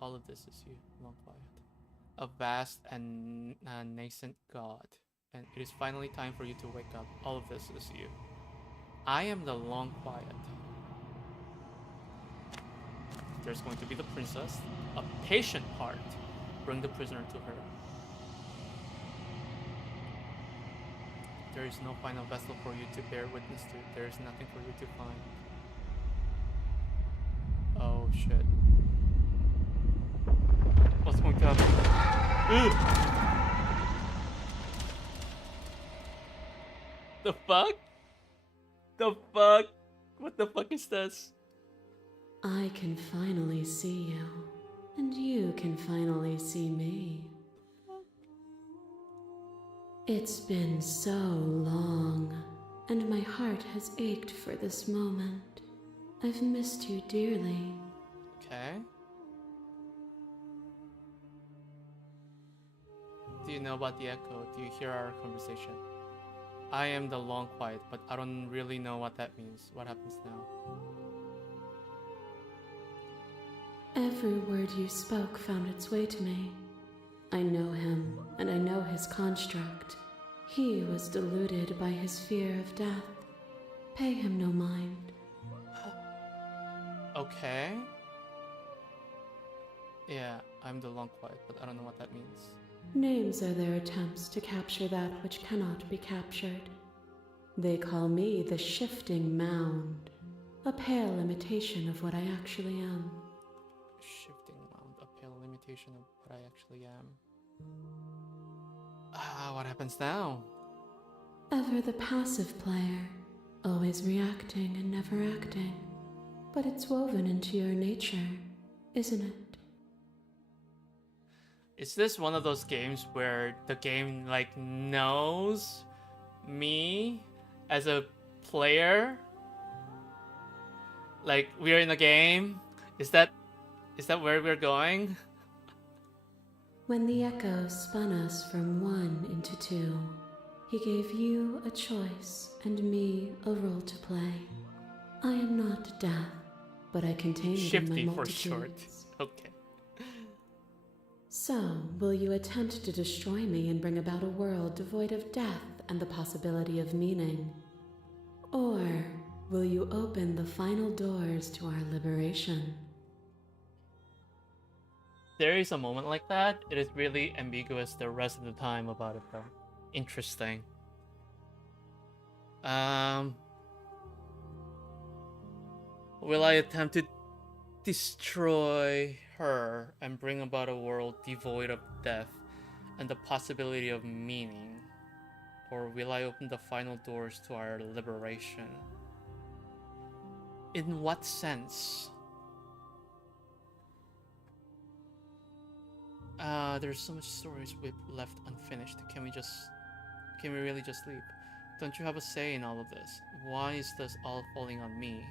All of this is you, long quiet. A vast and nascent God. And it is finally time for you to wake up. All of this is you. I am the long quiet. There's going to be the princess, a patient heart. Bring the prisoner to her. There is no final vessel for you to bear witness to. There is nothing for you to find. Oh shit. What's going to happen? The fuck? The fuck? What the fuck is this? I can finally see you, and you can finally see me. It's been so long, and my heart has ached for this moment. I've missed you dearly. Okay. Do you know about the echo? Do you hear our conversation? I am the long quiet, but I don't really know what that means. What happens now? Every word you spoke found its way to me. I know him, and I know his construct. He was deluded by his fear of death. Pay him no mind. Okay. Yeah, I'm the long quiet, but I don't know what that means. Names are their attempts to capture that which cannot be captured. They call me the shifting mound, a pale imitation of what I actually am. Shifting mound, a pale imitation of what I actually am. What happens now? Ever the passive player, always reacting and never acting. But it's woven into your nature, isn't it? Is this one of those games where the game like knows me as a player? Like we're in a game? Is that where we're going? When the echo spun us from one into two, he gave you a choice and me a role to play. I am not death, but I contain it in my Shifty for multitudes. short. Okay. So, will you attempt to destroy me and bring about a world devoid of death and the possibility of meaning? Or will you open the final doors to our liberation? There is a moment like that. It is really ambiguous the rest of the time about it though. Interesting. Will I attempt to destroy her and bring about a world devoid of death and the possibility of meaning? Or will I open the final doors to our liberation? In what sense? There's so much stories we've left unfinished. Can we really just leave? Don't you have a say in all of this? Why is this all falling on me?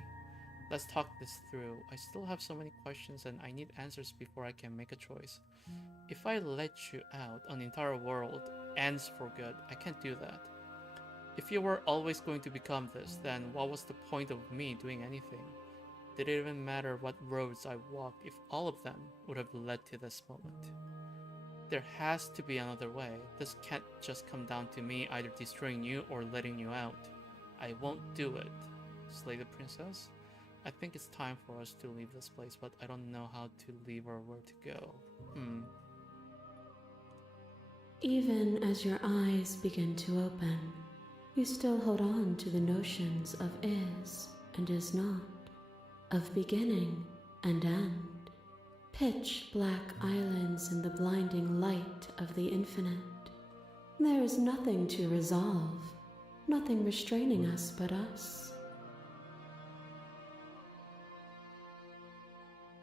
Let's talk this through. I still have so many questions and I need answers before I can make a choice. If I let you out, an entire world ends for good. I can't do that. If you were always going to become this, then what was the point of me doing anything? Did it even matter what roads I walked if all of them would have led to this moment? There has to be another way. This can't just come down to me either destroying you or letting you out. I won't do it. Slay the princess? I think it's time for us to leave this place, but I don't know how to leave or where to go. Even as your eyes begin to open, you still hold on to the notions of is and is not, of beginning and end, pitch black islands in the blinding light of the infinite. There is nothing to resolve, nothing restraining us but us.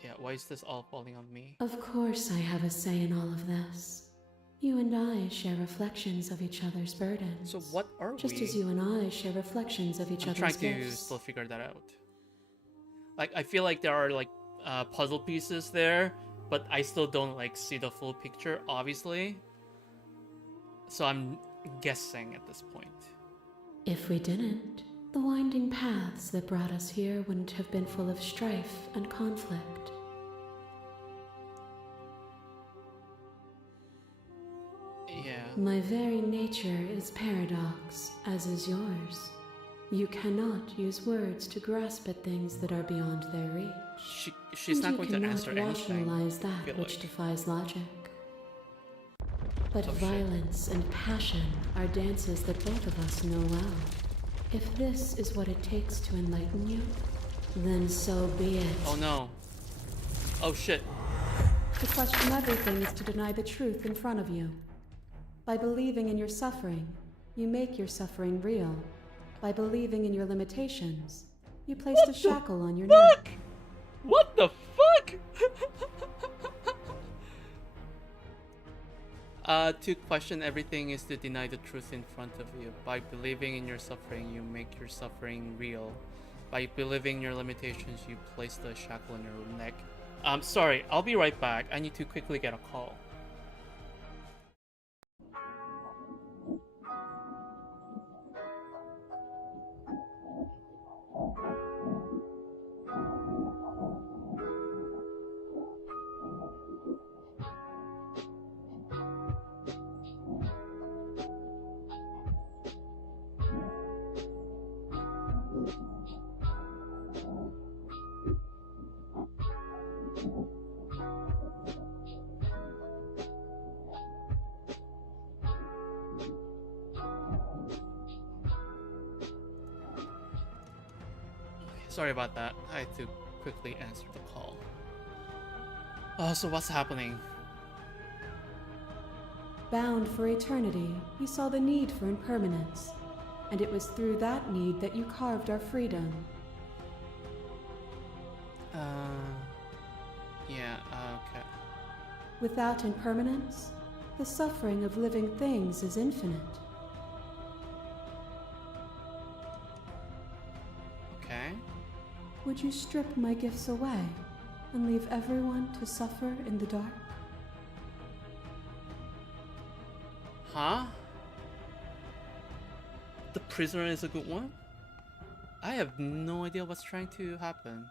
Yeah, why is this all falling on me? Of course I have a say in all of this. You and I share reflections of each other's burdens. So what are just we? as you and I share reflections of each other's gifts. I'm trying to still figure that out. Like, I feel like there are like puzzle pieces there, but I still don't like see the full picture, obviously. So I'm guessing at this point. If we didn't, the winding paths that brought us here wouldn't have been full of strife and conflict. Yeah. My very nature is paradox, as is yours. You cannot use words to grasp at things that are beyond their reach. She's not going to answer anything. You cannot rationalize that which defies logic. But violence and passion are dances that both of us know well. If this is what it takes to enlighten you, then so be it. Oh no. Oh shit. To question everything is to deny the truth in front of you. By believing in your suffering, you make your suffering real. By believing in your limitations, you placed a shackle on your neck. What the fuck? To question everything is to deny the truth in front of you. By believing in your suffering, you make your suffering real. By believing in your limitations, you place the shackle on your neck. I'm sorry, I'll be right back. I need to quickly get a call. Sorry about that. I had to quickly answer the call. So what's happening? Bound for eternity, you saw the need for impermanence, and it was through that need that you carved our freedom. Yeah, okay. Without impermanence, the suffering of living things is infinite. Okay. Would you strip my gifts away and leave everyone to suffer in the dark? Huh? The prisoner is a good one? I have no idea what's trying to happen.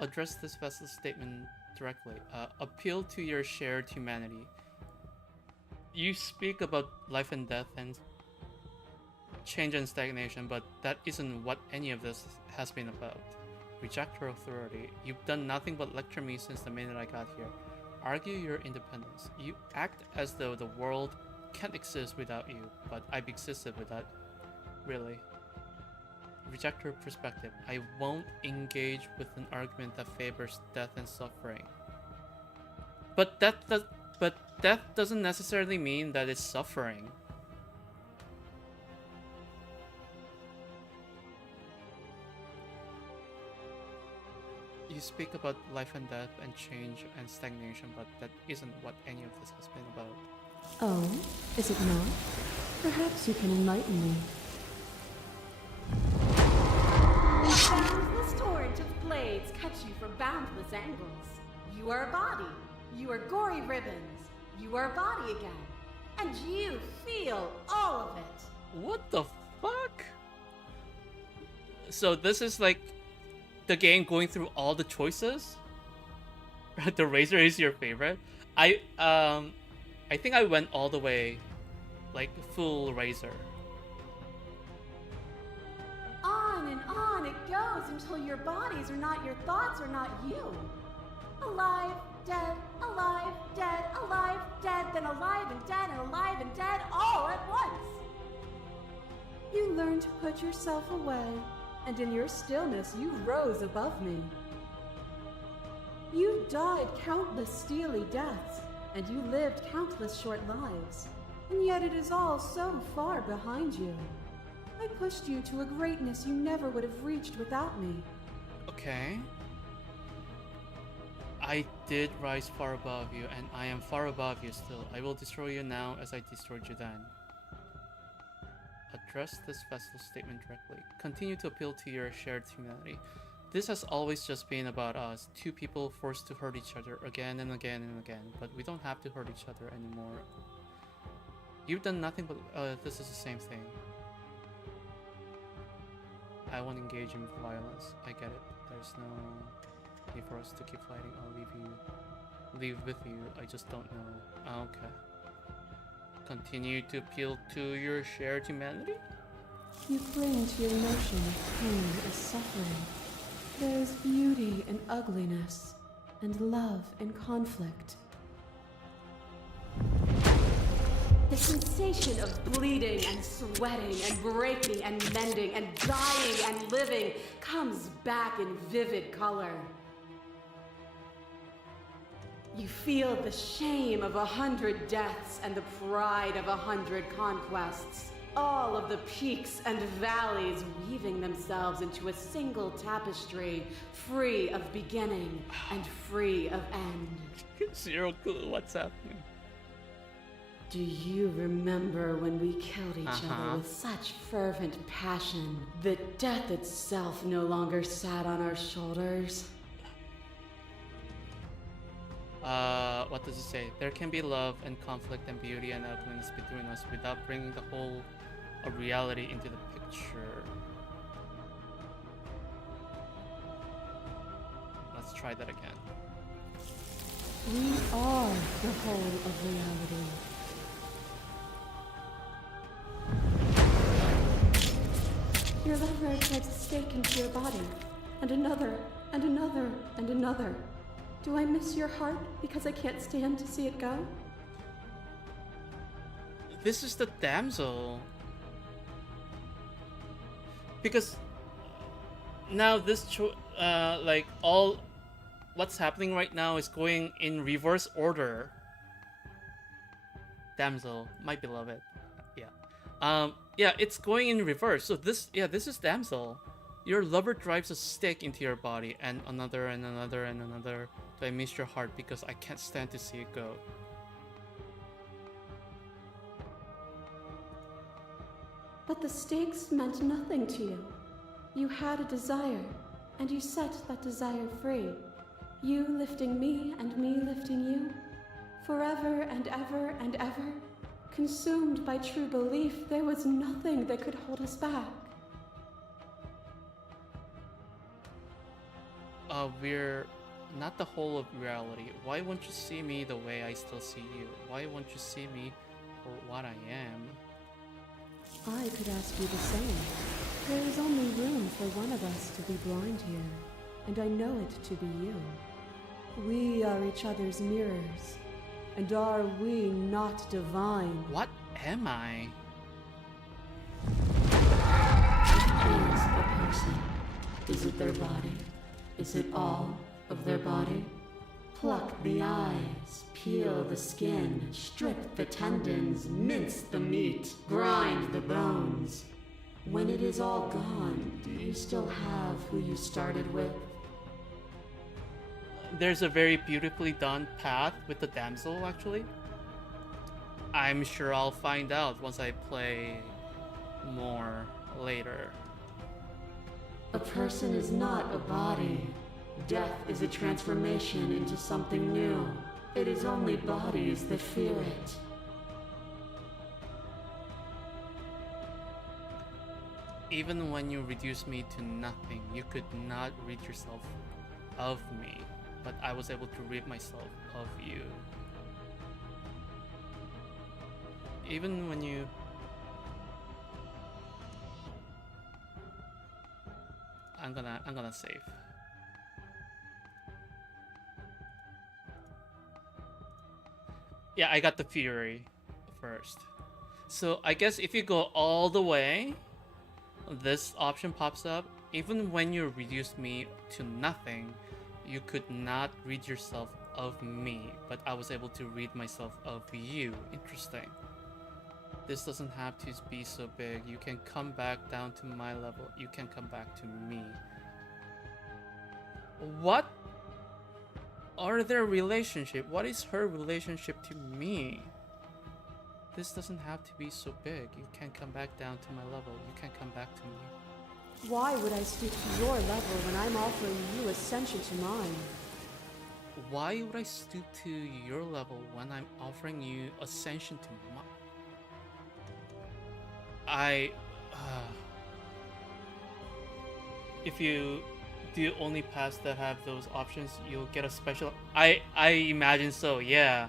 Address this vessel's statement directly. Appeal to your shared humanity. You speak about life and death and change and stagnation, but that isn't what any of this has been about. Reject your authority. You've done nothing but lecture me since the minute I got here. Argue your independence. You act as though the world can't exist without you, but I've existed without. Really. Reject your perspective. I won't engage with an argument that favors death and suffering. But death doesn't necessarily mean that it's suffering. You speak about life and death and change and stagnation, but that isn't what any of this has been about. Oh, is it not? Perhaps you can enlighten me. A boundless torrent of blades cut you from boundless angles. You are a body. You are gory ribbons. You are a body again. And you feel all of it. What the fuck? So this is like the game going through all the choices, the razor is your favorite. I think I went all the way, like full razor. On and on it goes until your bodies are not your thoughts, are not you. Alive, dead, alive, dead, alive, dead, then alive and dead, and alive and dead, all at once. You learn to put yourself away, and in your stillness you rose above me. You died countless steely deaths, and you lived countless short lives, and yet it is all so far behind you. I pushed you to a greatness you never would have reached without me. Okay. I did rise far above you, and I am far above you still. I will destroy you now as I destroyed you then. Address this vessel statement directly. Continue to appeal to your shared humanity. This has always just been about us, two people forced to hurt each other again and again and again, but we don't have to hurt each other anymore. You've done nothing but this is the same thing. I won't engage in violence. I get it. There's no need for us to keep fighting. I'll leave with you. I just don't know. Okay. Continue to appeal to your shared humanity? You cling to your notion of pain as suffering. There is beauty in ugliness, and love in conflict. The sensation of bleeding and sweating and breaking and mending and dying and living comes back in vivid color. You feel the shame of 100 deaths and the pride of 100 conquests. All of the peaks and valleys weaving themselves into a single tapestry, free of beginning and free of end. Zero clue what's happening. Do you remember when we killed each other with such fervent passion that death itself no longer sat on our shoulders? What does it say? There can be love and conflict and beauty and ugliness between us without bringing the whole of reality into the picture. Let's try that again. We are the whole of reality. Your lover drives a stake into your body, and another, and another, and another. Do I miss your heart because I can't stand to see it go? This is the damsel. Because now this like all what's happening right now is going in reverse order. Damsel, my beloved. Yeah. Yeah, it's going in reverse. So this is damsel. Your lover drives a stake into your body, and another and another and another. Do I miss your heart because I can't stand to see it go? But the stakes meant nothing to you. You had a desire, and you set that desire free. You lifting me and me lifting you. Forever and ever and ever. Consumed by true belief, there was nothing that could hold us back. We're not the whole of reality. Why won't you see me the way I still see you? Why won't you see me for what I am? I could ask you the same. There is only room for one of us to be blind here, and I know it to be you. We are each other's mirrors, and are we not divine? What am I? Is a person? Is it their body? Is it all of their body? Pluck the eyes, peel the skin, strip the tendons, mince the meat, grind the bones. When it is all gone, do you still have who you started with? There's a very beautifully done path with the damsel, actually. I'm sure I'll find out once I play more later. A person is not a body. Death is a transformation into something new. It is only bodies that fear it. Even when you reduce me to nothing, you could not rid yourself of me, but I was able to rid myself of you. Even when you... I'm gonna save. Yeah, I got the Fury first. So I guess if you go all the way, this option pops up. Even when you reduce me to nothing, you could not rid yourself of me, but I was able to rid myself of you. Interesting. This doesn't have to be so big. You can come back down to my level. You can come back to me. What are their relationship? What is her relationship to me? This doesn't have to be so big. You can come back down to my level. You can come back to me. Why would I stoop to your level when I'm offering you ascension to mine? Why would I stoop to your level when I'm offering you ascension to mine? If you do only pass that have those options, you'll get a special... I imagine so, yeah.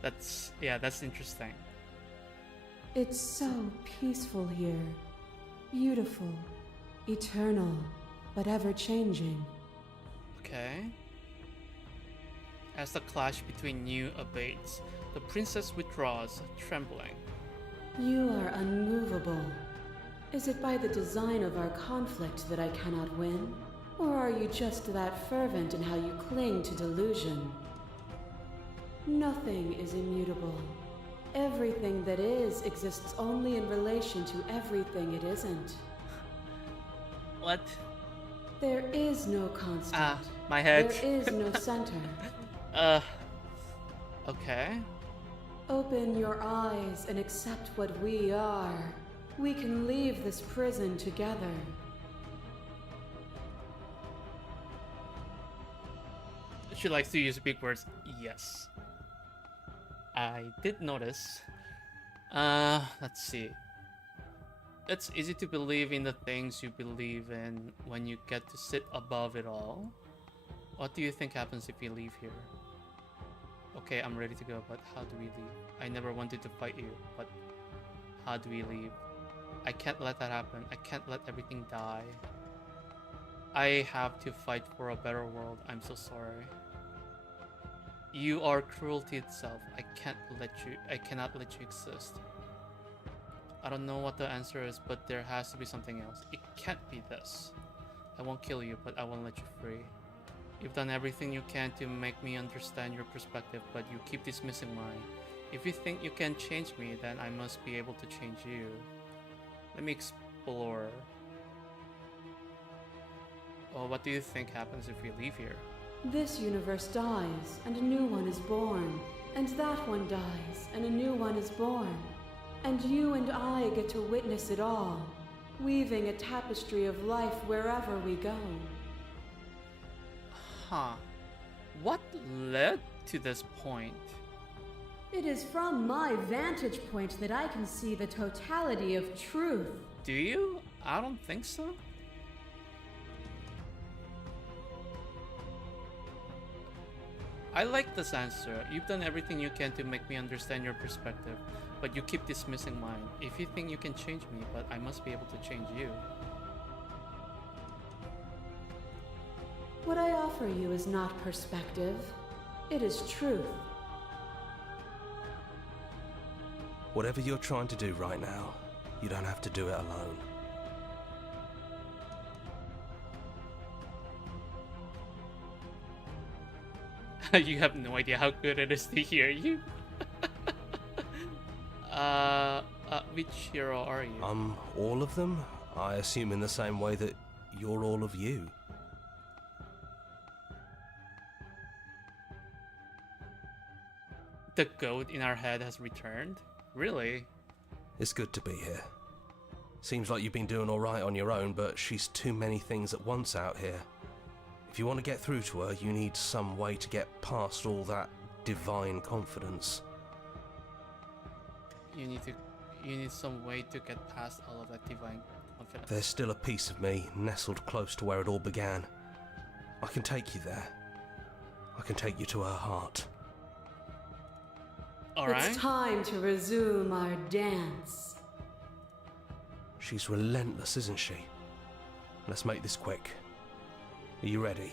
That's interesting. It's so peaceful here. Beautiful. Eternal. But ever-changing. Okay. As the clash between you abates, the princess withdraws, trembling. You are unmovable. Is it by the design of our conflict that I cannot win? Or are you just that fervent in how you cling to delusion? Nothing is immutable. Everything that is exists only in relation to everything it isn't. What? There is no constant. My head. There is no center. Okay. Open your eyes and accept what we are. We can leave this prison together. She likes to use big words. Yes. I did notice. Let's see. It's easy to believe in the things you believe in when you get to sit above it all. What do you think happens if we leave here? Okay, I'm ready to go, but how do we leave? I never wanted to fight you, but how do we leave? I can't let that happen. I can't let everything die. I have to fight for a better world. I'm so sorry. You are cruelty itself. I cannot let you exist. I don't know what the answer is, but there has to be something else. It can't be this. I won't kill you, but I won't let you free. You've done everything you can to make me understand your perspective, but you keep dismissing mine. If you think you can change me, then I must be able to change you. Let me explore. Well, what do you think happens if we leave here? This universe dies, and a new one is born. And that one dies, and a new one is born. And you and I get to witness it all, weaving a tapestry of life wherever we go. Huh. What led to this point? It is from my vantage point that I can see the totality of truth. Do you? I don't think so. I like this answer. You've done everything you can to make me understand your perspective, but you keep dismissing mine. If you think you can change me, but I must be able to change you. What I offer you is not perspective. It is truth. Whatever you're trying to do right now, you don't have to do it alone. You have no idea how good it is to hear you. Which hero are you? All of them? I assume in the same way that you're all of you. The goat in our head has returned? Really? It's good to be here. Seems like you've been doing alright on your own, but she's too many things at once out here. If you want to get through to her, you need some way to get past all that divine confidence. You need some way to get past all of that divine confidence. There's still a piece of me nestled close to where it all began. I can take you there. I can take you to her heart. Alright. It's time to resume our dance. She's relentless, isn't she? Let's make this quick. Are you ready?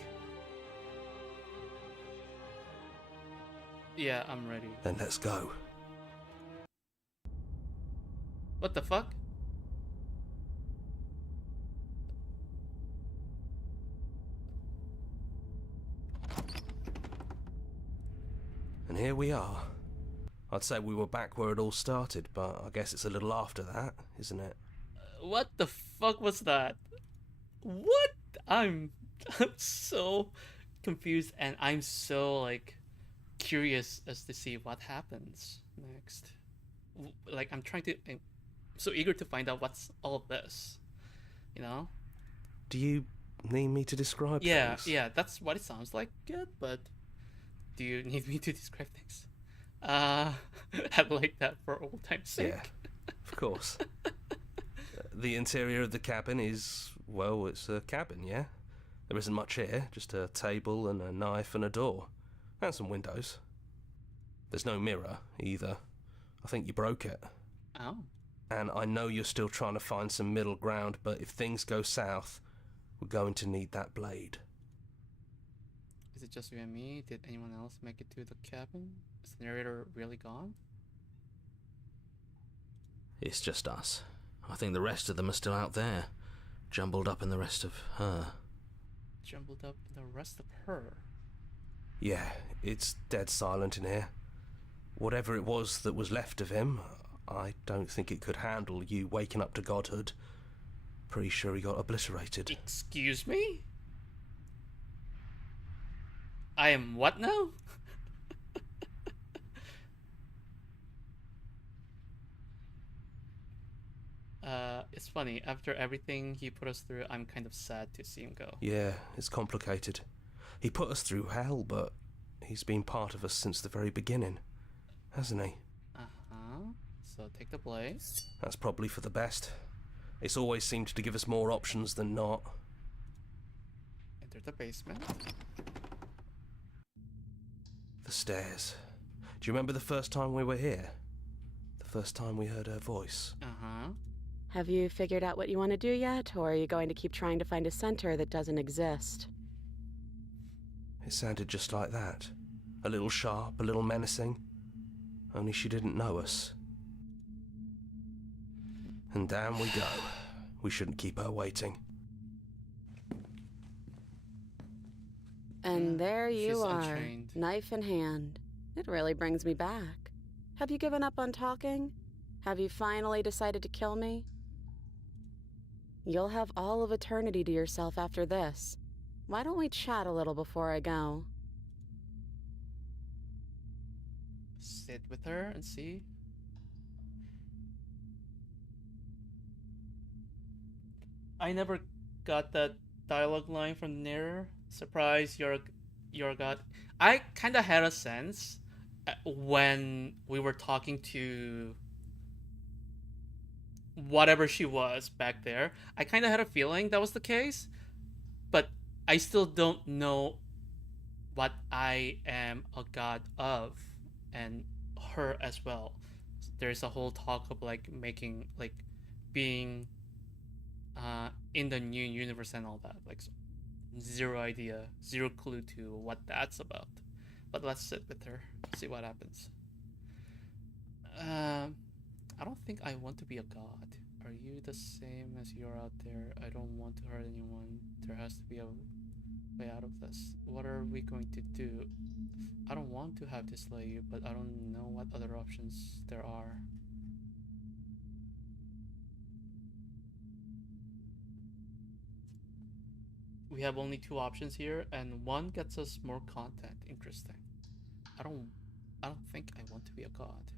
Yeah, I'm ready. Then let's go. What the fuck? And here we are. I'd say we were back where it all started, but I guess it's a little after that, isn't it? What the fuck was that? What? I'm so confused, and I'm so like curious as to see what happens next. Like I'm so eager to find out what's all this, you know? Do you need me to describe things? Yeah, that's what it sounds like. Good, but do you need me to describe things? I'd like that for old time's sake. Yeah, of course. The interior of the cabin is, well, it's a cabin, yeah? There isn't much here, just a table and a knife and a door. And some windows. There's no mirror, either. I think you broke it. Oh. And I know you're still trying to find some middle ground, but if things go south, we're going to need that blade. Is it just you and me? Did anyone else make it to the cabin? Is the narrator really gone? It's just us. I think the rest of them are still out there, jumbled up in the rest of her. Jumbled up in the rest of her? Yeah, it's dead silent in here. Whatever it was that was left of him, I don't think it could handle you waking up to godhood. Pretty sure he got obliterated. Excuse me? I am what now? It's funny, after everything he put us through, I'm kind of sad to see him go. Yeah, it's complicated. He put us through hell, but he's been part of us since the very beginning, hasn't he? Uh-huh. So take the blade. That's probably for the best. It's always seemed to give us more options than not. Enter the basement. The stairs. Do you remember the first time we were here? The first time we heard her voice? Uh-huh. Have you figured out what you want to do yet, or are you going to keep trying to find a center that doesn't exist? It sounded just like that. A little sharp, a little menacing. Only she didn't know us. And down we go. We shouldn't keep her waiting. And there you She's are, untrained. knife in hand. It really brings me back. Have you given up on talking? Have you finally decided to kill me? You'll have all of eternity to yourself after this. Why don't we chat a little before I go? Sit with her and see. I never got that dialogue line from the narrator. Surprise, your god. I kind of had a sense when we were talking to whatever she was back there. I kind of had a feeling that was the case, but I still don't know what I am a god of, and her as well. There's a whole talk of like making, like being in the new universe and all that. Like zero idea, zero clue to what that's about. But let's sit with her, see what happens. I don't think I want to be a god. Are you the same as you're out there? I don't want to hurt anyone. There has to be a way out of this. What are we going to do? I don't want to have to slay you, but I don't know what other options there are. We have only 2 options here, and one gets us more content. Interesting. I don't think I want to be a god.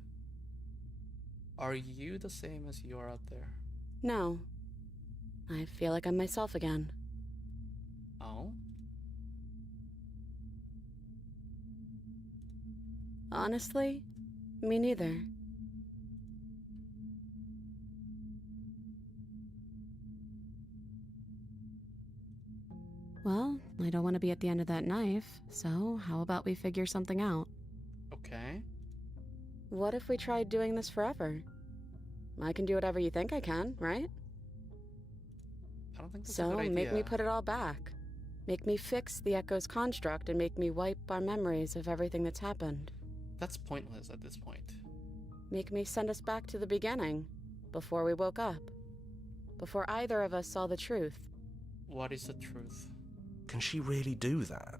Are you the same as you are out there? No. I feel like I'm myself again. Oh? Honestly, me neither. Well, I don't want to be at the end of that knife, so how about we figure something out? Okay. What if we tried doing this forever? I can do whatever you think I can, right? I don't think that's a So good idea. make me put it all back. Make me fix the Echo's construct and make me wipe our memories of everything that's happened. That's pointless at this point. Make me send us back to the beginning, before we woke up. Before either of us saw the truth. What is the truth? Can she really do that?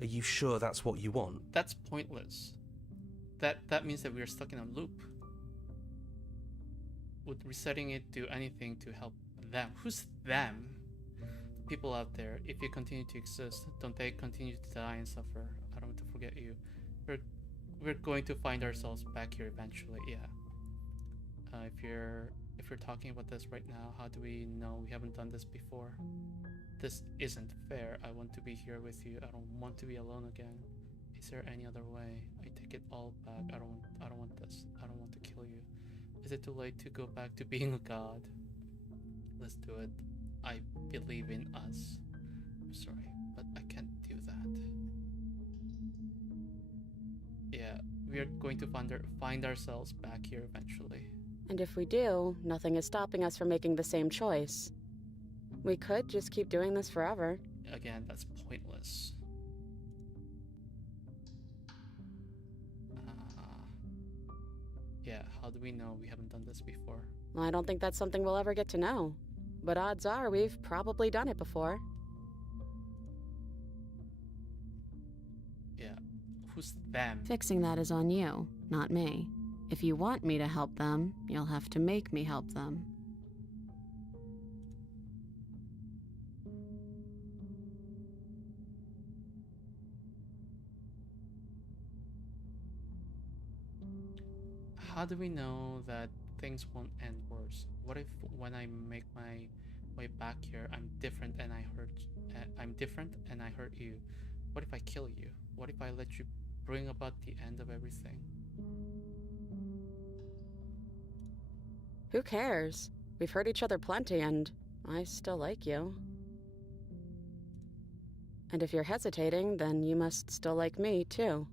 Are you sure that's what you want? That's pointless. That means that we're stuck in a loop. Would resetting it do anything to help them? Who's them? People out there, if you continue to exist, don't they continue to die and suffer? I don't want to forget you. We're going to find ourselves back here eventually, yeah. If you're talking about this right now, how do we know we haven't done this before? This isn't fair. I want to be here with you. I don't want to be alone again. Is there any other way? I take it all back. I don't want this. I don't want to kill you. Is it too late to go back to being a god? Let's do it. I believe in us. I'm sorry, but I can't do that. Yeah, we are going to find ourselves back here eventually. And if we do, nothing is stopping us from making the same choice. We could just keep doing this forever. Again, that's pointless. Yeah, how do we know we haven't done this before? I don't think that's something we'll ever get to know. But odds are we've probably done it before. Yeah, who's them? Fixing that is on you, not me. If you want me to help them, you'll have to make me help them. How do we know that things won't end worse? What if when I make my way back here, I'm different and I hurt you? What if I kill you? What if I let you bring about the end of everything? Who cares? We've hurt each other plenty and I still like you. And if you're hesitating, then you must still like me too.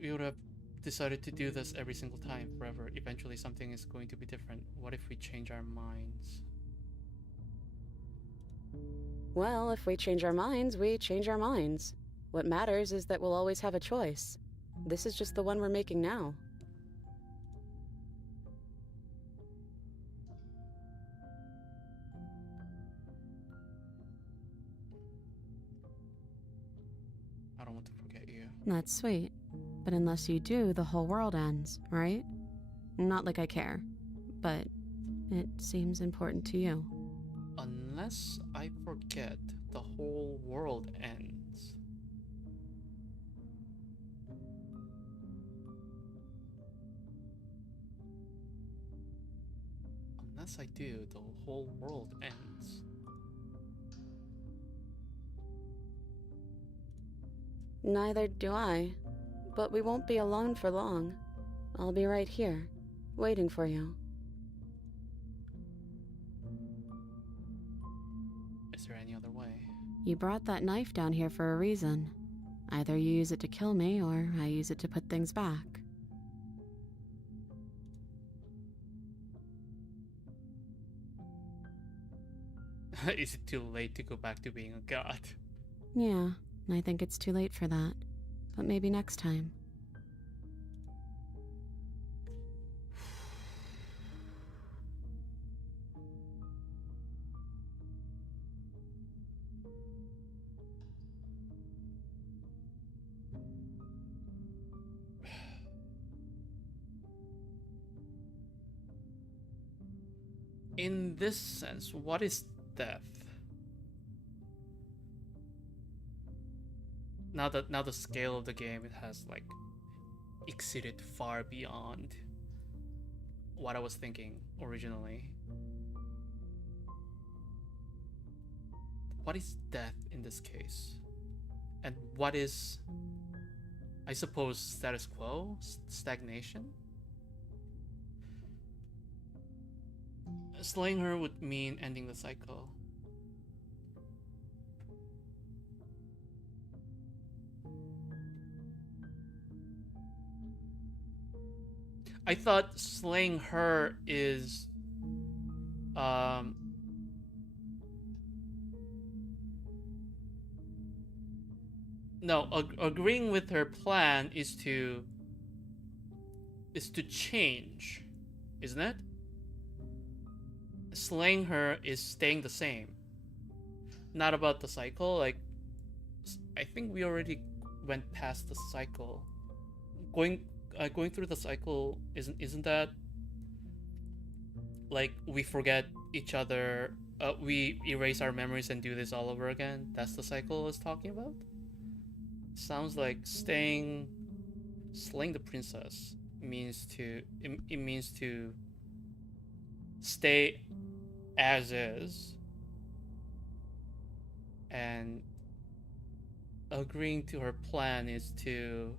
You would have decided to do this every single time forever. Eventually something is going to be different. What if we change our minds? Well, if we change our minds, we change our minds. What matters is that we'll always have a choice. This is just the one we're making now. I don't want to forget you. That's sweet. But unless you do, the whole world ends, right? Not like I care, but it seems important to you. Unless I forget, the whole world ends. Unless I do, the whole world ends. Neither do I. But we won't be alone for long. I'll be right here, waiting for you. Is there any other way? You brought that knife down here for a reason. Either you use it to kill me, or I use it to put things back. Is it too late to go back to being a god? Yeah, I think it's too late for that. But maybe next time. In this sense, what is death? Now the scale of the game, it has like exceeded far beyond what I was thinking originally. What is death in this case? And what is, I suppose, status quo? Stagnation? Slaying her would mean ending the cycle. I thought slaying her is no, agreeing with her plan is to change, isn't it? Slaying her is staying the same. Not about the cycle. Like, I think we already went past the cycle. Going through the cycle isn't that like we forget each other, we erase our memories and do this all over again? That's the cycle is talking about. Sounds like slaying the princess means to stay as is, and agreeing to her plan is to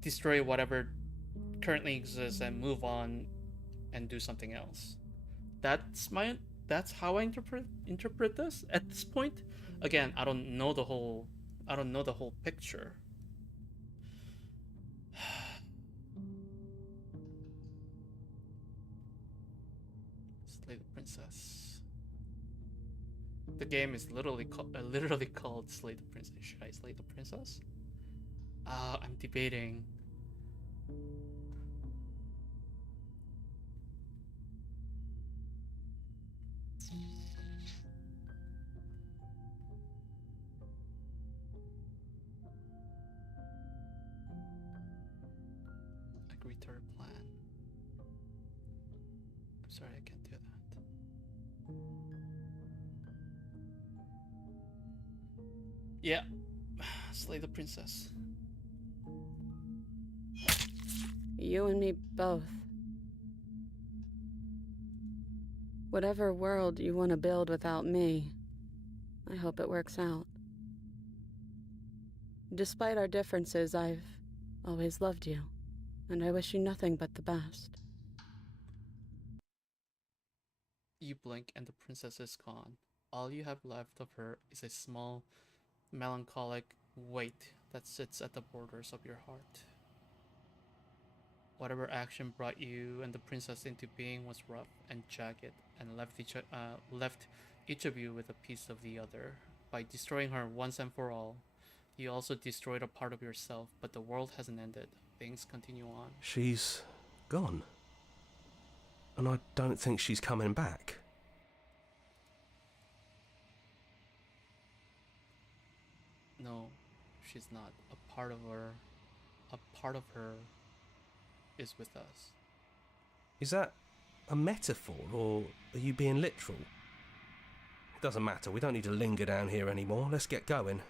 destroy whatever currently exists and move on and do something else. That's how I interpret this at this point. Again, I don't know the whole picture. Slay the princess. The game is literally called Slay the Princess. Should I slay the princess? I'm debating. Agree to her plan. I'm sorry, I can't do that. Yeah, slay the princess. You and me both. Whatever world you want to build without me, I hope it works out. Despite our differences, I've always loved you, and I wish you nothing but the best. You blink and the princess is gone. All you have left of her is a small, melancholic weight that sits at the borders of your heart. Whatever action brought you and the princess into being was rough and jagged, and left each of you with a piece of the other. By destroying her once and for all, you also destroyed a part of yourself, but the world hasn't ended. Things continue on. She's gone. And I don't think she's coming back. No, she's not. A part of her is with us. Is that a metaphor, or are you being literal? It doesn't matter, we don't need to linger down here anymore. Let's get going.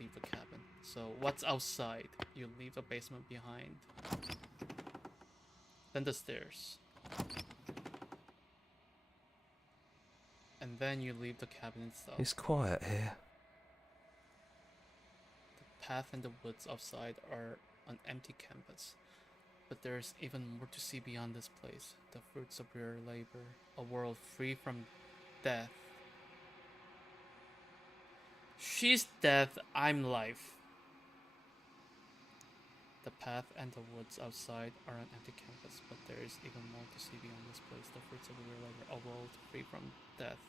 Leave the cabin. So what's outside? You leave the basement behind. Then the stairs. And then you leave the cabin itself. It's quiet here. The path and the woods outside are an empty campus. But there's even more to see beyond this place. The fruits of your labor. A world free from death. She's death, I'm life. The path and the woods outside are an empty campus, but there is even more to see beyond this place. The fruits of your labor. A world free from death.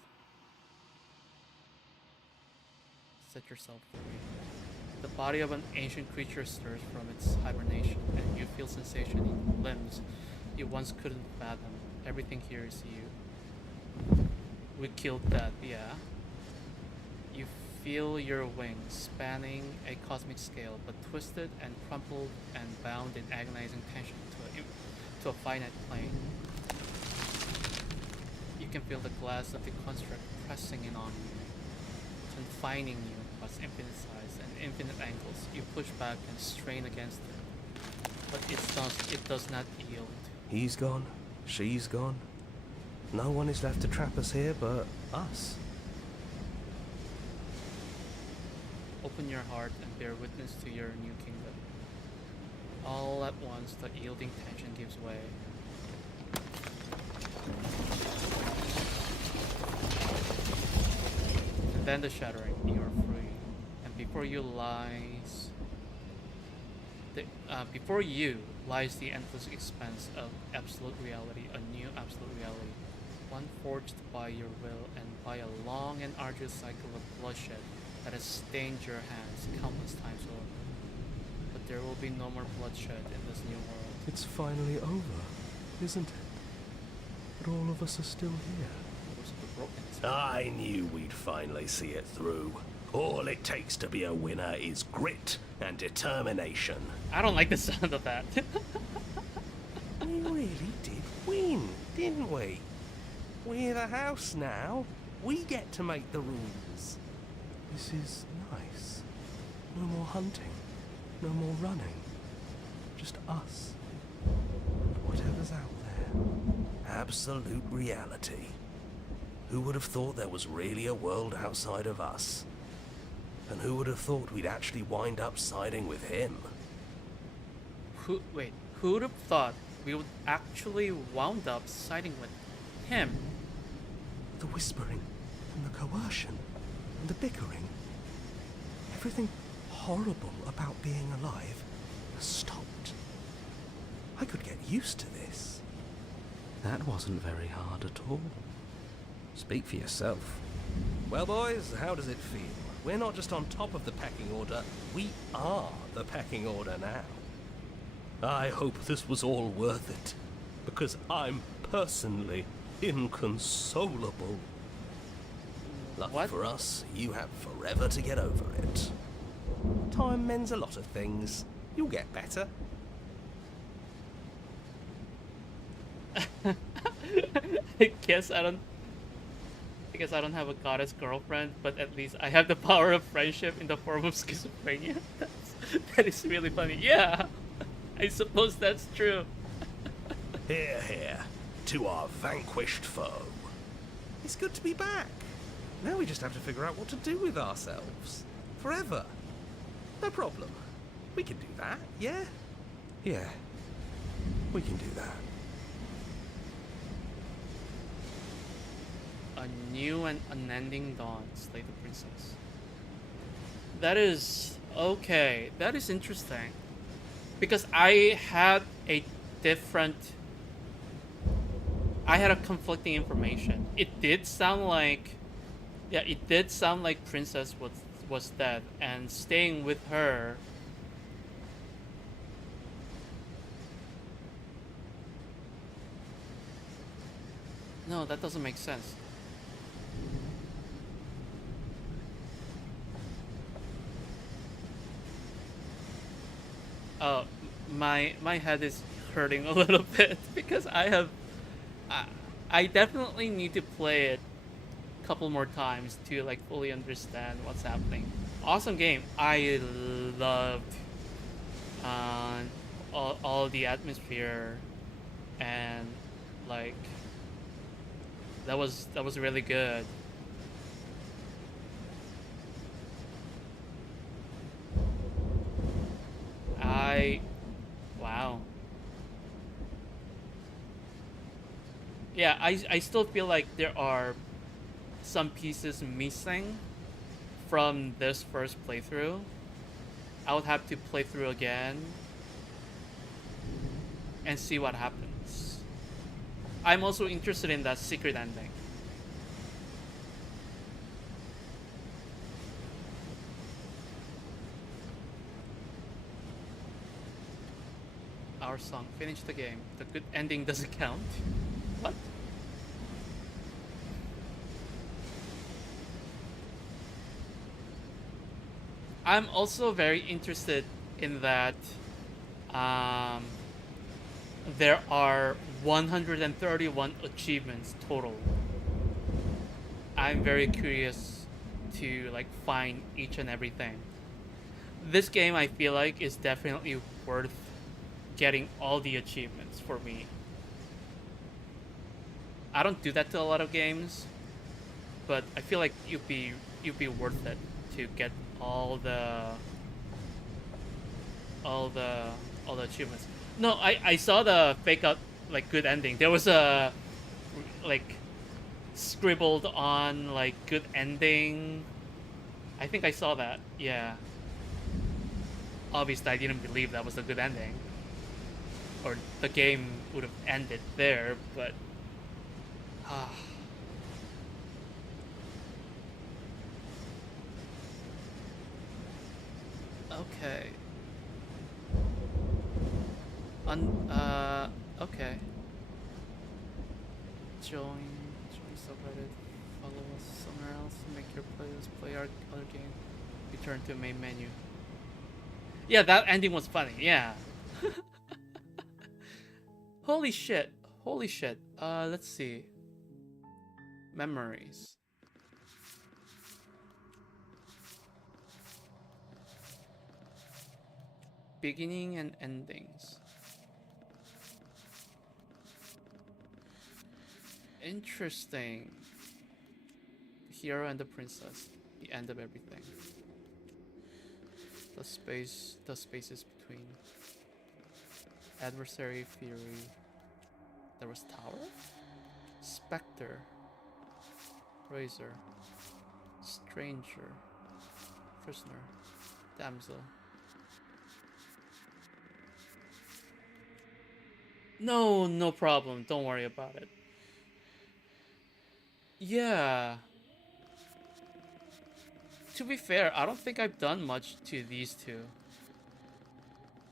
Set yourself free. The body of an ancient creature stirs from its hibernation, and you feel sensation in limbs you once couldn't fathom. Everything here is you. We killed that, yeah. You feel your wings spanning a cosmic scale, but twisted and crumpled and bound in agonizing tension to a finite plane. You can feel the glass of the construct pressing in on you, confining you across infinite size and infinite angles. You push back and strain against it, but it does not yield. He's gone, she's gone. No one is left to trap us here but us. Open your heart and bear witness to your new kingdom. All at once, the yielding tension gives way. And then the shattering, you are free. And before you lies the endless expanse of absolute reality, a new absolute reality, one forged by your will and by a long and arduous cycle of bloodshed that has stained your hands countless times over. But there will be no more bloodshed in this new world. It's finally over, isn't it? But all of us are still here. I knew we'd finally see it through. All it takes to be a winner is grit and determination. I don't like the sound of that. We really did win, didn't we? We're the house now. We get to make the rules. This is nice. No more hunting. No more running. Just us. And whatever's out there. Absolute reality. Who would have thought there was really a world outside of us? And who would have thought we'd actually wind up siding with him? Who would have thought we would actually wound up siding with him? The whispering, and the coercion, and the bickering. Everything horrible about being alive has stopped. I could get used to this. That wasn't very hard at all. Speak for yourself. Well, boys, how does it feel? We're not just on top of the pecking order, we are the pecking order now. I hope this was all worth it, because I'm personally inconsolable. Lucky for us, you have forever to get over it. Time mends a lot of things. You'll get better. I guess I don't have a goddess girlfriend, but at least I have the power of friendship in the form of schizophrenia. That is really funny. Yeah, I suppose that's true. Here, here, to our vanquished foe. It's good to be back. Now we just have to figure out what to do with ourselves. Forever. No problem. We can do that, yeah? Yeah, we can do that. A new and unending dawn, slay the princess. That is okay. That is interesting, because I had a conflicting information. It did sound like, Princess was dead, and staying with her. No, that doesn't make sense. My head is hurting a little bit because I definitely need to play it a couple more times to like fully understand what's happening. Awesome game. I loved all the atmosphere, and like that was really good. Wow. Yeah, I still feel like there are some pieces missing from this first playthrough. I would have to play through again and see what happens. I'm also interested in that secret ending. Our song, finish the game. The good ending doesn't count. What? I'm also very interested in that there are 131 achievements total. I'm very curious to like find each and everything. This game, I feel like, is definitely worth getting all the achievements for me. I don't do that to a lot of games, but I feel like you'd be worth it to get all the all the achievements. No, I saw the fake out like good ending. There was a like scribbled on like good ending. I think I saw that. Yeah. Obviously, I didn't believe that was the good ending, or the game would have ended there. But okay. Okay. Join subreddit. Follow us somewhere else. Make your players play our other game. Return to main menu. Yeah, that ending was funny. Yeah. Holy shit. Holy shit. Let's see. Memories. Beginning and endings. Interesting. The hero and the princess. The end of everything. The spaces between. Adversary, Fury. There was Tower? Spectre. Razor. Stranger. Prisoner. Damsel. No problem. Don't worry about it. Yeah. To be fair, I don't think I've done much to these two.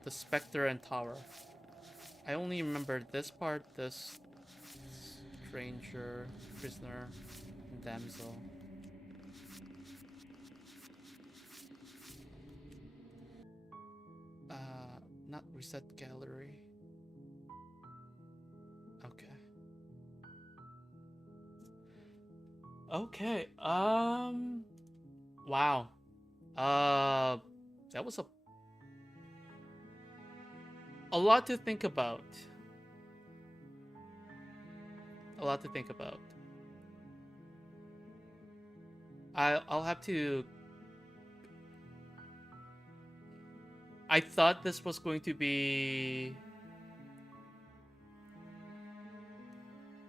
The Spectre and Tower. I only remember this part, this Stranger, Prisoner, and Damsel. Not reset gallery. Okay. Okay, wow. That was a lot to think about. A lot to think about. I'll have to... I thought this was going to be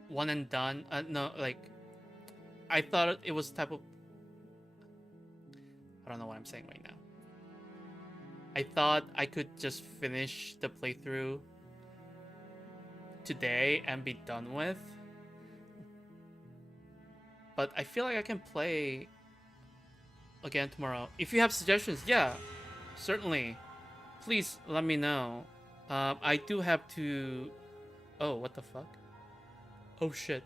one and done. No, like I thought it was type of... I don't know what I'm saying right now. I thought I could just finish the playthrough today and be done with. But I feel like I can play again tomorrow. If you have suggestions, yeah, certainly. Please let me know. I do have to... Oh, what the fuck? Oh shit.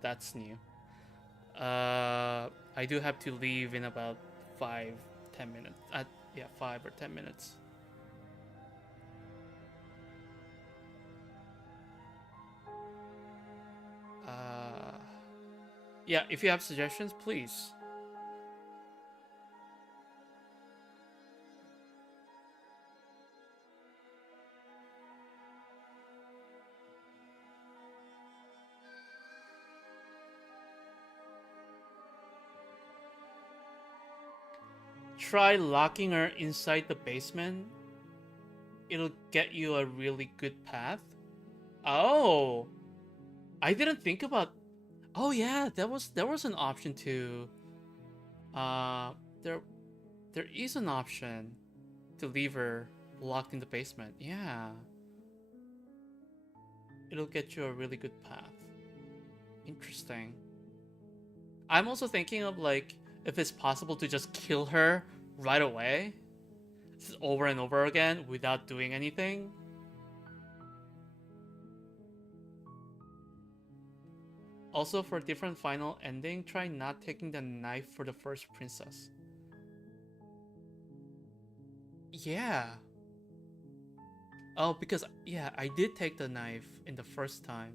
That's new. I do have to leave in about 5-10 minutes. Yeah, 5 or 10 minutes. Yeah, if you have suggestions, please. Try locking her inside the basement. It'll get you a really good path. Oh, I didn't think about... Oh yeah, there was an option to... There is an option to leave her locked in the basement. Yeah. It'll get you a really good path. Interesting. I'm also thinking of like, if it's possible to just kill her right away, over and over again without doing anything. Also, for a different final ending, try not taking the knife for the first princess. Yeah. Oh, because, yeah, I did take the knife in the first time.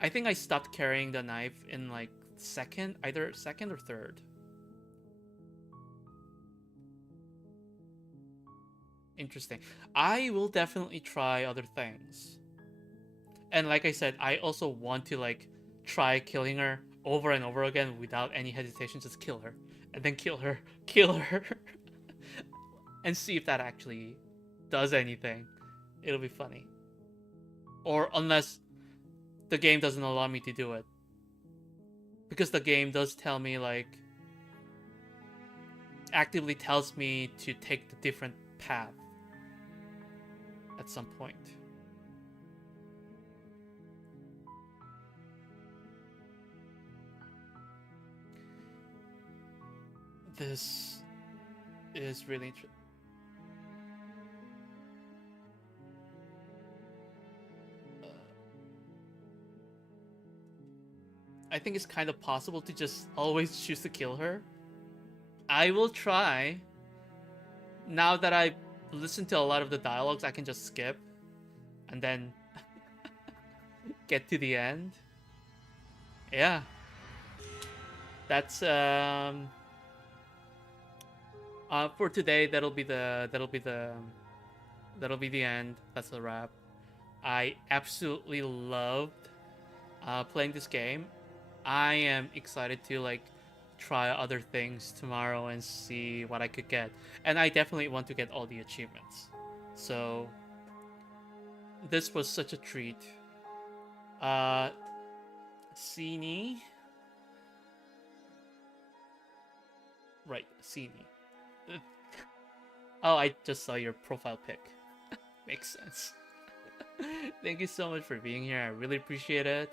I think I stopped carrying the knife in like either second or third. Interesting. I will definitely try other things. And like I said, I also want to like try killing her over and over again without any hesitation. Just kill her and then kill her, and see if that actually does anything, it'll be funny. Or unless the game doesn't allow me to do it. Because the game does tell me, like, actively tells me to take the different path at some point. This is really interesting. I think it's kind of possible to just always choose to kill her. I will try. Now that I've listened to a lot of the dialogues, I can just skip and then get to the end. Yeah. That's for today. That'll be the end. That's the wrap. I absolutely loved playing this game. I am excited to like try other things tomorrow and see what I could get. And I definitely want to get all the achievements. So this was such a treat. Sini. Right, Sini. Oh, I just saw your profile pic. Makes sense. Thank you so much for being here. I really appreciate it.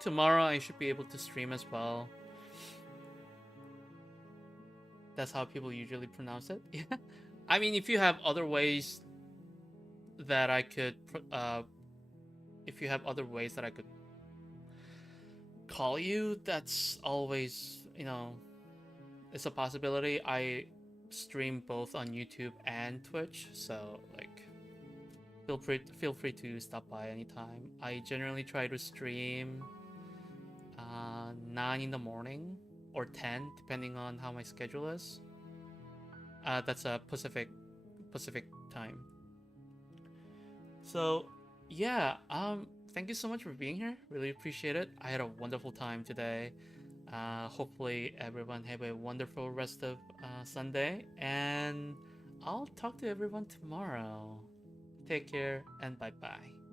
Tomorrow I should be able to stream as well. That's how people usually pronounce it. Yeah. I mean, if you have other ways that I could, call you, that's always, it's a possibility. I stream both on YouTube and Twitch, so like, feel free to stop by anytime. I generally try to stream 9 in the morning or 10, depending on how my schedule is. That's a Pacific time. So yeah, thank you so much for being here. Really appreciate it. I had a wonderful time today. Hopefully everyone have a wonderful rest of Sunday, and I'll talk to everyone tomorrow. Take care and bye bye.